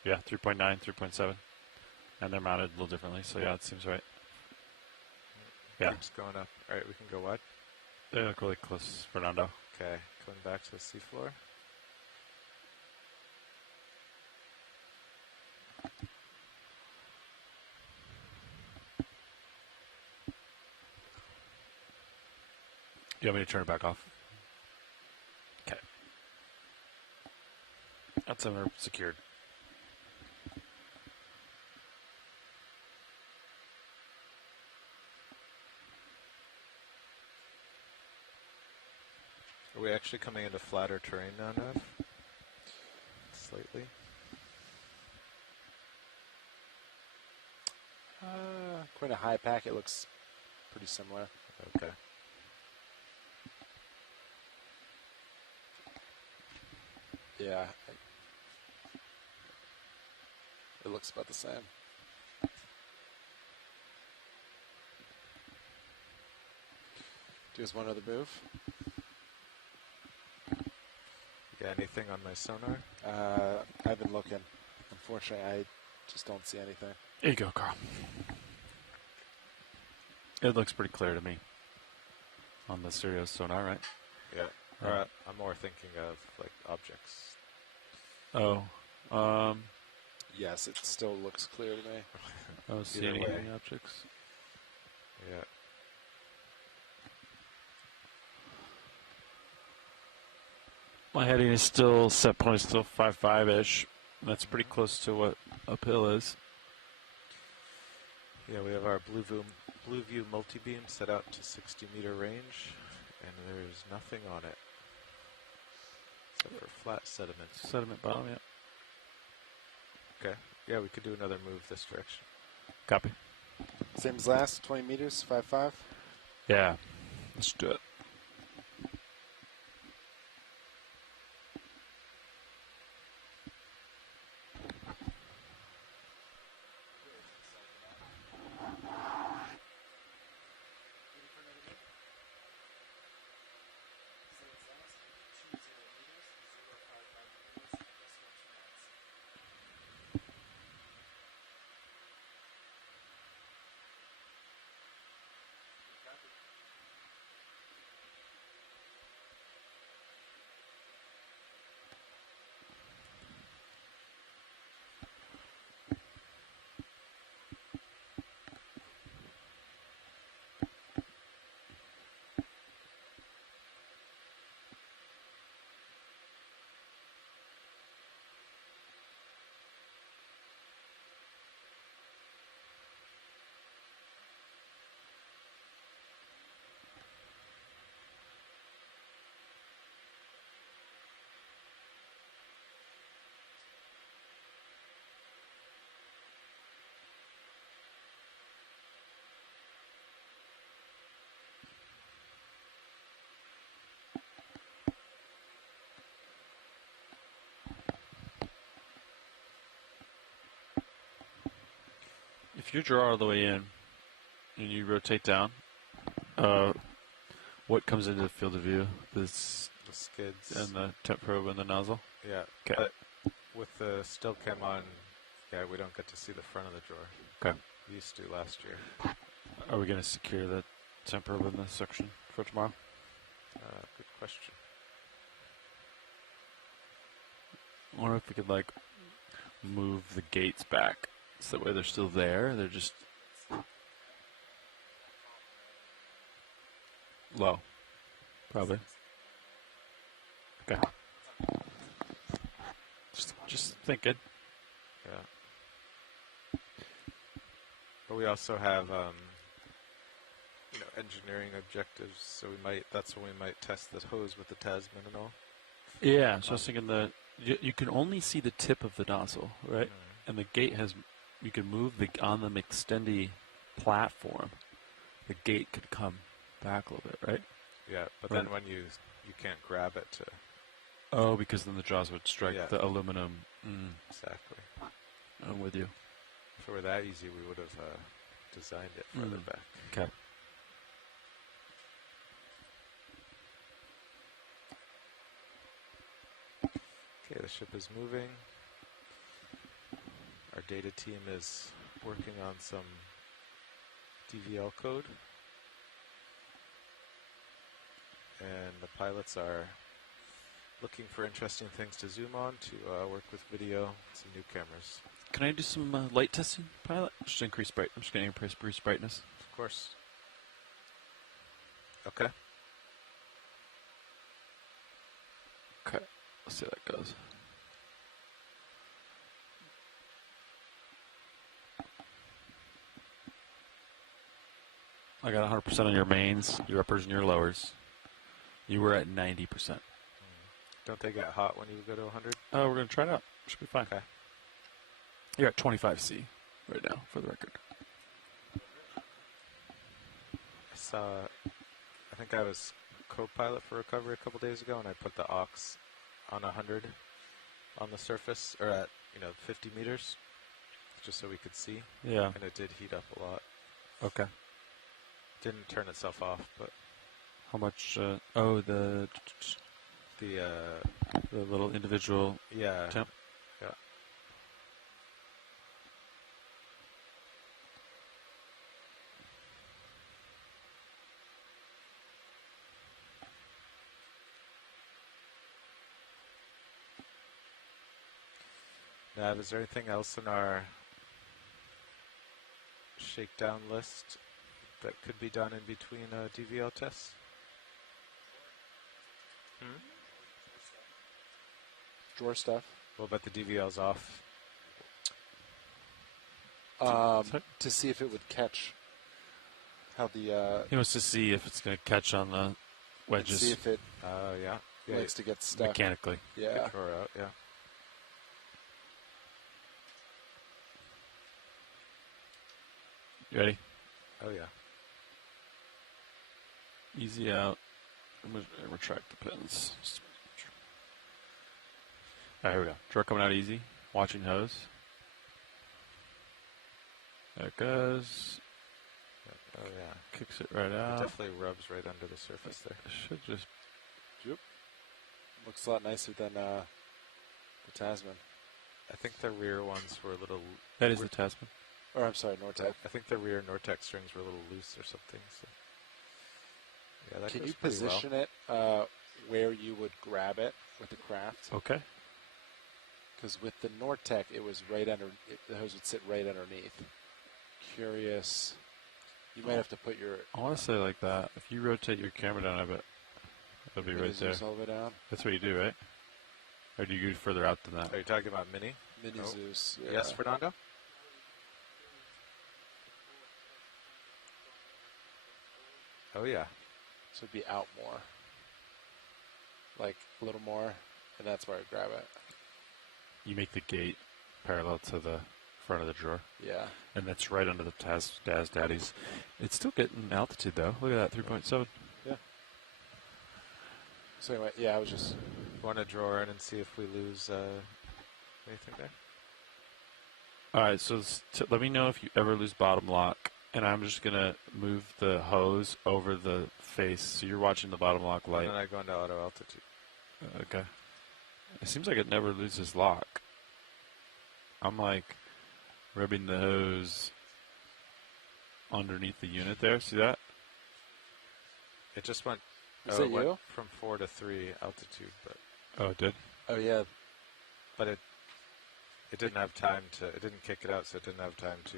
Yeah, 3.9, 3.7. And they're mounted a little differently, so yeah, it seems right. Yeah. It's going up. All right, we can go wide. They look really close, Fernando. Okay, coming back to the seafloor. You want me to turn it back off? Okay. That's secured. Are we actually coming into flatter terrain now, Nev? Slightly? Quite a high pack. It looks pretty similar. Okay. Yeah. It looks about the same. Do you guys want another move? Got anything on my sonar? I've been looking. Unfortunately, I just don't see anything. There you go, Carl. It looks pretty clear to me on the Sirius sonar, right? Yeah. I'm more thinking of like objects. Oh. Yes, it still looks clear to me. I don't see any objects. Yeah. My heading is still, set point is still 5.5-ish. That's pretty close to what uphill is. Yeah, we have our blue view multi-beam set out to 60-meter range, and there's nothing on it except for flat sediment. Sediment bottom, yeah. Okay. Yeah, we could do another move this direction. Copy. Same as last, 20 meters, 5-5. Yeah, let's do it. If you draw all the way in and you rotate down, what comes into the field of view? The skids and the temp probe and the nozzle? Yeah. Okay. But with the still cam on, yeah, we don't get to see the front of the drawer. Okay. We used to last year. Are we going to secure the temp probe in this section for tomorrow? Good question. I wonder if we could, like, move the gates back so that way they're still there. They're just low, probably. Okay. Just thinking. Yeah. But we also have, engineering objectives. So that's when we might test the hose with the Tasman and all. Yeah. So I was thinking that you can only see the tip of the nozzle, right? And the gate has. You can move on the McStendy platform. The gate could come back a little bit, right? Yeah, but then when you can't grab it to. Oh, because then the jaws would strike the aluminum. Exactly. I'm with you. If it were that easy, we would have designed it further back. Okay. Okay, the ship is moving. Our data team is working on some DVL code. And the pilots are looking for interesting things to zoom on to work with video, some new cameras. Can I do some light testing, pilot? Just increase bright. I'm just going to increase brightness. Of course. Okay. Okay. Let's see how that goes. I got 100% on your mains, your uppers, and your lowers. You were at 90%. Don't they get hot when you go to 100? Oh, we're going to try it out. Should be fine. Okay. You're at 25C right now, for the record. I think I was co-pilot for recovery a couple days ago, and I put the aux on 100 on the surface, or at 50 meters, just so we could see. Yeah. And it did heat up a lot. Okay. Didn't turn itself off, but how much? The little individual temp. Yeah. Now, is there anything else in our shakedown list that could be done in between DVL tests? Drawer stuff. What about the DVLs off? To see if it would catch how the... he wants to see if it's going to catch on the wedges. See if it likes to get stuck. Mechanically. Yeah. Drawer out, yeah. You ready? Oh, yeah. Easy out. I'm going to retract the pins. All right, here we go. Drawer coming out easy. Watching hose. There it goes. Oh, yeah. Kicks it right out. It definitely rubs right under the surface there. It should just... Yep. Looks a lot nicer than the Tasman. I think the rear ones were a little... That is the Tasman. Or, I'm sorry, Nortec. I think the rear Nortec strings were a little loose or something. So. Yeah, that Can goes you pretty position well. it where you would grab it with the craft? Okay. Because with the Nortec, it was right under. The hose would sit right underneath. Curious. You might have to put your. I want to say like that. If you rotate your camera down a bit, it'll be right there. All the way down. That's what you do, right? Or do you go further out than that? Are you talking about Mini? Mini Zeus. Yeah. Yes, Fernando? Oh, yeah. So it'd be out more. Like a little more, and that's where I grab it. You make the gate parallel to the front of the drawer. Yeah. And that's right under the Daz Daddies. It's still getting altitude, though. Look at that, 3.7. Yeah. So anyway, yeah, I was just... Want to draw in and see if we lose anything there? All right, so let me know if you ever lose bottom lock. And I'm just going to move the hose over the face. So you're watching the bottom lock light. And then I go into auto altitude. Okay. It seems like it never loses lock. I'm like rubbing the hose underneath the unit there. See that? It just went, it went from 4 to 3 altitude. But oh, it did? Oh, yeah. But it didn't have time to, it didn't kick it out, so it didn't have time to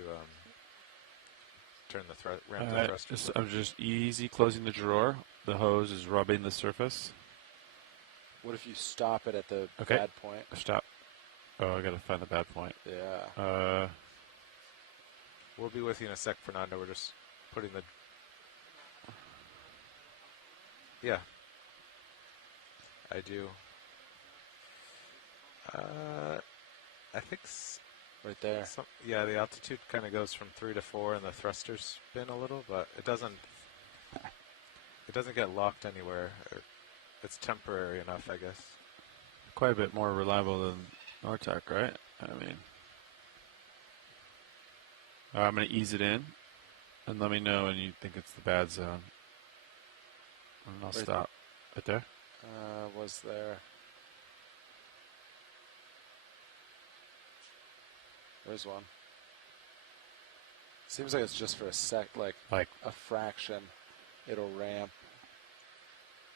turn the ramp the thrusters. I'm just easy closing the drawer. The hose is rubbing the surface. What if you stop it at the bad point? Stop. Oh, I got to find the bad point. Yeah. We'll be with you in a sec, Fernando. We're just putting the... Yeah. I do. I think... Right there. Yeah, the altitude kind of goes from 3 to 4, and the thrusters spin a little, but it doesn't get locked anywhere. It's temporary enough, I guess. Quite a bit more reliable than Nortec, right? I mean, I'm going to ease it in, and let me know when you think it's the bad zone, and I'll stop. Right there. Was there? There's one. Seems like it's just for a sec, like a fraction. It'll ramp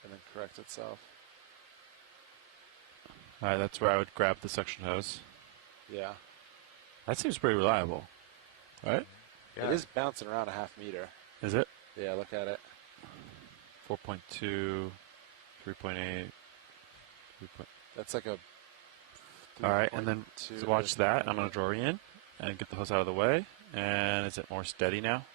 and then correct itself. All right, that's where I would grab the suction hose. Yeah. That seems pretty reliable, right? Yeah. It is bouncing around a half meter. Is it? Yeah, look at it. 4.2, 3.8. That's like a... All right, and then so watch that. I'm going to draw you in and get the hose out of the way. And is it more steady now?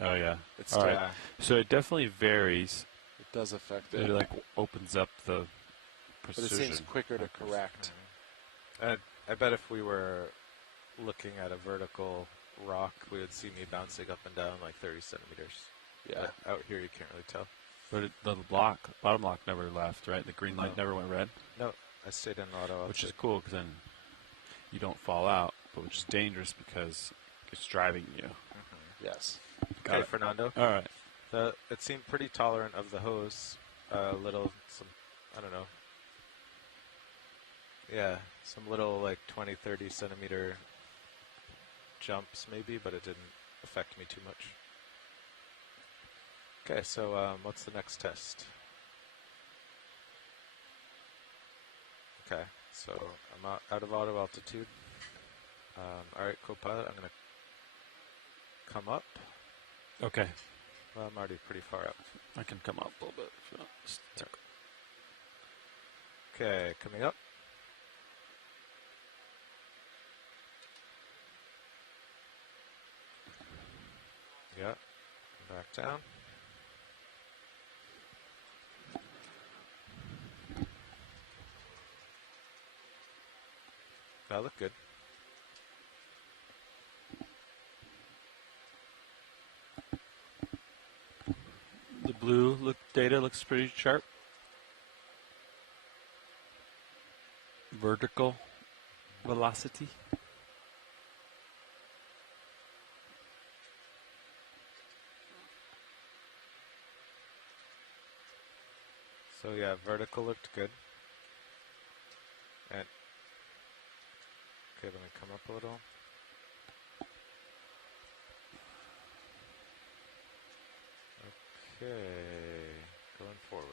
Oh, yeah. It's all right. So it definitely varies. It does affect it. It like opens up the precision. But it seems quicker to correct. I bet if we were looking at a vertical rock, we would see me bouncing up and down like 30 centimeters. Yeah. But out here, you can't really tell. But the bottom lock never left, right? The green light never went red? No, I stayed in auto. Which is cool because then you don't fall out, but which is dangerous because it's driving you. Mm-hmm. Yes. Okay, Fernando. All right. It seemed pretty tolerant of the hose. I don't know. Yeah, some little like 20, 30 centimeter jumps maybe, but it didn't affect me too much. Okay, so what's the next test? Okay, so I'm out of auto altitude. All right, co-pilot, I'm going to come up. Okay. Well, I'm already pretty far up. I can come up a little bit if you want. Okay, coming up. Yeah, back down. That looked good. blue data looks pretty sharp. Vertical velocity. So yeah, vertical looked good. And okay, let me come up a little. Okay, going forward.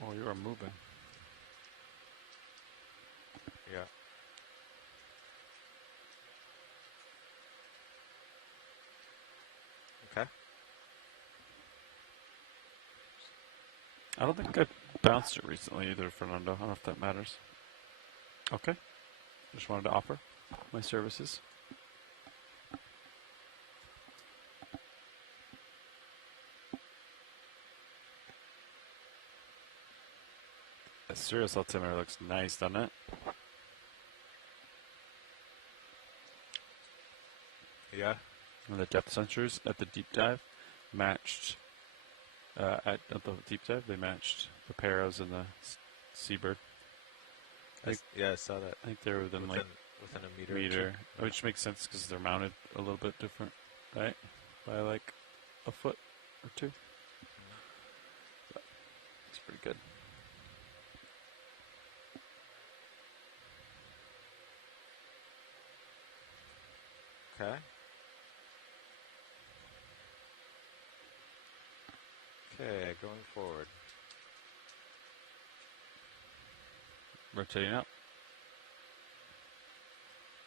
Oh, you are moving. Yeah. Okay. I don't think I've bounced it recently either, Fernando. I don't know if that matters. Okay. Just wanted to offer my services. The Sirius altimeter looks nice, doesn't it? Yeah. And the depth sensors at the deep dive matched. At the deep dive, they matched the Paros and the Seabird. Yeah, I saw that. I think they're within within a meter. Or two. Which makes sense because they're mounted a little bit different, right? By like a foot or two. But it's pretty good. Okay. Okay, going forward. Rotating up.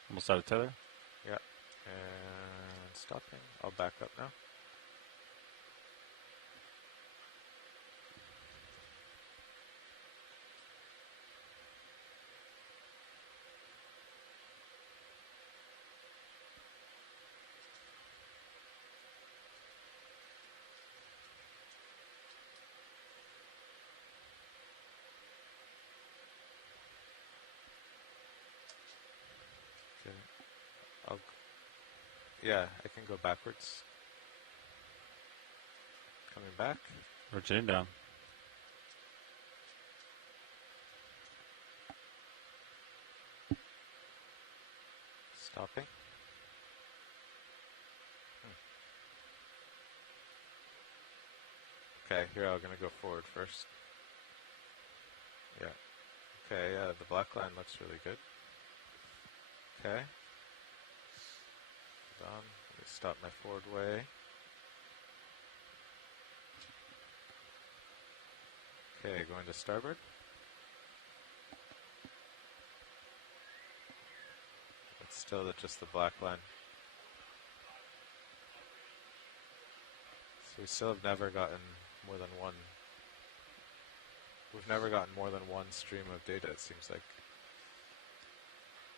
Almost out of tether. Yeah. And stopping. I'll back up now. Yeah, I can go backwards. Coming back. Rotating down. Stopping. Okay, here I'm going to go forward first. Yeah. Okay, yeah, the black line looks really good. Okay. Hold on. Let me stop my forward way. Okay, going to starboard. It's still just the black line. So we still have never gotten more than one. We've never gotten more than one stream of data, it seems like.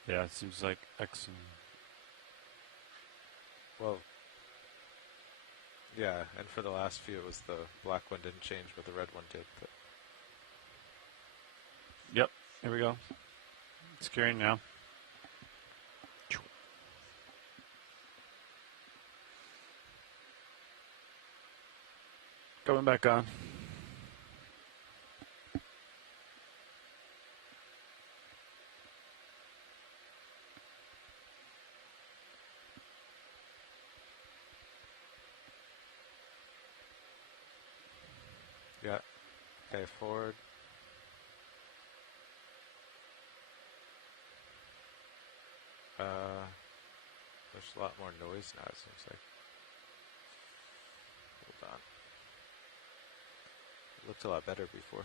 Yeah, it seems like X and... Well, yeah, and for the last few, it was the black one didn't change, but the red one did. But yep, here we go. It's carrying now. Going back on. yeah. Okay, forward. There's a lot more noise now, it seems like. Hold on. It looked a lot better before.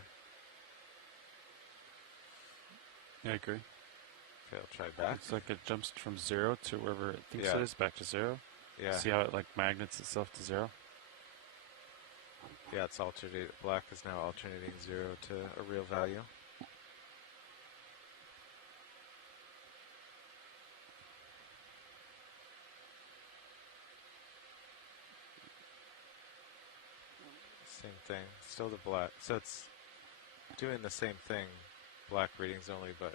Yeah, I agree. Okay, I'll try back. Looks like it jumps from 0 to wherever it thinks Yeah. it is, back to 0. Yeah. See how it like magnets itself to 0? Yeah, it's alternating. Black is now alternating 0 to a real value. Same thing. Still the black. So it's doing the same thing. Black readings only, but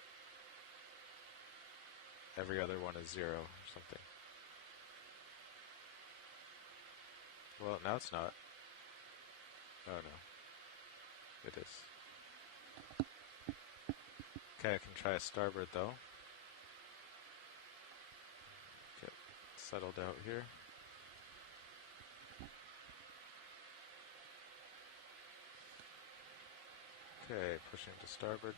every other one is 0 or something. Well, now it's not. Oh no. It is. Okay, I can try a starboard though. Get settled out here. Okay, pushing to starboard.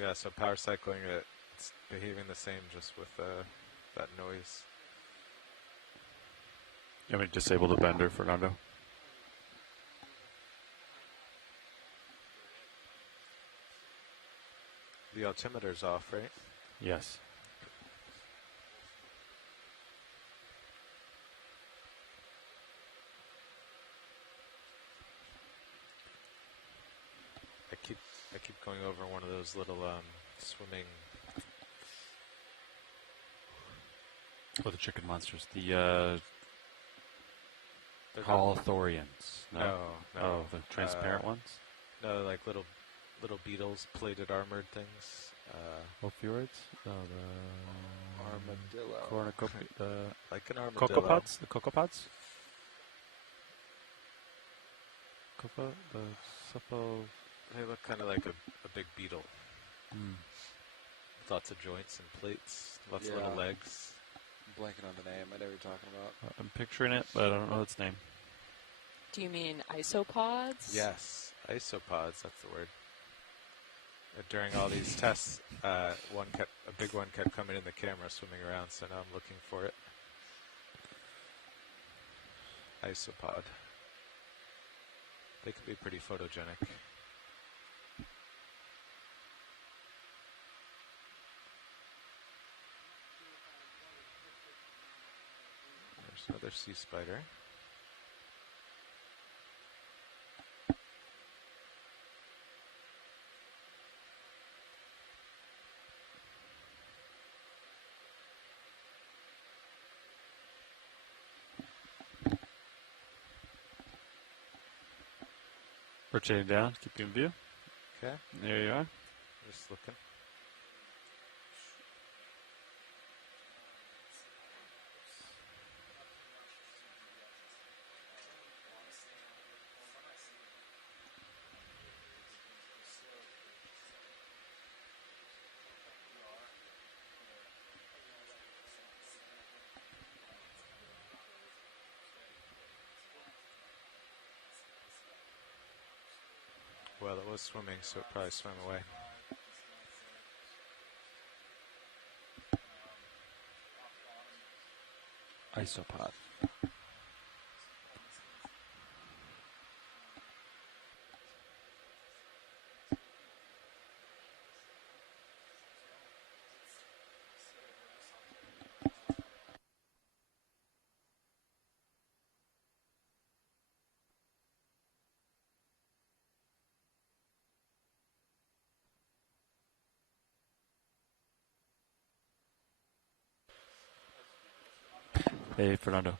Yeah, so power cycling it, it's behaving the same just with that noise. You want me to disable the bender, Fernando? The altimeter's off, right? Yes. I keep going over one of those little swimming. Oh, the chicken monsters. The Holothorians. No. Oh, the transparent ones? No, like little beetles, plated armored things. Ophiurids? No, Armadillo. Like an armadillo. Cocopods? The cocopods? They look kind of like a big beetle. Mm. With lots of joints and plates, lots of little legs. I'm blanking on the name. I know what you're talking about. I'm picturing it, but I don't know its name. Do you mean isopods? Yes, isopods, that's the word. During all these tests, a big one kept coming in the camera, swimming around, so now I'm looking for it. Isopod. They could be pretty photogenic. There's another sea spider. Rotating down, keep you in view. Okay. There you are. Just looking. Well, it was swimming, so it probably swam away. Isopod. Hey, Fernando.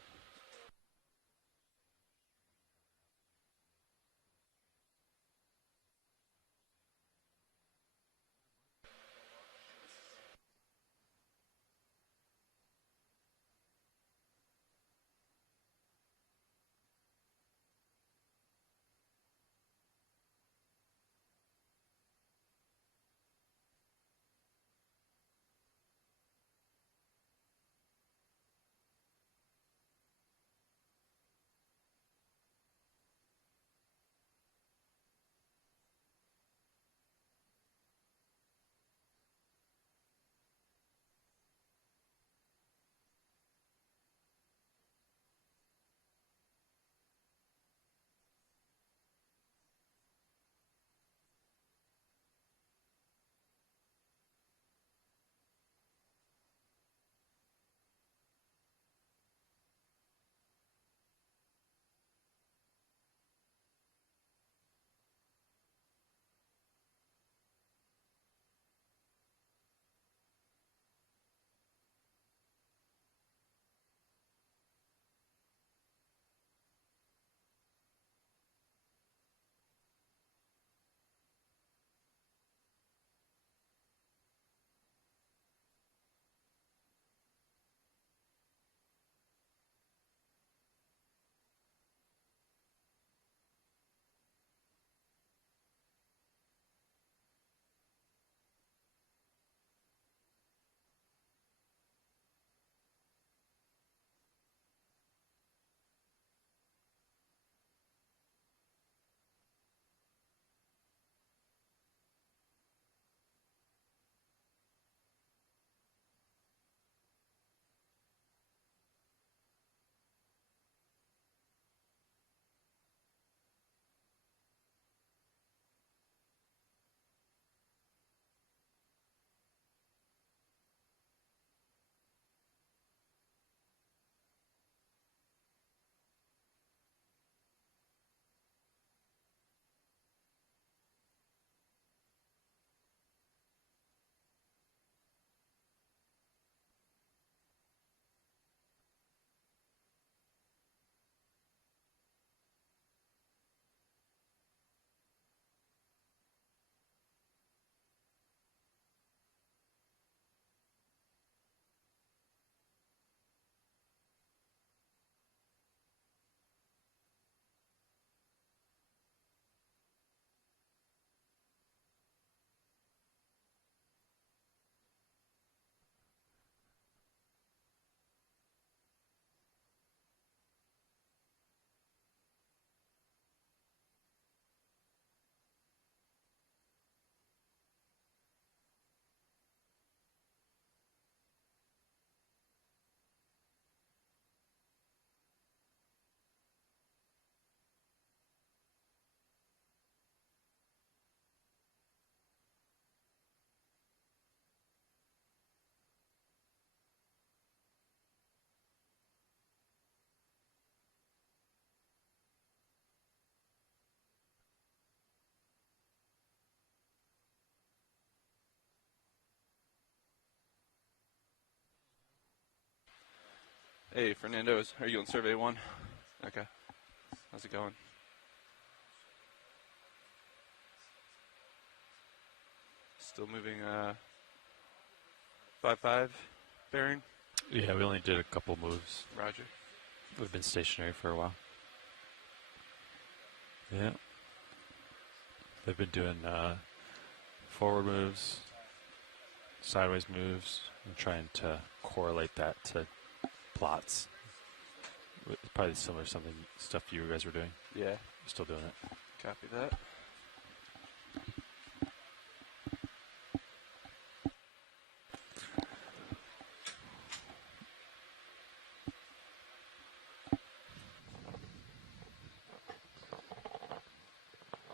Hey, Fernando, are you on survey 1? Okay. How's it going? Still moving 5-5 bearing? Yeah, we only did a couple moves. Roger. We've been stationary for a while. Yeah. They've been doing forward moves, sideways moves, and trying to correlate that to plots. Probably similar to something stuff you guys were doing. Yeah. Still doing it. Copy that.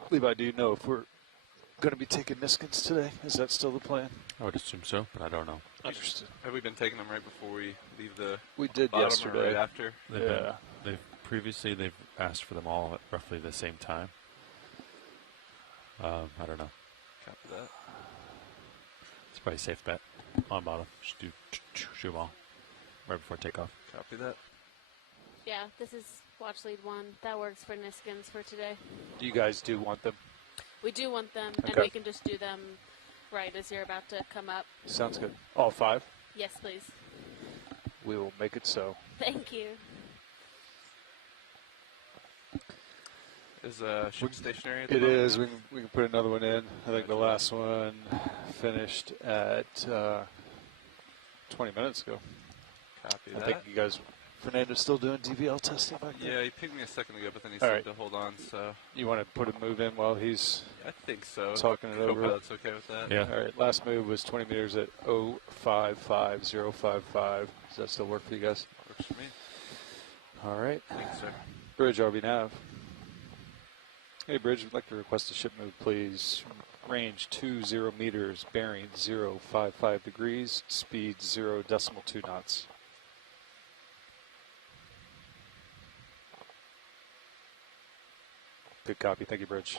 Levi, do you know if we're going to be taking Niskins today? Is that still the plan? I would assume so, but I don't know. Understood. Have we been taking them right before we leave the We did bottom yesterday. Or right after? They've asked for them all at roughly the same time. I don't know. Copy that. It's probably a safe bet on bottom. Just shoot them all right before takeoff. Copy that. Yeah, this is watch lead 1. That works for Niskins for today. You guys do want them? We do want them, and Okay. we can just do them right as you're about to come up. Sounds good. All 5? Yes, please. We will make it so. Thank you. Is ship stationary at the It moment is. now? We can put another one in. I think the last one finished at 20 minutes ago. Copy I that. think you guys, Fernando's still doing DVL testing back there? Yeah, he pinged me a second ago, but then he All said right. to hold on, so... You want to put a move in while he's I think so. talking it over? Copilot's okay with that. Yeah. All right, last move was 20 meters at 055055. Does that still work for you guys? Works for me. All right. Thanks, sir. Bridge, RV Nav. Hey, Bridge, would like to request a ship move, please. Range 20 meters, bearing 055 degrees, speed 0.2 knots. Good copy. Thank you, Bridge.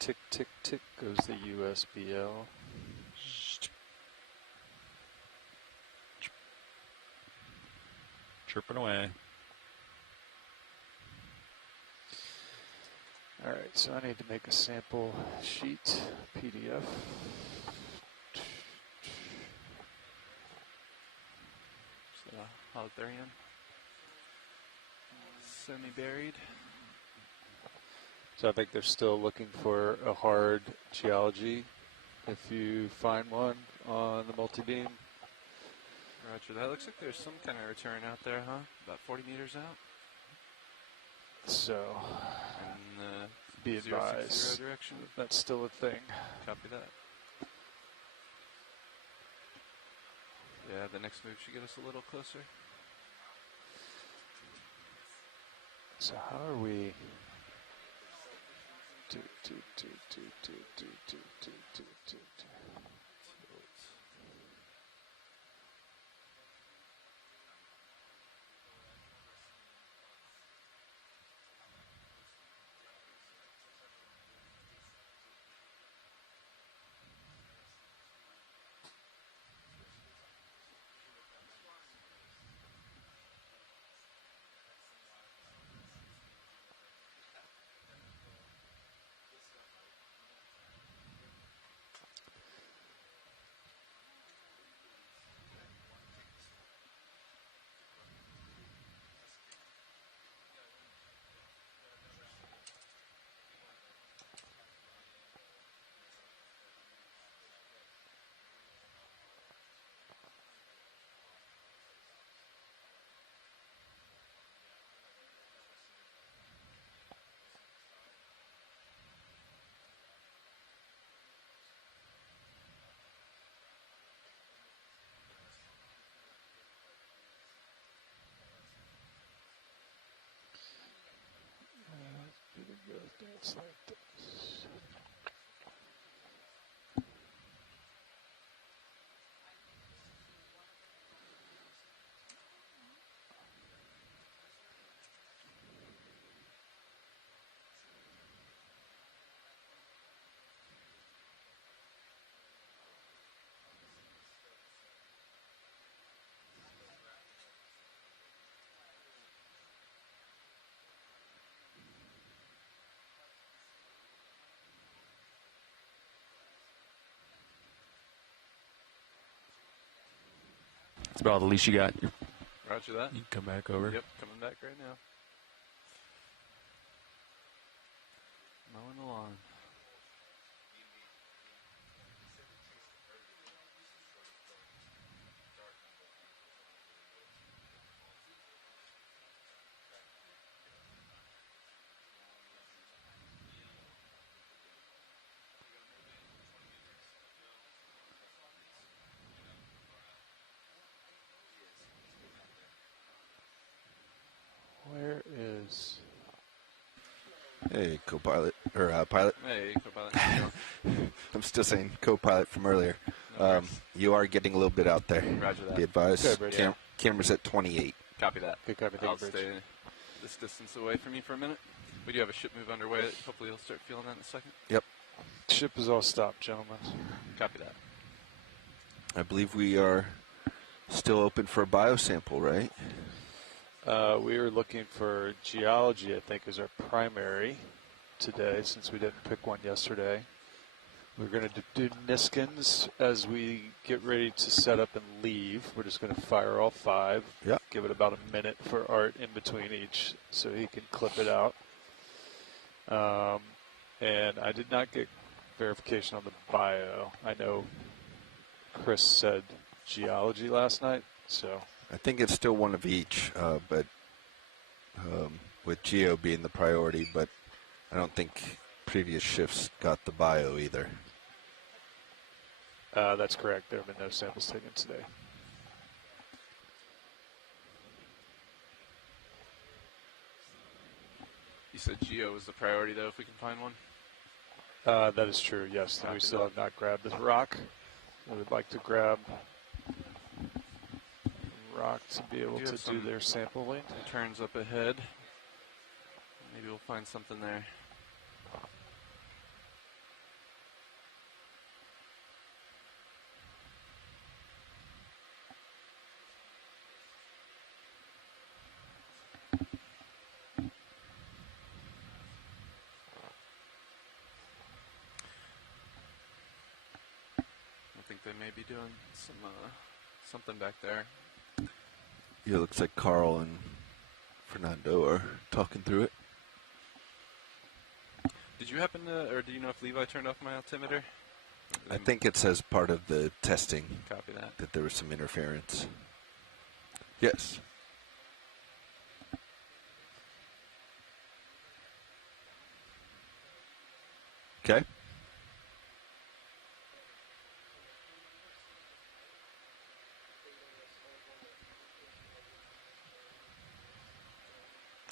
Tick, tick, tick goes the USBL. Chirping away. All right, so I need to make a sample sheet, PDF. So, Holothurian. Semi-buried. So I think they're still looking for a hard geology. If you find one on the multi-beam. Roger, that looks like there's some kind of return out there, huh? About 40 meters out. So, In the be 060 advised, direction. that's still a thing. Copy that. Yeah, the next move should get us a little closer. So how are we? That's like this. It's about the least you got. Roger that. You can come back over. Yep, coming back right now. Mowing along. Where is... Hey, co-pilot, or pilot. Hey, co-pilot. How you doing? I'm still saying co-pilot from earlier. You are getting a little bit out there. Roger that. Be advised. Good, Bridge. Camera's at 28. Copy that. Good copy. I'll Thank you, stay Bridge. this distance away from you for a minute. We do have a ship move underway. Hopefully you'll start feeling that in a second. Yep. Ship is all stopped, gentlemen. Copy that. I believe we are still open for a biosample, right? We are looking for geology, I think, as our primary today, since we didn't pick one yesterday. We're going to do Niskins as we get ready to set up and leave. We're just going to fire all 5. Yep. Give it about a minute for Art in between each so he can clip it out. And I did not get verification on the bio. I know Chris said geology last night, so... I think it's still one of each, but with Geo being the priority, but I don't think previous shifts got the bio either. That's correct. There have been no samples taken today. You said Geo was the priority, though, if we can find one? That is true, yes. We still have not grabbed this rock. We would like to grab rock to be able to do their sampling. Turns up ahead. Maybe we'll find something there. I think they may be doing something back there. Yeah, it looks like Carl and Fernando are talking through it. Did you happen to, or do you know if Levi turned off my altimeter? I think it says part of the testing. Copy that. That there was some interference. Yes. Okay.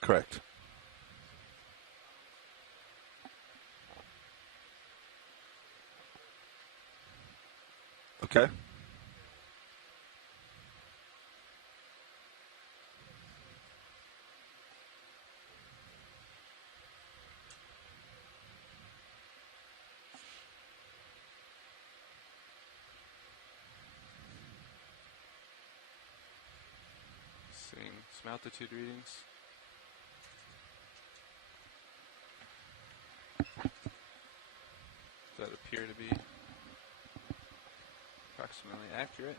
Correct. Okay. Seeing some altitude readings. That appear to be approximately accurate.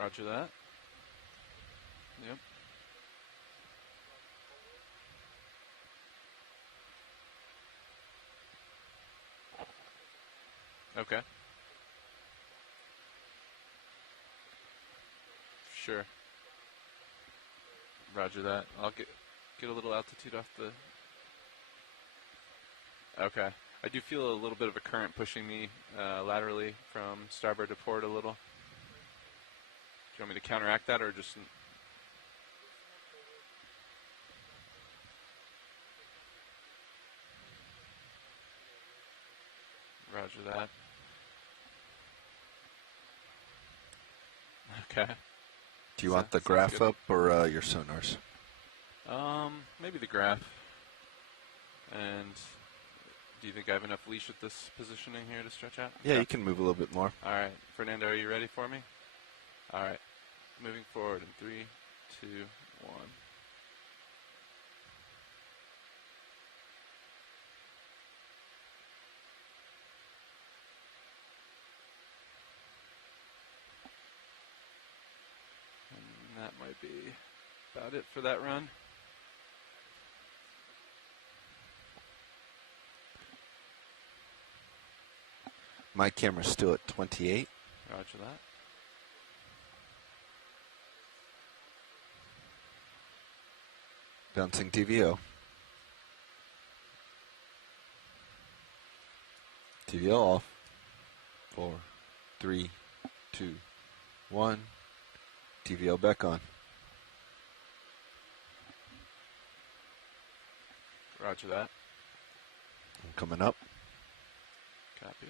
Roger that. Yep. Okay. Sure. Roger that. I'll get a little altitude off the... Okay. I do feel a little bit of a current pushing me laterally from starboard to port a little. Do you want me to counteract that or just... Roger that. Okay. Do you want the graph up or your sonars? Maybe the graph. And do you think I have enough leash at this positioning here to stretch out? Yeah, you can move a little bit more. All right. Fernando, are you ready for me? All right. Moving forward in 3, 2, 1. And that might be about it for that run. My camera's still at 28. Roger that. Bouncing DVO. DVO off. 4, 3, 2, 1. DVO back on. Roger that. I'm coming up. Copy.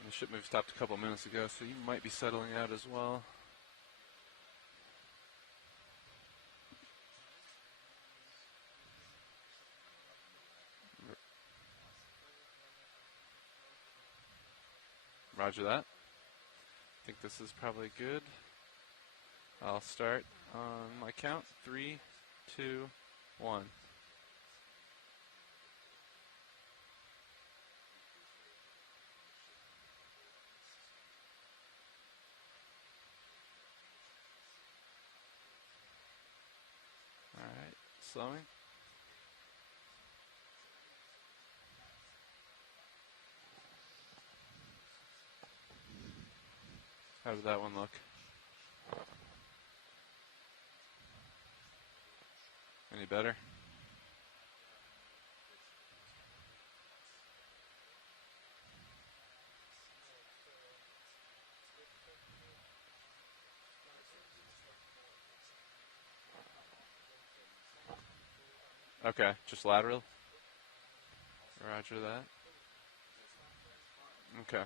And the ship move stopped a couple minutes ago, so you might be settling out as well. Roger that. I think this is probably good. I'll start on my count. 3, 2, 1. All right, slowing. How did that one look? Any better? Okay, just lateral. Roger that. Okay.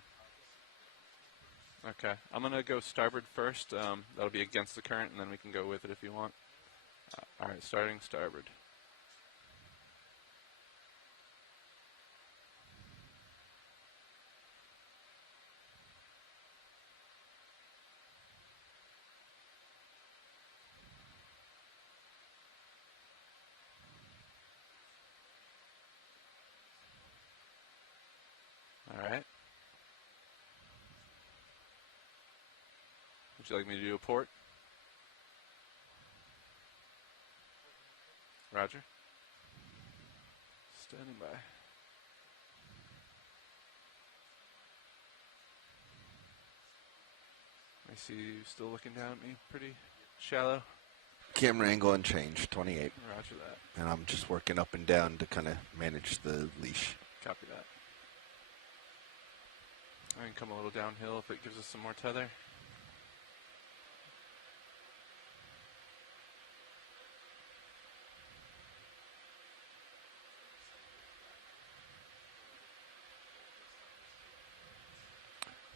Okay, I'm going to go starboard first. That'll be against the current, and then we can go with it if you want. All right, starting starboard. All right. Would you like me to do a port? Roger. Standing by. I see you still looking down at me pretty shallow. Camera angle unchanged, 28. Roger that. And I'm just working up and down to kind of manage the leash. Copy that. I can come a little downhill if it gives us some more tether.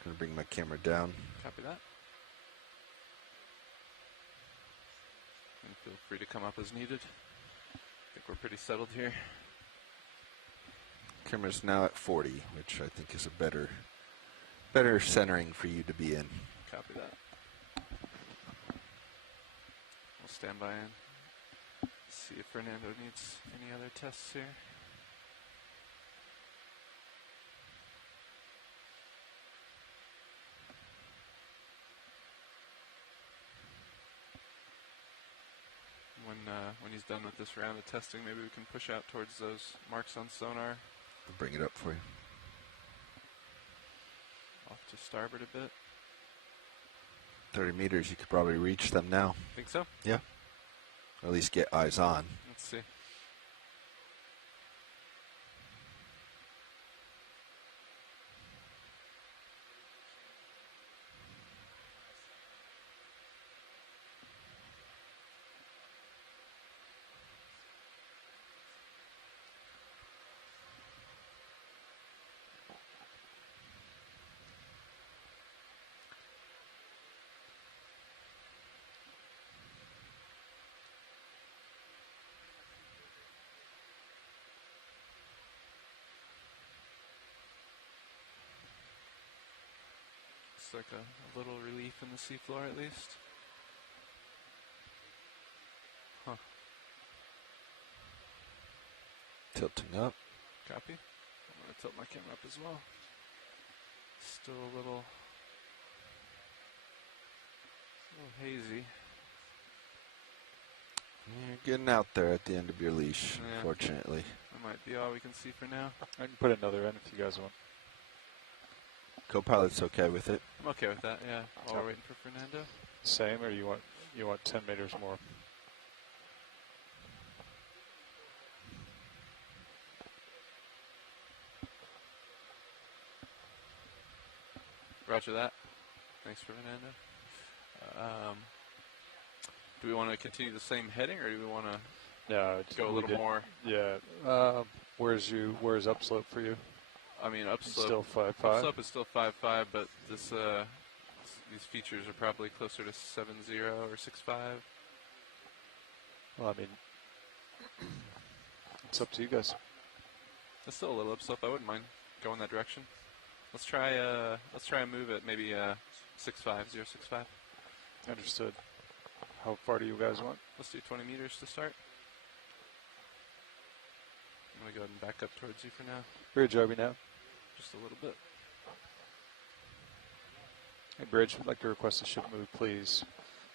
Gonna bring my camera down. Copy that. And feel free to come up as needed. I think we're pretty settled here. Camera's now at 40, which I think is a better centering for you to be in. Copy that. We'll stand by and see if Fernando needs any other tests here. When he's done with this round of testing, maybe we can push out towards those marks on sonar. I'll bring it up for you. Off to starboard a bit. 30 meters, you could probably reach them now. Think so? Yeah. Or at least get eyes on. Let's see. Looks like a little relief in the seafloor at least. Huh. Tilting up. Copy. I'm going to tilt my camera up as well. Still a little hazy. You're getting out there at the end of your leash, Yeah. fortunately. That might be all we can see for now. I can put another in if you guys want. Co-pilot's okay with it. I'm okay with that, yeah. While we're waiting for Fernando. Same, or you want 10 meters more? Roger that. Thanks, Fernando. Do we want to continue the same heading, or do we want to go a little more? Yeah. Where's upslope for you? I mean, upslope. Still 5.5. Upslope is still 5.5, but this these features are probably closer to 7.0 or 6.5. Well, I mean, it's up to you guys. It's still a little upslope. I wouldn't mind going that direction. Let's try a move at maybe 6.5, 0.65. Understood. How far do you guys want? Let's do 20 meters to start. I'm going to go ahead and back up towards you for now. Bridge, are we now? Just a little bit. Hey, Bridge, would like to request a ship move, please.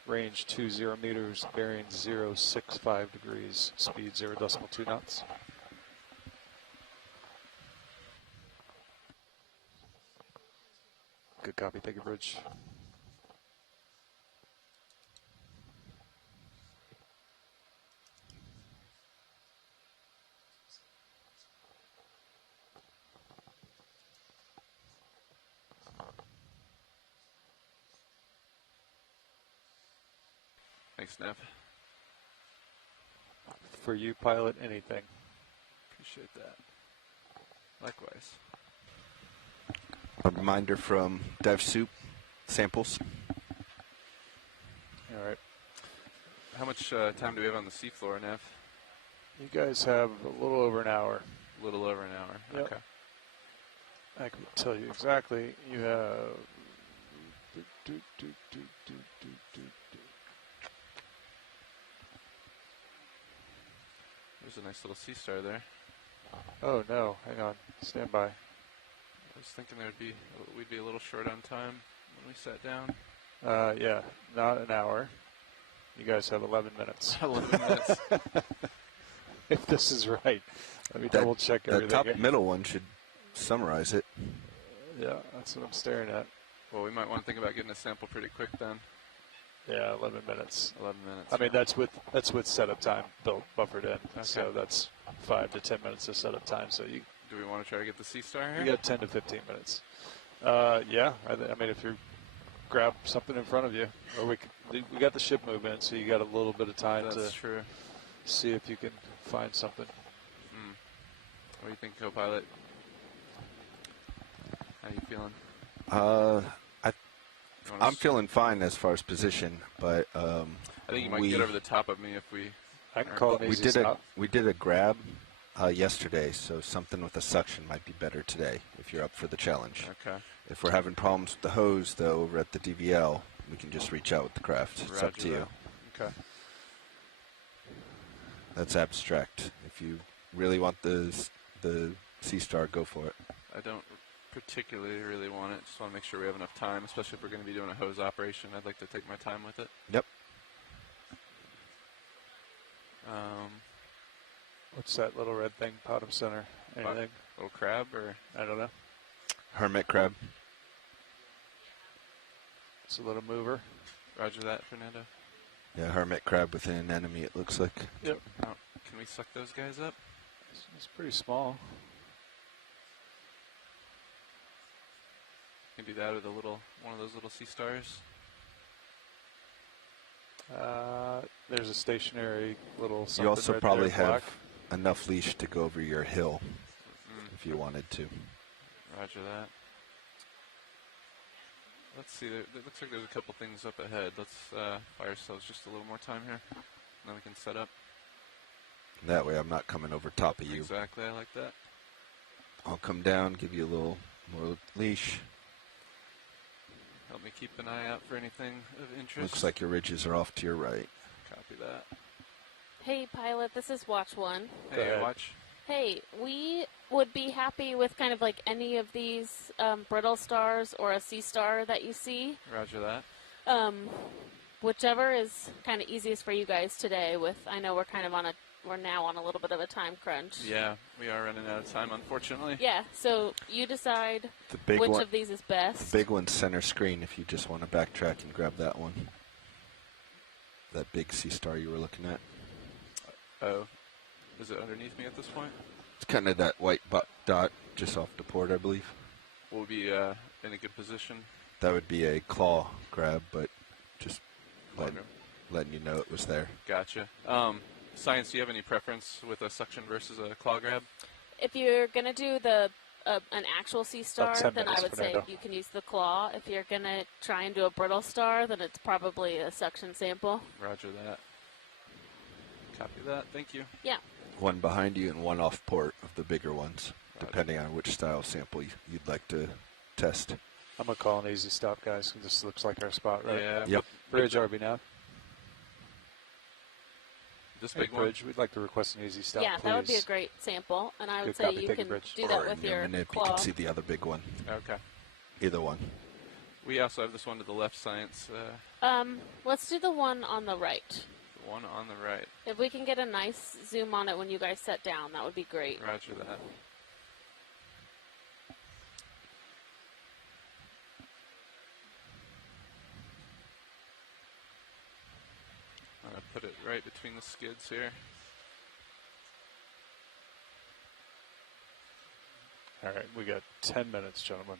Range 20 meters, bearing 065 degrees, speed 0.2 knots. Good copy. Thank you, Bridge. Thanks, Nev. For you, pilot, anything. Appreciate that. Likewise. A reminder from Dive Soup, samples. All right. How much time do we have on the seafloor, Nev? You guys have a little over an hour. A little over an hour. Yep. Okay. I can tell you exactly. You have... There's a nice little sea star there. Oh, no. Hang on. Stand by. I was thinking we'd be a little short on time when we sat down. Yeah, not an hour. You guys have 11 minutes. 11 minutes. If this is right. Let me double check everything. The top middle one should summarize it. Yeah, that's what I'm staring at. Well, we might want to think about getting a sample pretty quick then. Yeah, 11 minutes. 11 minutes. I mean, that's with setup time built buffered in. Okay. So that's 5 to 10 minutes of setup time. So you. Do we want to try to get the sea star here? You got 10 to 15 minutes. Yeah, I mean, if you grab something in front of you, or we got the ship movement, so you got a little bit of time That's true. See if you can find something. What do you think, co-pilot? How you feeling? I'm feeling fine as far as position, but I think you might get over the top of me if we. I can call it we did we did a grab yesterday, so something with a suction might be better today if you're up for the challenge. Okay. If we're having problems with the hose, though, over at the DVL, we can just reach out with the craft. It's up to you. Okay. That's abstract. If you really want the Sea Star, go for it. I don't particularly really want it. Just want to make sure we have enough time, especially if we're going to be doing a hose operation. I'd like to take my time with it. Yep. What's that little red thing, bottom center? Anything? Little crab, or? I don't know. Hermit crab. It's a little mover. Roger that, Fernando. Yeah, hermit crab with an anemone, it looks like. Yep. Oh, can we suck those guys up? It's pretty small. You can do that with one of those little sea stars. There's a stationary little something. You also right probably there, have enough leash to go over your hill if you wanted to. Roger that. Let's see. It looks like there's a couple things up ahead. Let's buy ourselves just a little more time here. Then we can set up. That way I'm not coming over top of you. Exactly. I like that. I'll come down, give you a little more leash. let me keep an eye out for anything of interest. Looks like your ridges are off to your right. Copy that. Hey, pilot, this is Watch 1. Hey, Watch. Hey, we would be happy with kind of like any of these brittle stars or a sea star that you see. Roger that. Whichever is kind of easiest for you guys today. I know we're now on a little bit of a time crunch. Yeah, we are running out of time, unfortunately. Yeah, so you decide which of these is best. The big one's center screen if you just want to backtrack and grab that one. That big sea star you were looking at. Oh. Is it underneath me at this point? It's kind of that white dot just off the port, I believe. We'll be in a good position. That would be a claw grab, but just letting you know it was there. Gotcha. Science, do you have any preference with a suction versus a claw grab? If you're going to do an actual sea star, then I would say you can use the claw. If you're going to try and do a brittle star, then it's probably a suction sample. Roger that. Copy that. Thank you. Yeah. One behind you and one off port of the bigger ones, depending on which style sample you'd like to test. I'm going to call an easy stop, guys. This looks like our spot, right? Yeah. Yep. Bridge RB now. This big Bridge, we'd like to request an easy stop, yeah, please. that would be a great sample, and I would say you can do that with your manip, claw. you can see the other big one. Okay. Either one. We also have this one to the left, Science. Let's do the one on the right. The one on the right. If we can get a nice zoom on it when you guys set down, that would be great. Roger that. I'm going to put it right between the skids here. All right, we got 10 minutes, gentlemen.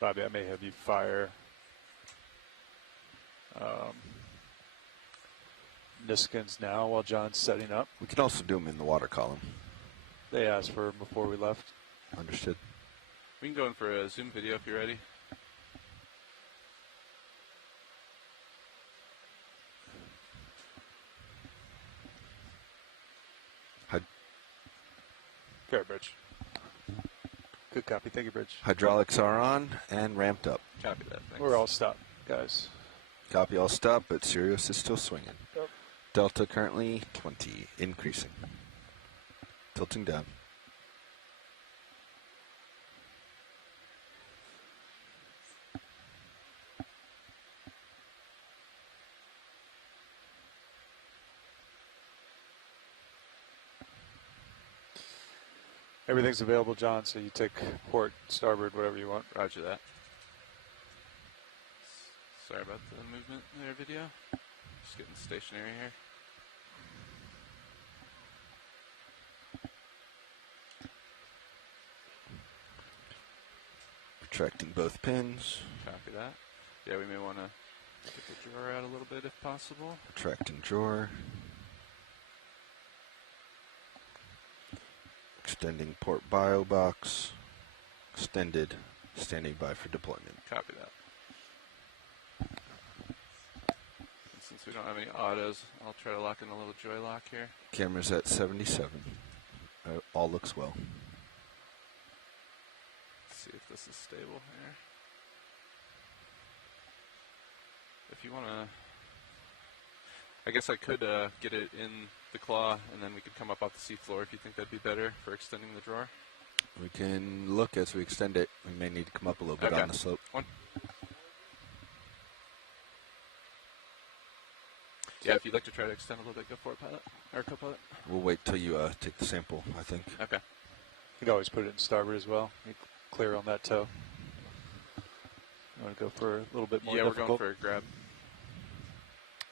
Bobby, I may have you fire Niskins now while John's setting up. We can also do them in the water column. They asked for them before we left. Understood. We can go in for a Zoom video if you're ready. Fair, Bridge. Good copy. Thank you, Bridge. Hydraulics are on and ramped up. Copy that. Thanks. We're all stopped, guys. Copy all stop, but Sirius is still swinging. Yep. Delta currently 20, increasing. Tilting down. Everything's available, John, so you take port, starboard, whatever you want. Roger that. Sorry about the movement there, video. Just getting stationary here. Retracting both pins. Copy that. Yeah, we may want to get the drawer out a little bit if possible. Retracting drawer. Extending port bio box. Extended. Standing by for deployment. Copy that. And since we don't have any autos, I'll try to lock in a little joy lock here. Camera's at 77. All looks well. Let's see if this is stable here. If you want to... I guess I could get it in the claw, and then we could come up off the seafloor if you think that'd be better for extending the drawer. We can look as we extend it. We may need to come up a little bit on the slope. Yeah, if you'd like to try to extend a little bit, go for it, pilot. Or co-pilot. We'll wait till you take the sample, I think. Okay. You can always put it in starboard as well. You clear on that toe. You want to go for a little bit more difficult? We're going for a grab.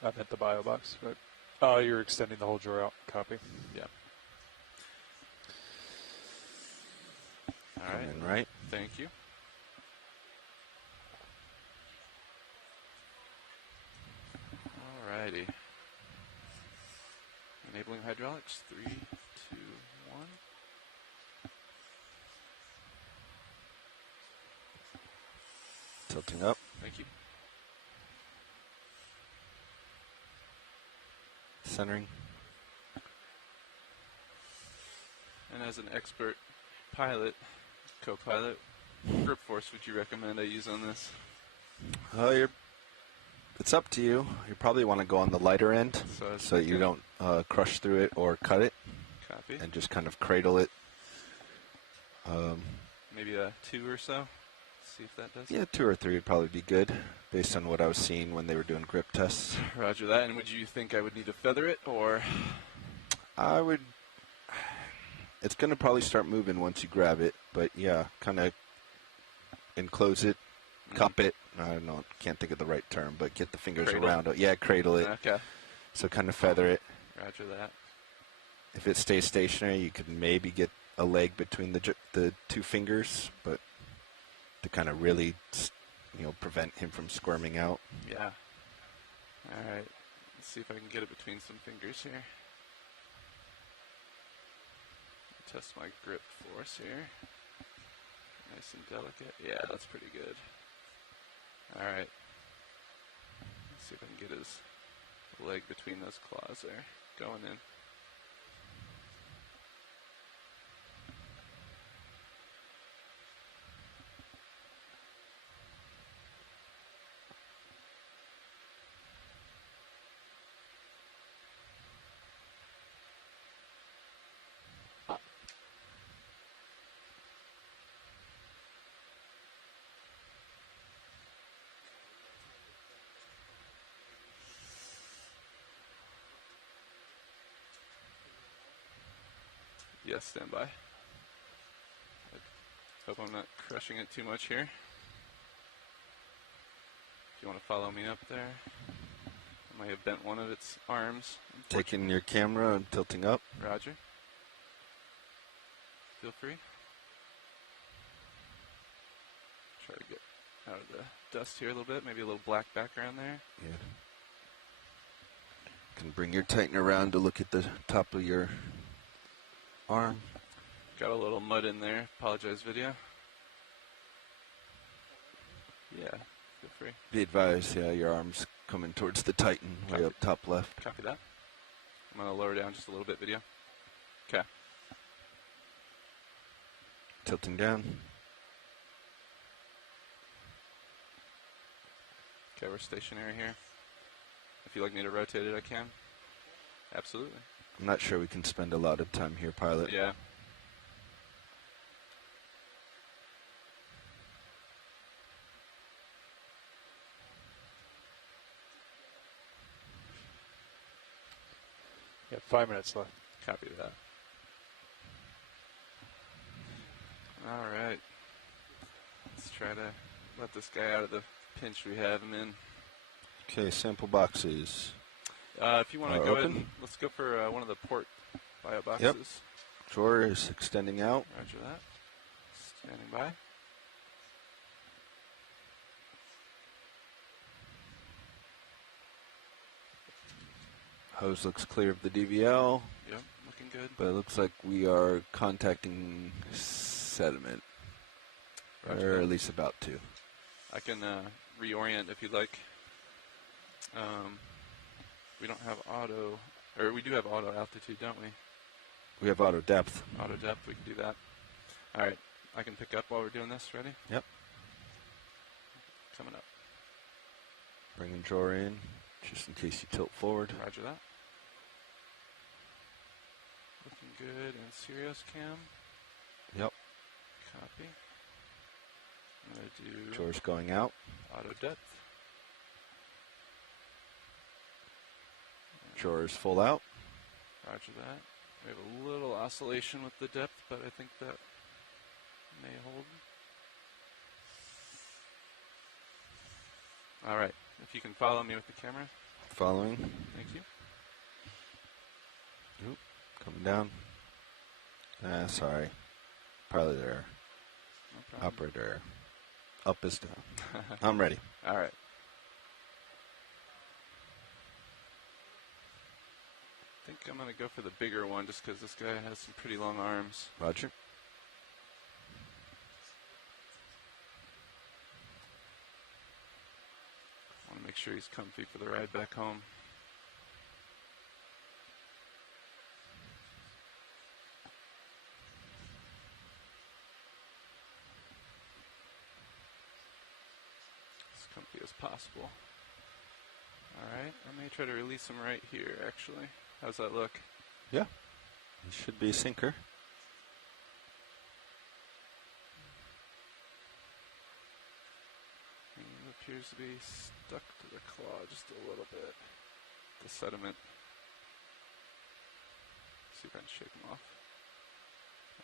I meant the bio box, right? Oh, you're extending the whole drawer out. Copy. Yeah. All right. Coming right. Thank you. All righty. Enabling hydraulics. 3, 2, 1. Tilting up. Thank you. Centering. And as an expert pilot, co-pilot, grip force would you recommend I use on this? It's up to you. You probably want to go on the lighter end so you don't crush through it or cut it. Copy. And just kind of cradle it. Maybe a 2 or so? See if that does. Yeah, 2 or 3 would probably be good, based on what I was seeing when they were doing grip tests. Roger that. And would you think I would need to feather it, or? I would. It's going to probably start moving once you grab it, but yeah, kind of enclose it, cup it. I don't know, can't think of the right term, but get the fingers around it. Yeah, cradle it. Okay. So kind of feather it. Roger that. If it stays stationary, you could maybe get a leg between the 2 fingers, but to kind of really, prevent him from squirming out. Yeah. All right. Let's see if I can get it between some fingers here. Test my grip force here. Nice and delicate. Yeah, that's pretty good. All right. Let's see if I can get his leg between those claws there. Going in. Yes, stand by. I hope I'm not crushing it too much here. If you want to follow me up there. I might have bent one of its arms. Taking your camera and tilting up. Roger. Feel free. Try to get out of the dust here a little bit. Maybe a little black background there. Yeah. Can bring your tightener around to look at the top of your arm. Got a little mud in there. Apologize, video. Yeah, feel free. Be advised, yeah, your arm's coming towards the tighten, way up top left. Copy that. I'm going to lower down just a little bit, video. Okay. Tilting down. Okay, we're stationary here. If you'd like me to rotate it, I can. Absolutely. I'm not sure we can spend a lot of time here, pilot. Yeah. You have 5 minutes left. Copy that. All right. Let's try to let this guy out of the pinch we have him in. Okay, sample boxes. If you want to go ahead and let's go for one of the port bio boxes. Yep. Drawer is extending out. Roger that. Standing by. Hose looks clear of the DVL. Yep, looking good. But it looks like we are contacting sediment. Or at least about to. I can reorient if you'd like. We don't have auto, or we do have auto altitude, don't we? We have auto depth. Auto depth, we can do that. All right, I can pick up while we're doing this. Ready? Yep. Coming up. Bringing drawer in, just in case you tilt forward. Roger that. Looking good in Sirius cam. Yep. Copy. I'm going to do Drawer's going out. Auto depth. Drawer is full out. Roger that. We have a little oscillation with the depth, but I think that may hold. All right. If you can follow me with the camera. Following. Thank you. Oop, coming down. Sorry. Pilot error. No problem. Operator error. Up is down. I'm ready. All right. I think I'm going to go for the bigger one just because this guy has some pretty long arms. Roger. I want to make sure he's comfy for the ride back home. as possible. Alright, I may try to release him right here, actually. How's that look? Yeah. It should be a sinker. He appears to be stuck to the claw just a little bit. The sediment. See if I can shake him off.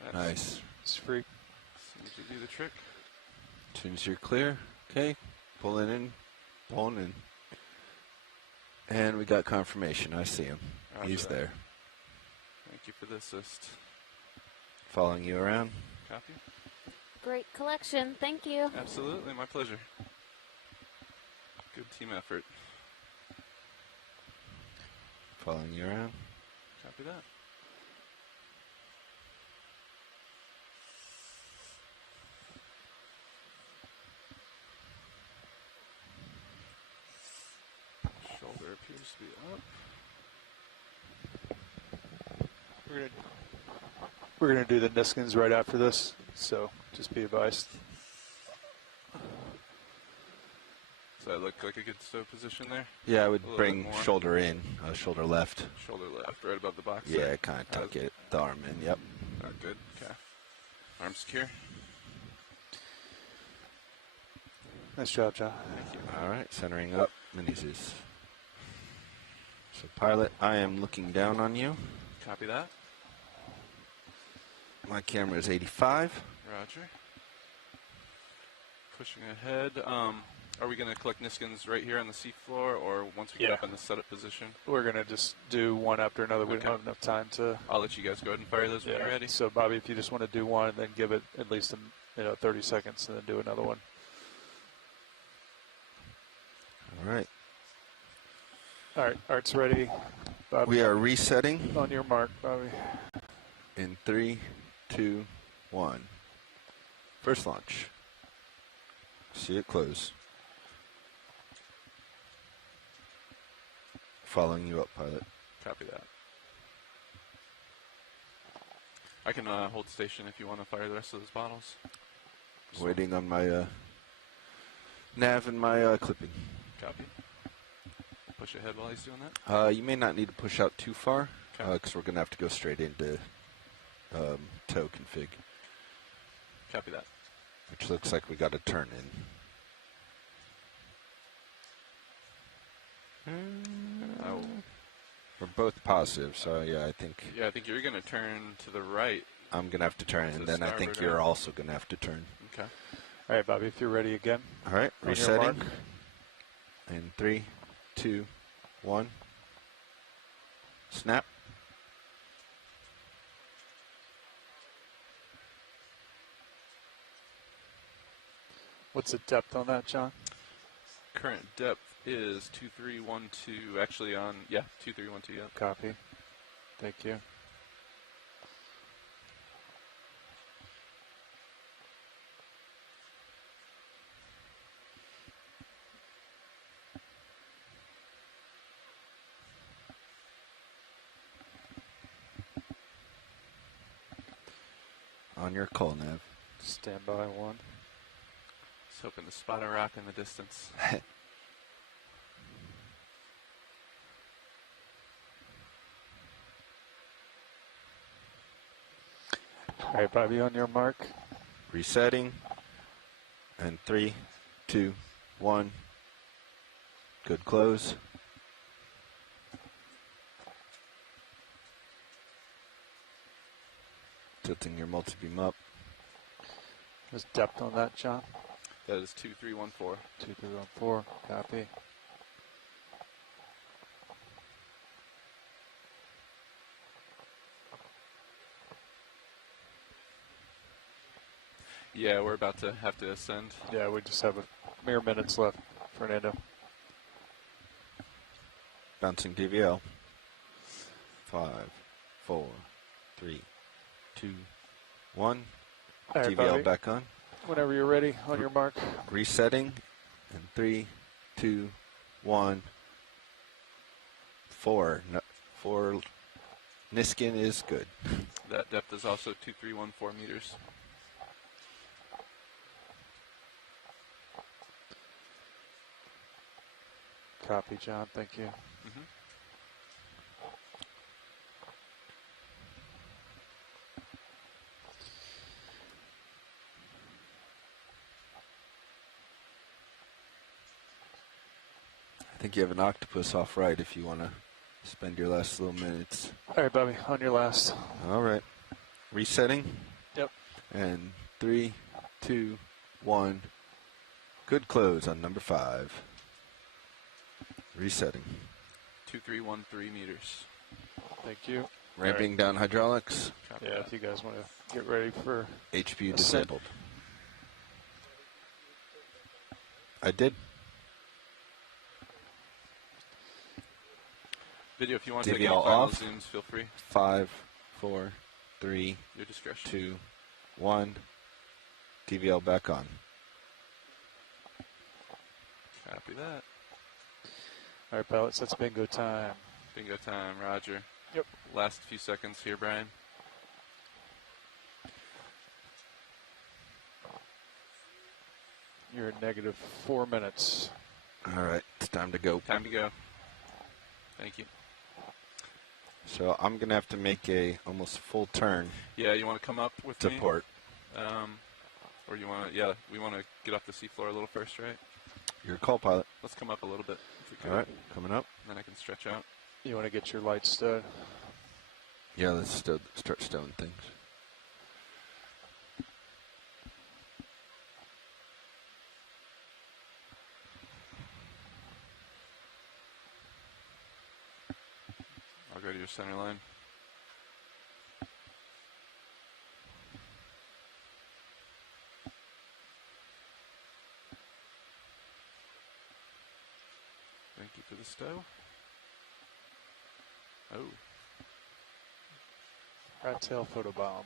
That's Nice. It's free. Seems to do the trick. As soon as you're clear, okay, pulling in, pulling in. And we got confirmation. I see him. Roger He's that. there. Thank you for the assist. Following you around. Copy. Great collection. Thank you. Absolutely, my pleasure. Good team effort. Following you around. Copy that. Shoulder appears to be up. We're gonna do the Niskins right after this, so just be advised. Does that look like a good stow position there? Yeah, I would A little bring bit more. shoulder in, shoulder left. Shoulder left, right above the box. Yeah, there. kind of tuck it, the arm in, yep. Good, okay. Arm secure. Nice job, John. Thank you. All right, centering up, Menezes. So pilot, I am looking down on you. Copy that. My camera is 85. Roger. Pushing ahead. Are we going to collect Niskins right here on the seafloor, or once we get up in the setup position? We're gonna just do one after another. We don't have enough time to. I'll let you guys go ahead and fire those when you're ready. So Bobby, if you just want to do one, then give it at least 30 seconds, and then do another one. All right. All right, Art's ready. Bobby, We are resetting. on your mark, Bobby. In 3, 2, 1. First launch. See it close. Following you up, pilot. Copy that. I can hold station if you want to fire the rest of those bottles. Waiting on my nav and my clipping. Copy. Push ahead while he's doing that. You may not need to push out too far, because we're going to have to go straight into tow config. Copy that. Which looks like we got a turn in. Oh. We're both positive, so yeah, I think... Yeah, I think you're going to turn to the right. I'm going to have to turn, and then I think starboard you're end. also going to have to turn. Okay. All right, Bobby, if you're ready again. All right, On your resetting. mark. In 3, 2, 1. Snap. What's the depth on that, John? Current depth is 2312. Actually, 2312. Yeah. Copy. Thank you. On your call, Nav. Stand by 1. Just hoping to spot a rock in the distance. All right, Bobby, on your mark. Resetting. And 3, 2, 1. Good close. Tilting your multi-beam up. There's depth on that, John. That is 2314. 2314. Copy. Yeah, we're about to have to ascend. Yeah, we just have a mere minutes left, Fernando. Bouncing DVL. 5, 4, 3, 2, 1. All right, DVL Bobby. back on. Whenever you're ready, on your mark. Resetting. And 3, 2, 1. 4. 4. Niskin is good. That depth is also 2314 meters. Copy, John. Thank you. Mm-hmm. I think you have an octopus off right if you want to spend your last little minutes. All right, Bobby, on your last. All right. Resetting. Yep. And 3, 2, 1. Good close on number 5. Resetting. 2313 meters. Thank you. Ramping down hydraulics. Copy Yeah, that. if you guys want to get ready for HPU disabled. I did. Video, if you want to take DVL any final off. zooms, feel free. 5, 4, 3, Your discretion. 2, 1. DVL back on. Copy that. All right, pilots, that's bingo time. Bingo time, Roger. Yep. Last few seconds here, Brian. You're at negative 4 minutes. All right, it's time to go. Time to go. Thank you. So I'm going to have to make a almost full turn. Yeah, you want to come up with to me? port. Or you want to, yeah, we want to get off the seafloor a little first, right? Your call, pilot. Let's come up a little bit. If we could. All right, coming up. And then I can stretch out. You want to get your lights stowed? Yeah, let's start stowing things. I'll go to your center line. Thank you for the stow. Oh. Rattail photobomb.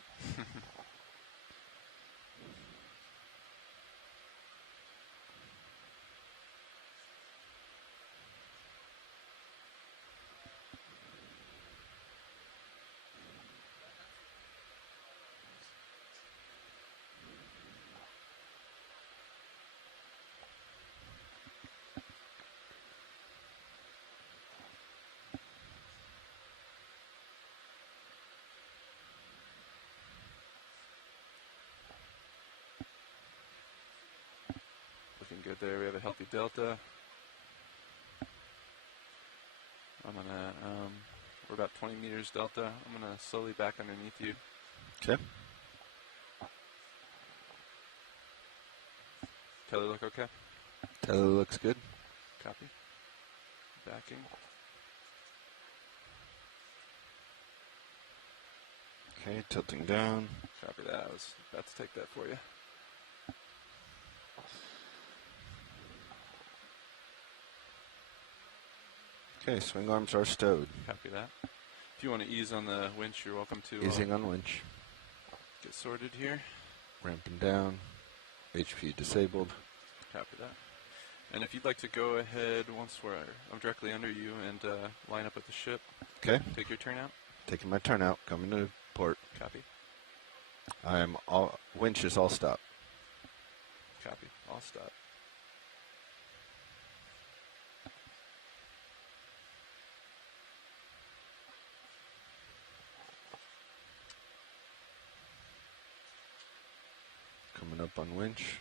Looking good there. We have a healthy delta. I'm gonna, we're about 20 meters delta. I'm gonna slowly back underneath you. Okay. Telly look okay? Telly looks good. Copy. Backing. Okay, tilting down. Copy that. I was about to take that for you. Okay, swing arms are stowed. Copy that. If you want to ease on the winch, you're welcome to. Easing on winch. Get sorted here. Ramping down. HPU disabled. Copy that. And if you'd like to go ahead once I'm directly under you and line up with the ship. Okay. Take your turn out. Taking my turn out. Coming to port. Copy. I am all winch is all stop. Copy. All stop. Coming up on winch.